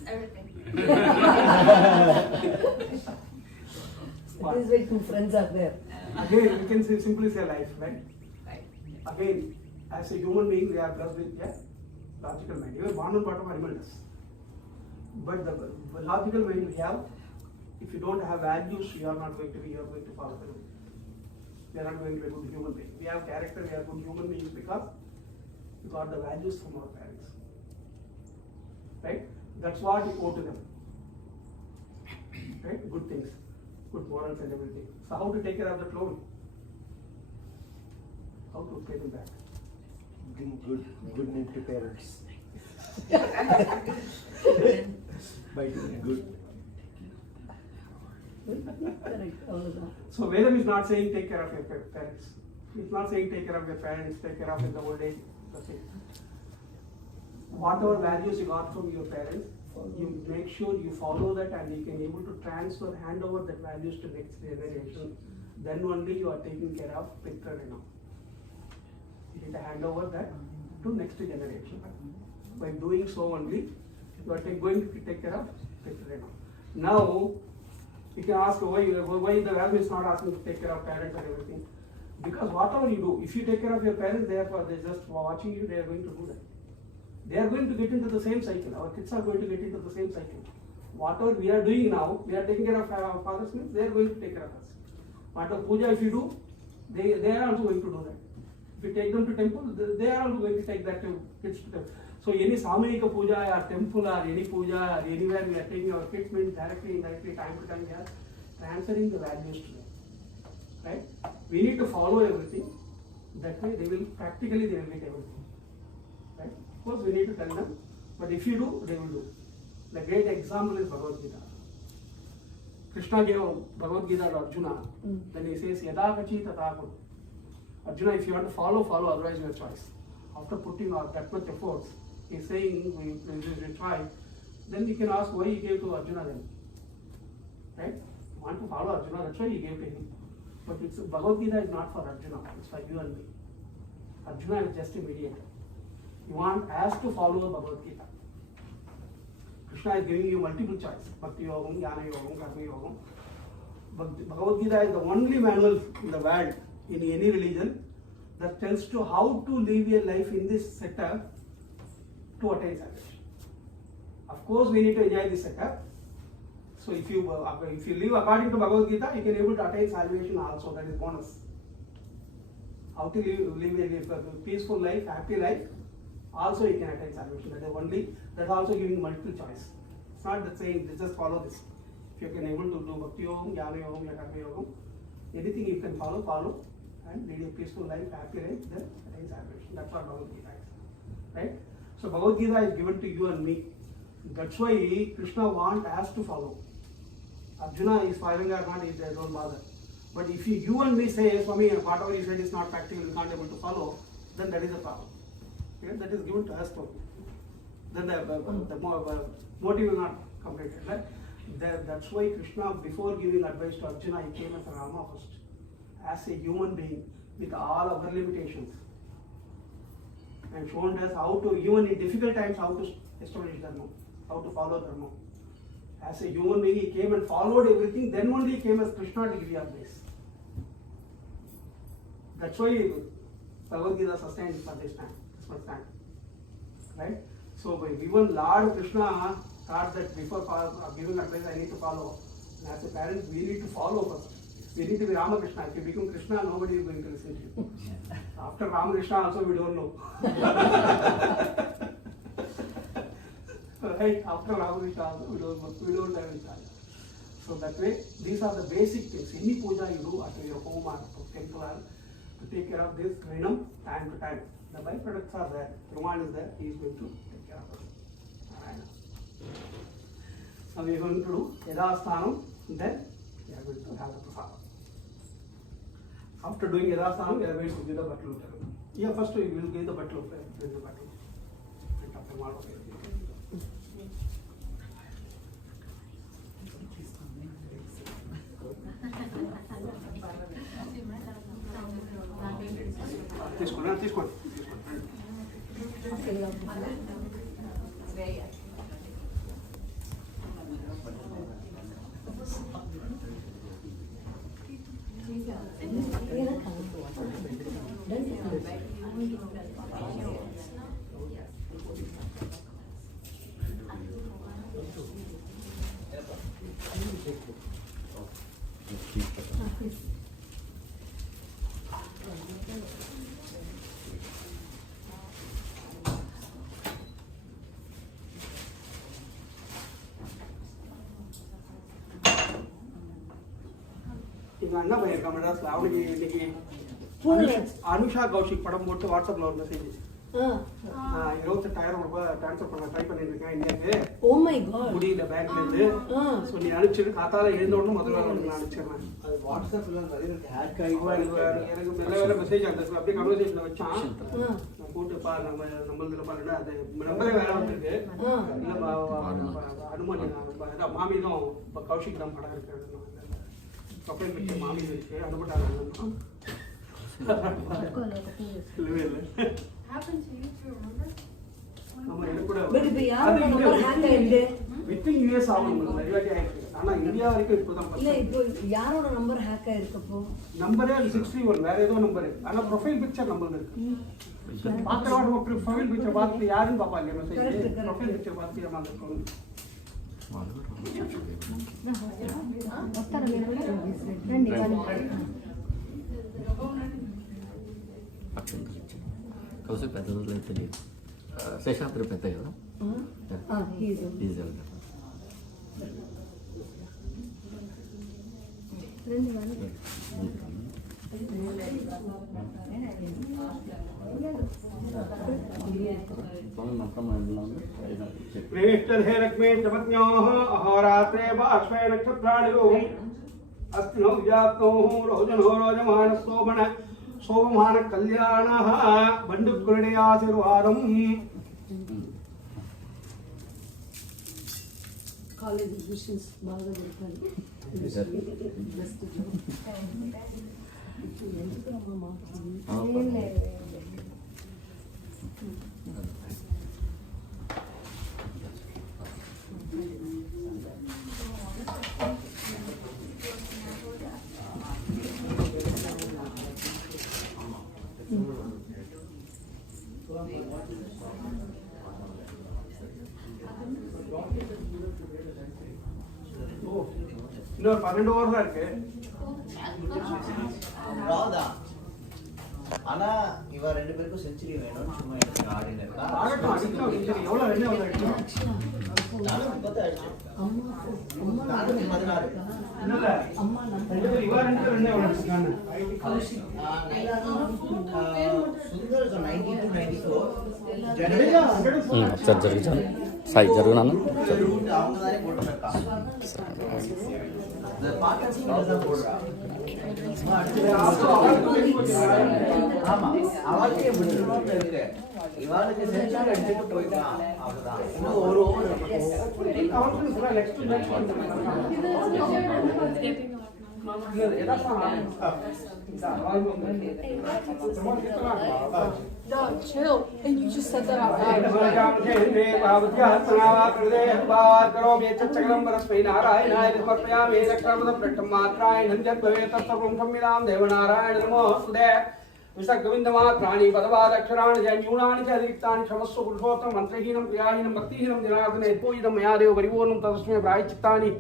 Everything. That is why two friends are there. Again, you can simply say life, right? Right. Again, as a human being, we are blessed with logical mind. Even born and part of animal does. But the logical mind we have, if you don't have values, you are not going to follow them. We are not going to be a good human being. We have character, we are good human beings because we got the values from our parents. Right? That's what we owe to them. Right? Good things, good morals and everything. So how to take care of the clone? How to pay them back? Good name to parents. By doing good. Correct, all of that. So Vedam is not saying take care of your parents. It's not saying take care of your parents, take care of in the old age. That's it. Whatever values you got from your parents, you make sure you follow that and you can able to hand over that values to next generation. Then only you are taking care of Pitra Renam. You need to hand over that to next generation. By doing so only, you are going to take care of Pitra Renam. Now, you can ask why the value is not asking to take care of parents and everything. Because whatever you do, if you take care of your parents, therefore they just watching you, they are going to do that. They are going to get into the same cycle. Our kids are going to get into the same cycle. Whatever we are doing now, we are taking care of our fathers, means they are going to take care of us. Whatever puja if you do, they are also going to do that. If you take them to temple, they are also going to take that to kids to temple. So any Samahika puja or temple or any puja or anywhere we are taking our kids means directly, indirectly, time to time we are transferring the values to them. Right? We need to follow everything. That way they will practically they will get everything. Right? Of course we need to tell them, but if you do, they will do. The great example is Bhagavad Gita. Krishna gave Bhagavad Gita to Arjuna. Then he says, Yada kachi tata kuru. Arjuna, if you want to follow, otherwise your choice. After putting out that much efforts, he's saying, we try. Then you can ask why he gave to Arjuna then. Right? You want to follow Arjuna, that's why he gave to him. But Bhagavad Gita is not for Arjuna, it's for you and me. Arjuna is just a mediator. You want us to follow Bhagavad Gita. Krishna is giving you multiple choice. Bhakti Yogam, Jnana Yogam, Karma Yogam. But Bhagavad Gita is the only manual in the world, in any religion, that tells you how to live your life in this setup to attain salvation. Of course, we need to enjoy this setup. So if you live according to Bhagavad Gita, you can able to attain salvation also. That is bonus. How to live a peaceful life, happy life. Also, you can attain salvation. That's also giving multiple choice. It's not that saying just follow this. If you can able to do Bhakti Yogam, Jnana Yogam, Karma Yogam, anything you can follow, and lead a peaceful life, happy life, then attain salvation. That's what Bhagavad Gita is. Right? So Bhagavad Gita is given to you and me. That's why Krishna wants us to follow. Arjuna is following or not, they don't bother. But if you and me say, Swami, whatever you said is not practical, you can't able to follow, then that is a problem. Okay? That is given to us too. Then the motive will not completed. Right? That's why Krishna, before giving advice to Arjuna, he came as a Rama first. As a human being with all our limitations. And shown us how to, even in difficult times, how to establish Dharma, how to follow Dharma. As a human being, he came and followed everything, then only he came as Krishna to give you advice. That's why Bhagavad Gita sustained for this much time. Right? So, by even Lord Krishna thought that before giving advice, I need to follow. And as a parent, we need to follow first. We need to be Ramakrishna. If you become Krishna, nobody is going to listen to you. After Ramakrishna, also we don't know. Right? After Ramakrishna, also we don't have any time. So that way, these are the basic things. Any puja you do at your home or temple, to take care of this Rinam time to time. The byproducts are there. Perumal is there. He is going to take care of us. Narayana. Now we are going to do Yadasthanam, then we are going to have the prasadam. After doing Yadasthanam, we are going to give the bottle of Perumal. Yeah, first we will give the bottle of Perumal. And after Perumal, తీసుకోండి. அண்ணா பையன் கமெண்ட்ஸ்ல அவனுக்கு இன்னைக்கு அனுஷா கௌஷிக் படம் போட்டு வாட்ஸ்அப்ல ஒரு message 28,000 ரூபாய் ட்ரான்ஸ்ஃபர் பண்ண ட்ரை பண்ணிட்டு இருக்கேன் இன்னைக்கு. Oh my God. முடியல பேங்க்ல இருந்து. சோ நீ அனுப்பிச்சிரு. காத்தால எழுந்த உடனே முதல்ல நான் அனுப்பிச்சிடுறேன். அது வாட்ஸ்அப்ல நிறைய ஹேக் ஆகி எனக்கு வேற மெசேஜ் அந்த அப்படியே கன்வர்சேஷன்ல வச்சான். நான் போட்டு பாரு நம்மளதுல பாருடா அது நம்பரே வேற வந்திருக்கு. இல்ல அனுமதி நான் மாமி தான் கௌஷிக் தான் படம் இருக்கு. ப்ரொஃபைல் பிக்சர் மாமி இருக்கு. அனுப்பிட்டாங்க. இல்லவே இல்லை. Happened to you too, remember? Within US ஆகும் ஆனா இந்தியா வரைக்கும் இப்போதான் இல்ல இப்போ யாரோட நம்பர் ஹேக் ஆயிருக்கப்போ நம்பரே 61 வேற ஏதோ நம்பர் ஆனா ப்ரொஃபைல் பிக்சர் நம்பர் இருக்கு பாக்குறவங்க ப்ரொஃபைல் பிக்சர் பார்த்து யாருன்னு பாப்பாங்க மெசேஜ் ப்ரொஃபைல் பிக்சர் பார்த்து ஏமாந்துட்டோம் Koushi pedalu tadi. Seshadri pedal ya? he's elder. प्रेष्ठधे Lakshmi चपत्न्योः अहोरात्रे बाष्पे नक्षत्राणि रोहिणी अस्तिनो विजातनोः रोजनो रोजमानस्तोमण सोममान कल्याणः बंडुकुरुडे आशीर्वादम् college admissions బాగా దొరకాలి బెస్ట్ జాబ్ ఎందుకు మాకు இன்னொரு 12 ஓவர் தான் இருக்கு ராதா ஆனா இவ ரெண்டு பேருக்கும் செஞ்சுரி வேணும்னு சும்மா எனக்கு ஆடின இருக்கா ஆகட்டும் அடிக்கலாம் செஞ்சுரி எவ்வளவு ரன் எவ்வளவு அடிக்கலாம் நானும் 30 அடிச்சேன் அம்மா நானும் 16 இல்ல அம்மா ரெண்டு பேரும் இவ ரெண்டு பேரும் ரன் எவ்வளவு அடிச்சாங்க கௌஷி சுந்தர் 92 94 ஜடேஜா 104 சரி ஜருகு சாய் ஜருகு நானு அவங்க தானே போட்டுருக்கா இந்த பாக்கெட் தான் போடுறா ஆமா அவளுக்கே முடிஞ்சிருவாங்க இருக்கு இவாளுக்கு செஞ்சுரி அடிச்சுட்டு போயிட்டான் அவ்வளவுதான் இன்னும் ஒரு ஓவர் கவுண்டர்ஸ்ல next match No, chill. And you just said that out loud. विसर्गविन्दमात्राणि पदवादक्षराणि न्यूनानि च अतिरिक्तानि क्षमस्व पुरुषोत्तम मन्त्रहीनं क्रियाहीनं भक्तिहीनं जनार्दन यत्पूजितं मया देव परिपूर्णं तदस्मै प्रायश्चित्तानि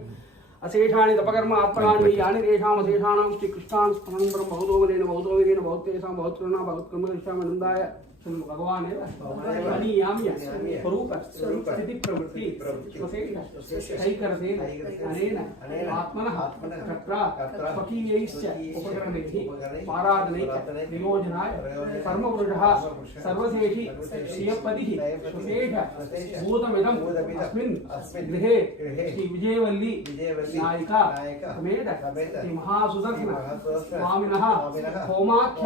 अशेषाणि तपकर्म आत्मनानि यानि तेषाम् अशेषाणां श्रीकृष्णान् स्मरणं बहुदोमनेन बहुतेषां बहुत्कृष्णा बहुत्कर्मनिष्ठामनन्दाय भगवान अनीयाम्य स्वरूप स्थिति प्रवृत्ति कैकरसेन अनेन आत्मनः तत्र स्वकीयैश्च उपकरणैः पारादनैः विमोचनाय कर्मपुरुषः सर्वशेषि श्रियपतिः स्वशेष भूतमिदम् अस्मिन् गृहे श्री विजयवल्ली नायिका समेत श्री महासुदर्शन स्वामिनः होमाख्य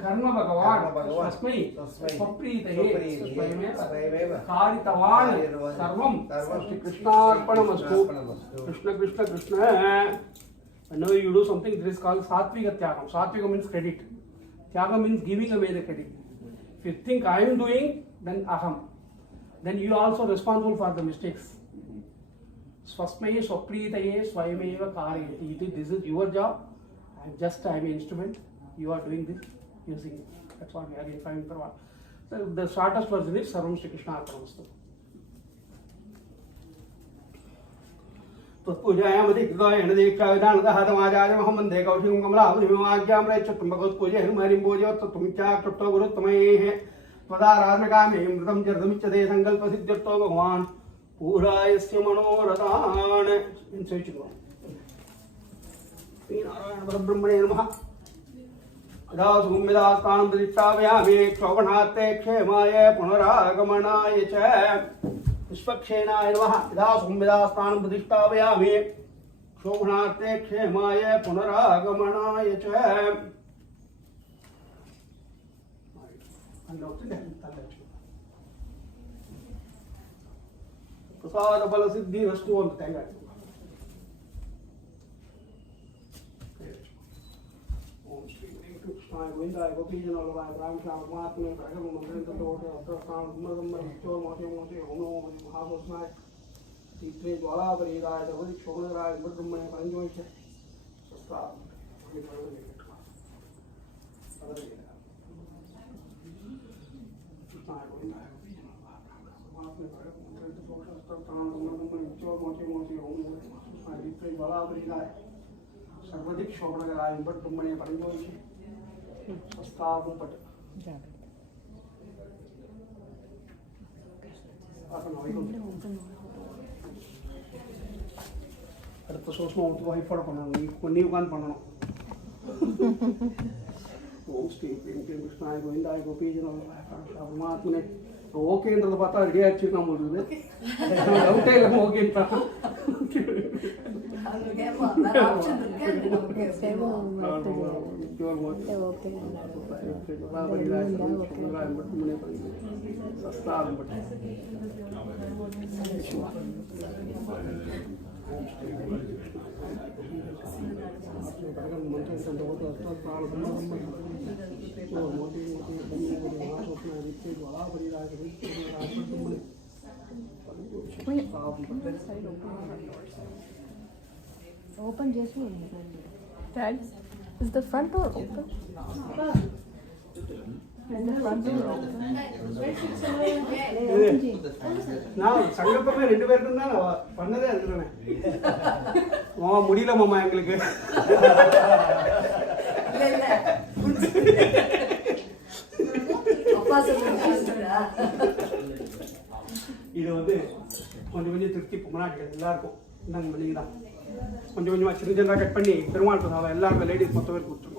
कर्म भगवान अस्मै स्वप्रीतये स्वयमेव कारितवान् सर्वं Shri कृष्णार्पणमस्तु Krishna Krishna Krishna whenever you do something this is called satvika tyagam satvika means credit tyagam means giving away the credit if you think I am doing then aham then you are also responsible for the mistakes swasmai swapritaye swayameva karayati this is your job I am an instrument you are doing this using it that's what we are defining for what so the shortest version is sarvam shri krishna arpanamastu तत्पूजायामधिकृतायण दीक्षाविधानदहतमाचार्यमहं वन्दे कौशिकं कमलावधिमाज्ञां रैच्छत्वं भगवत्पूजे हनुमहरिं पूजयत्तत्वमिच्छाकृष्टो गुरुत्तमैः त्वदाराधनकामे मृतं चरितमिच्छते सङ्कल्पसिद्ध्यर्थो भगवान् पूरायस्य मनोरथान् श्रीनारायण परब्रह्मणे नमः यदा सुमिदास्तानं प्रतिष्ठापयामि क्षोभणार्थे क्षेमाय पुनरागमनाय च विश्वक्षेणाय नमः यदा संविदास्थानं प्रतिष्ठापयामि क्षोभणार्थे क्षेमाय पुनरागमनाय च प्रसाद बल सिद्धि वस्तु ಅಂತ ओम श्री कृष्णाय गोविंदाय गोपीजनवल्लभाय रामश्याम परमात्मने प्रगम मंत्रेन्द्रतोटे अत्रस्थान कुमरगम्बर विच्चोर मोटे मोटे ओम नमो महाभस्माय तीत्रे ज्वालापरीदाय दवदि क्षोभनराय ब्रह्मणे परंजोष सस्ता कृष्णाय गोविंदाय परमात्मने प्रगम मंत्रेन्द्रतोटे अत्रस्थान कुमरगम्बर विच्चोर मोटे मोटे ओम नमो महाभस्माय तीत्रे ज्वालापरीदाय सर्वदिक शोभनराय ब्रह्मणे परंजोष स्थापन पट அடுத்த சோஸ்மா வந்து வைஃபோட பண்ணணும் நீ உட்காந்து பண்ணணும் ஓம் ஸ்ரீ கிருஷ்ணாய கோவிந்தாய கோபீஜனவல்லபாய பரமாத்மனே ஓகேன்றத பார்த்தா ரெடி ஆயிடுச்சு நம்ம இருக்குது டவுட்டே இல்லாம ஓகேன்றான் Open just Dad, is the front door open? Is the front door open? நான் சங்கல்பமே 2 பேருக்கு தான் நான் பண்ணதே இருக்கிறேன் முடியல மாமா எங்களுக்கு இது வந்து கொஞ்சம் கொஞ்சம் திருப்தி பொம்மனாட்டு எல்லாருக்கும் இந்தாங்க மல்லிகை தான் கொஞ்சம் கொஞ்சமாக சின்ன சின்னதாக கட் பண்ணி பெருமாள் பிரசாதம் எல்லாருக்கும் லேடிஸ் மொத்த பேர் கொடுத்துருக்கோம்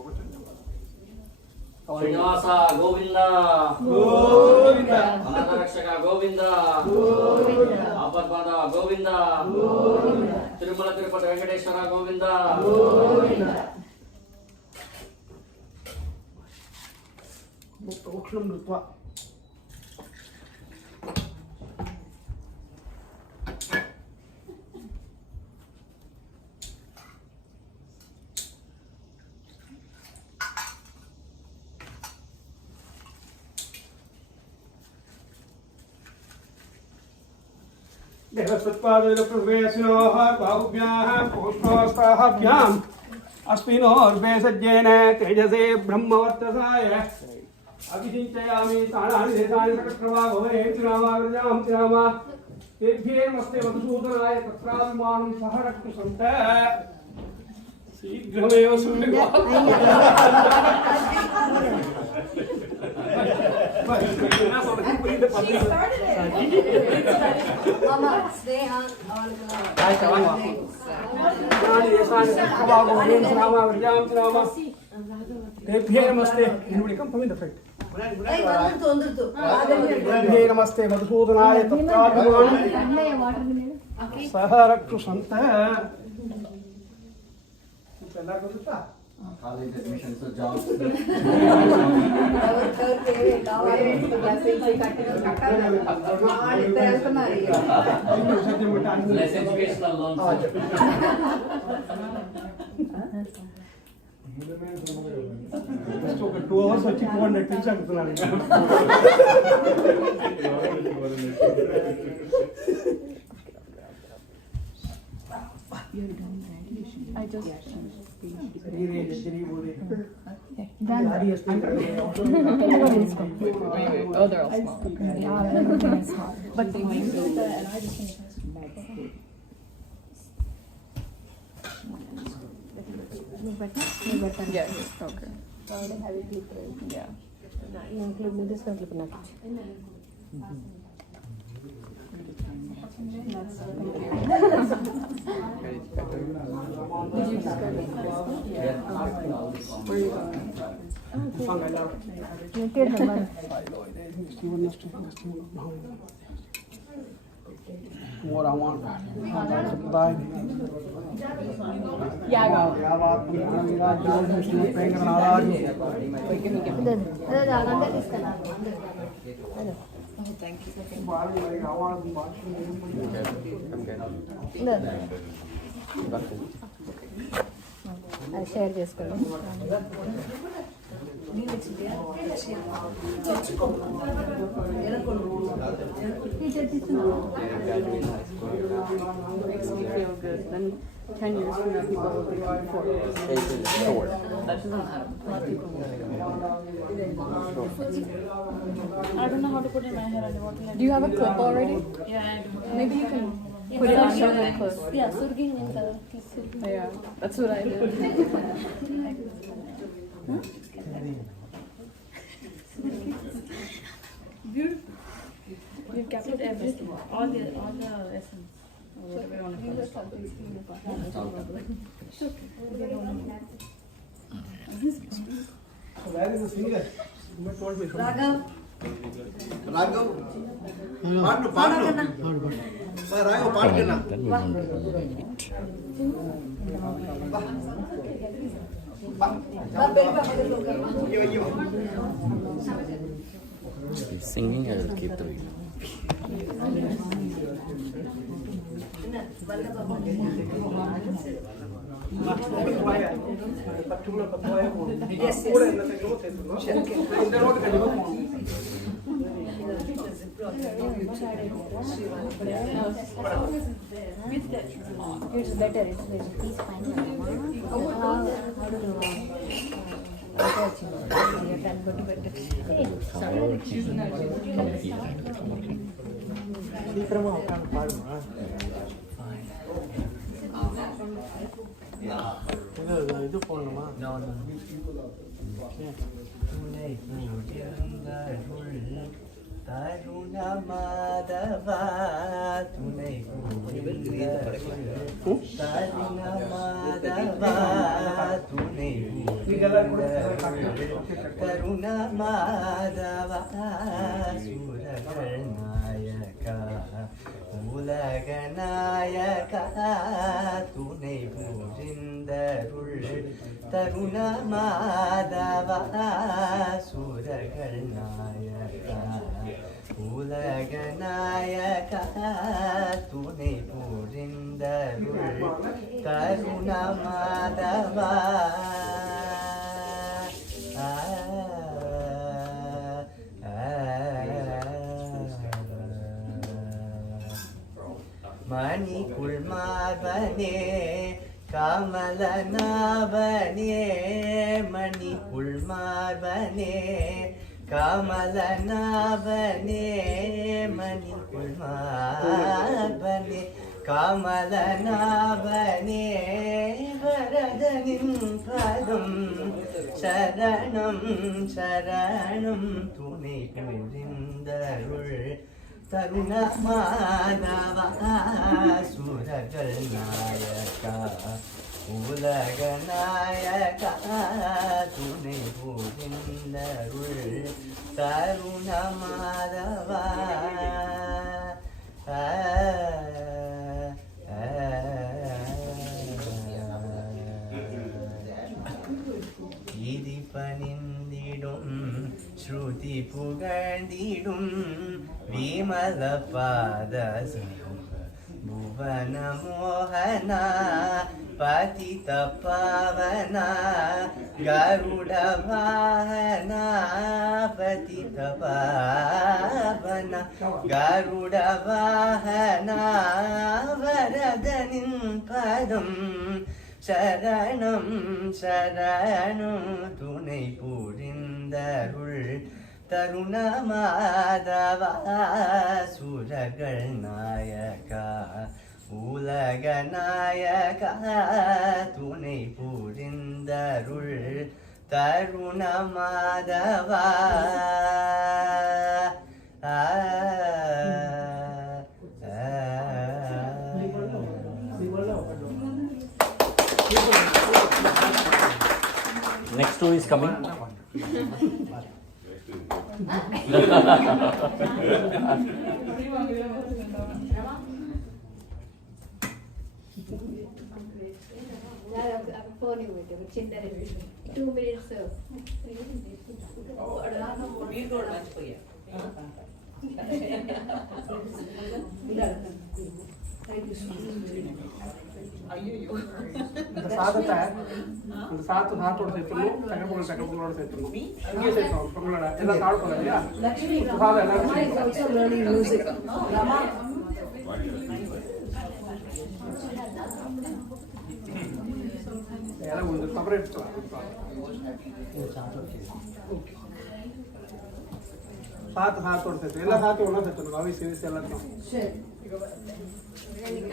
ಶ್ರೀನಿವಾಸ ಗೋವಿಂದ ಗೋವಿಂದ ಅನಾಥರಕ್ಷಕ ಗೋವಿಂದ ಗೋವಿಂದ ಆಪದ್ಬಾಂಧ ಗೋವಿಂದ ಗೋವಿಂದ ತಿರುಮಲ ತಿರುಪತಿ ವೆಂಕಟೇಶ್ವರ ಗೋವಿಂದ ಗೋವಿಂದ ಮುಕ್ತೋಕ್ಷಣಂ ಕೃತ್ವಾ देवसत्पादप्रवेशिनोः बाहुभ्याः पुष्पोस्ताभ्याम् अस्मिनोर्वे सज्जेन तेजसे ब्रह्मवर्चसाय अभिषिञ्चयामि तानानि देशानि सकट्रवा भवेत् रामाग्रजां राम तेभ्ये नमस्ते मधुसूदनाय तत्राभिमानं सह रक्षसन्त शीघ्रमेव सुनिर्वा Mama, Sneha, नमस्ते नमस्ते मधुसूदनाय सह रक्षु संत College admissions, so jobs. Less educational loans. ఒక 2 hours వచ్చి 200 పిలిచి అడుగుతున్నాను I just Oh, they're all small. yeah, everything is hot. But they make it, and I just think yeah, okay. Yeah. Did you describe it? Yeah. Where are you going? What I want. Yeah, I got it. Oh, thank you. అది share చేసుకోండి Makes me feel good. Then 10 years from now, people will be looking for it. That doesn't matter. A lot of people will. I don't know how to put it in my hair. Do you have a clip already? Yeah, I do. Maybe you can Yeah, put it on your yeah. clip. Yeah, that's what I do. Beautiful. You've captured everything, all the essence, or whatever you want to call it. Where is the singer? You told me. Raghav పాడు Raghav పాడుకున్నా He's singing, I will keep the video. It's better. Please find it. சீக்கிரமா உட்காந்து பாடுமா இது போடணுமா தருணமாதவா துணை தருணமாதவா துணை கருணமாதவா சுரகர் நாயகா உலக நாயகா துணை புரிந்தருள் தருணமாதவா சுரகர் நாயகா உலக நாயகா துணை புரிந்தருள் கருணமாதவா மணிக்குள் மார்பனே கமலநாபனே மணிக்குள் மார்பனே கமலநாபனே மணிக்குள் மார்பனே கமலநாபனே வரதனின் பதம் சரணம் சரணம் துணை புரிந்தருள் தருண மாதவா சுரகள் நாயகா உலக நாயகா துணை புரிந்தருள் தருண மாதவா இதி பணிந்திடும் ஸ்ருதி புகழ்ந்திடும் விமல பாத புவன மோகன பதித பாவன கருட வாகன பதித பாவன கருட வாகன வரதனின் பதம் சரணம் சரணம் துணை புரிந்தருள் தருண மாதவா சுரகள் நாயகா உலக நாயகா துணை புரிந்தருள் தருண மாதவா Next two is coming. phone you with 2 minutes. இந்த சாதத்தை அந்த சாதத்தோட சேர்த்துணும் தகப்பங்களோட சேர்த்துணும் இங்கே சேர்த்தோம் பொங்கலோட எல்லாம் சாப்பிடணும் இல்லையா சாதம் எல்லாரும் எல்லாம் கொஞ்சம் செப்பரேட் சாதத்தோட சேர்த்து எல்லா சாதத்தையும் ஒன்றா சேர்த்துணும் அவை சேர்த்து எல்லாத்தையும்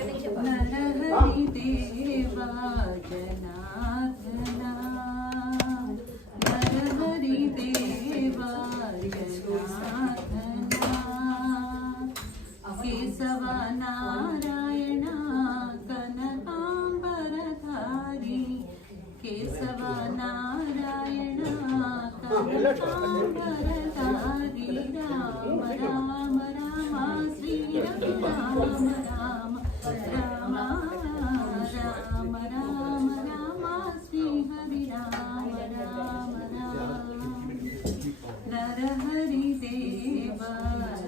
नरहरि देवा जनार्दना नरहरि देवा जनार्दना केशव नारायण कनकांबरधारी केशव नारायण कनकांबरधारी राम राम राम श्री राम राम राम राम राम राम श्री हरि राम राम राम नरहरि देवा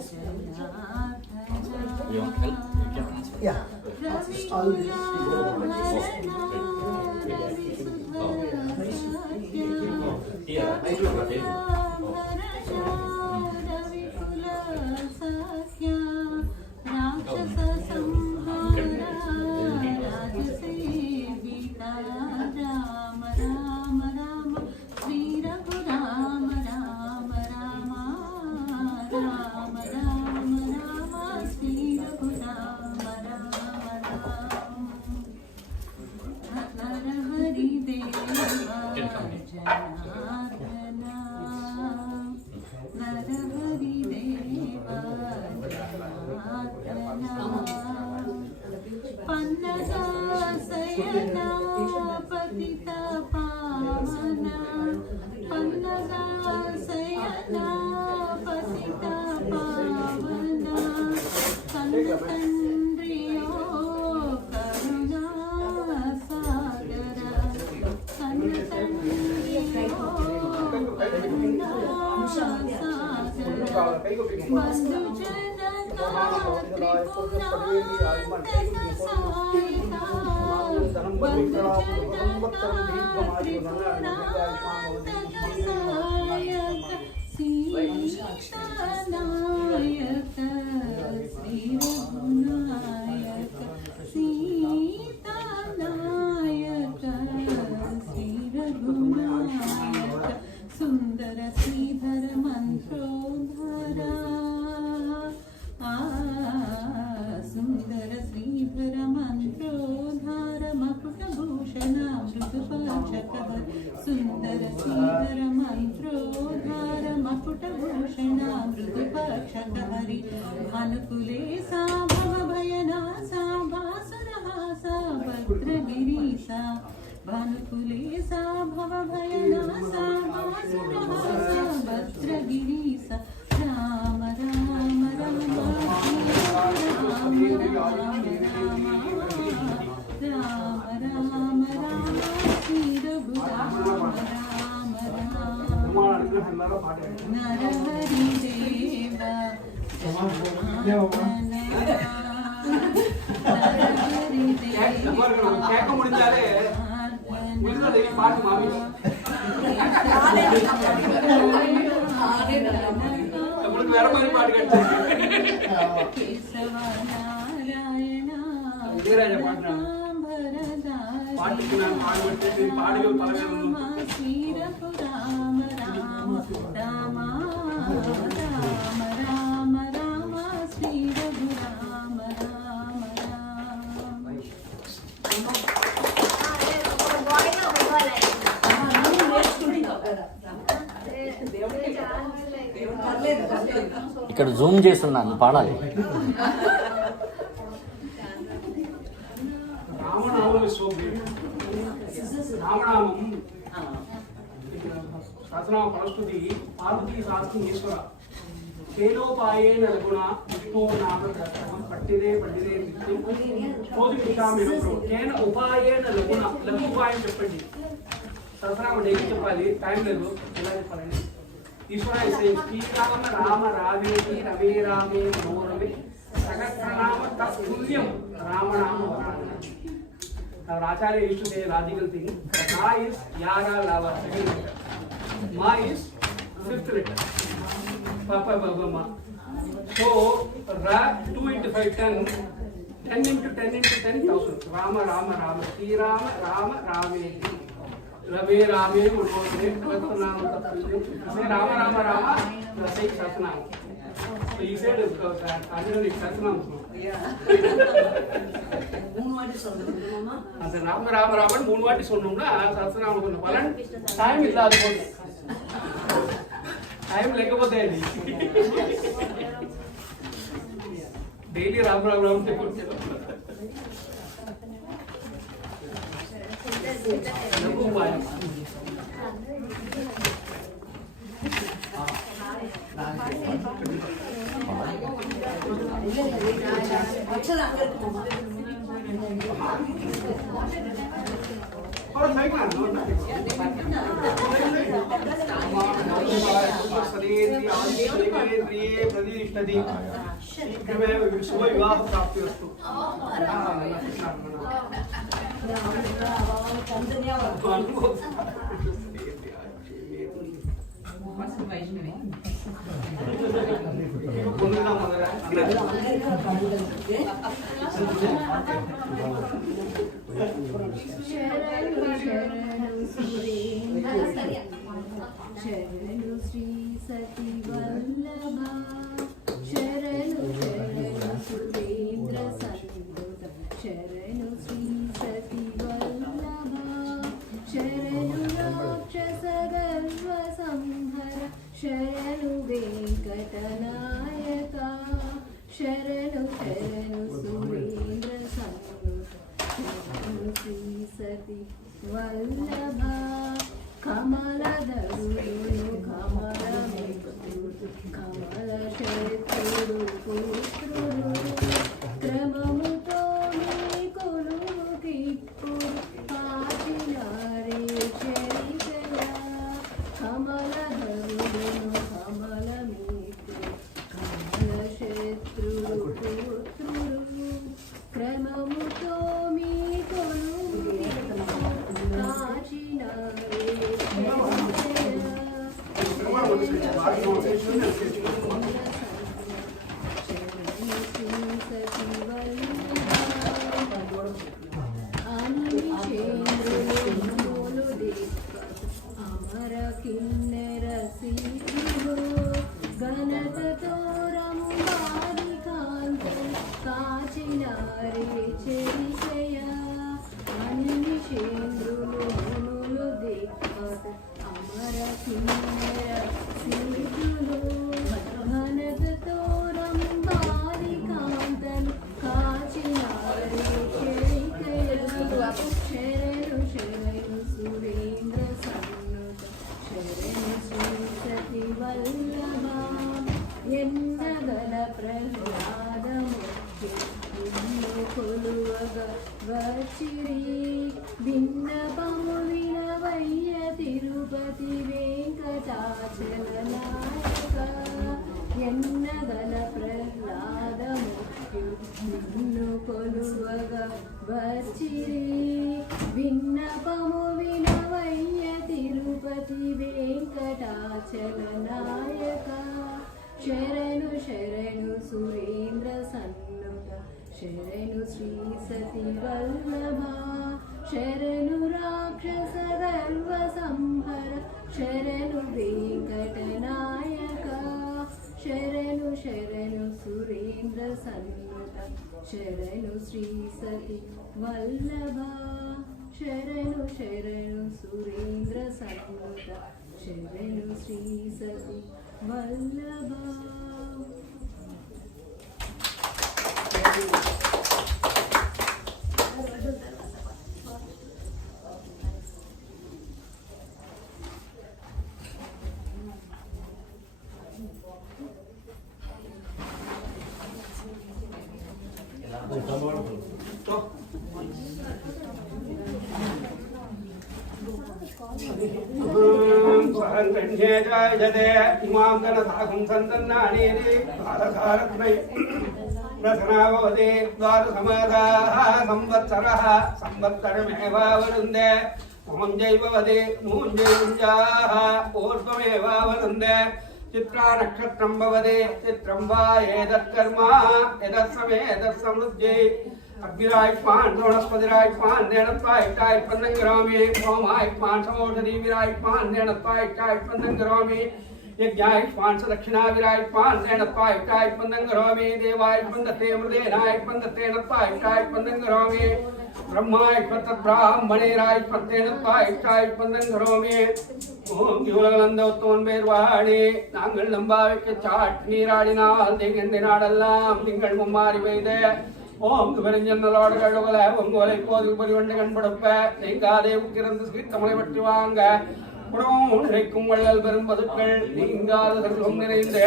जनार्दना रवि सुंदर श्रीधर मंत्रोधरा सुंदर श्रीधर मंत्रोधार मकुटभूषण मृदुपाचक सुंदर श्री विरूपाक्षकहरि भानुकुलेसा भवभयनासा भासुरहासा भद्रगिरीसा भानुकुलेसा भवभयनासा भासुरहासा भद्रगिरीसा राम राम राम राम राम श्री रघुराम राम राम नरहरि देव नरहरि केशव नारायण श्री रघुराम राम राम राम राम राम श्री रघुराम राम राम ఇక్కడ జూమ్ చేస్తున్నాను పాడాలి. రామనామం is so beautiful. రామనామం సహస్రనామ ఫలశ్రుతి పార్వతీ శాస్త్రం ఈశ్వర కేలోపాయేన లగుణ విష్ణో నామ దర్శనం పట్టిదే పట్టిదే నిత్యం శోధించామి కేన ఉపాయేన లగుణ లఘు ఉపాయం చెప్పండి. సహస్రనామ డైలీ చెప్పాలి, టైం లేదు. ఎలా చెప్పాలండి? ఈశ్వర శ్రీరామ రామ రావేతి రవే రామే మనోరమే సహస్రనామ తత్తుల్యం రామనామ వరాణి. Our Acharya used to say a logical thing. Ma is Yara Lava, second letter. Ma is fifth letter. Papa Baba Ma. So, Ra 2 into 5, 10. 10 into 10 into 10,000. Rama Rama Rama. Sri Rama Rama Rame. Rave Rame Munose. Rattanam Tattulyam. Say Rama Rama Rama. Say Satnam. So he said it's Satnam. அந்த ராம ராம ராமன் 3 வாட்டி சொன்னோம்னா சஹஸ்ரநாமம் சொன்ன பலன் time இல்லாத போது time లేకపోతే daily Rama Rama Rama చెప్పొచ్చు. శుభ వివాహ ప్రాప్తి వస్తు. శరణు శ్రీ సతి వల్లభ శరణు శరణు సురేంద్ర సంయుత శరణు శ్రీ సతి వల్లభ శరణు రాక్షస గర్వ సంహర శరణు వెంకటనాయక శరణు శరణు సురేంద్ర సంయుత శరణు శ్రీ సతి వల్లభ కమలధరుడు కమలమిత్రుడు కమల శత్రుడు పుత్రుడు క్రమముతో మీ కొలుకిప్పుడు పాచినారే చరితయ కమలధరుడు కమలమిత్రుడు కమల శత్రుడు పుత్రుడు క్రమముతో మీ కొలుకిప్పుడు పాచినారే అమర కిన్నెర సీలో గణతోరము వారి కాంతం కాచినారే చెరిసయ అనిమిషేంద్రులు మునులు దిక్పత అమర కిన్నెర సీలో ఘనత ಎನ್ನಗಲ ಪ್ರಹ್ಲಾದ ಮುಖ್ಯ ಇನ್ನು ಕೊಲುವಗ ವಚಿರಿ ಭಿನ್ನಪಮುವಿನ ವಯ್ಯ ತಿರುಪತಿ ವೆಂಕಟಾಚಲ ನಾಯಕ ಎನ್ನಗಲ ಪ್ರಹ್ಲಾದ ಮುಖ್ಯ ಇನ್ನು ಕೊಲುವಗ ವಚಿರಿ ಭಿನ್ನಪಮುವಿನ ವಯ್ಯ ತಿರುಪತಿ ವೆಂಕಟಾಚಲ ನಾಯಕ ಶರಣು ಶರಣು ಸುರೇಂದ್ರ ಸನ್ನುತ ಶರಣು ಶ್ರೀ ಸತಿ ವಲ್ಲಭ ಶರಣು ರಾಕ್ಷಸ ಧರ್ವ ಸಂಹರ ಶರಣು ವೆಂಕಟನಾಯಕ ಶರಣು ಶರಣು ಸುರೇಂದ್ರ ಸನ್ನುತ ಶರಣು ಶ್ರೀ ಸತಿ ವಲ್ಲಭ ಶರಣು ಶರಣು ಸುರೇಂದ್ರ ಸನ್ನುತ ಶರಣು ಶ್ರೀ ಸತಿ ವಲ್ಲಭ. इमां गणधागुं सन्दन्नानेति द्वादशारत्नै रसनाववदे द्वादशमासाः संवत्सरः संवत्सरमेवावरुन्धे ममं जैव वदे नूञ्जयुञ्जाः ऊर्ध्वमेवावरुन्धे चित्रा नक्षत्रं भवदे चित्रं वा एतत्कर्म एतत्समे एतत्समृद्ध्यै अग्निरायुष्मान द्रोणस्पतिरायुष्मान नेणत्वायुष्टायुष्पन्नङ्गरामि ओमायुष्मान समोषधीविरायुष्मान नेणत्वायुष्टायुष्पन्नङ्गरामि यज्ञायुष्मान सदक्षिणाविरायुष्मान नेणत्वायुष्टायुष्पन्नङ्गरामि देवायुष्पन्दते मृदेनायुष्पन्दते नत्वायुष्टायुष्पन्नङ्गरामि ब्रह्मायुष्पत्तब्राह्मणेरायुष्पत्तेनत्वायुष्टायुष्पन्नङ्गरामि ஓம் யுலகலந்தோத்தோன் பேர்வாடி நாங்கள் நம்பாவைக்கு சாட் நீராடினால் திகழ்ந்து நாடெல்லாம் திங்கள் மும்மாறி பெய்த ஓம் பெருஞ்சன்னலோடு கழுகல ஒங்கோலை கோது பரிவண்டு கண்படுப்ப நீங்காதே உக்கிரந்து சீர்த்தமலை பற்றி வாங்க புறமும் நிறைக்கும் வள்ளல் பெரும் பதுக்கள் நீங்காத செல்வம் நிறைந்த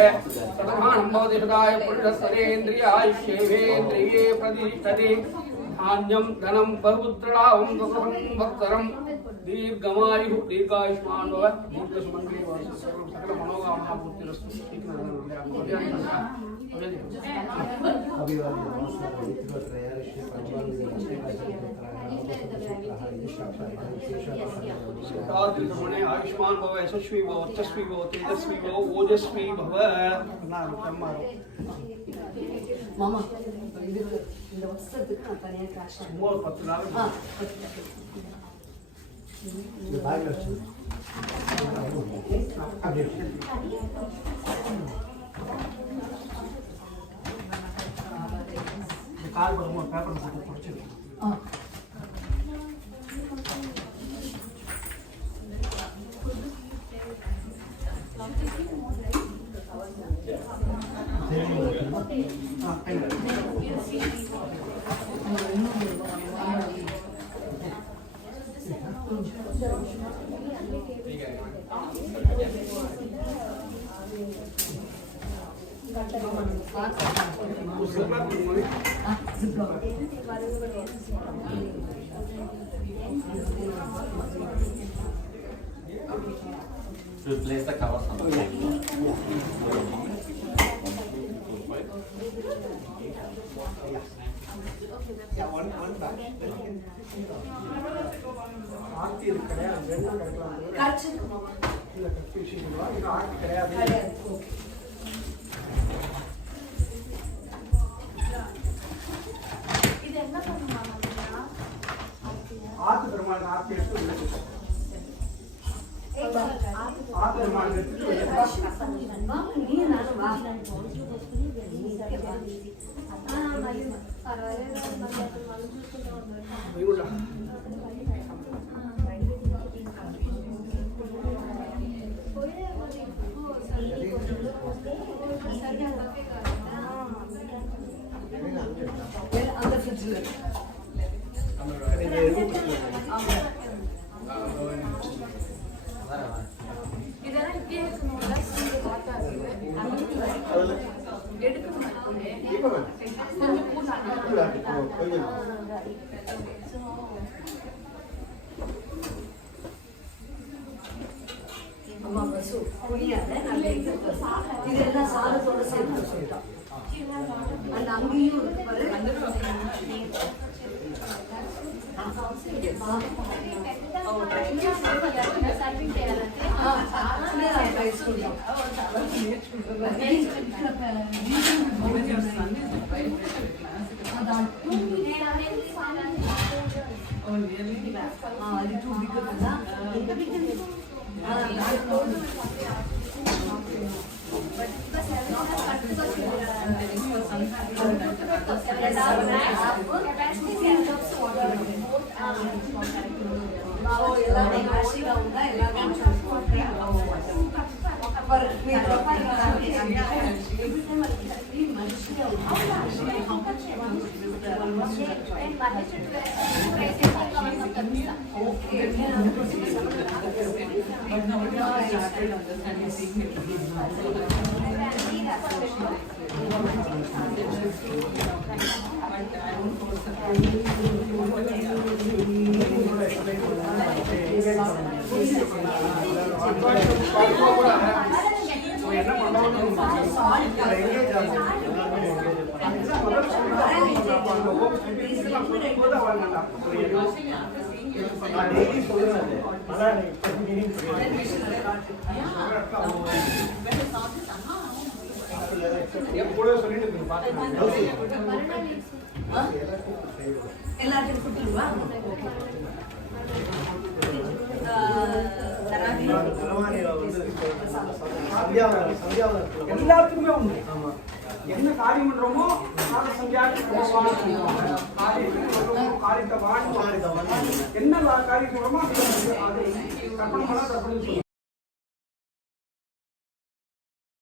சதமானம் போதிதாய புருஷரேந்திரிய ஆயுஷேவேந்திரியே பிரதிஷ்டதி धान्यम धनम बहुपुत्रलाभम दुःखम भक्तरम दीर्घमायु दीर्घायुष्मान भव दीर्घसुमंगली वासु सर्व सकल मनोकामना पूर्तिरस्तु आयुष्मान भव यशस्वी भव वर्चस्वी भव तेजस्वी भव ओजस्वी भव மாமா இதுக்கு இந்த வருஷத்துக்கு நான் தனியாக காசு 10 நாள் கால் பண்ணும்போது பேப்பர் போட்டு படிச்சிருக்கேன் To replace the covers on the back. Yeah, one back. Aarthi இது கிடையாது ரெண்டும் கிடைக்கலாம் கரெக்ட் மாமா இல்ல கன்ஃபியூஷன் இல்ல இது ஆர்த்தி கிடையாது ஓகே இது என்ன பண்ணுமா ஆர்த்தி பெருமாள் ஆர்த்தி எடுத்து ஆர்த்தி பெருமாள் எடுத்து நீ நானும் வா இவுடா அந்த ஃப்ரிட்ஜ்ல இதெல்லாம் இப்படியே இருக்கணும்ல அம்மா பசு புரியாத நான் இதெல்லாம் சாதத்தோட சேர்த்து சொல்லிட்டோம். அந்த அங்கேயும் இருக்கு பாரு. అది టూ బిగ్ కదా ఎంత బిగ్ எல்லாத்துக்கும் கொடுத்துருவா. எல்லாத்துக்குமே உண்டு. என்ன காரியம் பண்றோமோ காரியத்தை என்ன காரியம் சொல்றோமோ அது கற்பனை பண்ணா கற்பனை